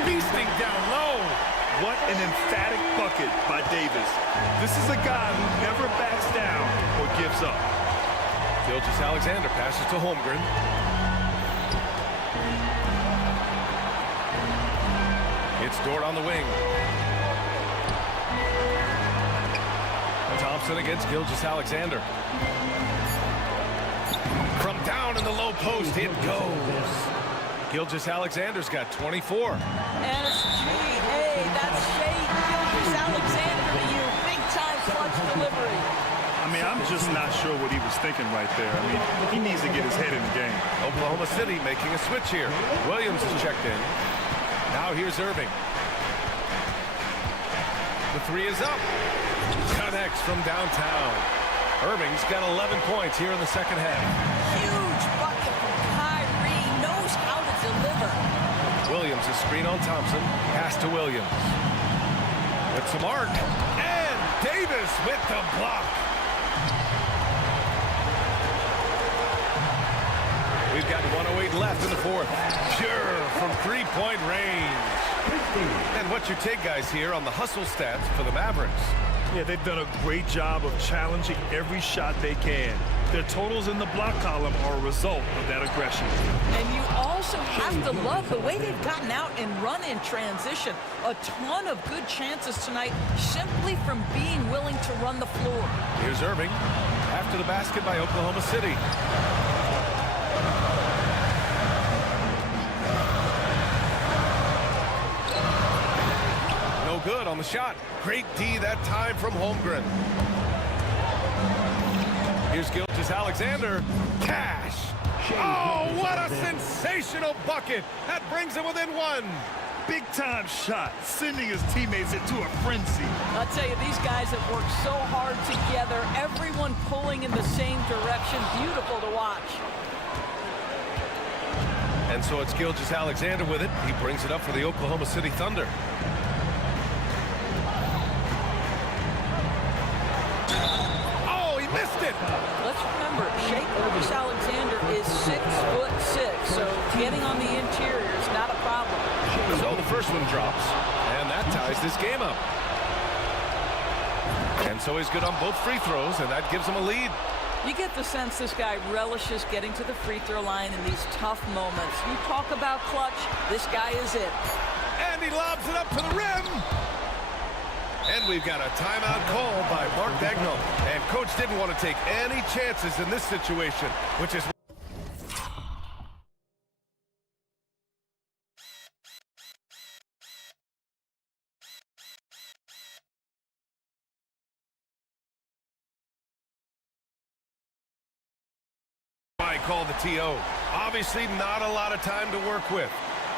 beasting down low. What an emphatic bucket by Davis. This is a guy who never backs down or gives up. Gilgeous-Alexander passes to Holmgren. It's Dort on the wing. Thompson against Gilgeous-Alexander. From down in the low post, it goes. Gilgeous-Alexander's got 24. And it's G.A. That's Shea Gilgeous-Alexander to you. Big-time clutch delivery. I mean, I'm just not sure what he was thinking right there. I mean, he needs to get his head in the game. Oklahoma City making a switch here. Williams is checked in. Now here's Irving. The three is up. Connects from downtown. Irving's got 11 points here in the second half. Huge bucket from Kyrie. Knows how to deliver. Williams is screen on Thompson. Pass to Williams. With some arc. And Davis with the block. We've got 1:08 left in the fourth. Pure from three-point range. And what's your take, guys, here on the hustle stats for the Mavericks? Yeah, they've done a great job of challenging every shot they can. Their totals in the block column are a result of that aggression. And you also have to love the way they've gotten out and run in transition. A ton of good chances tonight simply from being willing to run the floor. Here's Irving after the basket by Oklahoma City. good on the shot. Great D that time from Holmgren. Here's Gilgeous-Alexander. Cash. Oh, what a sensational bucket. That brings him within one. Big-time shot, sending his teammates into a frenzy. I'll tell you, these guys have worked so hard together, everyone pulling in the same direction. Beautiful to watch. And so it's Gilgeous-Alexander with it. He brings it up for the Oklahoma City Thunder. Oh, he missed it! Let's remember, Shea Gilgeous-Alexander is 6'6", so getting on the interior is not a problem. So the first one drops, and that ties this game up. And so he's good on both free throws, and that gives him a lead. You get the sense this guy relishes getting to the free throw line in these tough moments. You talk about clutch, this guy is it. And he lobs it up to the rim. And we've got a timeout called by Mark Dagnall. And coach didn't want to take any chances in this situation, which is why I called the TO. Obviously not a lot of time to work with.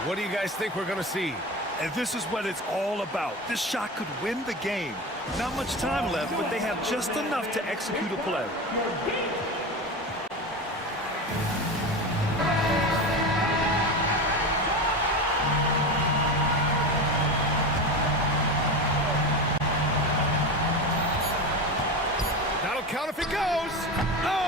What do you guys think we're going to see? And this is what it's all about. This shot could win the game. Not much time left, but they have just enough to execute a play. That'll count if it goes. Oh!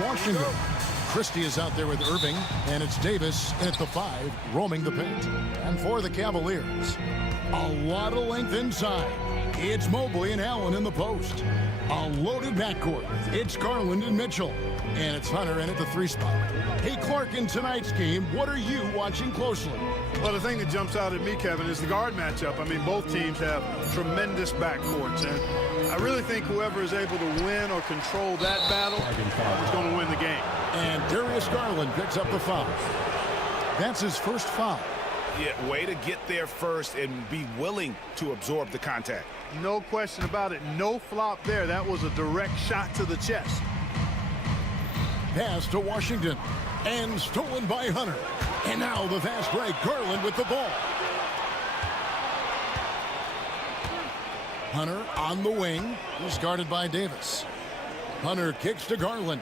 Washington. Christie is out there with Irving, and it's Davis at the 5, roaming the paint. And for the Cavaliers, a lot of length inside. It's Mobley and Allen in the post. A loaded backcourt. It's Garland and Mitchell. And it's Hunter in at the 3 spot. Hey, Clark, in tonight's game, what are you watching closely? Well, the thing that jumps out at me, Kevin, is the guard matchup. I mean, both teams have tremendous backcourts, and I really think whoever is able to win or control that battle is going to win the game. And Darius Garland picks up the foul. That's his first foul. Yeah, way to get there first and be willing to absorb the contact. No question about it. No flop there. That was a direct shot to the chest. Pass to Washington. And stolen by Hunter. And now the fast break. Garland with the ball. Hunter on the wing. He's guarded by Davis. Hunter kicks to Garland.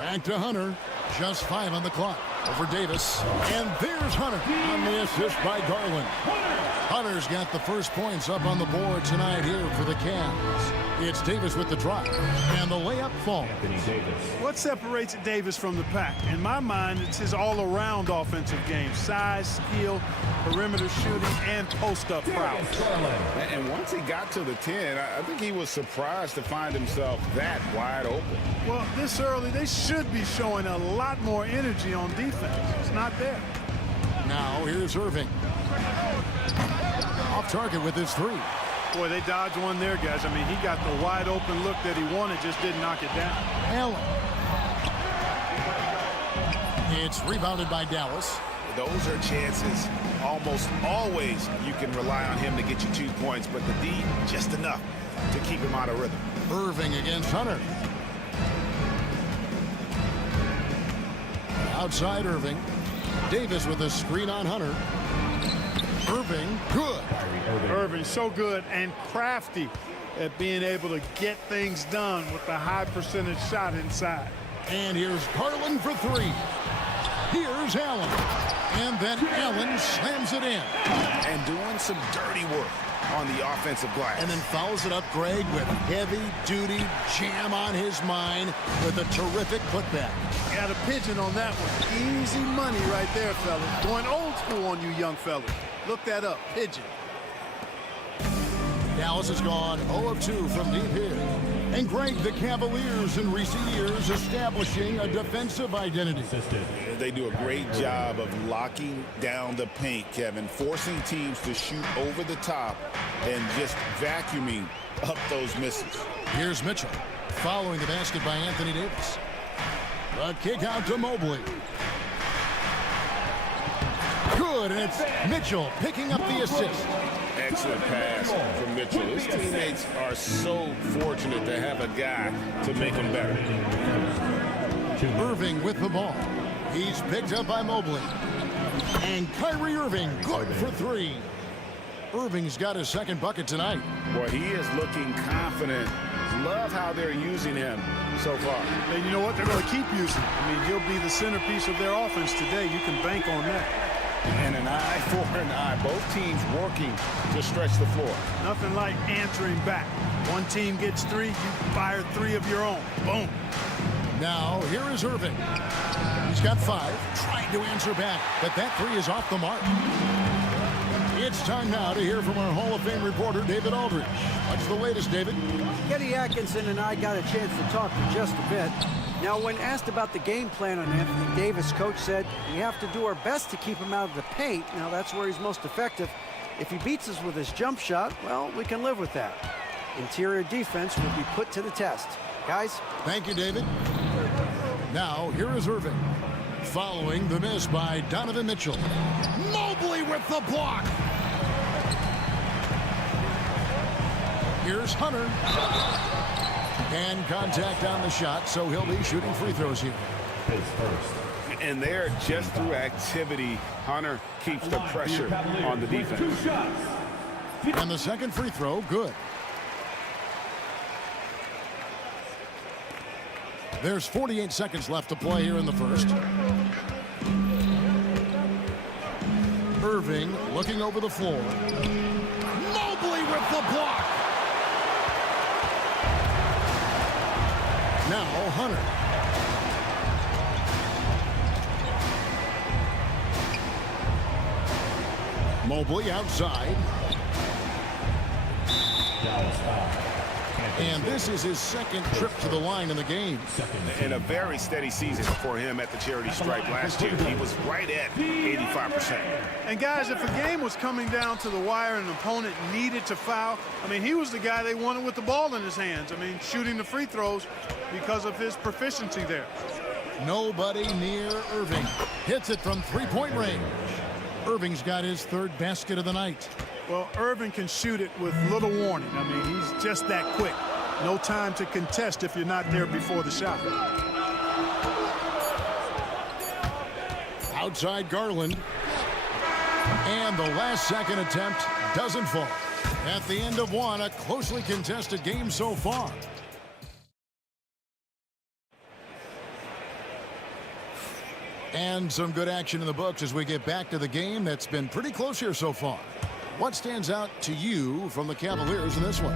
Back to Hunter. Just 5 on the clock. Over Davis. And there's Hunter on the assist by Garland. Hunter's got the first points up on the board tonight here for the Cavs. It's Davis with the drive. And the layup falls. What separates Davis from the pack? In my mind, it's his all-around offensive game. Size, skill, perimeter shooting, and post-up prowess. And once he got to the 10, I think he was surprised to find himself that wide open. Well, this early, they should be showing a lot more energy on defense. It's not there. Now here's Irving. Off target with his 3. Boy, they dodged one there, guys. I mean, he got the wide open look that he wanted, just didn't knock it down. Allen. It's rebounded by Dallas. Those are chances. Almost always you can rely on him to get you 2 points, but the D, just enough to keep him out of rhythm. Irving against Hunter. Outside Irving. Davis with a screen on Hunter. Irving, good. Irving, so good and crafty at being able to get things done with the high percentage shot inside. And here's Garland for 3. Here's Allen. And then Allen slams it in. And doing some dirty work on the offensive glass. And then fouls it up, Greg, with heavy-duty jam on his mind with a terrific putback. Got a pigeon on that one. Easy money right there, fellas. Going old school on you young fellas. Look that up, pigeon. Dallas has gone 0 of 2 from deep here. And Greg, the Cavaliers in recent years establishing a defensive identity. They do a great job of locking down the paint, Kevin, forcing teams to shoot over the top and just vacuuming up those misses. Here's Mitchell following the basket by Anthony Davis. A kick out to Mobley. Good, and it's Mitchell picking up the assist. Excellent pass from Mitchell. His teammates are so fortunate to have a guy to make them better. Irving with the ball. He's picked up by Mobley. And Kyrie Irving, good for 3. Irving's got his second bucket tonight. Boy, he is looking confident. Love how they're using him so far. And you know what? They're going to keep using him. I mean, he'll be the centerpiece of their offense today. You can bank on that. And an eye for an eye. Both teams working to stretch the floor. Nothing like answering back. One team gets 3, you fire 3 of your own. Boom. Now, here is Irving. He's got 5, trying to answer back, but that 3 is off the mark. It's time now to hear from our Hall of Fame reporter, David Aldridge. What's the latest, David? Kenny Atkinson and I got a chance to talk for just a bit. Now, when asked about the game plan on Anthony Davis, coach said, we have to do our best to keep him out of the paint. Now, that's where he's most effective. If he beats us with his jump shot, well, we can live with that. Interior defense will be put to the test. Guys? Thank you, David. Now, here is Irving. Following the miss by Donovan Mitchell. Mobley with the block. Here's Hunter. And contact on the shot, so he'll be shooting free throws here. And there, just through activity, Hunter keeps the pressure on the defense. And the second free throw, good. There's 48 seconds left to play here in the first. Irving looking over the floor. Mobley with the block. Now Hunter. Mobley outside. And this is his second trip to the line in the game. And a very steady season for him at the charity stripe last year. He was right at 85%. And guys, if a game was coming down to the wire and an opponent needed to foul, I mean, he was the guy they wanted with the ball in his hands. I mean, shooting the free throws because of his proficiency there. Nobody near Irving. Hits it from three-point range. Irving's got his third basket of the night. Well, Irving can shoot it with little warning. I mean, he's just that quick. No time to contest if you're not there before the shot. Outside Garland. And the last second attempt doesn't fall. At the end of one, a closely contested game so far. And some good action in the books as we get back to the game that's been pretty close here so far. What stands out to you from the Cavaliers in this one?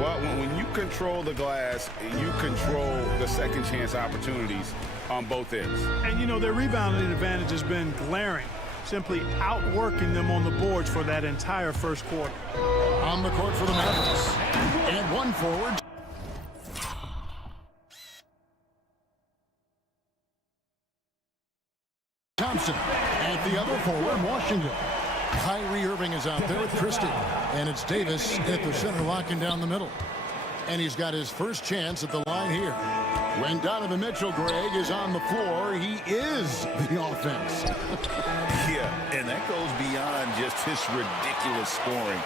Well, when you control the glass, you control the second chance opportunities on both ends. And, you know, their rebounding advantage has been glaring, simply outworking them on the boards for that entire first quarter. On the court for the Mavs. And one forward. Thompson. At the other forward, Washington. Kyrie Irving is out there with Christie. And it's Davis at the center locking down the middle. And he's got his first chance at the line here. When Donovan Mitchell, Greg, is on the floor, he is the offense. Yeah, and that goes beyond just his ridiculous scoring.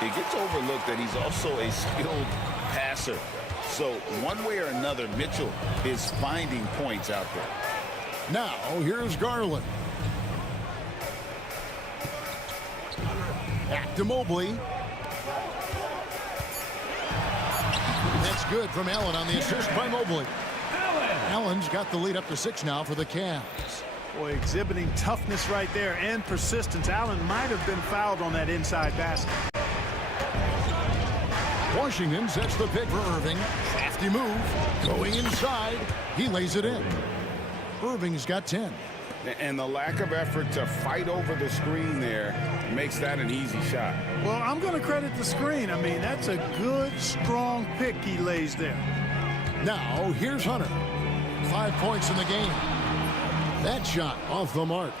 It gets overlooked that he's also a skilled passer. So one way or another, Mitchell is finding points out there. Now, here's Garland. Back to Mobley. That's good from Allen on the assist by Mobley. Allen's got the lead up to 6 now for the Cavs. Boy, exhibiting toughness right there and persistence. Allen might have been fouled on that inside basket. Washington sets the pick for Irving. Crafty move. Going inside. He lays it in. Irving's got 10. And the lack of effort to fight over the screen there makes that an easy shot. Well, I'm going to credit the screen. I mean, that's a good, strong pick he lays there. Now, here's Hunter. 5 points in the game. That shot off the mark.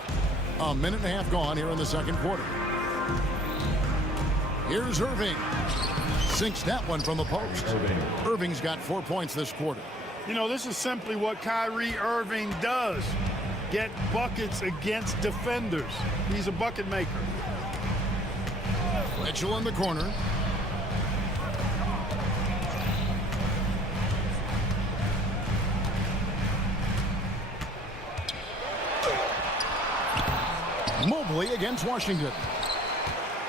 A minute and a half gone here in the second quarter. Here's Irving. Sinks that one from the post. Irving's got 4 points this quarter. You know, this is simply what Kyrie Irving does. Get buckets against defenders. He's a bucket maker. Mitchell in the corner. Mobley against Washington.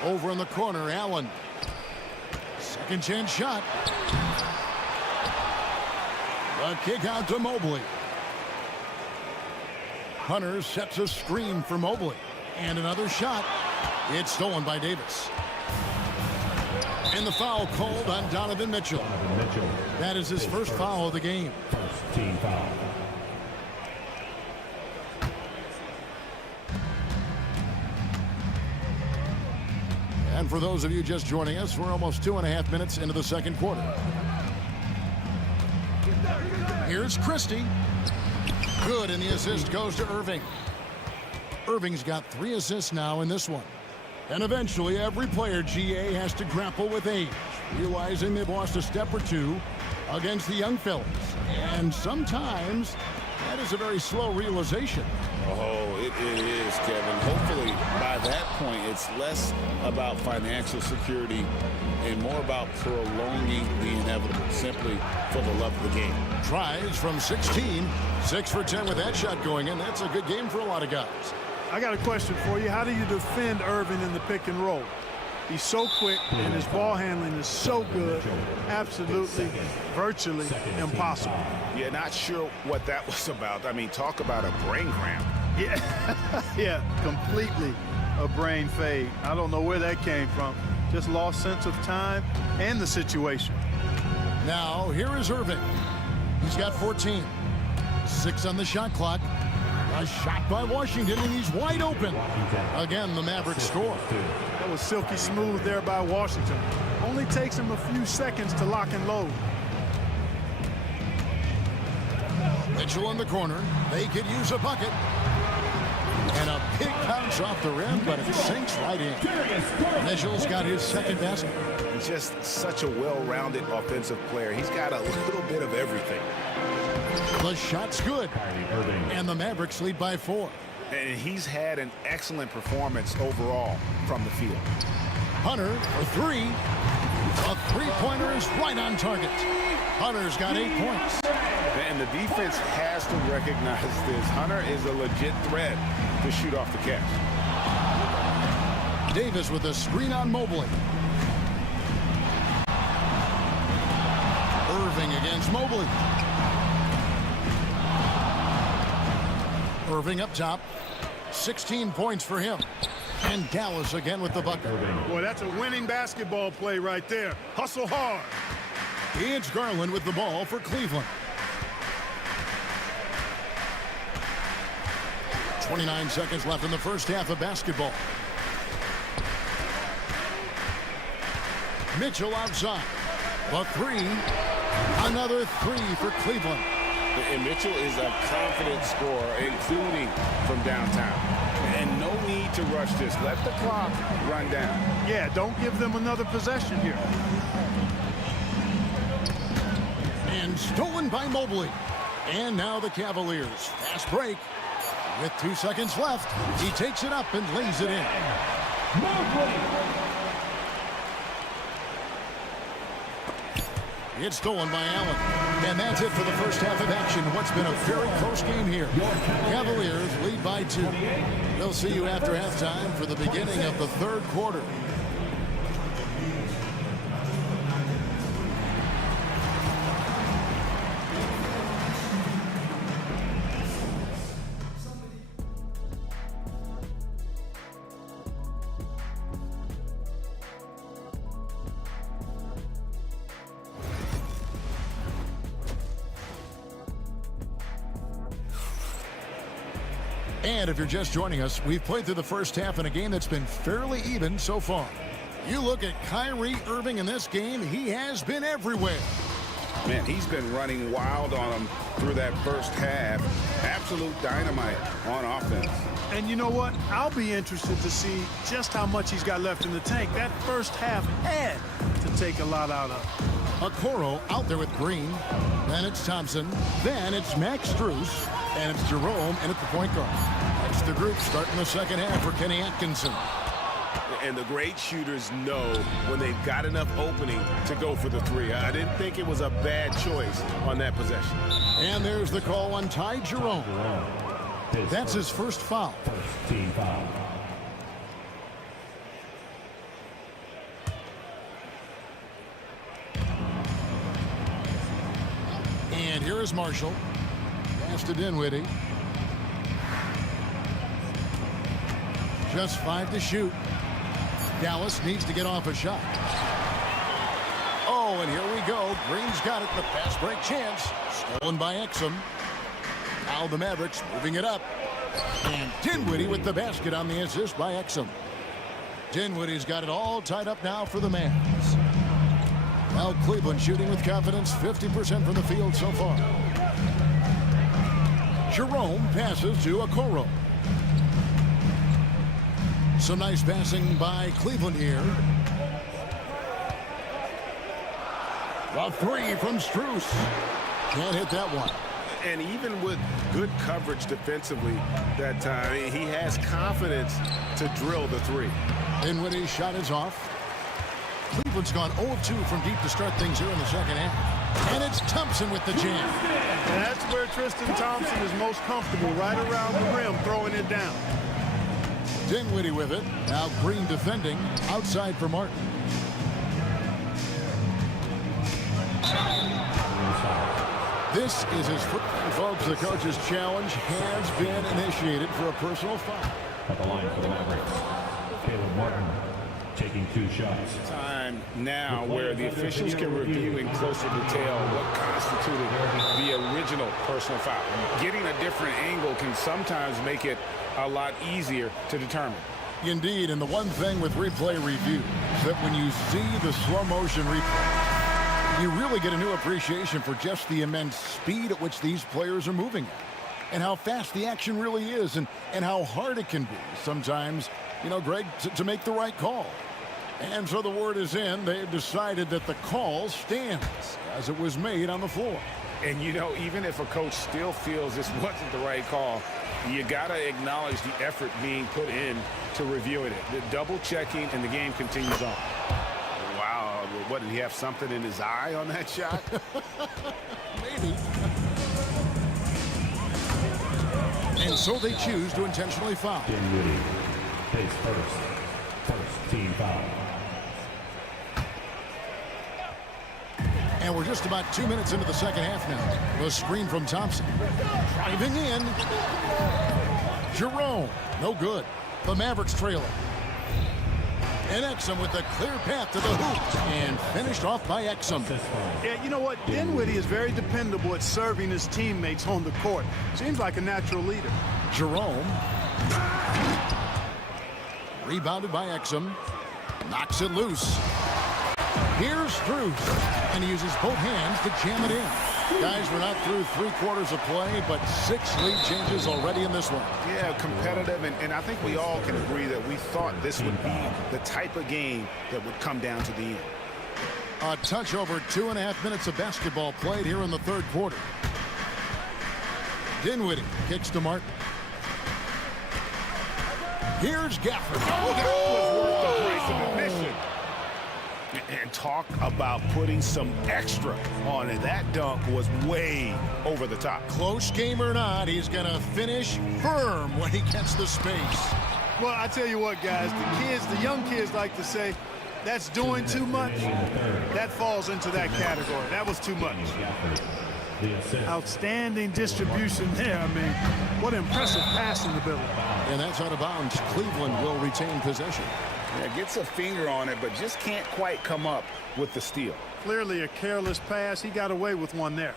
Over in the corner, Allen. Second chance shot. A kick out to Mobley. Hunter sets a screen for Mobley. And another shot. It's stolen by Davis. And the foul called on Donovan Mitchell. That is his first foul of the game. First team foul. And for those of you just joining us, we're almost 2.5 minutes into the second quarter. Here's Christie. Good, and the assist goes to Irving. Irving's got 3 assists now in this one. And eventually, every player, GA, has to grapple with age, realizing they've lost a step or two against the young fellas. And sometimes, that is a very slow realization. Oh, it is, Kevin. Hopefully, by that point, it's less about financial security and more about prolonging the inevitable, simply for the love of the game. Tries from 16. 6 for 10 with that shot going in. That's a good game for a lot of guys. I got a question for you. How do you defend Irving in the pick and roll? He's so quick, and his ball handling is so good. Absolutely, virtually impossible. Yeah, not sure what that was about. I mean, talk about a brain cramp. Yeah, yeah, completely a brain fade. I don't know where that came from. Just lost sense of time and the situation. Now, here is Irving. He's got 14. 6 on the shot clock. A shot by Washington, and he's wide open. Again, the Mavericks score. That was silky smooth there by Washington. Only takes him a few seconds to lock and load. Mitchell in the corner. They could use a bucket. And a big bounce off the rim, but it sinks right in. Mitchell's got his second basket. Just such a well-rounded offensive player. He's got a little bit of everything. The shot's good. And the Mavericks lead by 4. And he's had an excellent performance overall from the field. Hunter for 3. A three-pointer is right on target. Hunter's got 8 points. And the defense has to recognize this. Hunter is a legit threat to shoot off the catch. Davis with a screen on Mobley. Irving against Mobley. Irving up top. 16 points for him. And Dallas again with the bucket. Boy, that's a winning basketball play right there. Hustle hard. It's Garland with the ball for Cleveland. 29 seconds left in the first half of basketball. Mitchell outside. The 3. Another 3 for Cleveland. And Mitchell is a confident scorer, including from downtown. And no need to rush this. Let the clock run down. Yeah, don't give them another possession here. And stolen by Mobley. And now the Cavaliers. Fast break. With 2 seconds left, he takes it up and lays it in. It's stolen by Allen. And that's it for the first half of action. What's been a very close game here. Cavaliers lead by 2. We'll see you after halftime for the beginning of the third quarter. And if you're just joining us, we've played through the first half in a game that's been fairly even so far. You look at Kyrie Irving in this game, he has been everywhere. Man, he's been running wild on them through that first half. Absolute dynamite on offense. And you know what? I'll be interested to see just how much he's got left in the tank. That first half had to take a lot out of. Okoro out there with Green. Then it's Thompson. Then it's Max Strus. And it's Jerome in at the point guard. That's the group starting the second half for Kenny Atkinson. And the great shooters know when they've got enough opening to go for the 3. I didn't think it was a bad choice on that possession. And there's the call on Ty Jerome. That's his first foul. Team foul. And here is Marshall. Pass to Dinwiddie. Just 5 to shoot. Dallas needs to get off a shot. Oh, and here we go. Green's got it. The fast break chance. Stolen by Exum. Now the Mavericks moving it up. And Dinwiddie with the basket on the assist by Exum. Dinwiddie's got it all tied up now for the Mavs. Well, Cleveland shooting with confidence, 50% from the field so far. Jerome passes to Okoro. Some nice passing by Cleveland here. A 3 from Strus. Can't hit that one. And even with good coverage defensively that time, he has confidence to drill the 3. Dinwiddie's shot is off. Cleveland's gone 0-2 from deep to start things here in the second half. And it's Thompson with the jam. And that's where Tristan Thompson is most comfortable, right around the rim, throwing it down. Dinwiddie with it. Now Green defending. Outside for Martin. This is his foot. Folks, the coach's challenge has been initiated for a personal foul. At the line for the Mavericks, Caleb Martin. taking 2 shots. Time now where the officials can review in closer detail what constituted the original personal foul. Getting a different angle can sometimes make it a lot easier to determine. Indeed, and the one thing with replay review is that when you see the slow motion replay, you really get a new appreciation for just the immense speed at which these players are moving at, and how fast the action really is, and how hard it can be sometimes, you know, Greg, to make the right call. And so the word is in. They've decided that the call stands as it was made on the floor. And, you know, even if a coach still feels this wasn't the right call, you got to acknowledge the effort being put in to reviewing it. The double checking, and the game continues on. Wow. What, did he have something in his eye on that shot? Maybe. And so they choose to intentionally foul. Dinwiddie takes first team foul. And we're just about 2 minutes into the second half now. The screen from Thompson. Driving in. Jerome. No good. The Mavericks trailing. And Exum with a clear path to the hoop. And finished off by Exum. Yeah, you know what? Dinwiddie is very dependable at serving his teammates on the court. Seems like a natural leader. Jerome. Rebounded by Exum. Knocks it loose. Here's Strus, and he uses both hands to jam it in. Guys, we're not through 3/4 of play, but 6 lead changes already in this one. Yeah, competitive, and I think we all can agree that we thought this would be the type of game that would come down to the end. A touch over 2.5 minutes of basketball played here in the third quarter. Dinwiddie kicks to Martin. Here's Gafford. Oh, that was worth the price of admission. And talk about putting some extra on it. That dunk was way over the top. Close game or not, he's going to finish firm when he gets the space. Well, I tell you what, guys, the young kids like to say, that's doing too much. That falls into that category. That was too much. Outstanding distribution there. I mean, what impressive passing ability. And that's out of bounds. Cleveland will retain possession. Yeah, gets a finger on it, but just can't quite come up with the steal. Clearly a careless pass. He got away with one there.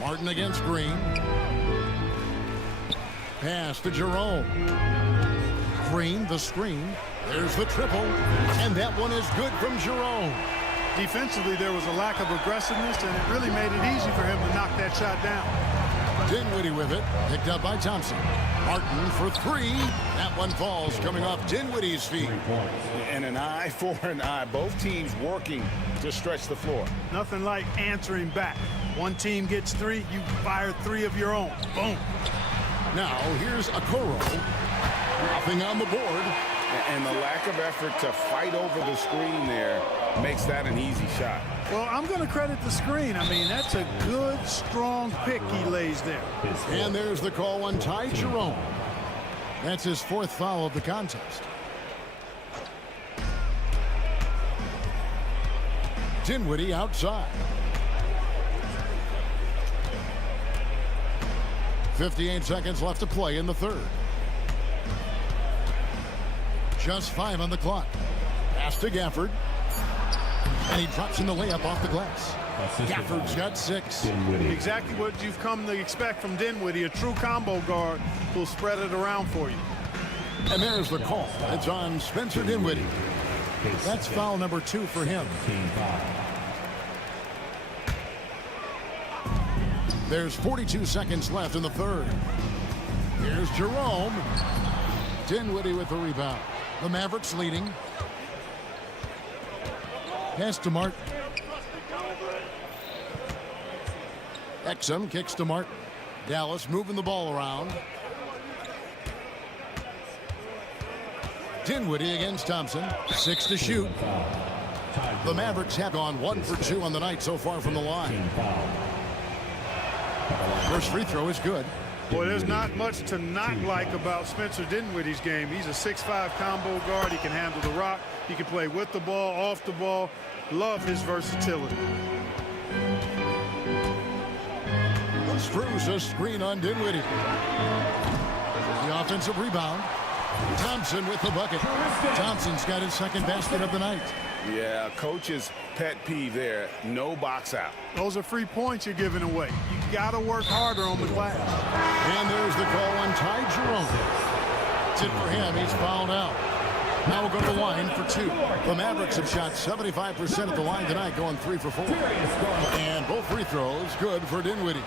Martin against Green. Pass to Jerome. Green, the screen. There's the triple. And that one is good from Jerome. Defensively, there was a lack of aggressiveness, and it really made it easy for him to knock that shot down. Dinwiddie with it. Picked up by Thompson. Martin for 3. That one falls, coming off Dinwiddie's feet. And an eye for an eye. Both teams working to stretch the floor. Nothing like answering back. One team gets 3, you fire 3 of your own. Boom. Now, here's Okoro. Nothing on the board. And the lack of effort to fight over the screen there makes that an easy shot. Well, I'm going to credit the screen. I mean, that's a good, strong pick he lays there. And there's the call on Ty Jerome. That's his 4th foul of the contest. Dinwiddie outside. 58 seconds left to play in the third. Just 5 on the clock. Pass to Gafford. And he drops in the layup off the glass. Gafford's got 6. Exactly what you've come to expect from Dinwiddie, a true combo guard who'll spread it around for you. And there's the call. It's on Spencer Dinwiddie. That's foul number 2 for him. There's 42 seconds left in the third. Here's Jerome. Dinwiddie with the rebound. The Mavericks leading. Pass to Martin. Exum kicks to Martin. Dallas moving the ball around. Dinwiddie against Thompson. 6 to shoot. The Mavericks have gone 1 for 2 on the night so far from the line. First free throw is good. Boy, there's not much to not like about Spencer Dinwiddie's game. He's a 6'5" combo guard. He can handle the rock. He can play with the ball, off the ball. Love his versatility. Strus a screen on Dinwiddie. The offensive rebound. Thompson with the bucket. Thompson's got his second basket of the night. Yeah, coach's pet peeve there. No box out. Those are free points you're giving away. You got to work harder on the glass. And there's the call on Ty Jerome. It's it for him. He's fouled out. Now we'll go to the line for two. The Mavericks have shot 75% at the line tonight, going 3 for 4. And both free throws good for Dinwiddie.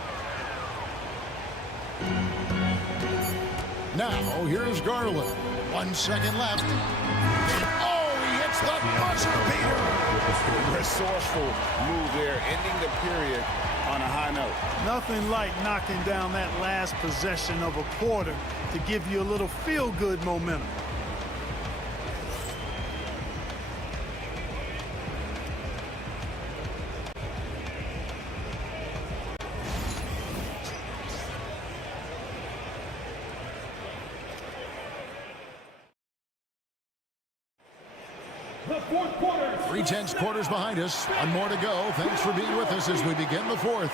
Now, here's Garland. 1 second left. Oh, he hits the buzzer beater. Resourceful move there, ending the period on a high note. Nothing like knocking down that last possession of a quarter to give you a little feel-good momentum. The fourth quarter. 3 quarters behind us. One more to go. Thanks for being with us as we begin the fourth.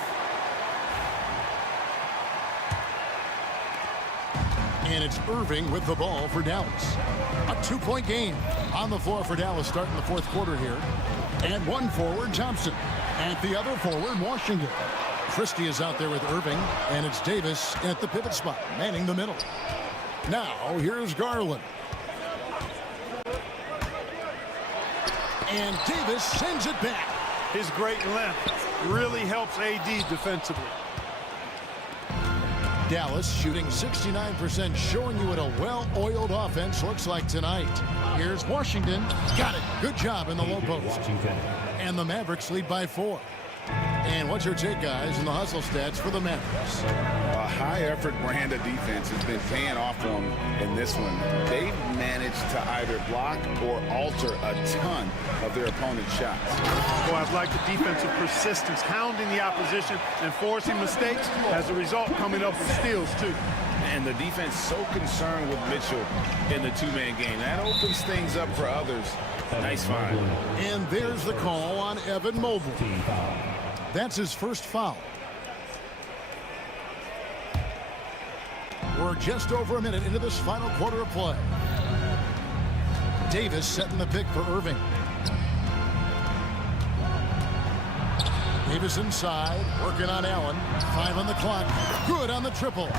And it's Irving with the ball for Dallas. A 2-point game on the floor for Dallas starting the fourth quarter here. And one forward, Thompson. At the other forward, Washington. Christie is out there with Irving. And it's Davis at the pivot spot, manning the middle. Now, here's Garland. And Davis sends it back. His great length really helps AD defensively. Dallas shooting 69%, showing you what a well-oiled offense looks like tonight. Here's Washington. Got it. Good job in the low post. And the Mavericks lead by 4. And what's your take, guys, in the hustle stats for the Mavericks? A high-effort brand of defense has been paying off for them in this one. They've managed to either block or alter a ton of their opponent's shots. Boy, I've liked the defensive persistence, hounding the opposition and forcing mistakes. As a result, coming up with steals, too. And the defense so concerned with Mitchell in the two-man game. That opens things up for others. Nice find. And there's the call on Evan Mobley. That's his first foul. We're just over a minute into this final quarter of play. Davis setting the pick for Irving. Davis inside, working on Allen. 5 on the clock. Good on the triple.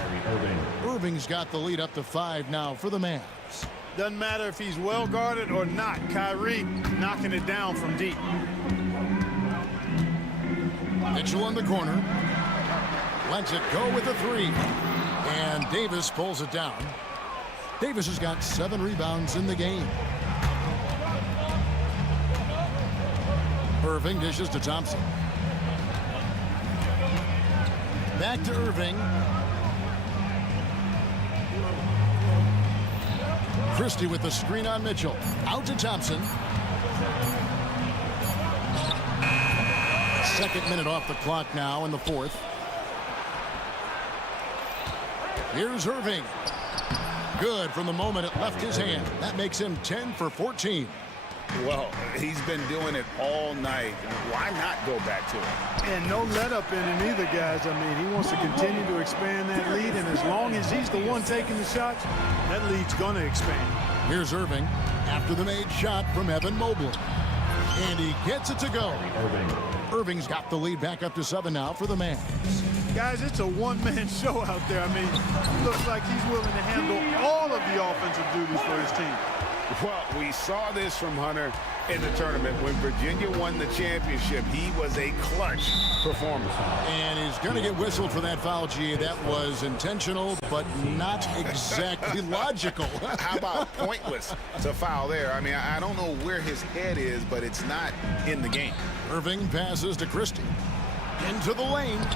Irving's got the lead up to 5 now for the Mavs. Doesn't matter if he's well guarded or not. Kyrie knocking it down from deep. Mitchell in the corner. Lets it go with a 3. And Davis pulls it down. Davis has got 7 rebounds in the game. Irving dishes to Thompson. Back to Irving. Christie with the screen on Mitchell. Out to Thompson. Second minute off the clock now in the fourth. Here's Irving. Good from the moment it left his hand. That makes him 10 for 14. Well, he's been doing it all night. Why not go back to it? And no let up in him either, guys. I mean, he wants to continue to expand that lead, and as long as he's the one taking the shots, that lead's going to expand. Here's Irving after the made shot from Evan Mobley. And he gets it to go. Irving's got the lead back up to 7 now for the Mavs. Guys, it's a one-man show out there. I mean, it looks like he's willing to handle all of the offensive duties for his team. Well, we saw this from Hunter in the tournament. When Virginia won the championship, he was a clutch performer. And he's going to get whistled for that foul, G. That was intentional, but not exactly logical. How about pointless to foul there? I mean, I don't know where his head is, but it's not in the game. Irving passes to Christie. Into the lane.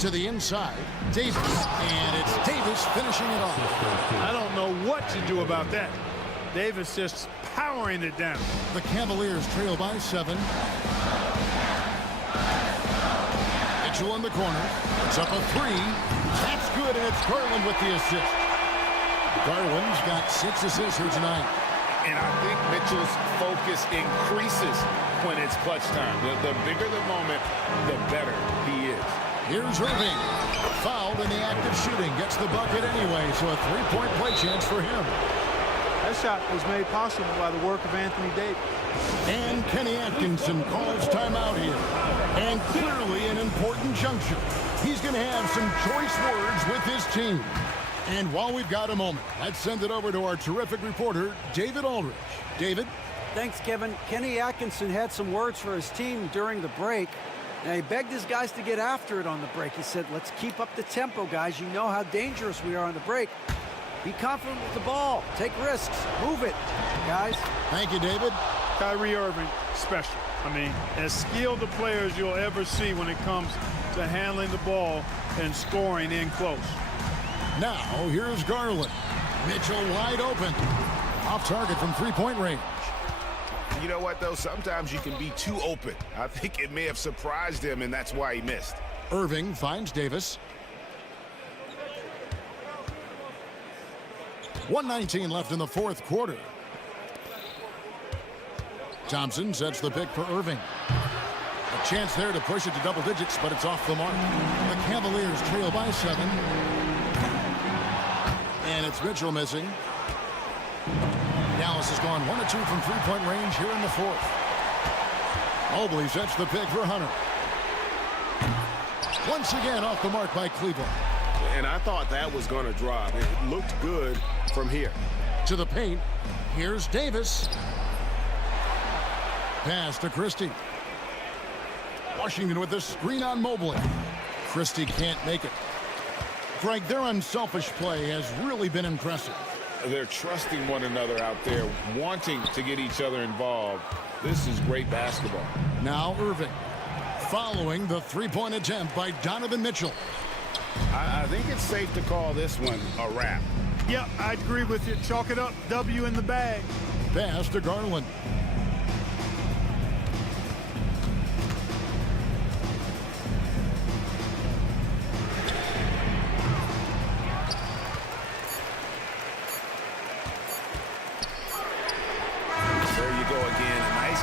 To the inside. Davis. And it's Davis finishing it off. I don't know what to do about that. Davis just powering it down. The Cavaliers trail by 7. Mitchell in the corner. It's up a 3. That's good, and it's Garland with the assist. Garland's got 6 assists here tonight. And I think Mitchell's focus increases when it's clutch time. The bigger the moment, the better he is. Here's Irving. Fouled in the act of shooting. Gets the bucket anyway, so a three-point play chance for him. That shot was made possible by the work of Anthony Davis. And Kenny Atkinson calls timeout here. And clearly an important juncture. He's going to have some choice words with his team. And while we've got a moment, let's send it over to our terrific reporter, David Aldridge. David? Thanks, Kevin. Kenny Atkinson had some words for his team during the break. Now, he begged his guys to get after it on the break. He said, let's keep up the tempo, guys. You know how dangerous we are on the break. Be confident with the ball. Take risks. Move it, guys. Thank you, David. Kyrie Irving, special. I mean, as skilled a player as you'll ever see when it comes to handling the ball and scoring in close. Now, here's Garland. Mitchell wide open. Off target from three-point range. You know what, though? Sometimes you can be too open. I think it may have surprised him, and that's why he missed. Irving finds Davis. 1:19 left in the fourth quarter. Thompson sets the pick for Irving. A chance there to push it to double digits, but it's off the mark. The Cavaliers trail by 7. And it's Mitchell missing. Dallas has gone 1 of 2 from three-point range here in the fourth. Mobley sets the pick for Hunter. Once again off the mark by Cleveland. And I thought that was going to drop. It looked good from here. To the paint. Here's Davis. Pass to Christie. Washington with the screen on Mobley. Christie can't make it. Greg, their unselfish play has really been impressive. They're trusting one another out there, wanting to get each other involved. This is great basketball. Now Irving, following the three-point attempt by Donovan Mitchell. I think it's safe to call this one a wrap. Yep, I agree with you. Chalk it up. W in the bag. Pass to Garland.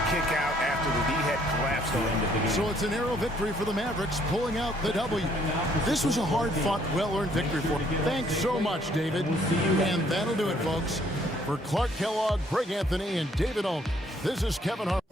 Kick out after the D had collapsed on him. So it's a narrow victory for the Mavericks, pulling out the W. This was a hard-fought, well-earned victory for them. Thanks so much, David. And that'll do it, folks. For Clark Kellogg, Greg Anthony, and David Aldridge, this is Kevin Hart.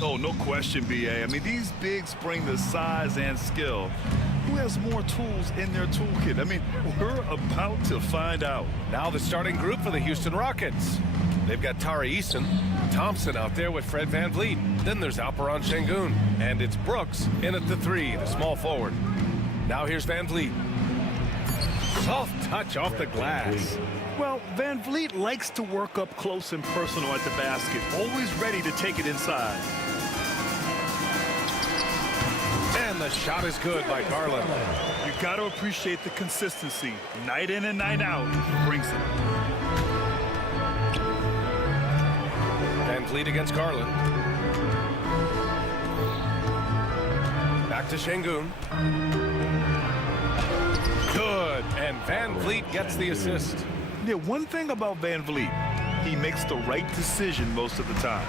Oh, no question, B.A. I mean, these bigs bring the size and skill. Who has more tools in their toolkit? I mean, we're about to find out. Now the starting group for the Houston Rockets. They've got Tari Eason, Thompson out there with Fred VanVleet. Then there's Alperon Şengün. And it's Brooks in at the 3, the small forward. Now here's VanVleet. Soft touch off the glass. Well, VanVleet likes to work up close and personal at the basket, always ready to take it inside. And the shot is good by Garland. You got to appreciate the consistency. Night in and night out, he brings it. VanVleet against Garland. Back to Şengün. Good, and VanVleet gets the assist. Yeah, one thing about VanVleet, he makes the right decision most of the time.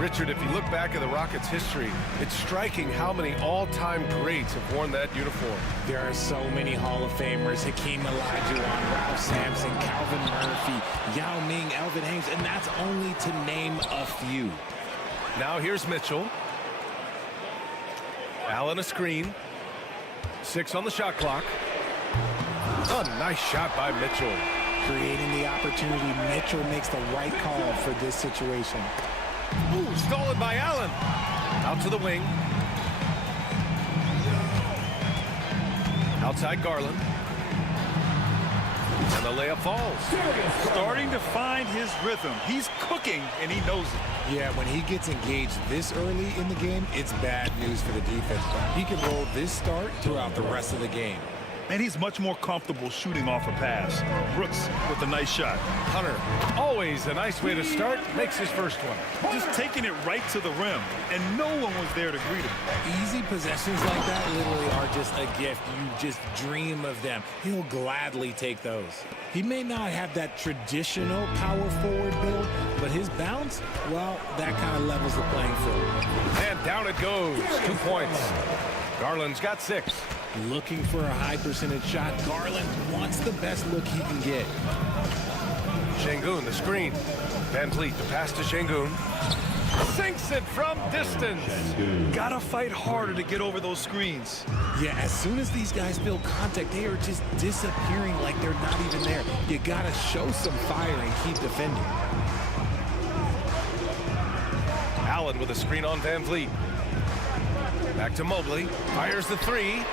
Richard, if you look back at the Rockets' history, it's striking how many all-time greats have worn that uniform. There are so many Hall of Famers: Hakeem Olajuwon, Ralph Sampson, Calvin Murphy, Yao Ming, Elvin Hayes, and that's only to name a few. Now here's Mitchell. Allen a screen. 6 on the shot clock. A nice shot by Mitchell. Creating the opportunity, Mitchell makes the right call for this situation. Ooh, stolen by Allen. Out to the wing. Outside Garland. And the layup falls. Starting to find his rhythm. He's cooking, and he knows it. Yeah, when he gets engaged this early in the game, it's bad news for the defense. He can roll this start throughout the rest of the game. And he's much more comfortable shooting off a pass. Brooks with a nice shot. Hunter, always a nice way to start, makes his first one. Just taking it right to the rim, and no one was there to greet him. Easy possessions like that literally are just a gift. You just dream of them. He'll gladly take those. He may not have that traditional power forward build, but his bounce, well, that kind of levels the playing field. And down it goes. 2 points. Garland's got 6. Looking for a high percentage shot. Garland wants the best look he can get. Şengün, the screen. VanVleet, the pass to Şengün. Sinks it from distance. Gotta fight harder to get over those screens. Yeah, as soon as these guys feel contact, they are just disappearing like they're not even there. You gotta show some fire and keep defending. Allen with a screen on VanVleet. Back to Mobley. Fires the 3.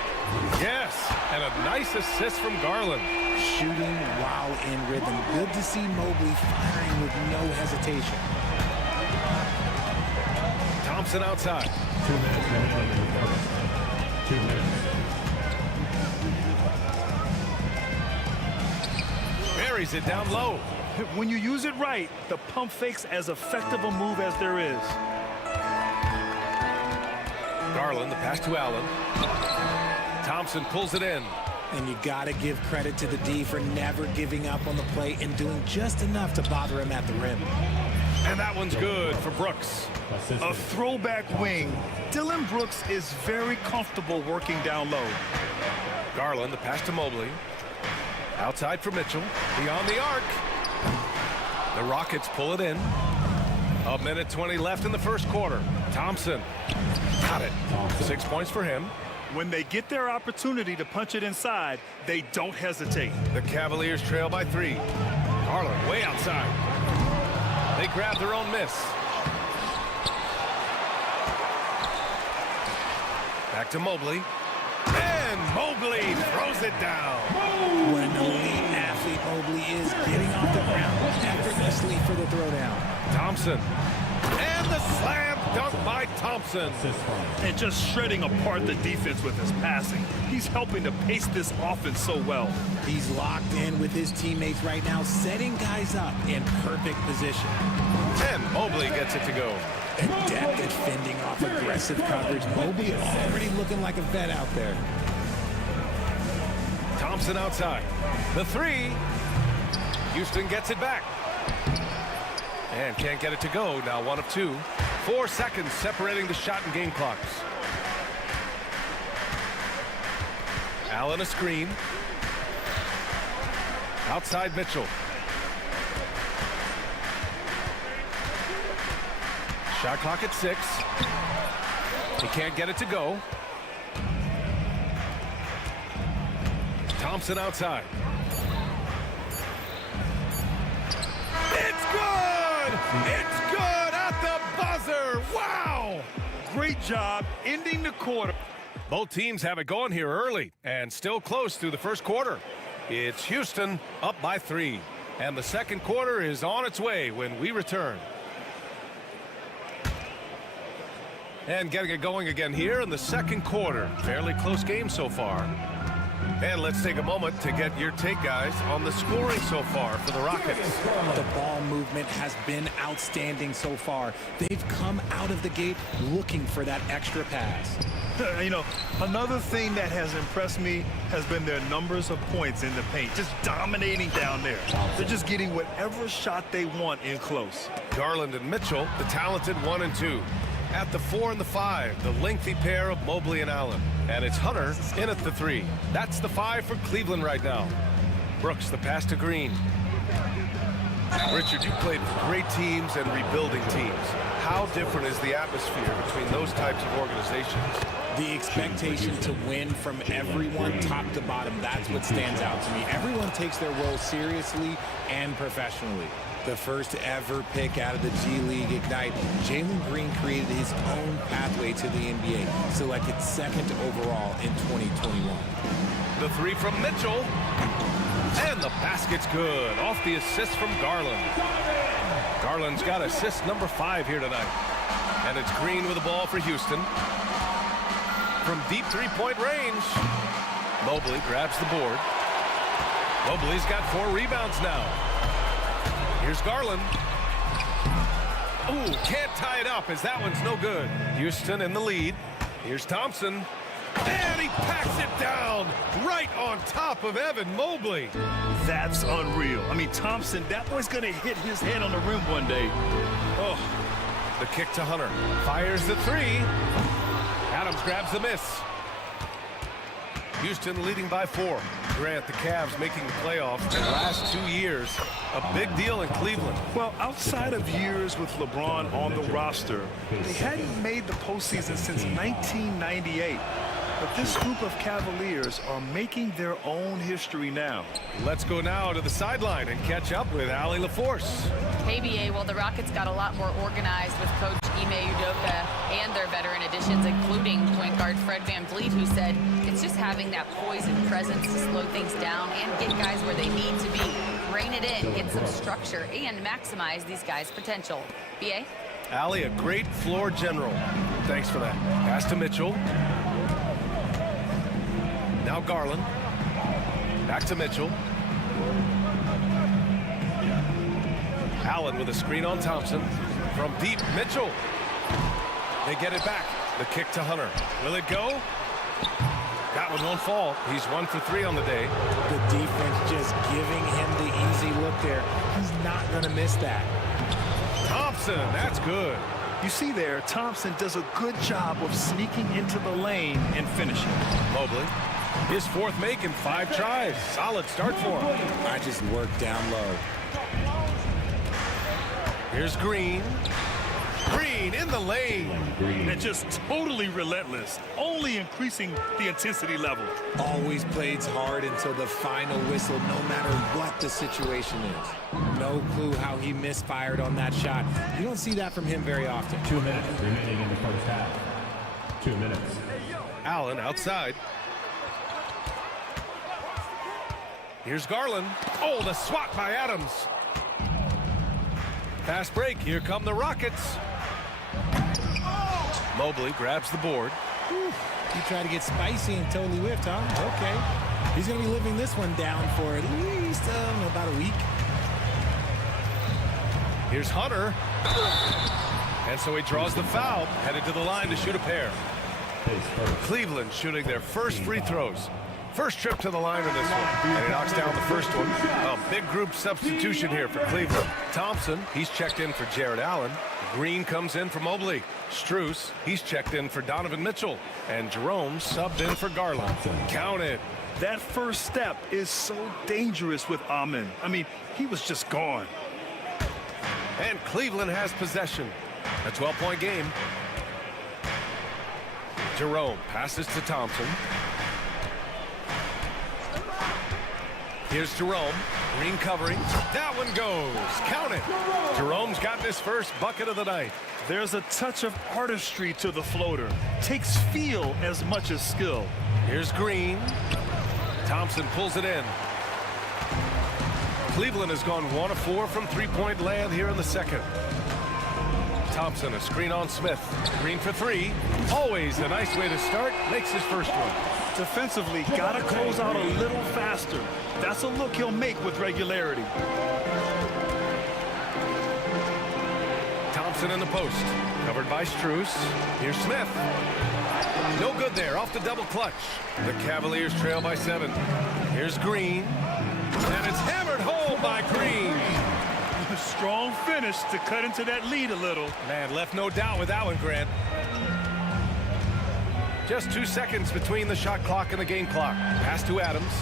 Yes, and a nice assist from Garland. Shooting while in rhythm. Good to see Mobley firing with no hesitation. Thompson outside. 2 minutes remaining. 2 minutes. Buries it down low. When you use it right, the pump fake's as effective a move as there is. Garland, the pass to Allen. Thompson pulls it in. And you got to give credit to the D for never giving up on the play and doing just enough to bother him at the rim. And that one's good for Brooks. A throwback wing. Dillon Brooks is very comfortable working down low. Garland, the pass to Mobley. Outside for Mitchell. Beyond the arc. The Rockets pull it in. 1:20 left in the first quarter. Thompson. Got it. 6 points for him. When they get their opportunity to punch it inside, they don't hesitate. The Cavaliers trail by 3. Garland way outside. They grab their own miss. Back to Mobley. And Mobley throws it down. What an elite athlete Mobley is, getting off the ground effortlessly for the throwdown. Thompson. And the slam dunk by Thompson. And just shredding apart the defense with his passing. He's helping to pace this offense so well. He's locked in with his teammates right now, setting guys up in perfect position. And Mobley gets it to go. Adept at fending off aggressive coverage. Mobley already looking like a vet out there. Thompson outside. The 3. Houston gets it back. And can't get it to go. Now 1 of 2. 4 seconds separating the shot and game clocks. Allen a screen. Outside Mitchell. Shot clock at 6. He can't get it to go. Thompson outside. It's good! It's good at the buzzer! Wow! Great job ending the quarter. Both teams have it going here early and still close through the first quarter. It's Houston up by 3. And the second quarter is on its way when we return. And getting it going again here in the second quarter. Fairly close game so far. And let's take a moment to get your take, guys, on the scoring so far for the Rockets. The ball movement has been outstanding so far. They've come out of the gate looking for that extra pass. You know, another thing that has impressed me has been their numbers of points in the paint, just dominating down there. They're just getting whatever shot they want in close. Garland and Mitchell, the talented 1 and 2. At the 4 and the 5, the lengthy pair of Mobley and Allen. And it's Hunter in at the 3. That's the 5 for Cleveland right now. Brooks, the pass to Green. Richard, you played for great teams and rebuilding teams. How different is the atmosphere between those types of organizations? The expectation to win from everyone, top to bottom, that's what stands out to me. Everyone takes their role seriously and professionally. The first ever pick out of the G League Ignite, Jalen Green created his own pathway to the NBA, selected 2nd overall in 2021. The 3 from Mitchell. And the basket's good. Off the assist from Garland. Garland's got assist number 5 here tonight. And it's Green with the ball for Houston. From deep 3-point range. Mobley grabs the board. Mobley's got 4 rebounds now. Here's Garland. Ooh, can't tie it up as that one's no good. Houston in the lead. Here's Thompson. And he packs it down right on top of Evan Mobley. That's unreal. I mean, Thompson, that boy's going to hit his head on the rim one day. Oh. The kick to Hunter. Fires the 3. Adams grabs the miss. Houston leading by 4. Grant, the Cavs making the playoffs the last 2 years. A big deal in Cleveland. Well, outside of years with LeBron on the roster, they hadn't made the postseason since 1998. But this group of Cavaliers are making their own history now. Let's go now to the sideline and catch up with Allie LaForce. KBA, well, the Rockets got a lot more organized with Coach Ime Udoka and their veteran additions, including point guard Fred VanVleet, who said it's just having that poise and presence to slow things down and get guys where they need to be. Rein it in, get some structure, and maximize these guys' potential. BA? Allie, a great floor general. Thanks for that. Pass to Mitchell. Now Garland. Back to Mitchell. Allen with a screen on Thompson. From deep, Mitchell. They get it back. The kick to Hunter. Will it go? That one won't fall. He's 1 for 3 on the day. The defense just giving him the easy look there. He's not going to miss that. Thompson, that's good. You see there, Thompson does a good job of sneaking into the lane and finishing. Mobley. His 4th make in 5 tries. Solid start for him. I just worked down low. Here's Green. Green in the lane. And just totally relentless, only increasing the intensity level. Always plays hard until the final whistle, no matter what the situation is. No clue how he misfired on that shot. You don't see that from him very often. 2 minutes remaining in the first half. 2 minutes. Allen outside. Here's Garland. Oh, the swat by Adams. Fast break. Here come the Rockets. Mobley grabs the board. Whew. He tried to get spicy and totally whiffed, huh? Okay. He's going to be living this one down for at least about a week. Here's Hunter. And so he draws the foul, headed to the line to shoot a pair. Cleveland shooting their first free throws. First trip to the line in this one. And he knocks down the first one. A big group substitution here for Cleveland. Thompson, he's checked in for Jared Allen. Green comes in for Mobley. Strus, he's checked in for Donovan Mitchell. And Jerome subbed in for Garland. Count it. That first step is so dangerous with Amen. I mean, he was just gone. And Cleveland has possession. A 12-point game. Jerome passes to Thompson. Here's Jerome. Green covering. That one goes. Count it. Jerome's gotten his first bucket of the night. There's a touch of artistry to the floater. Takes feel as much as skill. Here's Green. Thompson pulls it in. Cleveland has gone 1 of 4 from three-point land here in the second. Thompson, a screen on Smith. Green for 3. Always a nice way to start. Makes his first one. Defensively, gotta close out a little faster. That's a look he'll make with regularity. Thompson in the post. Covered by Strus. Here's Smith. No good there. Off the double clutch. The Cavaliers trail by 7. Here's Green. And it's hammered home by Green. Strong finish to cut into that lead a little. Man, left no doubt with that one, Grant. Just 2 seconds between the shot clock and the game clock. Pass to Adams.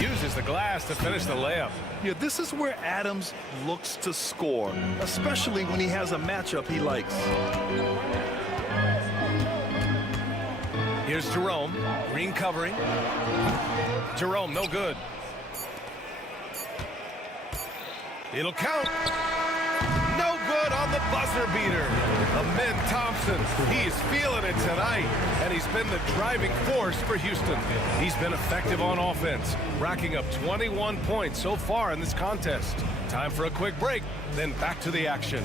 Uses the glass to finish the layup. Yeah, this is where Adams looks to score, especially when he has a matchup he likes. Here's Jerome. Green covering. Jerome, no good. It'll count. No good on the buzzer beater. Amin Thompson, he is feeling it tonight, and he's been the driving force for Houston. He's been effective on offense, racking up 21 points so far in this contest. Time for a quick break, then back to the action.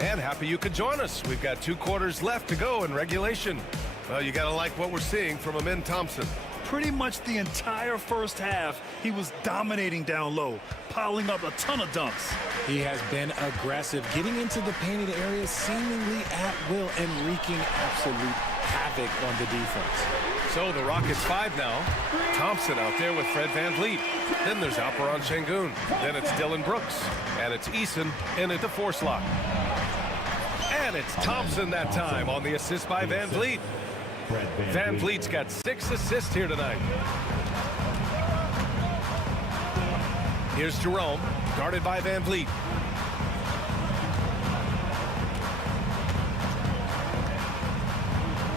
And happy you could join us. We've got 2 quarters left to go in regulation. Well, you gotta like what we're seeing from Amin Thompson. Pretty much the entire first half, he was dominating down low, piling up a ton of dunks. He has been aggressive, getting into the painted areas seemingly at will and wreaking absolute havoc on the defense. So the Rockets 5 now. Thompson out there with Fred VanVleet. Then there's Alperon Şengün. Then it's Dylan Brooks. And it's Eason in at the 4 slot. And it's Thompson that time on the assist by VanVleet. VanVleet's got 6 assists here tonight. Here's Jerome, guarded by VanVleet.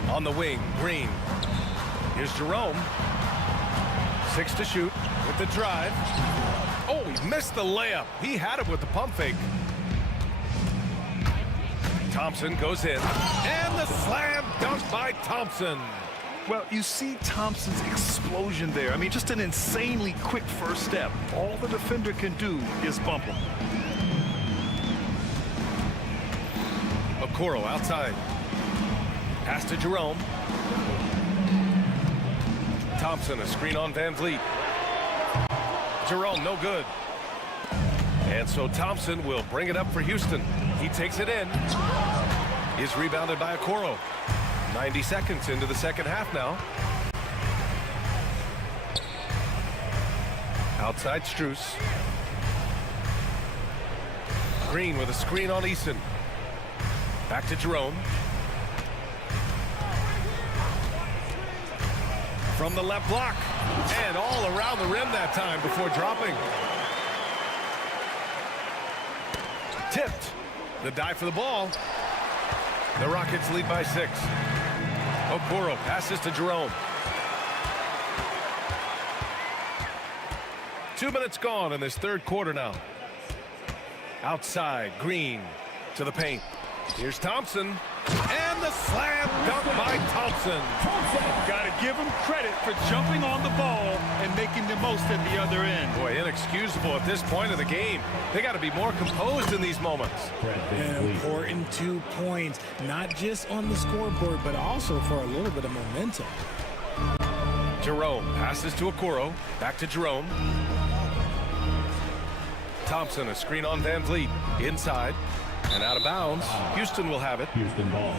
On the wing, Green. Here's Jerome. 6 to shoot with the drive. Oh, he missed the layup. He had it with the pump fake. Thompson goes in, and the slam dunk by Thompson. Well, you see Thompson's explosion there. I mean, just an insanely quick first step. All the defender can do is bump him. Okoro outside. Pass to Jerome. Thompson, a screen on VanVleet. Jerome, no good. And so Thompson will bring it up for Houston. He takes it in. Is rebounded by Okoro. 90 seconds into the second half now. Outside Strus. Green with a screen on Eason. Back to Jerome. From the left block. And all around the rim that time before dropping. Tipped. The dive for the ball. The Rockets lead by 6. Okoro passes to Jerome. 2 minutes gone in this third quarter now. Outside, Green to the paint. Here's Thompson. And the slam dunk by Thompson. Got to give him credit for jumping on the ball and making the most at the other end. Boy, inexcusable at this point of the game. They got to be more composed in these moments. An important 2 points, not just on the scoreboard, but also for a little bit of momentum. Jerome passes to Okoro. Back to Jerome. Thompson, a screen on VanVleet. Inside. And out of bounds. Houston will have it. Houston ball.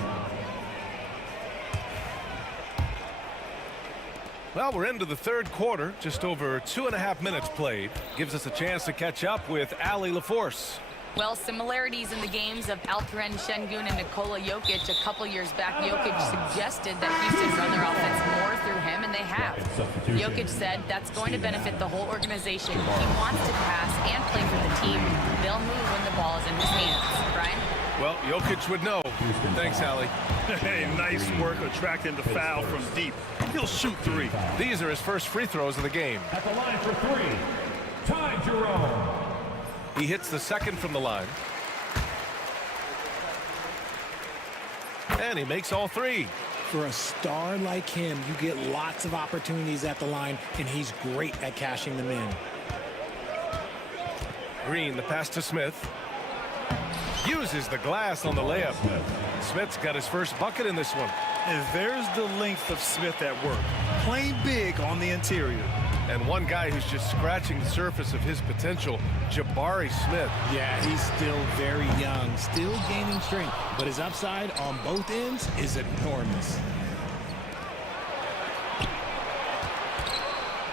Well, we're into the third quarter, just over 2.5 minutes played. Gives us a chance to catch up with Ali LaForce. Well, similarities in the games of Alperen Şengün and Nikola Jokic. A couple years back, Jokic suggested that Houston run their offense more through him, and they have. Jokic said that's going to benefit the whole organization. He wants to pass and play for the team. They'll move when the ball is in his hands. Brian? Well, Jokic would know. Thanks, Ali. Hey, nice work attracting the foul from deep. He'll shoot three. These are his first free throws of the game. At the line for three, Ty Jerome. He hits the second from the line. And he makes all three. For a star like him, you get lots of opportunities at the line, and he's great at cashing them in. Green, the pass to Smith. Uses the glass on the layup. Smith's got his first bucket in this one. And there's the length of Smith at work. Playing big on the interior. And one guy who's just scratching the surface of his potential, Jabari Smith. Yeah, he's still very young, still gaining strength, but his upside on both ends is enormous.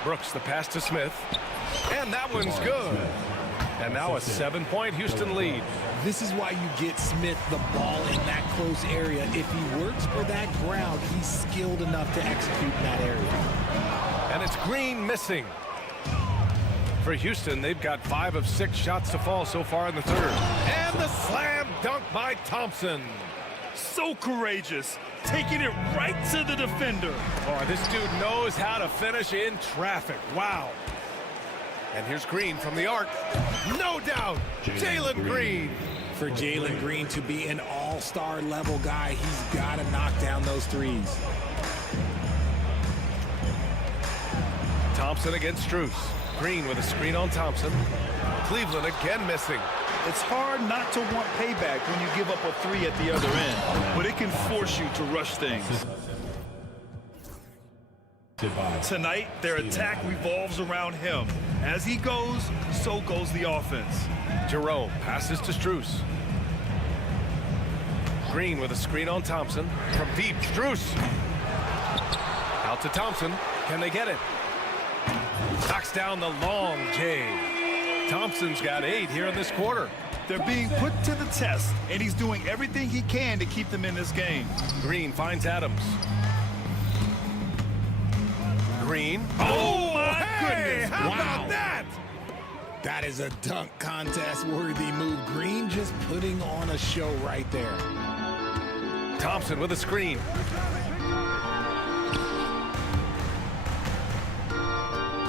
Brooks, the pass to Smith. And that one's good. And now a 7-point Houston lead. This is why you get Smith the ball in that close area. If he works for that ground, he's skilled enough to execute in that area. And it's Green missing. For Houston, they've got 5 of 6 shots to fall so far in the third. And the slam dunk by Thompson. So courageous, taking it right to the defender. Oh, this dude knows how to finish in traffic. Wow. And here's Green from the arc. No doubt, Jalen Green. For Jalen Green to be an all-star level guy, he's got to knock down those threes. Thompson against Strus. Green with a screen on Thompson. Cleveland again missing. It's hard not to want payback when you give up a three at the other end, but it can force you to rush things. Tonight, their attack revolves around him. As he goes, so goes the offense. Jerome passes to Strus. Green with a screen on Thompson. From deep, Strus. Out to Thompson. Can they get it? Knocks down the long J. Thompson's got 8 here in this quarter. They're being put to the test, and he's doing everything he can to keep them in this game. Green finds Adams. Green. Oh, my goodness. How about that? That is a dunk contest worthy move. Green just putting on a show right there. Thompson with a screen.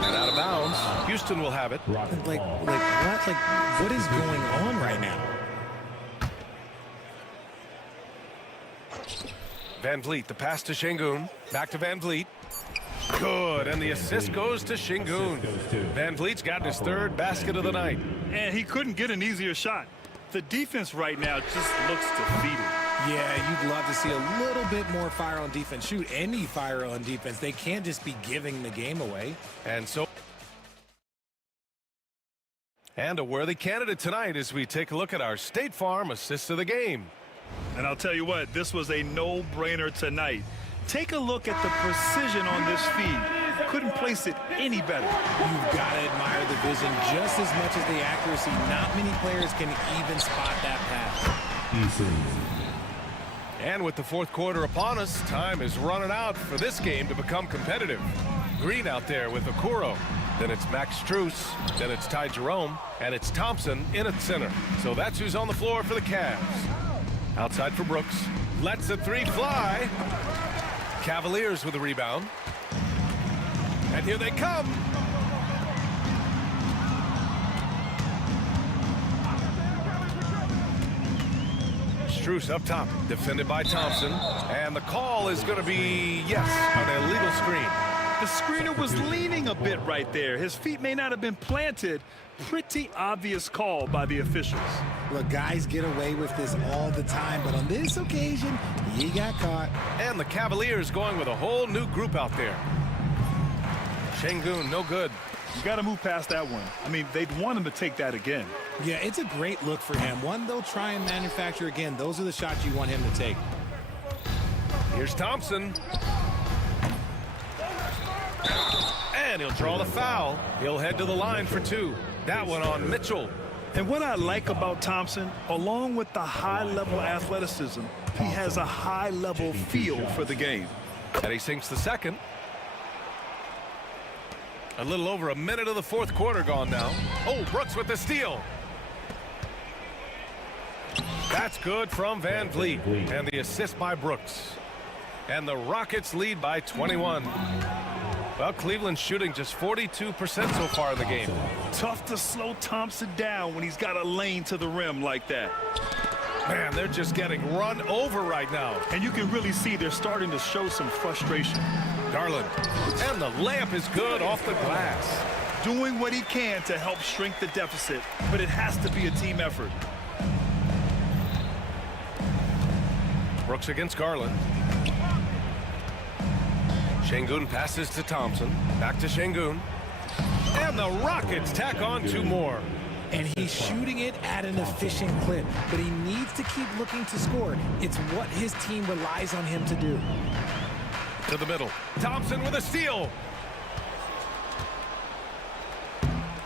And out of bounds. Houston will have it. What is going on right now? Van Vliet, the pass to Şengün. Back to Van Vliet. Good, and the assist goes to Şengün. Van Vliet's got his 3rd basket of the night. And he couldn't get an easier shot. The defense right now just looks defeated. Yeah, you'd love to see a little bit more fire on defense. Shoot, any fire on defense. They can't just be giving the game away. And a worthy candidate tonight as we take a look at our State Farm assist of the game. And I'll tell you what, this was a no-brainer tonight. Take a look at the precision on this feed. Couldn't place it any better. You've got to admire the vision just as much as the accuracy. Not many players can even spot that pass. And with the 4th quarter upon us, time is running out for this game to become competitive. Green out there with Okoro. Then it's Max Strus. Then it's Ty Jerome. And it's Thompson in at center. So that's who's on the floor for the Cavs. Outside for Brooks. Lets the 3 fly. Cavaliers with the rebound. And here they come. Strus up top, defended by Thompson. And the call is going to be, yes, an illegal screen. The screener was leaning a bit right there. His feet may not have been planted. Pretty obvious call by the officials. Look, guys get away with this all the time, but on this occasion, he got caught. And the Cavaliers going with a whole new group out there. Şengün, no good. You got to move past that one. I mean, they'd want him to take that again. Yeah, it's a great look for him. One they'll try and manufacture again. Those are the shots you want him to take. Here's Thompson. And he'll draw the foul. He'll head to the line for two. That one on Mitchell. And what I like about Thompson, along with the high-level athleticism, he has a high-level feel for the game. And he sinks the second. A little over a minute of the fourth quarter gone now. Oh, Brooks with the steal. That's good from Van Vliet. And the assist by Brooks. And the Rockets lead by 21. Well, Cleveland's shooting just 42% so far in the game. Tough to slow Thompson down when he's got a lane to the rim like that. Man, they're just getting run over right now. And you can really see they're starting to show some frustration. Garland. And the layup is good off the glass. Doing what he can to help shrink the deficit, but it has to be a team effort. Brooks against Garland. Şengün passes to Thompson. Back to Şengün. And the Rockets tack on two more. And he's shooting it at an efficient clip, but he needs to keep looking to score. It's what his team relies on him to do. To the middle. Thompson with a steal.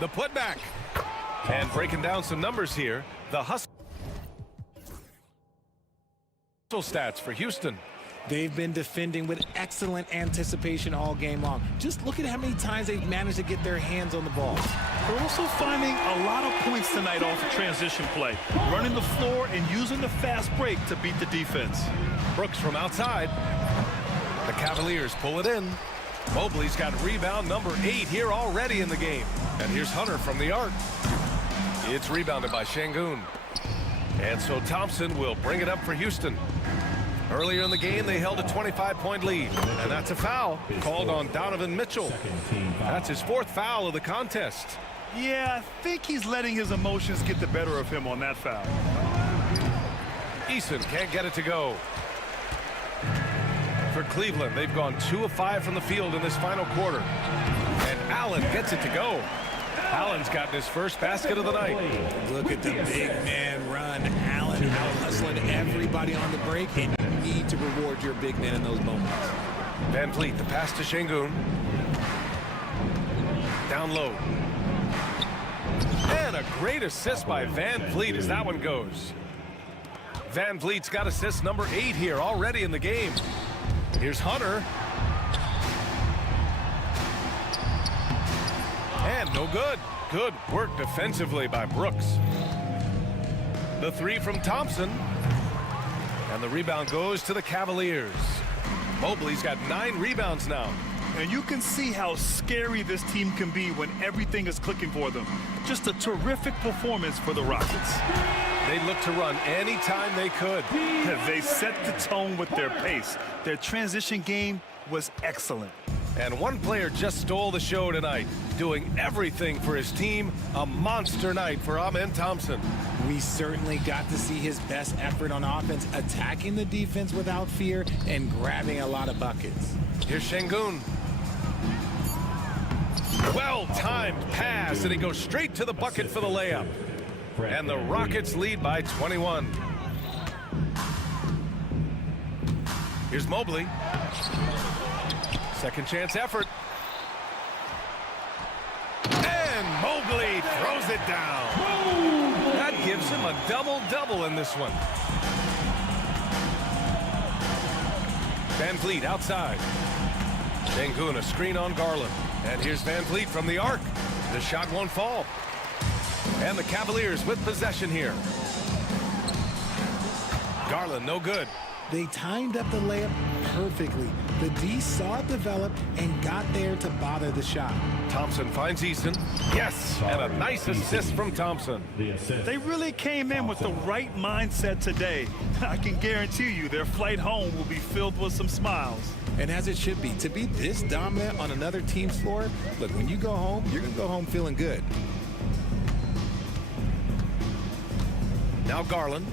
The putback. And breaking down some numbers here, the hustle stats for Houston. They've been defending with excellent anticipation all game long. Just look at how many times they've managed to get their hands on the ball. They're also finding a lot of points tonight off of transition play, running the floor and using the fast break to beat the defense. Brooks from outside. The Cavaliers pull it in. Mobley's got rebound number 8 here already in the game. And here's Hunter from the arc. It's rebounded by Şengün. And so Thompson will bring it up for Houston. Earlier in the game, they held a 25-point lead. And that's a foul called on Donovan Mitchell. That's his 4th foul of the contest. Yeah, I think he's letting his emotions get the better of him on that foul. Eason can't get it to go. For Cleveland, they've gone 2 of 5 from the field in this final quarter. And Allen gets it to go. Allen's gotten his first basket of the night. Look at the big man run. Allen out hustling everybody on the break, and you need to reward your big man in those moments. Van Vliet, the pass to Şengün. Down low. And a great assist by Van Vliet as that one goes. Van Vliet's got assist number 8 here already in the game. Here's Hunter. And no good. Good work defensively by Brooks. The 3 from Thompson. And the rebound goes to the Cavaliers. Mobley's got 9 rebounds now. And you can see how scary this team can be when everything is clicking for them. Just a terrific performance for the Rockets. They look to run anytime they could. They set the tone with their pace. Their transition game was excellent. And one player just stole the show tonight, doing everything for his team. A monster night for Amen Thompson. We certainly got to see his best effort on offense, attacking the defense without fear and grabbing a lot of buckets. Here's Şengün. Well-timed pass, and he goes straight to the bucket for the layup. And the Rockets lead by 21. Here's Mobley. Second chance effort. And Mobley throws it down. That gives him a double-double in this one. Van Vliet outside. Şengün, a screen on Garland. And here's Van Vliet from the arc. The shot won't fall. And the Cavaliers with possession here. Garland, no good. They timed up the layup perfectly. The D saw it develop and got there to bother the shot. Thompson finds Eason. Yes, and a nice assist from Thompson. They really came in with the right mindset today. I can guarantee you their flight home will be filled with some smiles. And as it should be, to be this dominant on another team's floor, look, when you go home, you're going to go home feeling good. Now Garland.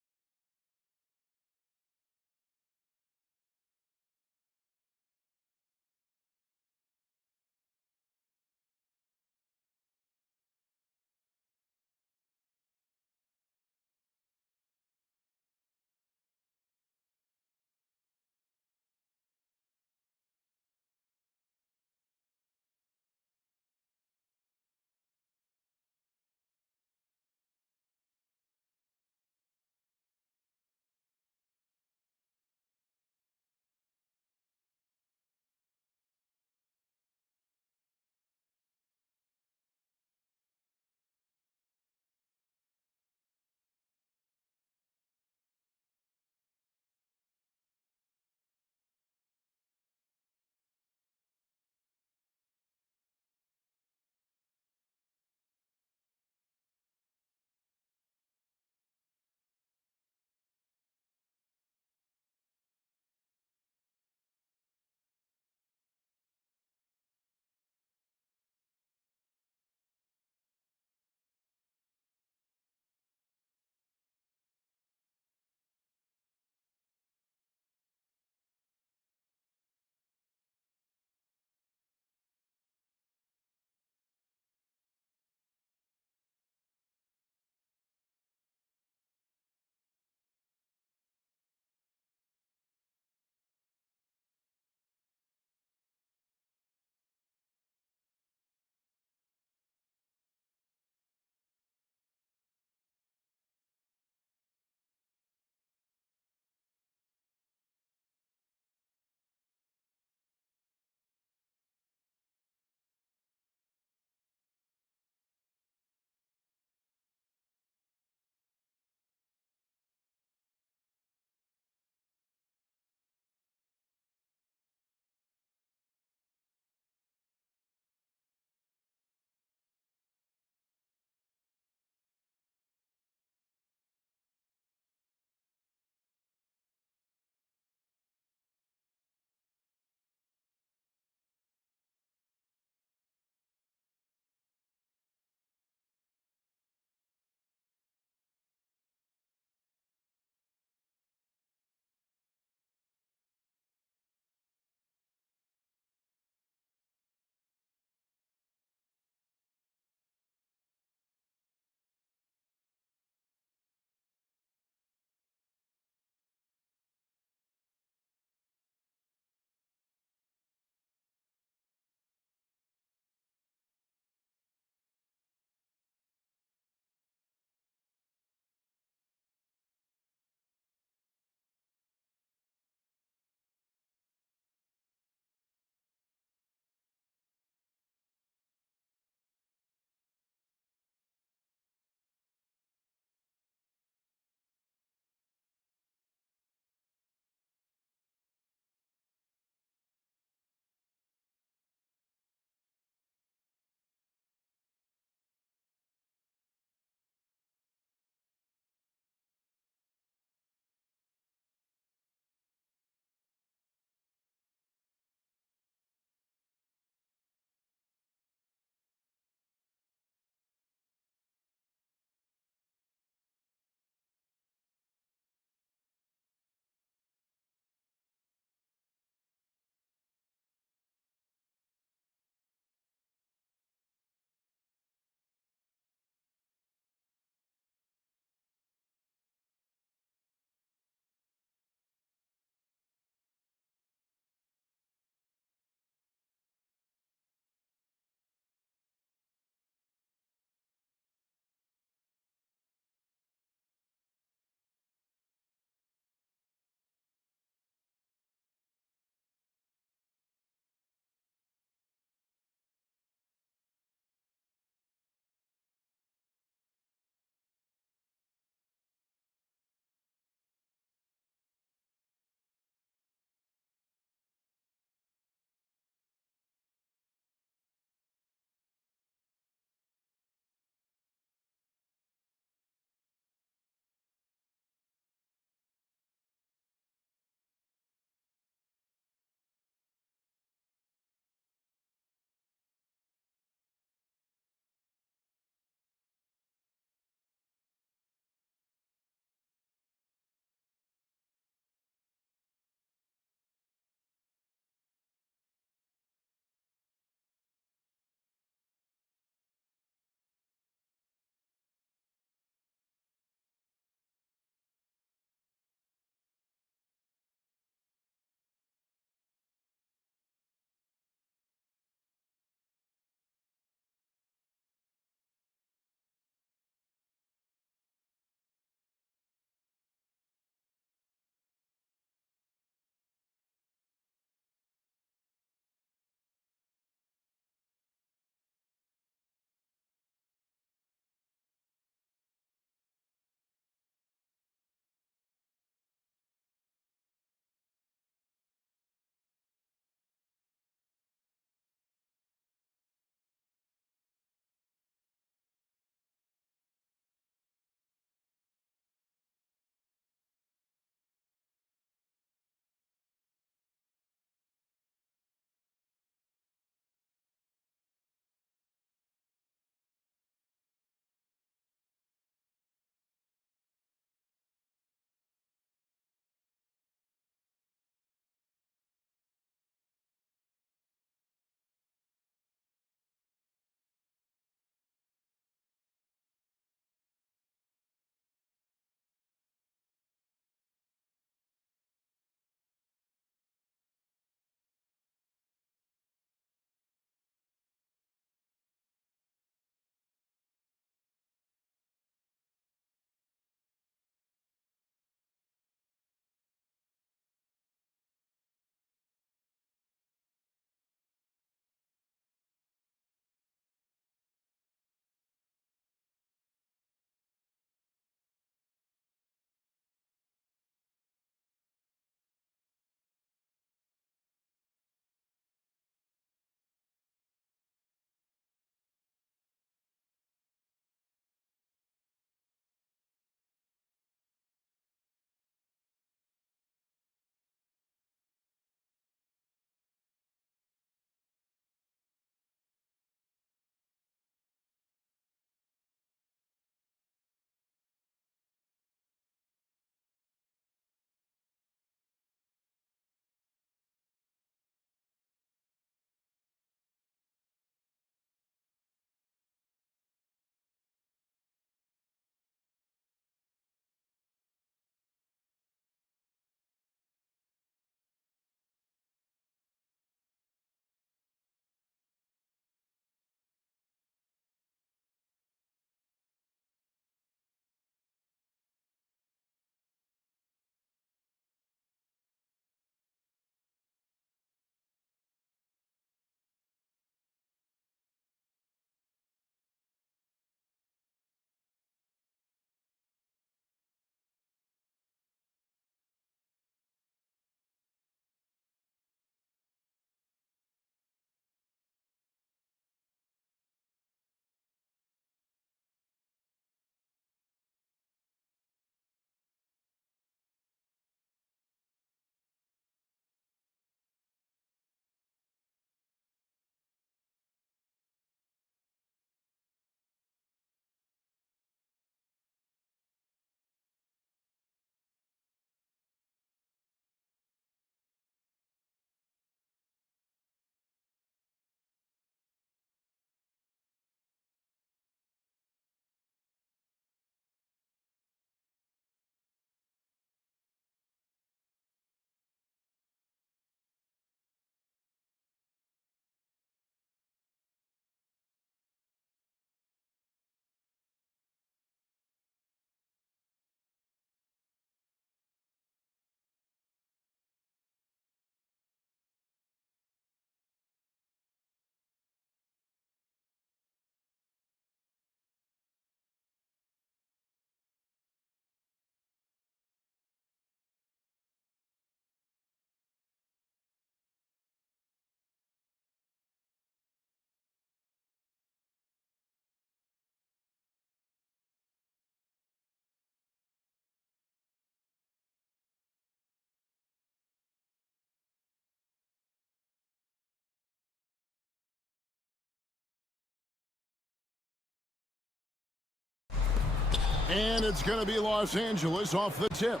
And it's going to be Los Angeles off the tip.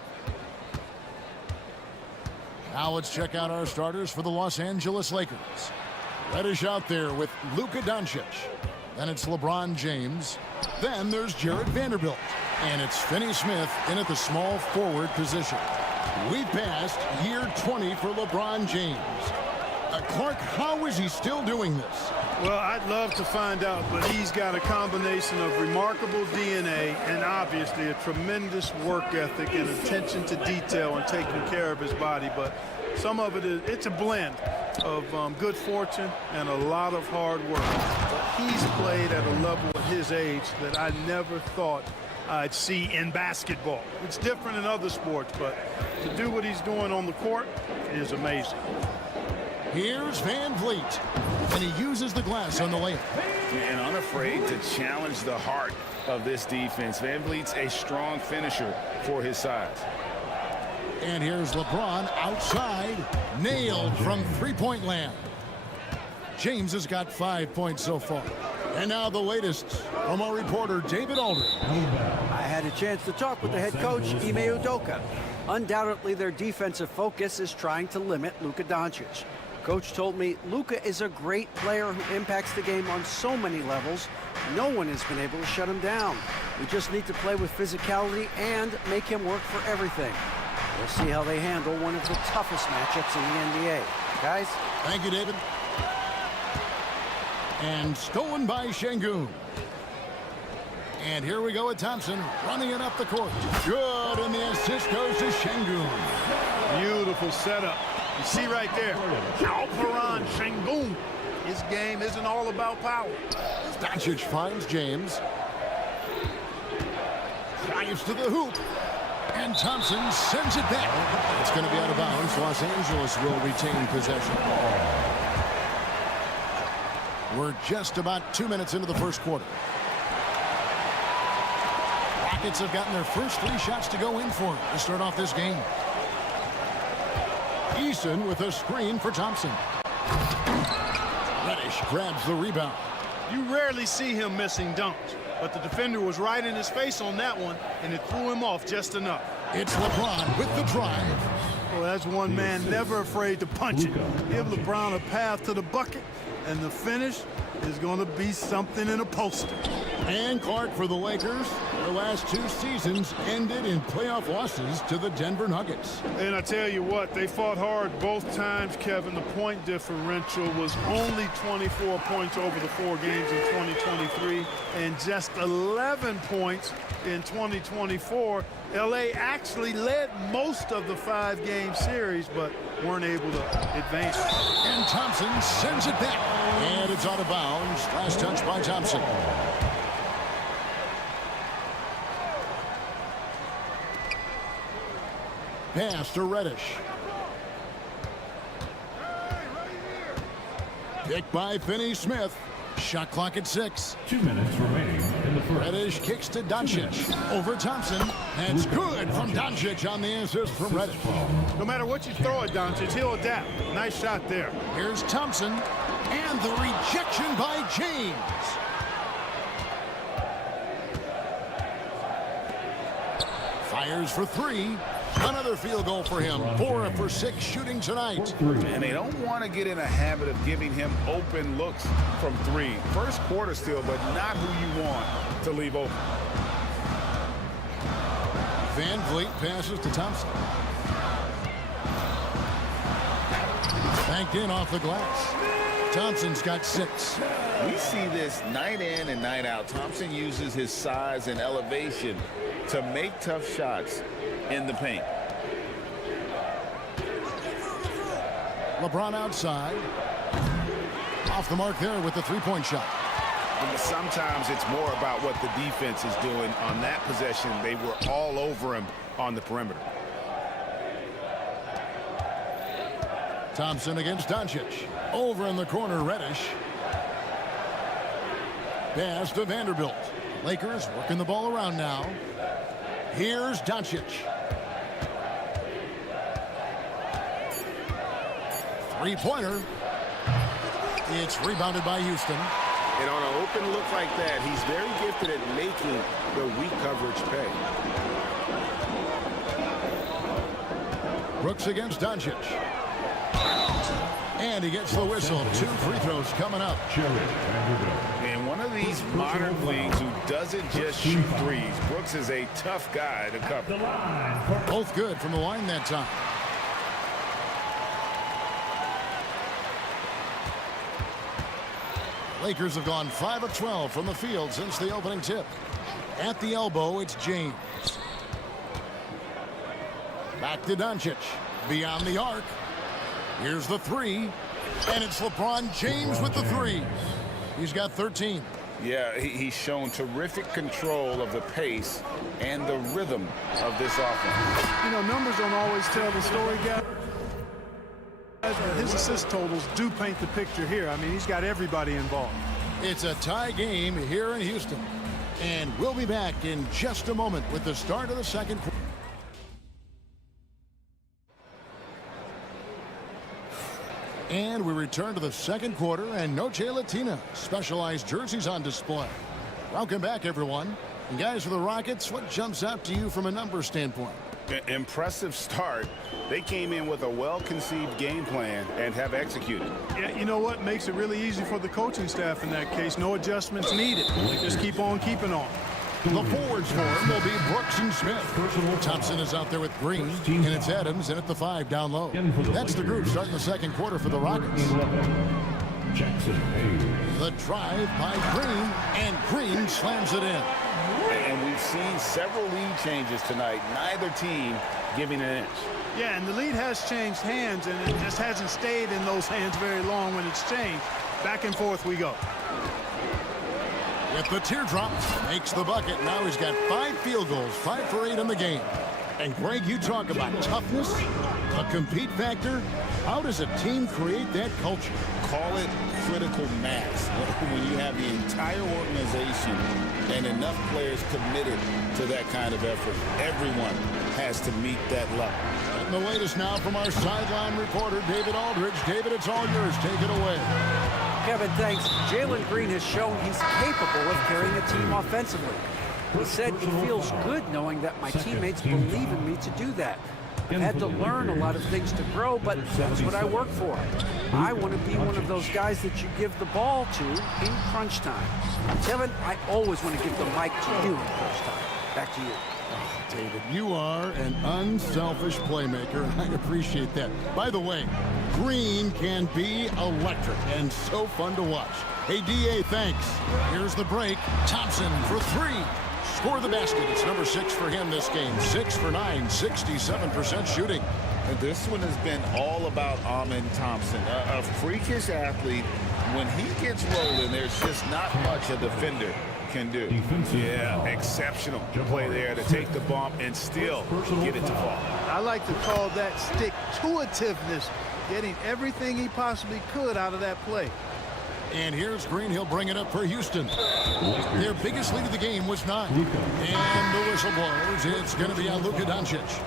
Now let's check out our starters for the Los Angeles Lakers. Reddish out there with Luka Doncic. Then it's LeBron James. Then there's Jared Vanderbilt. And it's Finney Smith in at the small forward position. We passed year 20 for LeBron James. Clark, how is he still doing this? Well, I'd love to find out, but he's got a combination of remarkable DNA and obviously a tremendous work ethic and attention to detail and taking care of his body. But some of it's a blend of good fortune and a lot of hard work. But he's played at a level at his age that I never thought I'd see in basketball. It's different in other sports, but to do what he's doing on the court is amazing. Here's Van Vliet, and he uses the glass on the layup. And unafraid to challenge the heart of this defense. Van Vliet's a strong finisher for his size. And here's LeBron outside, nailed from three-point land. James has got 5 points so far. And now the latest from our reporter, David Alder. I had a chance to talk with the head coach, Ime Udoka. Undoubtedly, their defensive focus is trying to limit Luka Doncic. Coach told me Luka is a great player who impacts the game on so many levels. No one has been able to shut him down. We just need to play with physicality and make him work for everything. We'll see how they handle one of the toughest matchups in the NBA. Guys? Thank you, David. And stolen by Şengün. And here we go with Thompson running it up the court. Good, and the assist goes to Şengün. Beautiful setup. You see right there, Alperen Şengün. His game isn't all about power. Doncic finds James. Drives to the hoop. And Thompson sends it back. It's going to be out of bounds. Los Angeles will retain possession. We're just about 2 minutes into the first quarter. Rockets have gotten their first 3 shots to go in for to start off this game. Eason with a screen for Thompson. Reddish grabs the rebound. You rarely see him missing dunks, but the defender was right in his face on that one, and it threw him off just enough. It's LeBron with the drive. Well, that's one man never afraid to punch it. Give LeBron a path to the bucket, and the finish is going to be something in a poster. And Clark for the Lakers. Their last 2 seasons ended in playoff losses to the Denver Nuggets. And I tell you what, they fought hard both times, Kevin. The point differential was only 24 points over the 4 games in 2023 and just 11 points in 2024. LA actually led most of the 5-game series, but weren't able to advance. And Thompson sends it back. And it's out of bounds. Last touch by Thompson. Pass to Reddish. Picked by Finney Smith. Shot clock at 6. 2 minutes remaining in the first. Reddish kicks to Doncic. Over Thompson. That's good from Doncic on the assist from Reddish. No matter what you throw at Doncic, he'll adapt. Nice shot there. Here's Thompson. And the rejection by James. Fires for 3. Another field goal for him. 4 for 6 shooting tonight. And they don't want to get in a habit of giving him open looks from 3. First quarter still, but not who you want to leave open. Van Vliet passes to Thompson. Banked in off the glass. Thompson's got 6. We see this night in and night out. Thompson uses his size and elevation to make tough shots in the paint. LeBron outside. Off the mark there with the 3-point shot. And sometimes it's more about what the defense is doing on that possession. They were all over him on the perimeter. Thompson against Doncic. Over in the corner, Reddish. Pass to Vanderbilt. Lakers working the ball around now. Here's Doncic. 3-pointer. It's rebounded by Houston. And on an open look like that, he's very gifted at making the weak coverage pay. Brooks against Doncic. And he gets the whistle. 2 free throws coming up. And one of these modern leagues who doesn't just shoot threes. Brooks is a tough guy to cover. Both good from the line that time. Lakers have gone 5 of 12 from the field since the opening tip. At the elbow, it's James. Back to Doncic. Beyond the arc. Here's the 3. And it's LeBron James with the 3. He's got 13. Yeah, he's shown terrific control of the pace and the rhythm of this offense. You know, numbers don't always tell the story, guys. His assist totals do paint the picture here. I mean, he's got everybody involved. It's a tie game here in Houston. And we'll be back in just a moment with the start of the second quarter. And we return to the second quarter, and Noche Latina specialized jerseys on display. Welcome back, everyone. And guys, for the Rockets, what jumps out to you from a number standpoint? Impressive start. They came in with a well-conceived game plan and have executed. Yeah, you know what makes it really easy for the coaching staff in that case? No adjustments needed. Just keep on keeping on. The forwards for him will be Brooks and Smith. Thompson is out there with Green, and it's Adams in at the 5 down low. That's the group starting the second quarter for the Rockets. The drive by Green, and Green slams it in. And we've seen several lead changes tonight, neither team giving an inch. Yeah, and the lead has changed hands, and it just hasn't stayed in those hands very long when it's changed. Back and forth we go. With the teardrop, makes the bucket. Now he's got 5 field goals, 5 for 8 in the game. And Greg, you talk about toughness, a compete factor. How does a team create that culture? Call it critical mass. When you have the entire organization and enough players committed to that kind of effort, everyone has to meet that level. And the latest now from our sideline reporter, David Aldridge. David, it's all yours. Take it away. Kevin, thanks. Jalen Green has shown he's capable of carrying a team offensively. He said he feels good knowing that my teammates believe in me to do that. I've had to learn a lot of things to grow, but that's what I work for. I want to be one of those guys that you give the ball to in crunch time. Kevin, I always want to give the mic to you in crunch time. Back to you. David, you are an unselfish playmaker, and I appreciate that. By the way, Green can be electric and so fun to watch. Hey, D.A., thanks. Here's the break. Thompson for 3. Score the basket. It's number 6 for him this game. 6 for 9, 67% shooting. And this one has been all about Amen Thompson, a freakish athlete. When he gets rolling, there's just not much a defender can do. Yeah, exceptional play there to take the bump and still get it to fall. I like to call that stick-to-itiveness, getting everything he possibly could out of that play. And here's Green. He'll bring it up for Houston. Their biggest lead of the game was 9. And the whistle blows. It's going to be on Luka Doncic.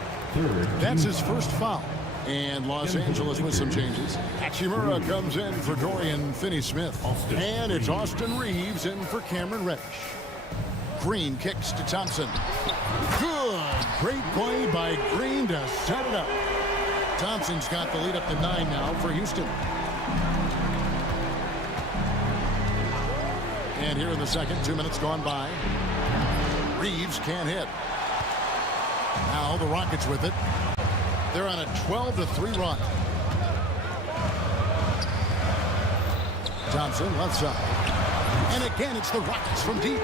That's his first foul. And Los Angeles with some changes. Hachimura comes in for Dorian Finney-Smith. And it's Austin Reeves in for Cameron Reddish. Green kicks to Thompson. Good. Great play by Green to set it up. Thompson's got the lead up to 9 now for Houston. And here in the second, 2 minutes gone by. Reeves can't hit. Now the Rockets with it. They're on a 12-3 run. Thompson left side. And again, it's the Rockets from deep.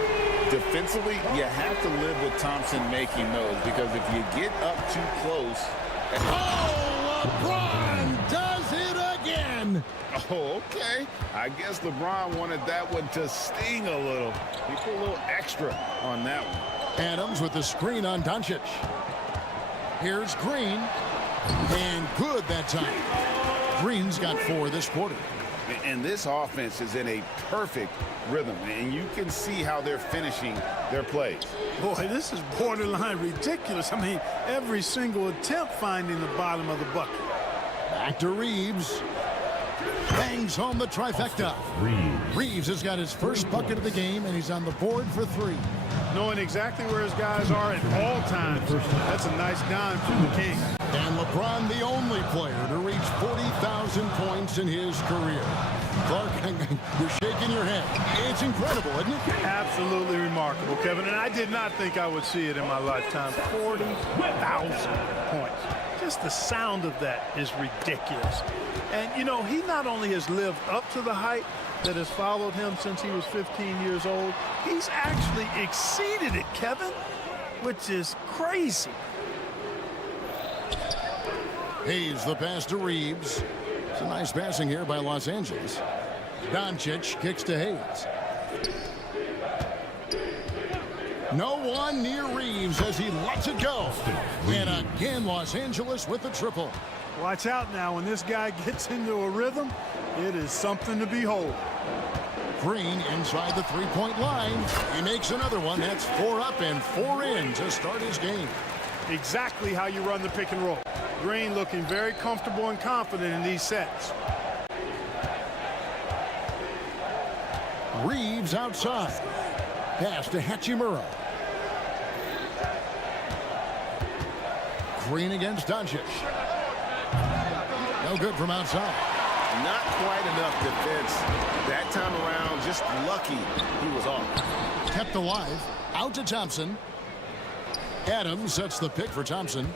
Defensively, you have to live with Thompson making those, because if you get up too close... Oh, LeBron does it again! Oh, okay. I guess LeBron wanted that one to sting a little. He put a little extra on that one. Adams with the screen on Doncic. Here's Green. And good that time. Green's got 4 this quarter. And this offense is in a perfect rhythm, and you can see how they're finishing their plays. Boy, this is borderline ridiculous. I mean, every single attempt finding the bottom of the bucket. Back to Reeves. bangs home the trifecta. Reeves has got his first bucket of the game, and he's on the board for 3. Knowing exactly where his guys are at all times, that's a nice dime from the King. And LeBron, the only player to reach 40,000 points in his career. Clark, you're shaking your head. It's incredible, isn't it? Absolutely remarkable, Kevin. And I did not think I would see it in my lifetime. 40,000 points. Just the sound of that is ridiculous. And, you know, he not only has lived up to the hype that has followed him since he was 15 years old, he's actually exceeded it, Kevin, which is crazy. Hayes the pass to Reeves. It's a nice passing here by Los Angeles. Doncic kicks to Hayes. No one near Reeves as he lets it go. And again, Los Angeles with the triple. Watch out now. When this guy gets into a rhythm, it is something to behold. Green inside the three-point line. He makes another one. That's 4 up and 4 in to start his game. Exactly how you run the pick and roll. Green looking very comfortable and confident in these sets. Reeves outside. Pass to Hachimura. Green against Doncic. No good from outside. Not quite enough defense. That time around, just lucky he was off. Kept alive. Out to Thompson. Adams sets the pick for Thompson.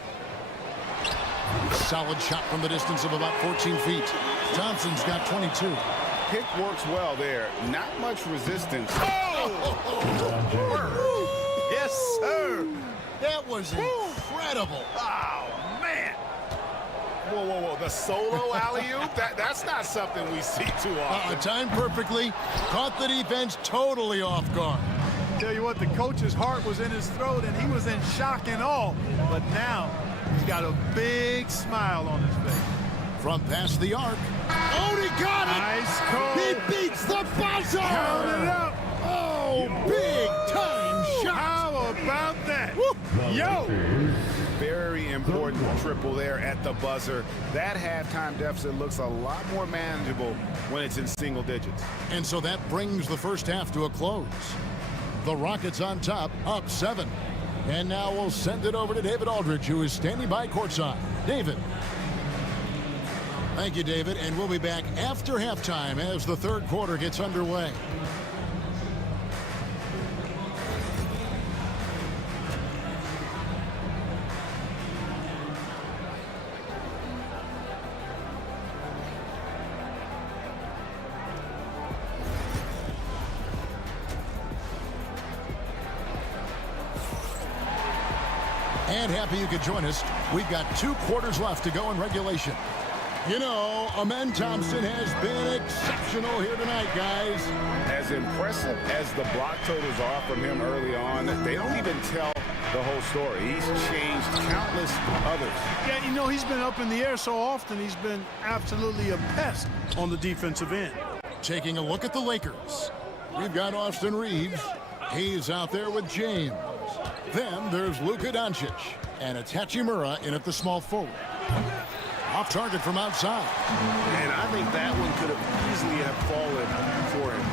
Solid shot from the distance of about 14 feet. Thompson's got 22. Pick works well there. Not much resistance. Yes, sir. That was incredible. Oh, man. Whoa, whoa, whoa. The solo alley-oop? That's not something we see too often. Timed perfectly. Caught the defense totally off guard. Tell you what, the coach's heart was in his throat, and he was in shock and awe. But now he's got a big smile on his face. From past the arc. Oh, he got it! Nice call. He beats the buzzer! Count it up. Oh, big time shot! How about that? Woo. Yo! Very important triple there at the buzzer. That halftime deficit looks a lot more manageable when it's in single digits. And so that brings the first half to a close. The Rockets on top, up 7. And now we'll send it over to David Aldridge, who is standing by courtside. David. Thank you, David. And we'll be back after halftime as the third quarter gets underway. And happy you could join us. We've got 2 quarters left to go in regulation. You know, Amen Thompson has been exceptional here tonight, guys. As impressive as the block totals are from him early on, they don't even tell the whole story. He's changed countless others. Yeah, you know, he's been up in the air so often, he's been absolutely a pest on the defensive end. Taking a look at the Lakers. We've got Austin Reeves. He's out there with James. Then there's Luka Doncic. And it's Hachimura in at the small forward. Off target from outside. And I think that one could have easily have fallen for him.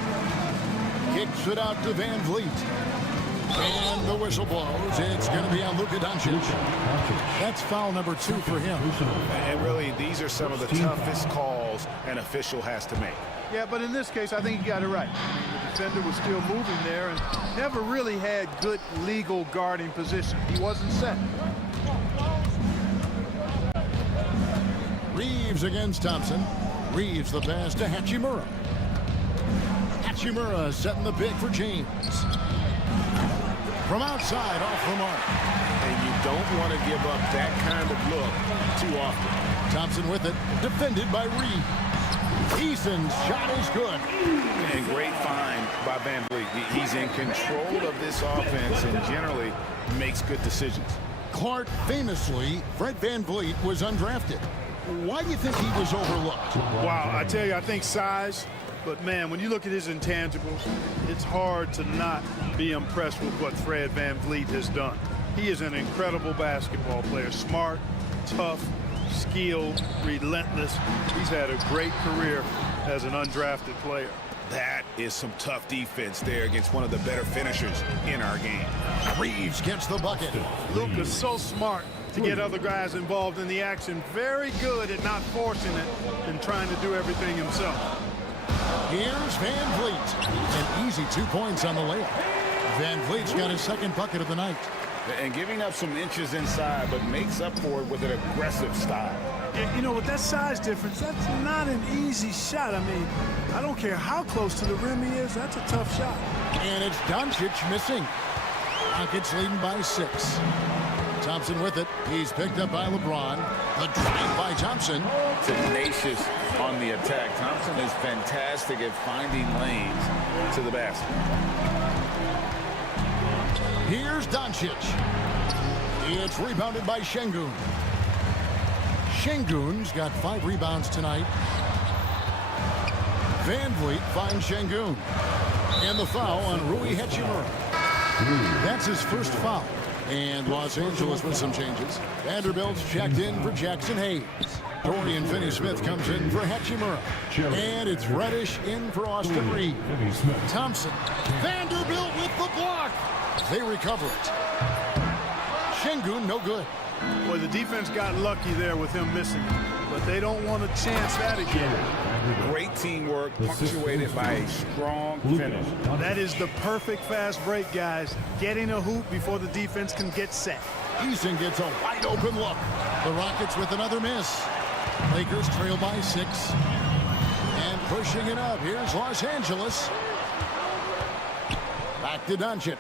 Kicks it out to Van Vliet. And the whistle blows. It's going to be on Luka Doncic. That's foul number 2 for him. And really, these are some of the toughest calls an official has to make. Yeah, but in this case, I think he got it right. I mean, the defender was still moving there and never really had good legal guarding position. He wasn't set. Reeves against Thompson. Reeves the pass to Hachimura. Hachimura setting the pick for James. From outside, off the mark. And you don't want to give up that kind of look too often. Thompson with it, defended by Reeves. Eason's shot is good. And great find by Van Vliet. He's in control of this offense and generally makes good decisions. Clark, famously, Fred Van Vliet was undrafted. Why do you think he was overlooked? Wow, I tell you, I think size. But, man, when you look at his intangibles, it's hard to not be impressed with what Fred Van Vliet has done. He is an incredible basketball player. Smart, tough, skilled, relentless. He's had a great career as an undrafted player. That is some tough defense there against one of the better finishers in our game. Reeves gets the bucket. Luka's so smart to get other guys involved in the action. Very good at not forcing it and trying to do everything himself. Here's Van Vliet. An easy 2 points on the layup. Van Vliet's got his second bucket of the night. And giving up some inches inside, but makes up for it with an aggressive style. You know, with that size difference, that's not an easy shot. I mean, I don't care how close to the rim he is, that's a tough shot. And it's Doncic missing. Rockets leading by 6. Thompson with it. He's picked up by LeBron. The drive by Thompson. Tenacious on the attack. Thompson is fantastic at finding lanes to the basket. Here's Doncic. It's rebounded by Şengün. Şengün's got 5 rebounds tonight. Van Vliet finds Şengün. And the foul on Rui Hachimura. That's his first foul. And Los Angeles with some changes. Vanderbilt's checked in for Jackson Hayes. Dorian Finney-Smith comes in for Hachimura. And it's Reddish in for Austin Reed. Thompson. Vanderbilt with the block. They recover it. Şengün no good. Boy, the defense got lucky there with him missing it, but they don't want to chance that again. Great teamwork punctuated by a strong finish. That is the perfect fast break, guys. Getting a hoop before the defense can get set. Eason gets a wide open look. The Rockets with another miss. Lakers trail by 6. And pushing it up. Here's Los Angeles. Back to Doncic.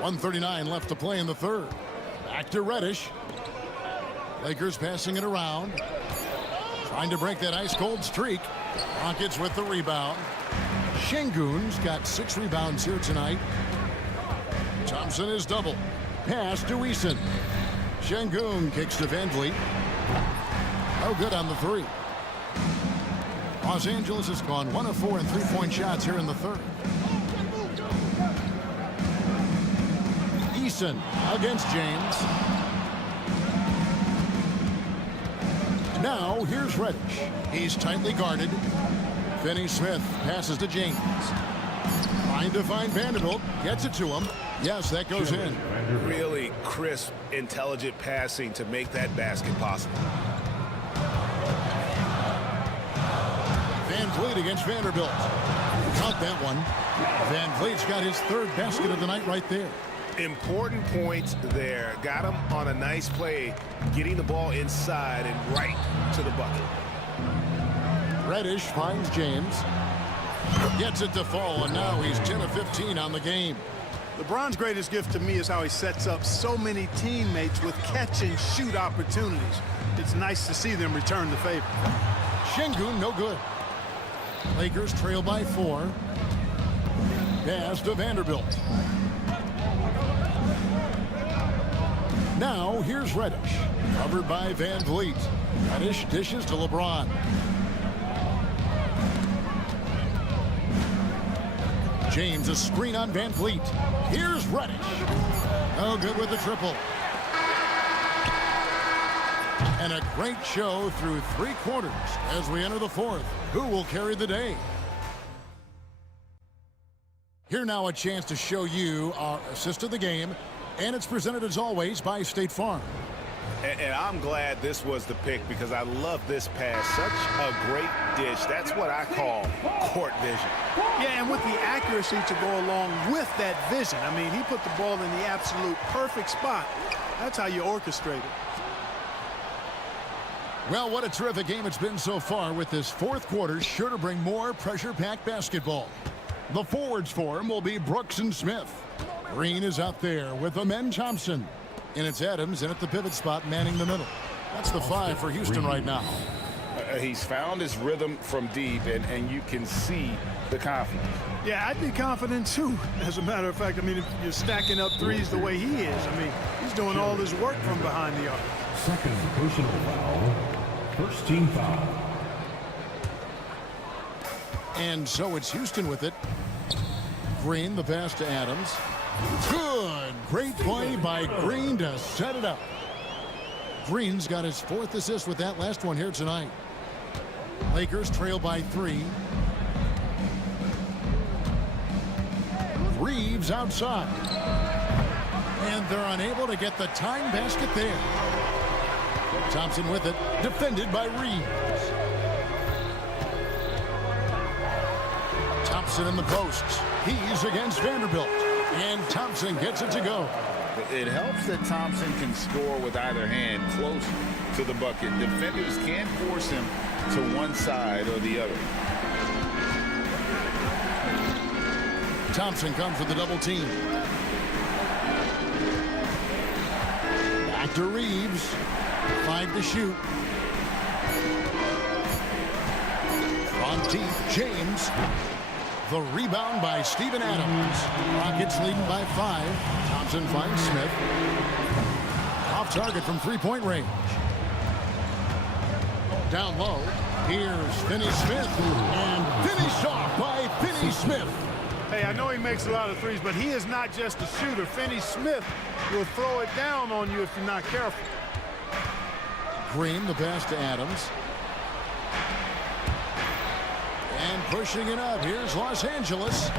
1:39 left to play in the third. Back to Reddish. Lakers passing it around. Trying to break that ice-cold streak. Rockets with the rebound. Şengün's got 6 rebounds here tonight. Thompson is double. Pass to Eason. Şengün kicks to Van Vliet. No good on the 3. Los Angeles has gone 1 of 4 in 3-point shots here in the third. Eason against James. Now here's Reddish. He's tightly guarded. Finney-Smith passes to James. Trying to find Vanderbilt. Gets it to him. Yes, that goes in. Really crisp, intelligent passing to make that basket possible. Van Vliet against Vanderbilt. Count that one. Van Vliet's got his 3rd basket of the night right there. Important points there. Got him on a nice play, getting the ball inside and right to the bucket. Reddish finds James. Gets it to fall, and now he's 10 of 15 on the game. LeBron's greatest gift to me is how he sets up so many teammates with catch-and-shoot opportunities. It's nice to see them return the favor. Şengün no good. Lakers trail by 4. Pass to Vanderbilt. Now here's Reddish. Covered by Van Vliet. Reddish dishes to LeBron. James a screen on Van Vliet. Here's Reddish. No good with the triple. And a great show through 3 quarters as we enter the 4th. Who will carry the day? Here now a chance to show you our assist of the game. And it's presented as always by State Farm. And I'm glad this was the pick because I love this pass. Such a great dish. That's what I call court vision. Yeah, and with the accuracy to go along with that vision. I mean, he put the ball in the absolute perfect spot. That's how you orchestrate it. Well, what a terrific game it's been so far, with this 4th quarter sure to bring more pressure-packed basketball. The forwards for him will be Brooks and Smith. Green is out there with Amen Thompson. And it's Adams in at the pivot spot, manning the middle. That's the 5 for Houston right now. He's found his rhythm from deep, and you can see the confidence. Yeah, I'd be confident too. As a matter of fact, I mean, if you're stacking up threes the way he is, I mean, he's doing all his work from behind the arc. Second personal foul. First team foul. And so it's Houston with it. Green, the pass to Adams. Good. Great play by Green to set it up. Green's got his 4th assist with that last one here tonight. Lakers trail by 3. Reeves outside. And they're unable to get the time basket there. Thompson with it, defended by Reeves. Thompson in the posts. He's against Vanderbilt. And Thompson gets it to go. It helps that Thompson can score with either hand close to the bucket. Defenders can't force him to one side or the other. Thompson comes with the double team. Back to Reeves. 5 to shoot. From deep, James. The rebound by Steven Adams. Rockets leading by 5. Thompson finds Smith. Off target from three-point range. Down low. Here's Finney Smith. And finished off by Finney Smith. Hey, I know he makes a lot of threes, but he is not just a shooter. Finney Smith will throw it down on you if you're not careful. Green, the pass to Adams. And pushing it up. Here's Los Angeles.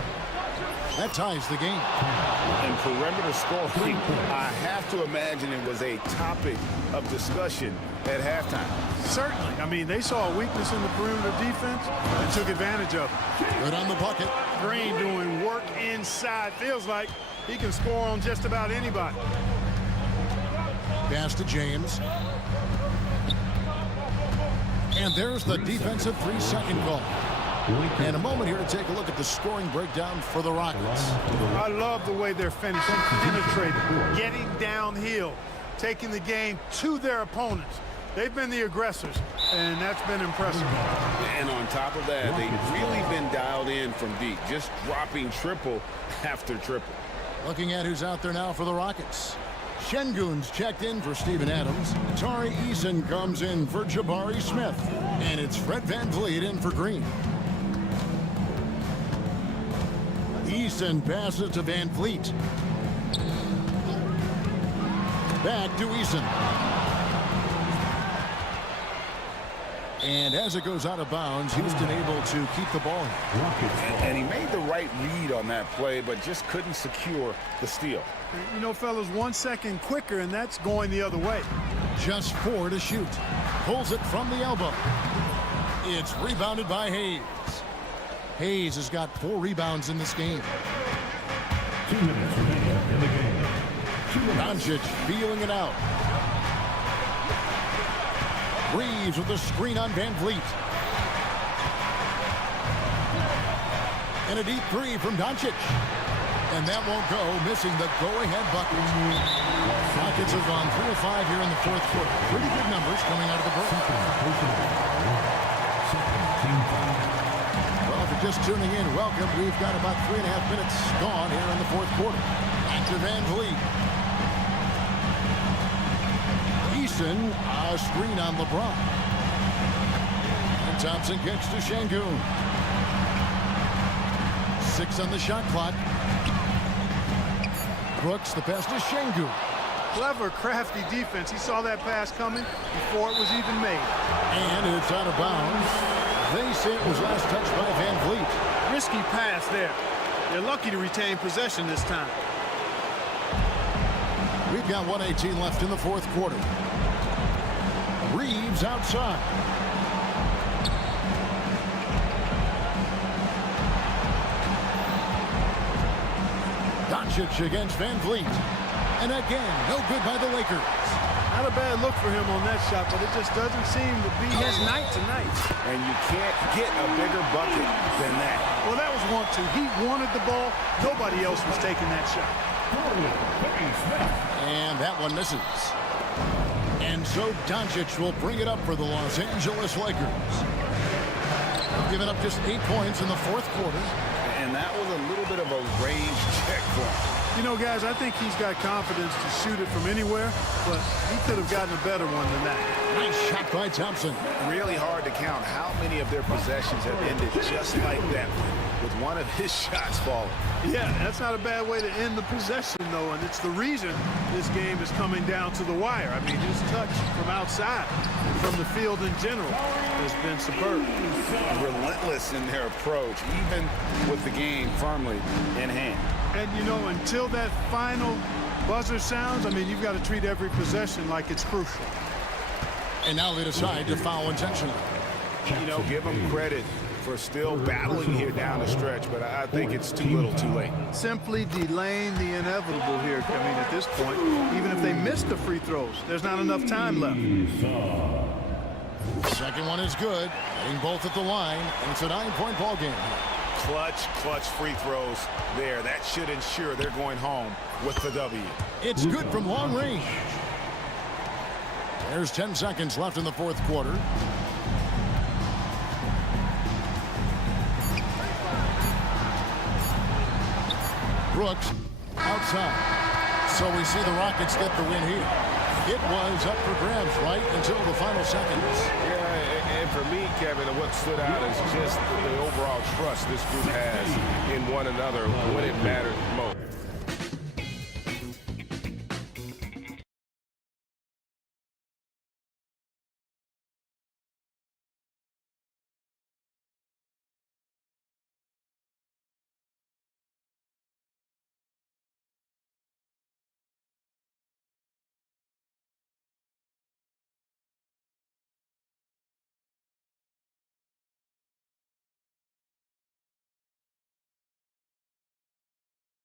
That ties the game. And perimeter scoring, I have to imagine it was a topic of discussion at halftime. Certainly. I mean, they saw a weakness in the perimeter defense and took advantage of it. Good on the bucket. Green doing work inside. Feels like he can score on just about anybody. Pass to James. And there's the defensive 3-second call. And a moment here to take a look at the scoring breakdown for the Rockets. I love the way they're finishing, penetrating, getting downhill, taking the game to their opponents. They've been the aggressors, and that's been impressive. And on top of that, they've really been dialed in from deep, just dropping triple after triple. Looking at who's out there now for the Rockets. Şengün's checked in for Steven Adams. Tari Eason comes in for Jabari Smith. And it's Fred VanVleet in for Green. Eason passes to VanVleet. Back to Eason. And as it goes out of bounds, Houston able to keep the ball. And he made the right read on that play, but just couldn't secure the steal. You know, fellas, 1 second quicker, and that's going the other way. Just 4 to shoot. Pulls it from the elbow. It's rebounded by Hayes. Hayes has got 4 rebounds in this game. 2 minutes remaining in the game. Doncic feeling it out. Reeves with the screen on VanVleet. And a deep 3 from Doncic. And that won't go, missing the go-ahead bucket. Rockets have gone 3 of 5 here in the 4th quarter. Pretty good numbers coming out of the break. Well, if you're just tuning in, welcome. We've got about 3.5 minutes gone here in the 4th quarter. Back to VanVleet. Eason, a screen on LeBron. And Thompson kicks to Şengün. 6 on the shot clock. Brooks, the pass to Şengün. Clever, crafty defense. He saw that pass coming before it was even made. And it's out of bounds. They say it was last touched by VanVleet. Risky pass there. They're lucky to retain possession this time. We've got 1:18 left in the 4th quarter. Reeves outside. Doncic against VanVleet. And again, no good by the Lakers. Not a bad look for him on that shot, but it just doesn't seem to be his night tonight. And you can't get a bigger bucket than that. Well, that was 1-2. He wanted the ball. Nobody else was taking that shot. And that one misses. And so Doncic will bring it up for the Los Angeles Lakers. Giving up just 8 points in the 4th quarter. And that was a little bit of a range check for him. You know, guys, I think he's got confidence to shoot it from anywhere, but he could have gotten a better one than that. Nice shot by Thompson. Really hard to count how many of their possessions have ended just like that, with one of his shots falling. Yeah, that's not a bad way to end the possession, though, and it's the reason this game is coming down to the wire. I mean, his touch from outside and from the field in general has been superb. Relentless in their approach, even with the game firmly in hand. And, you know, until that final buzzer sounds, I mean, you've got to treat every possession like it's crucial. And now they decide to foul intentionally. You know, give them credit for still battling here down the stretch, but I think it's too little too late. Simply delaying the inevitable here. I mean, at this point, even if they miss the free throws, there's not enough time left. Second one is good. Getting both at the line, and it's a 9-point ball game. Clutch free throws there. That should ensure they're going home with the W. It's good from long range. There's 10 seconds left in the fourth quarter. Brooks outside. So we see the Rockets get the win here. It was up for grabs right until the final seconds. Yeah, and for me, Kevin, what stood out is just the overall trust this group has in one another when it matters most.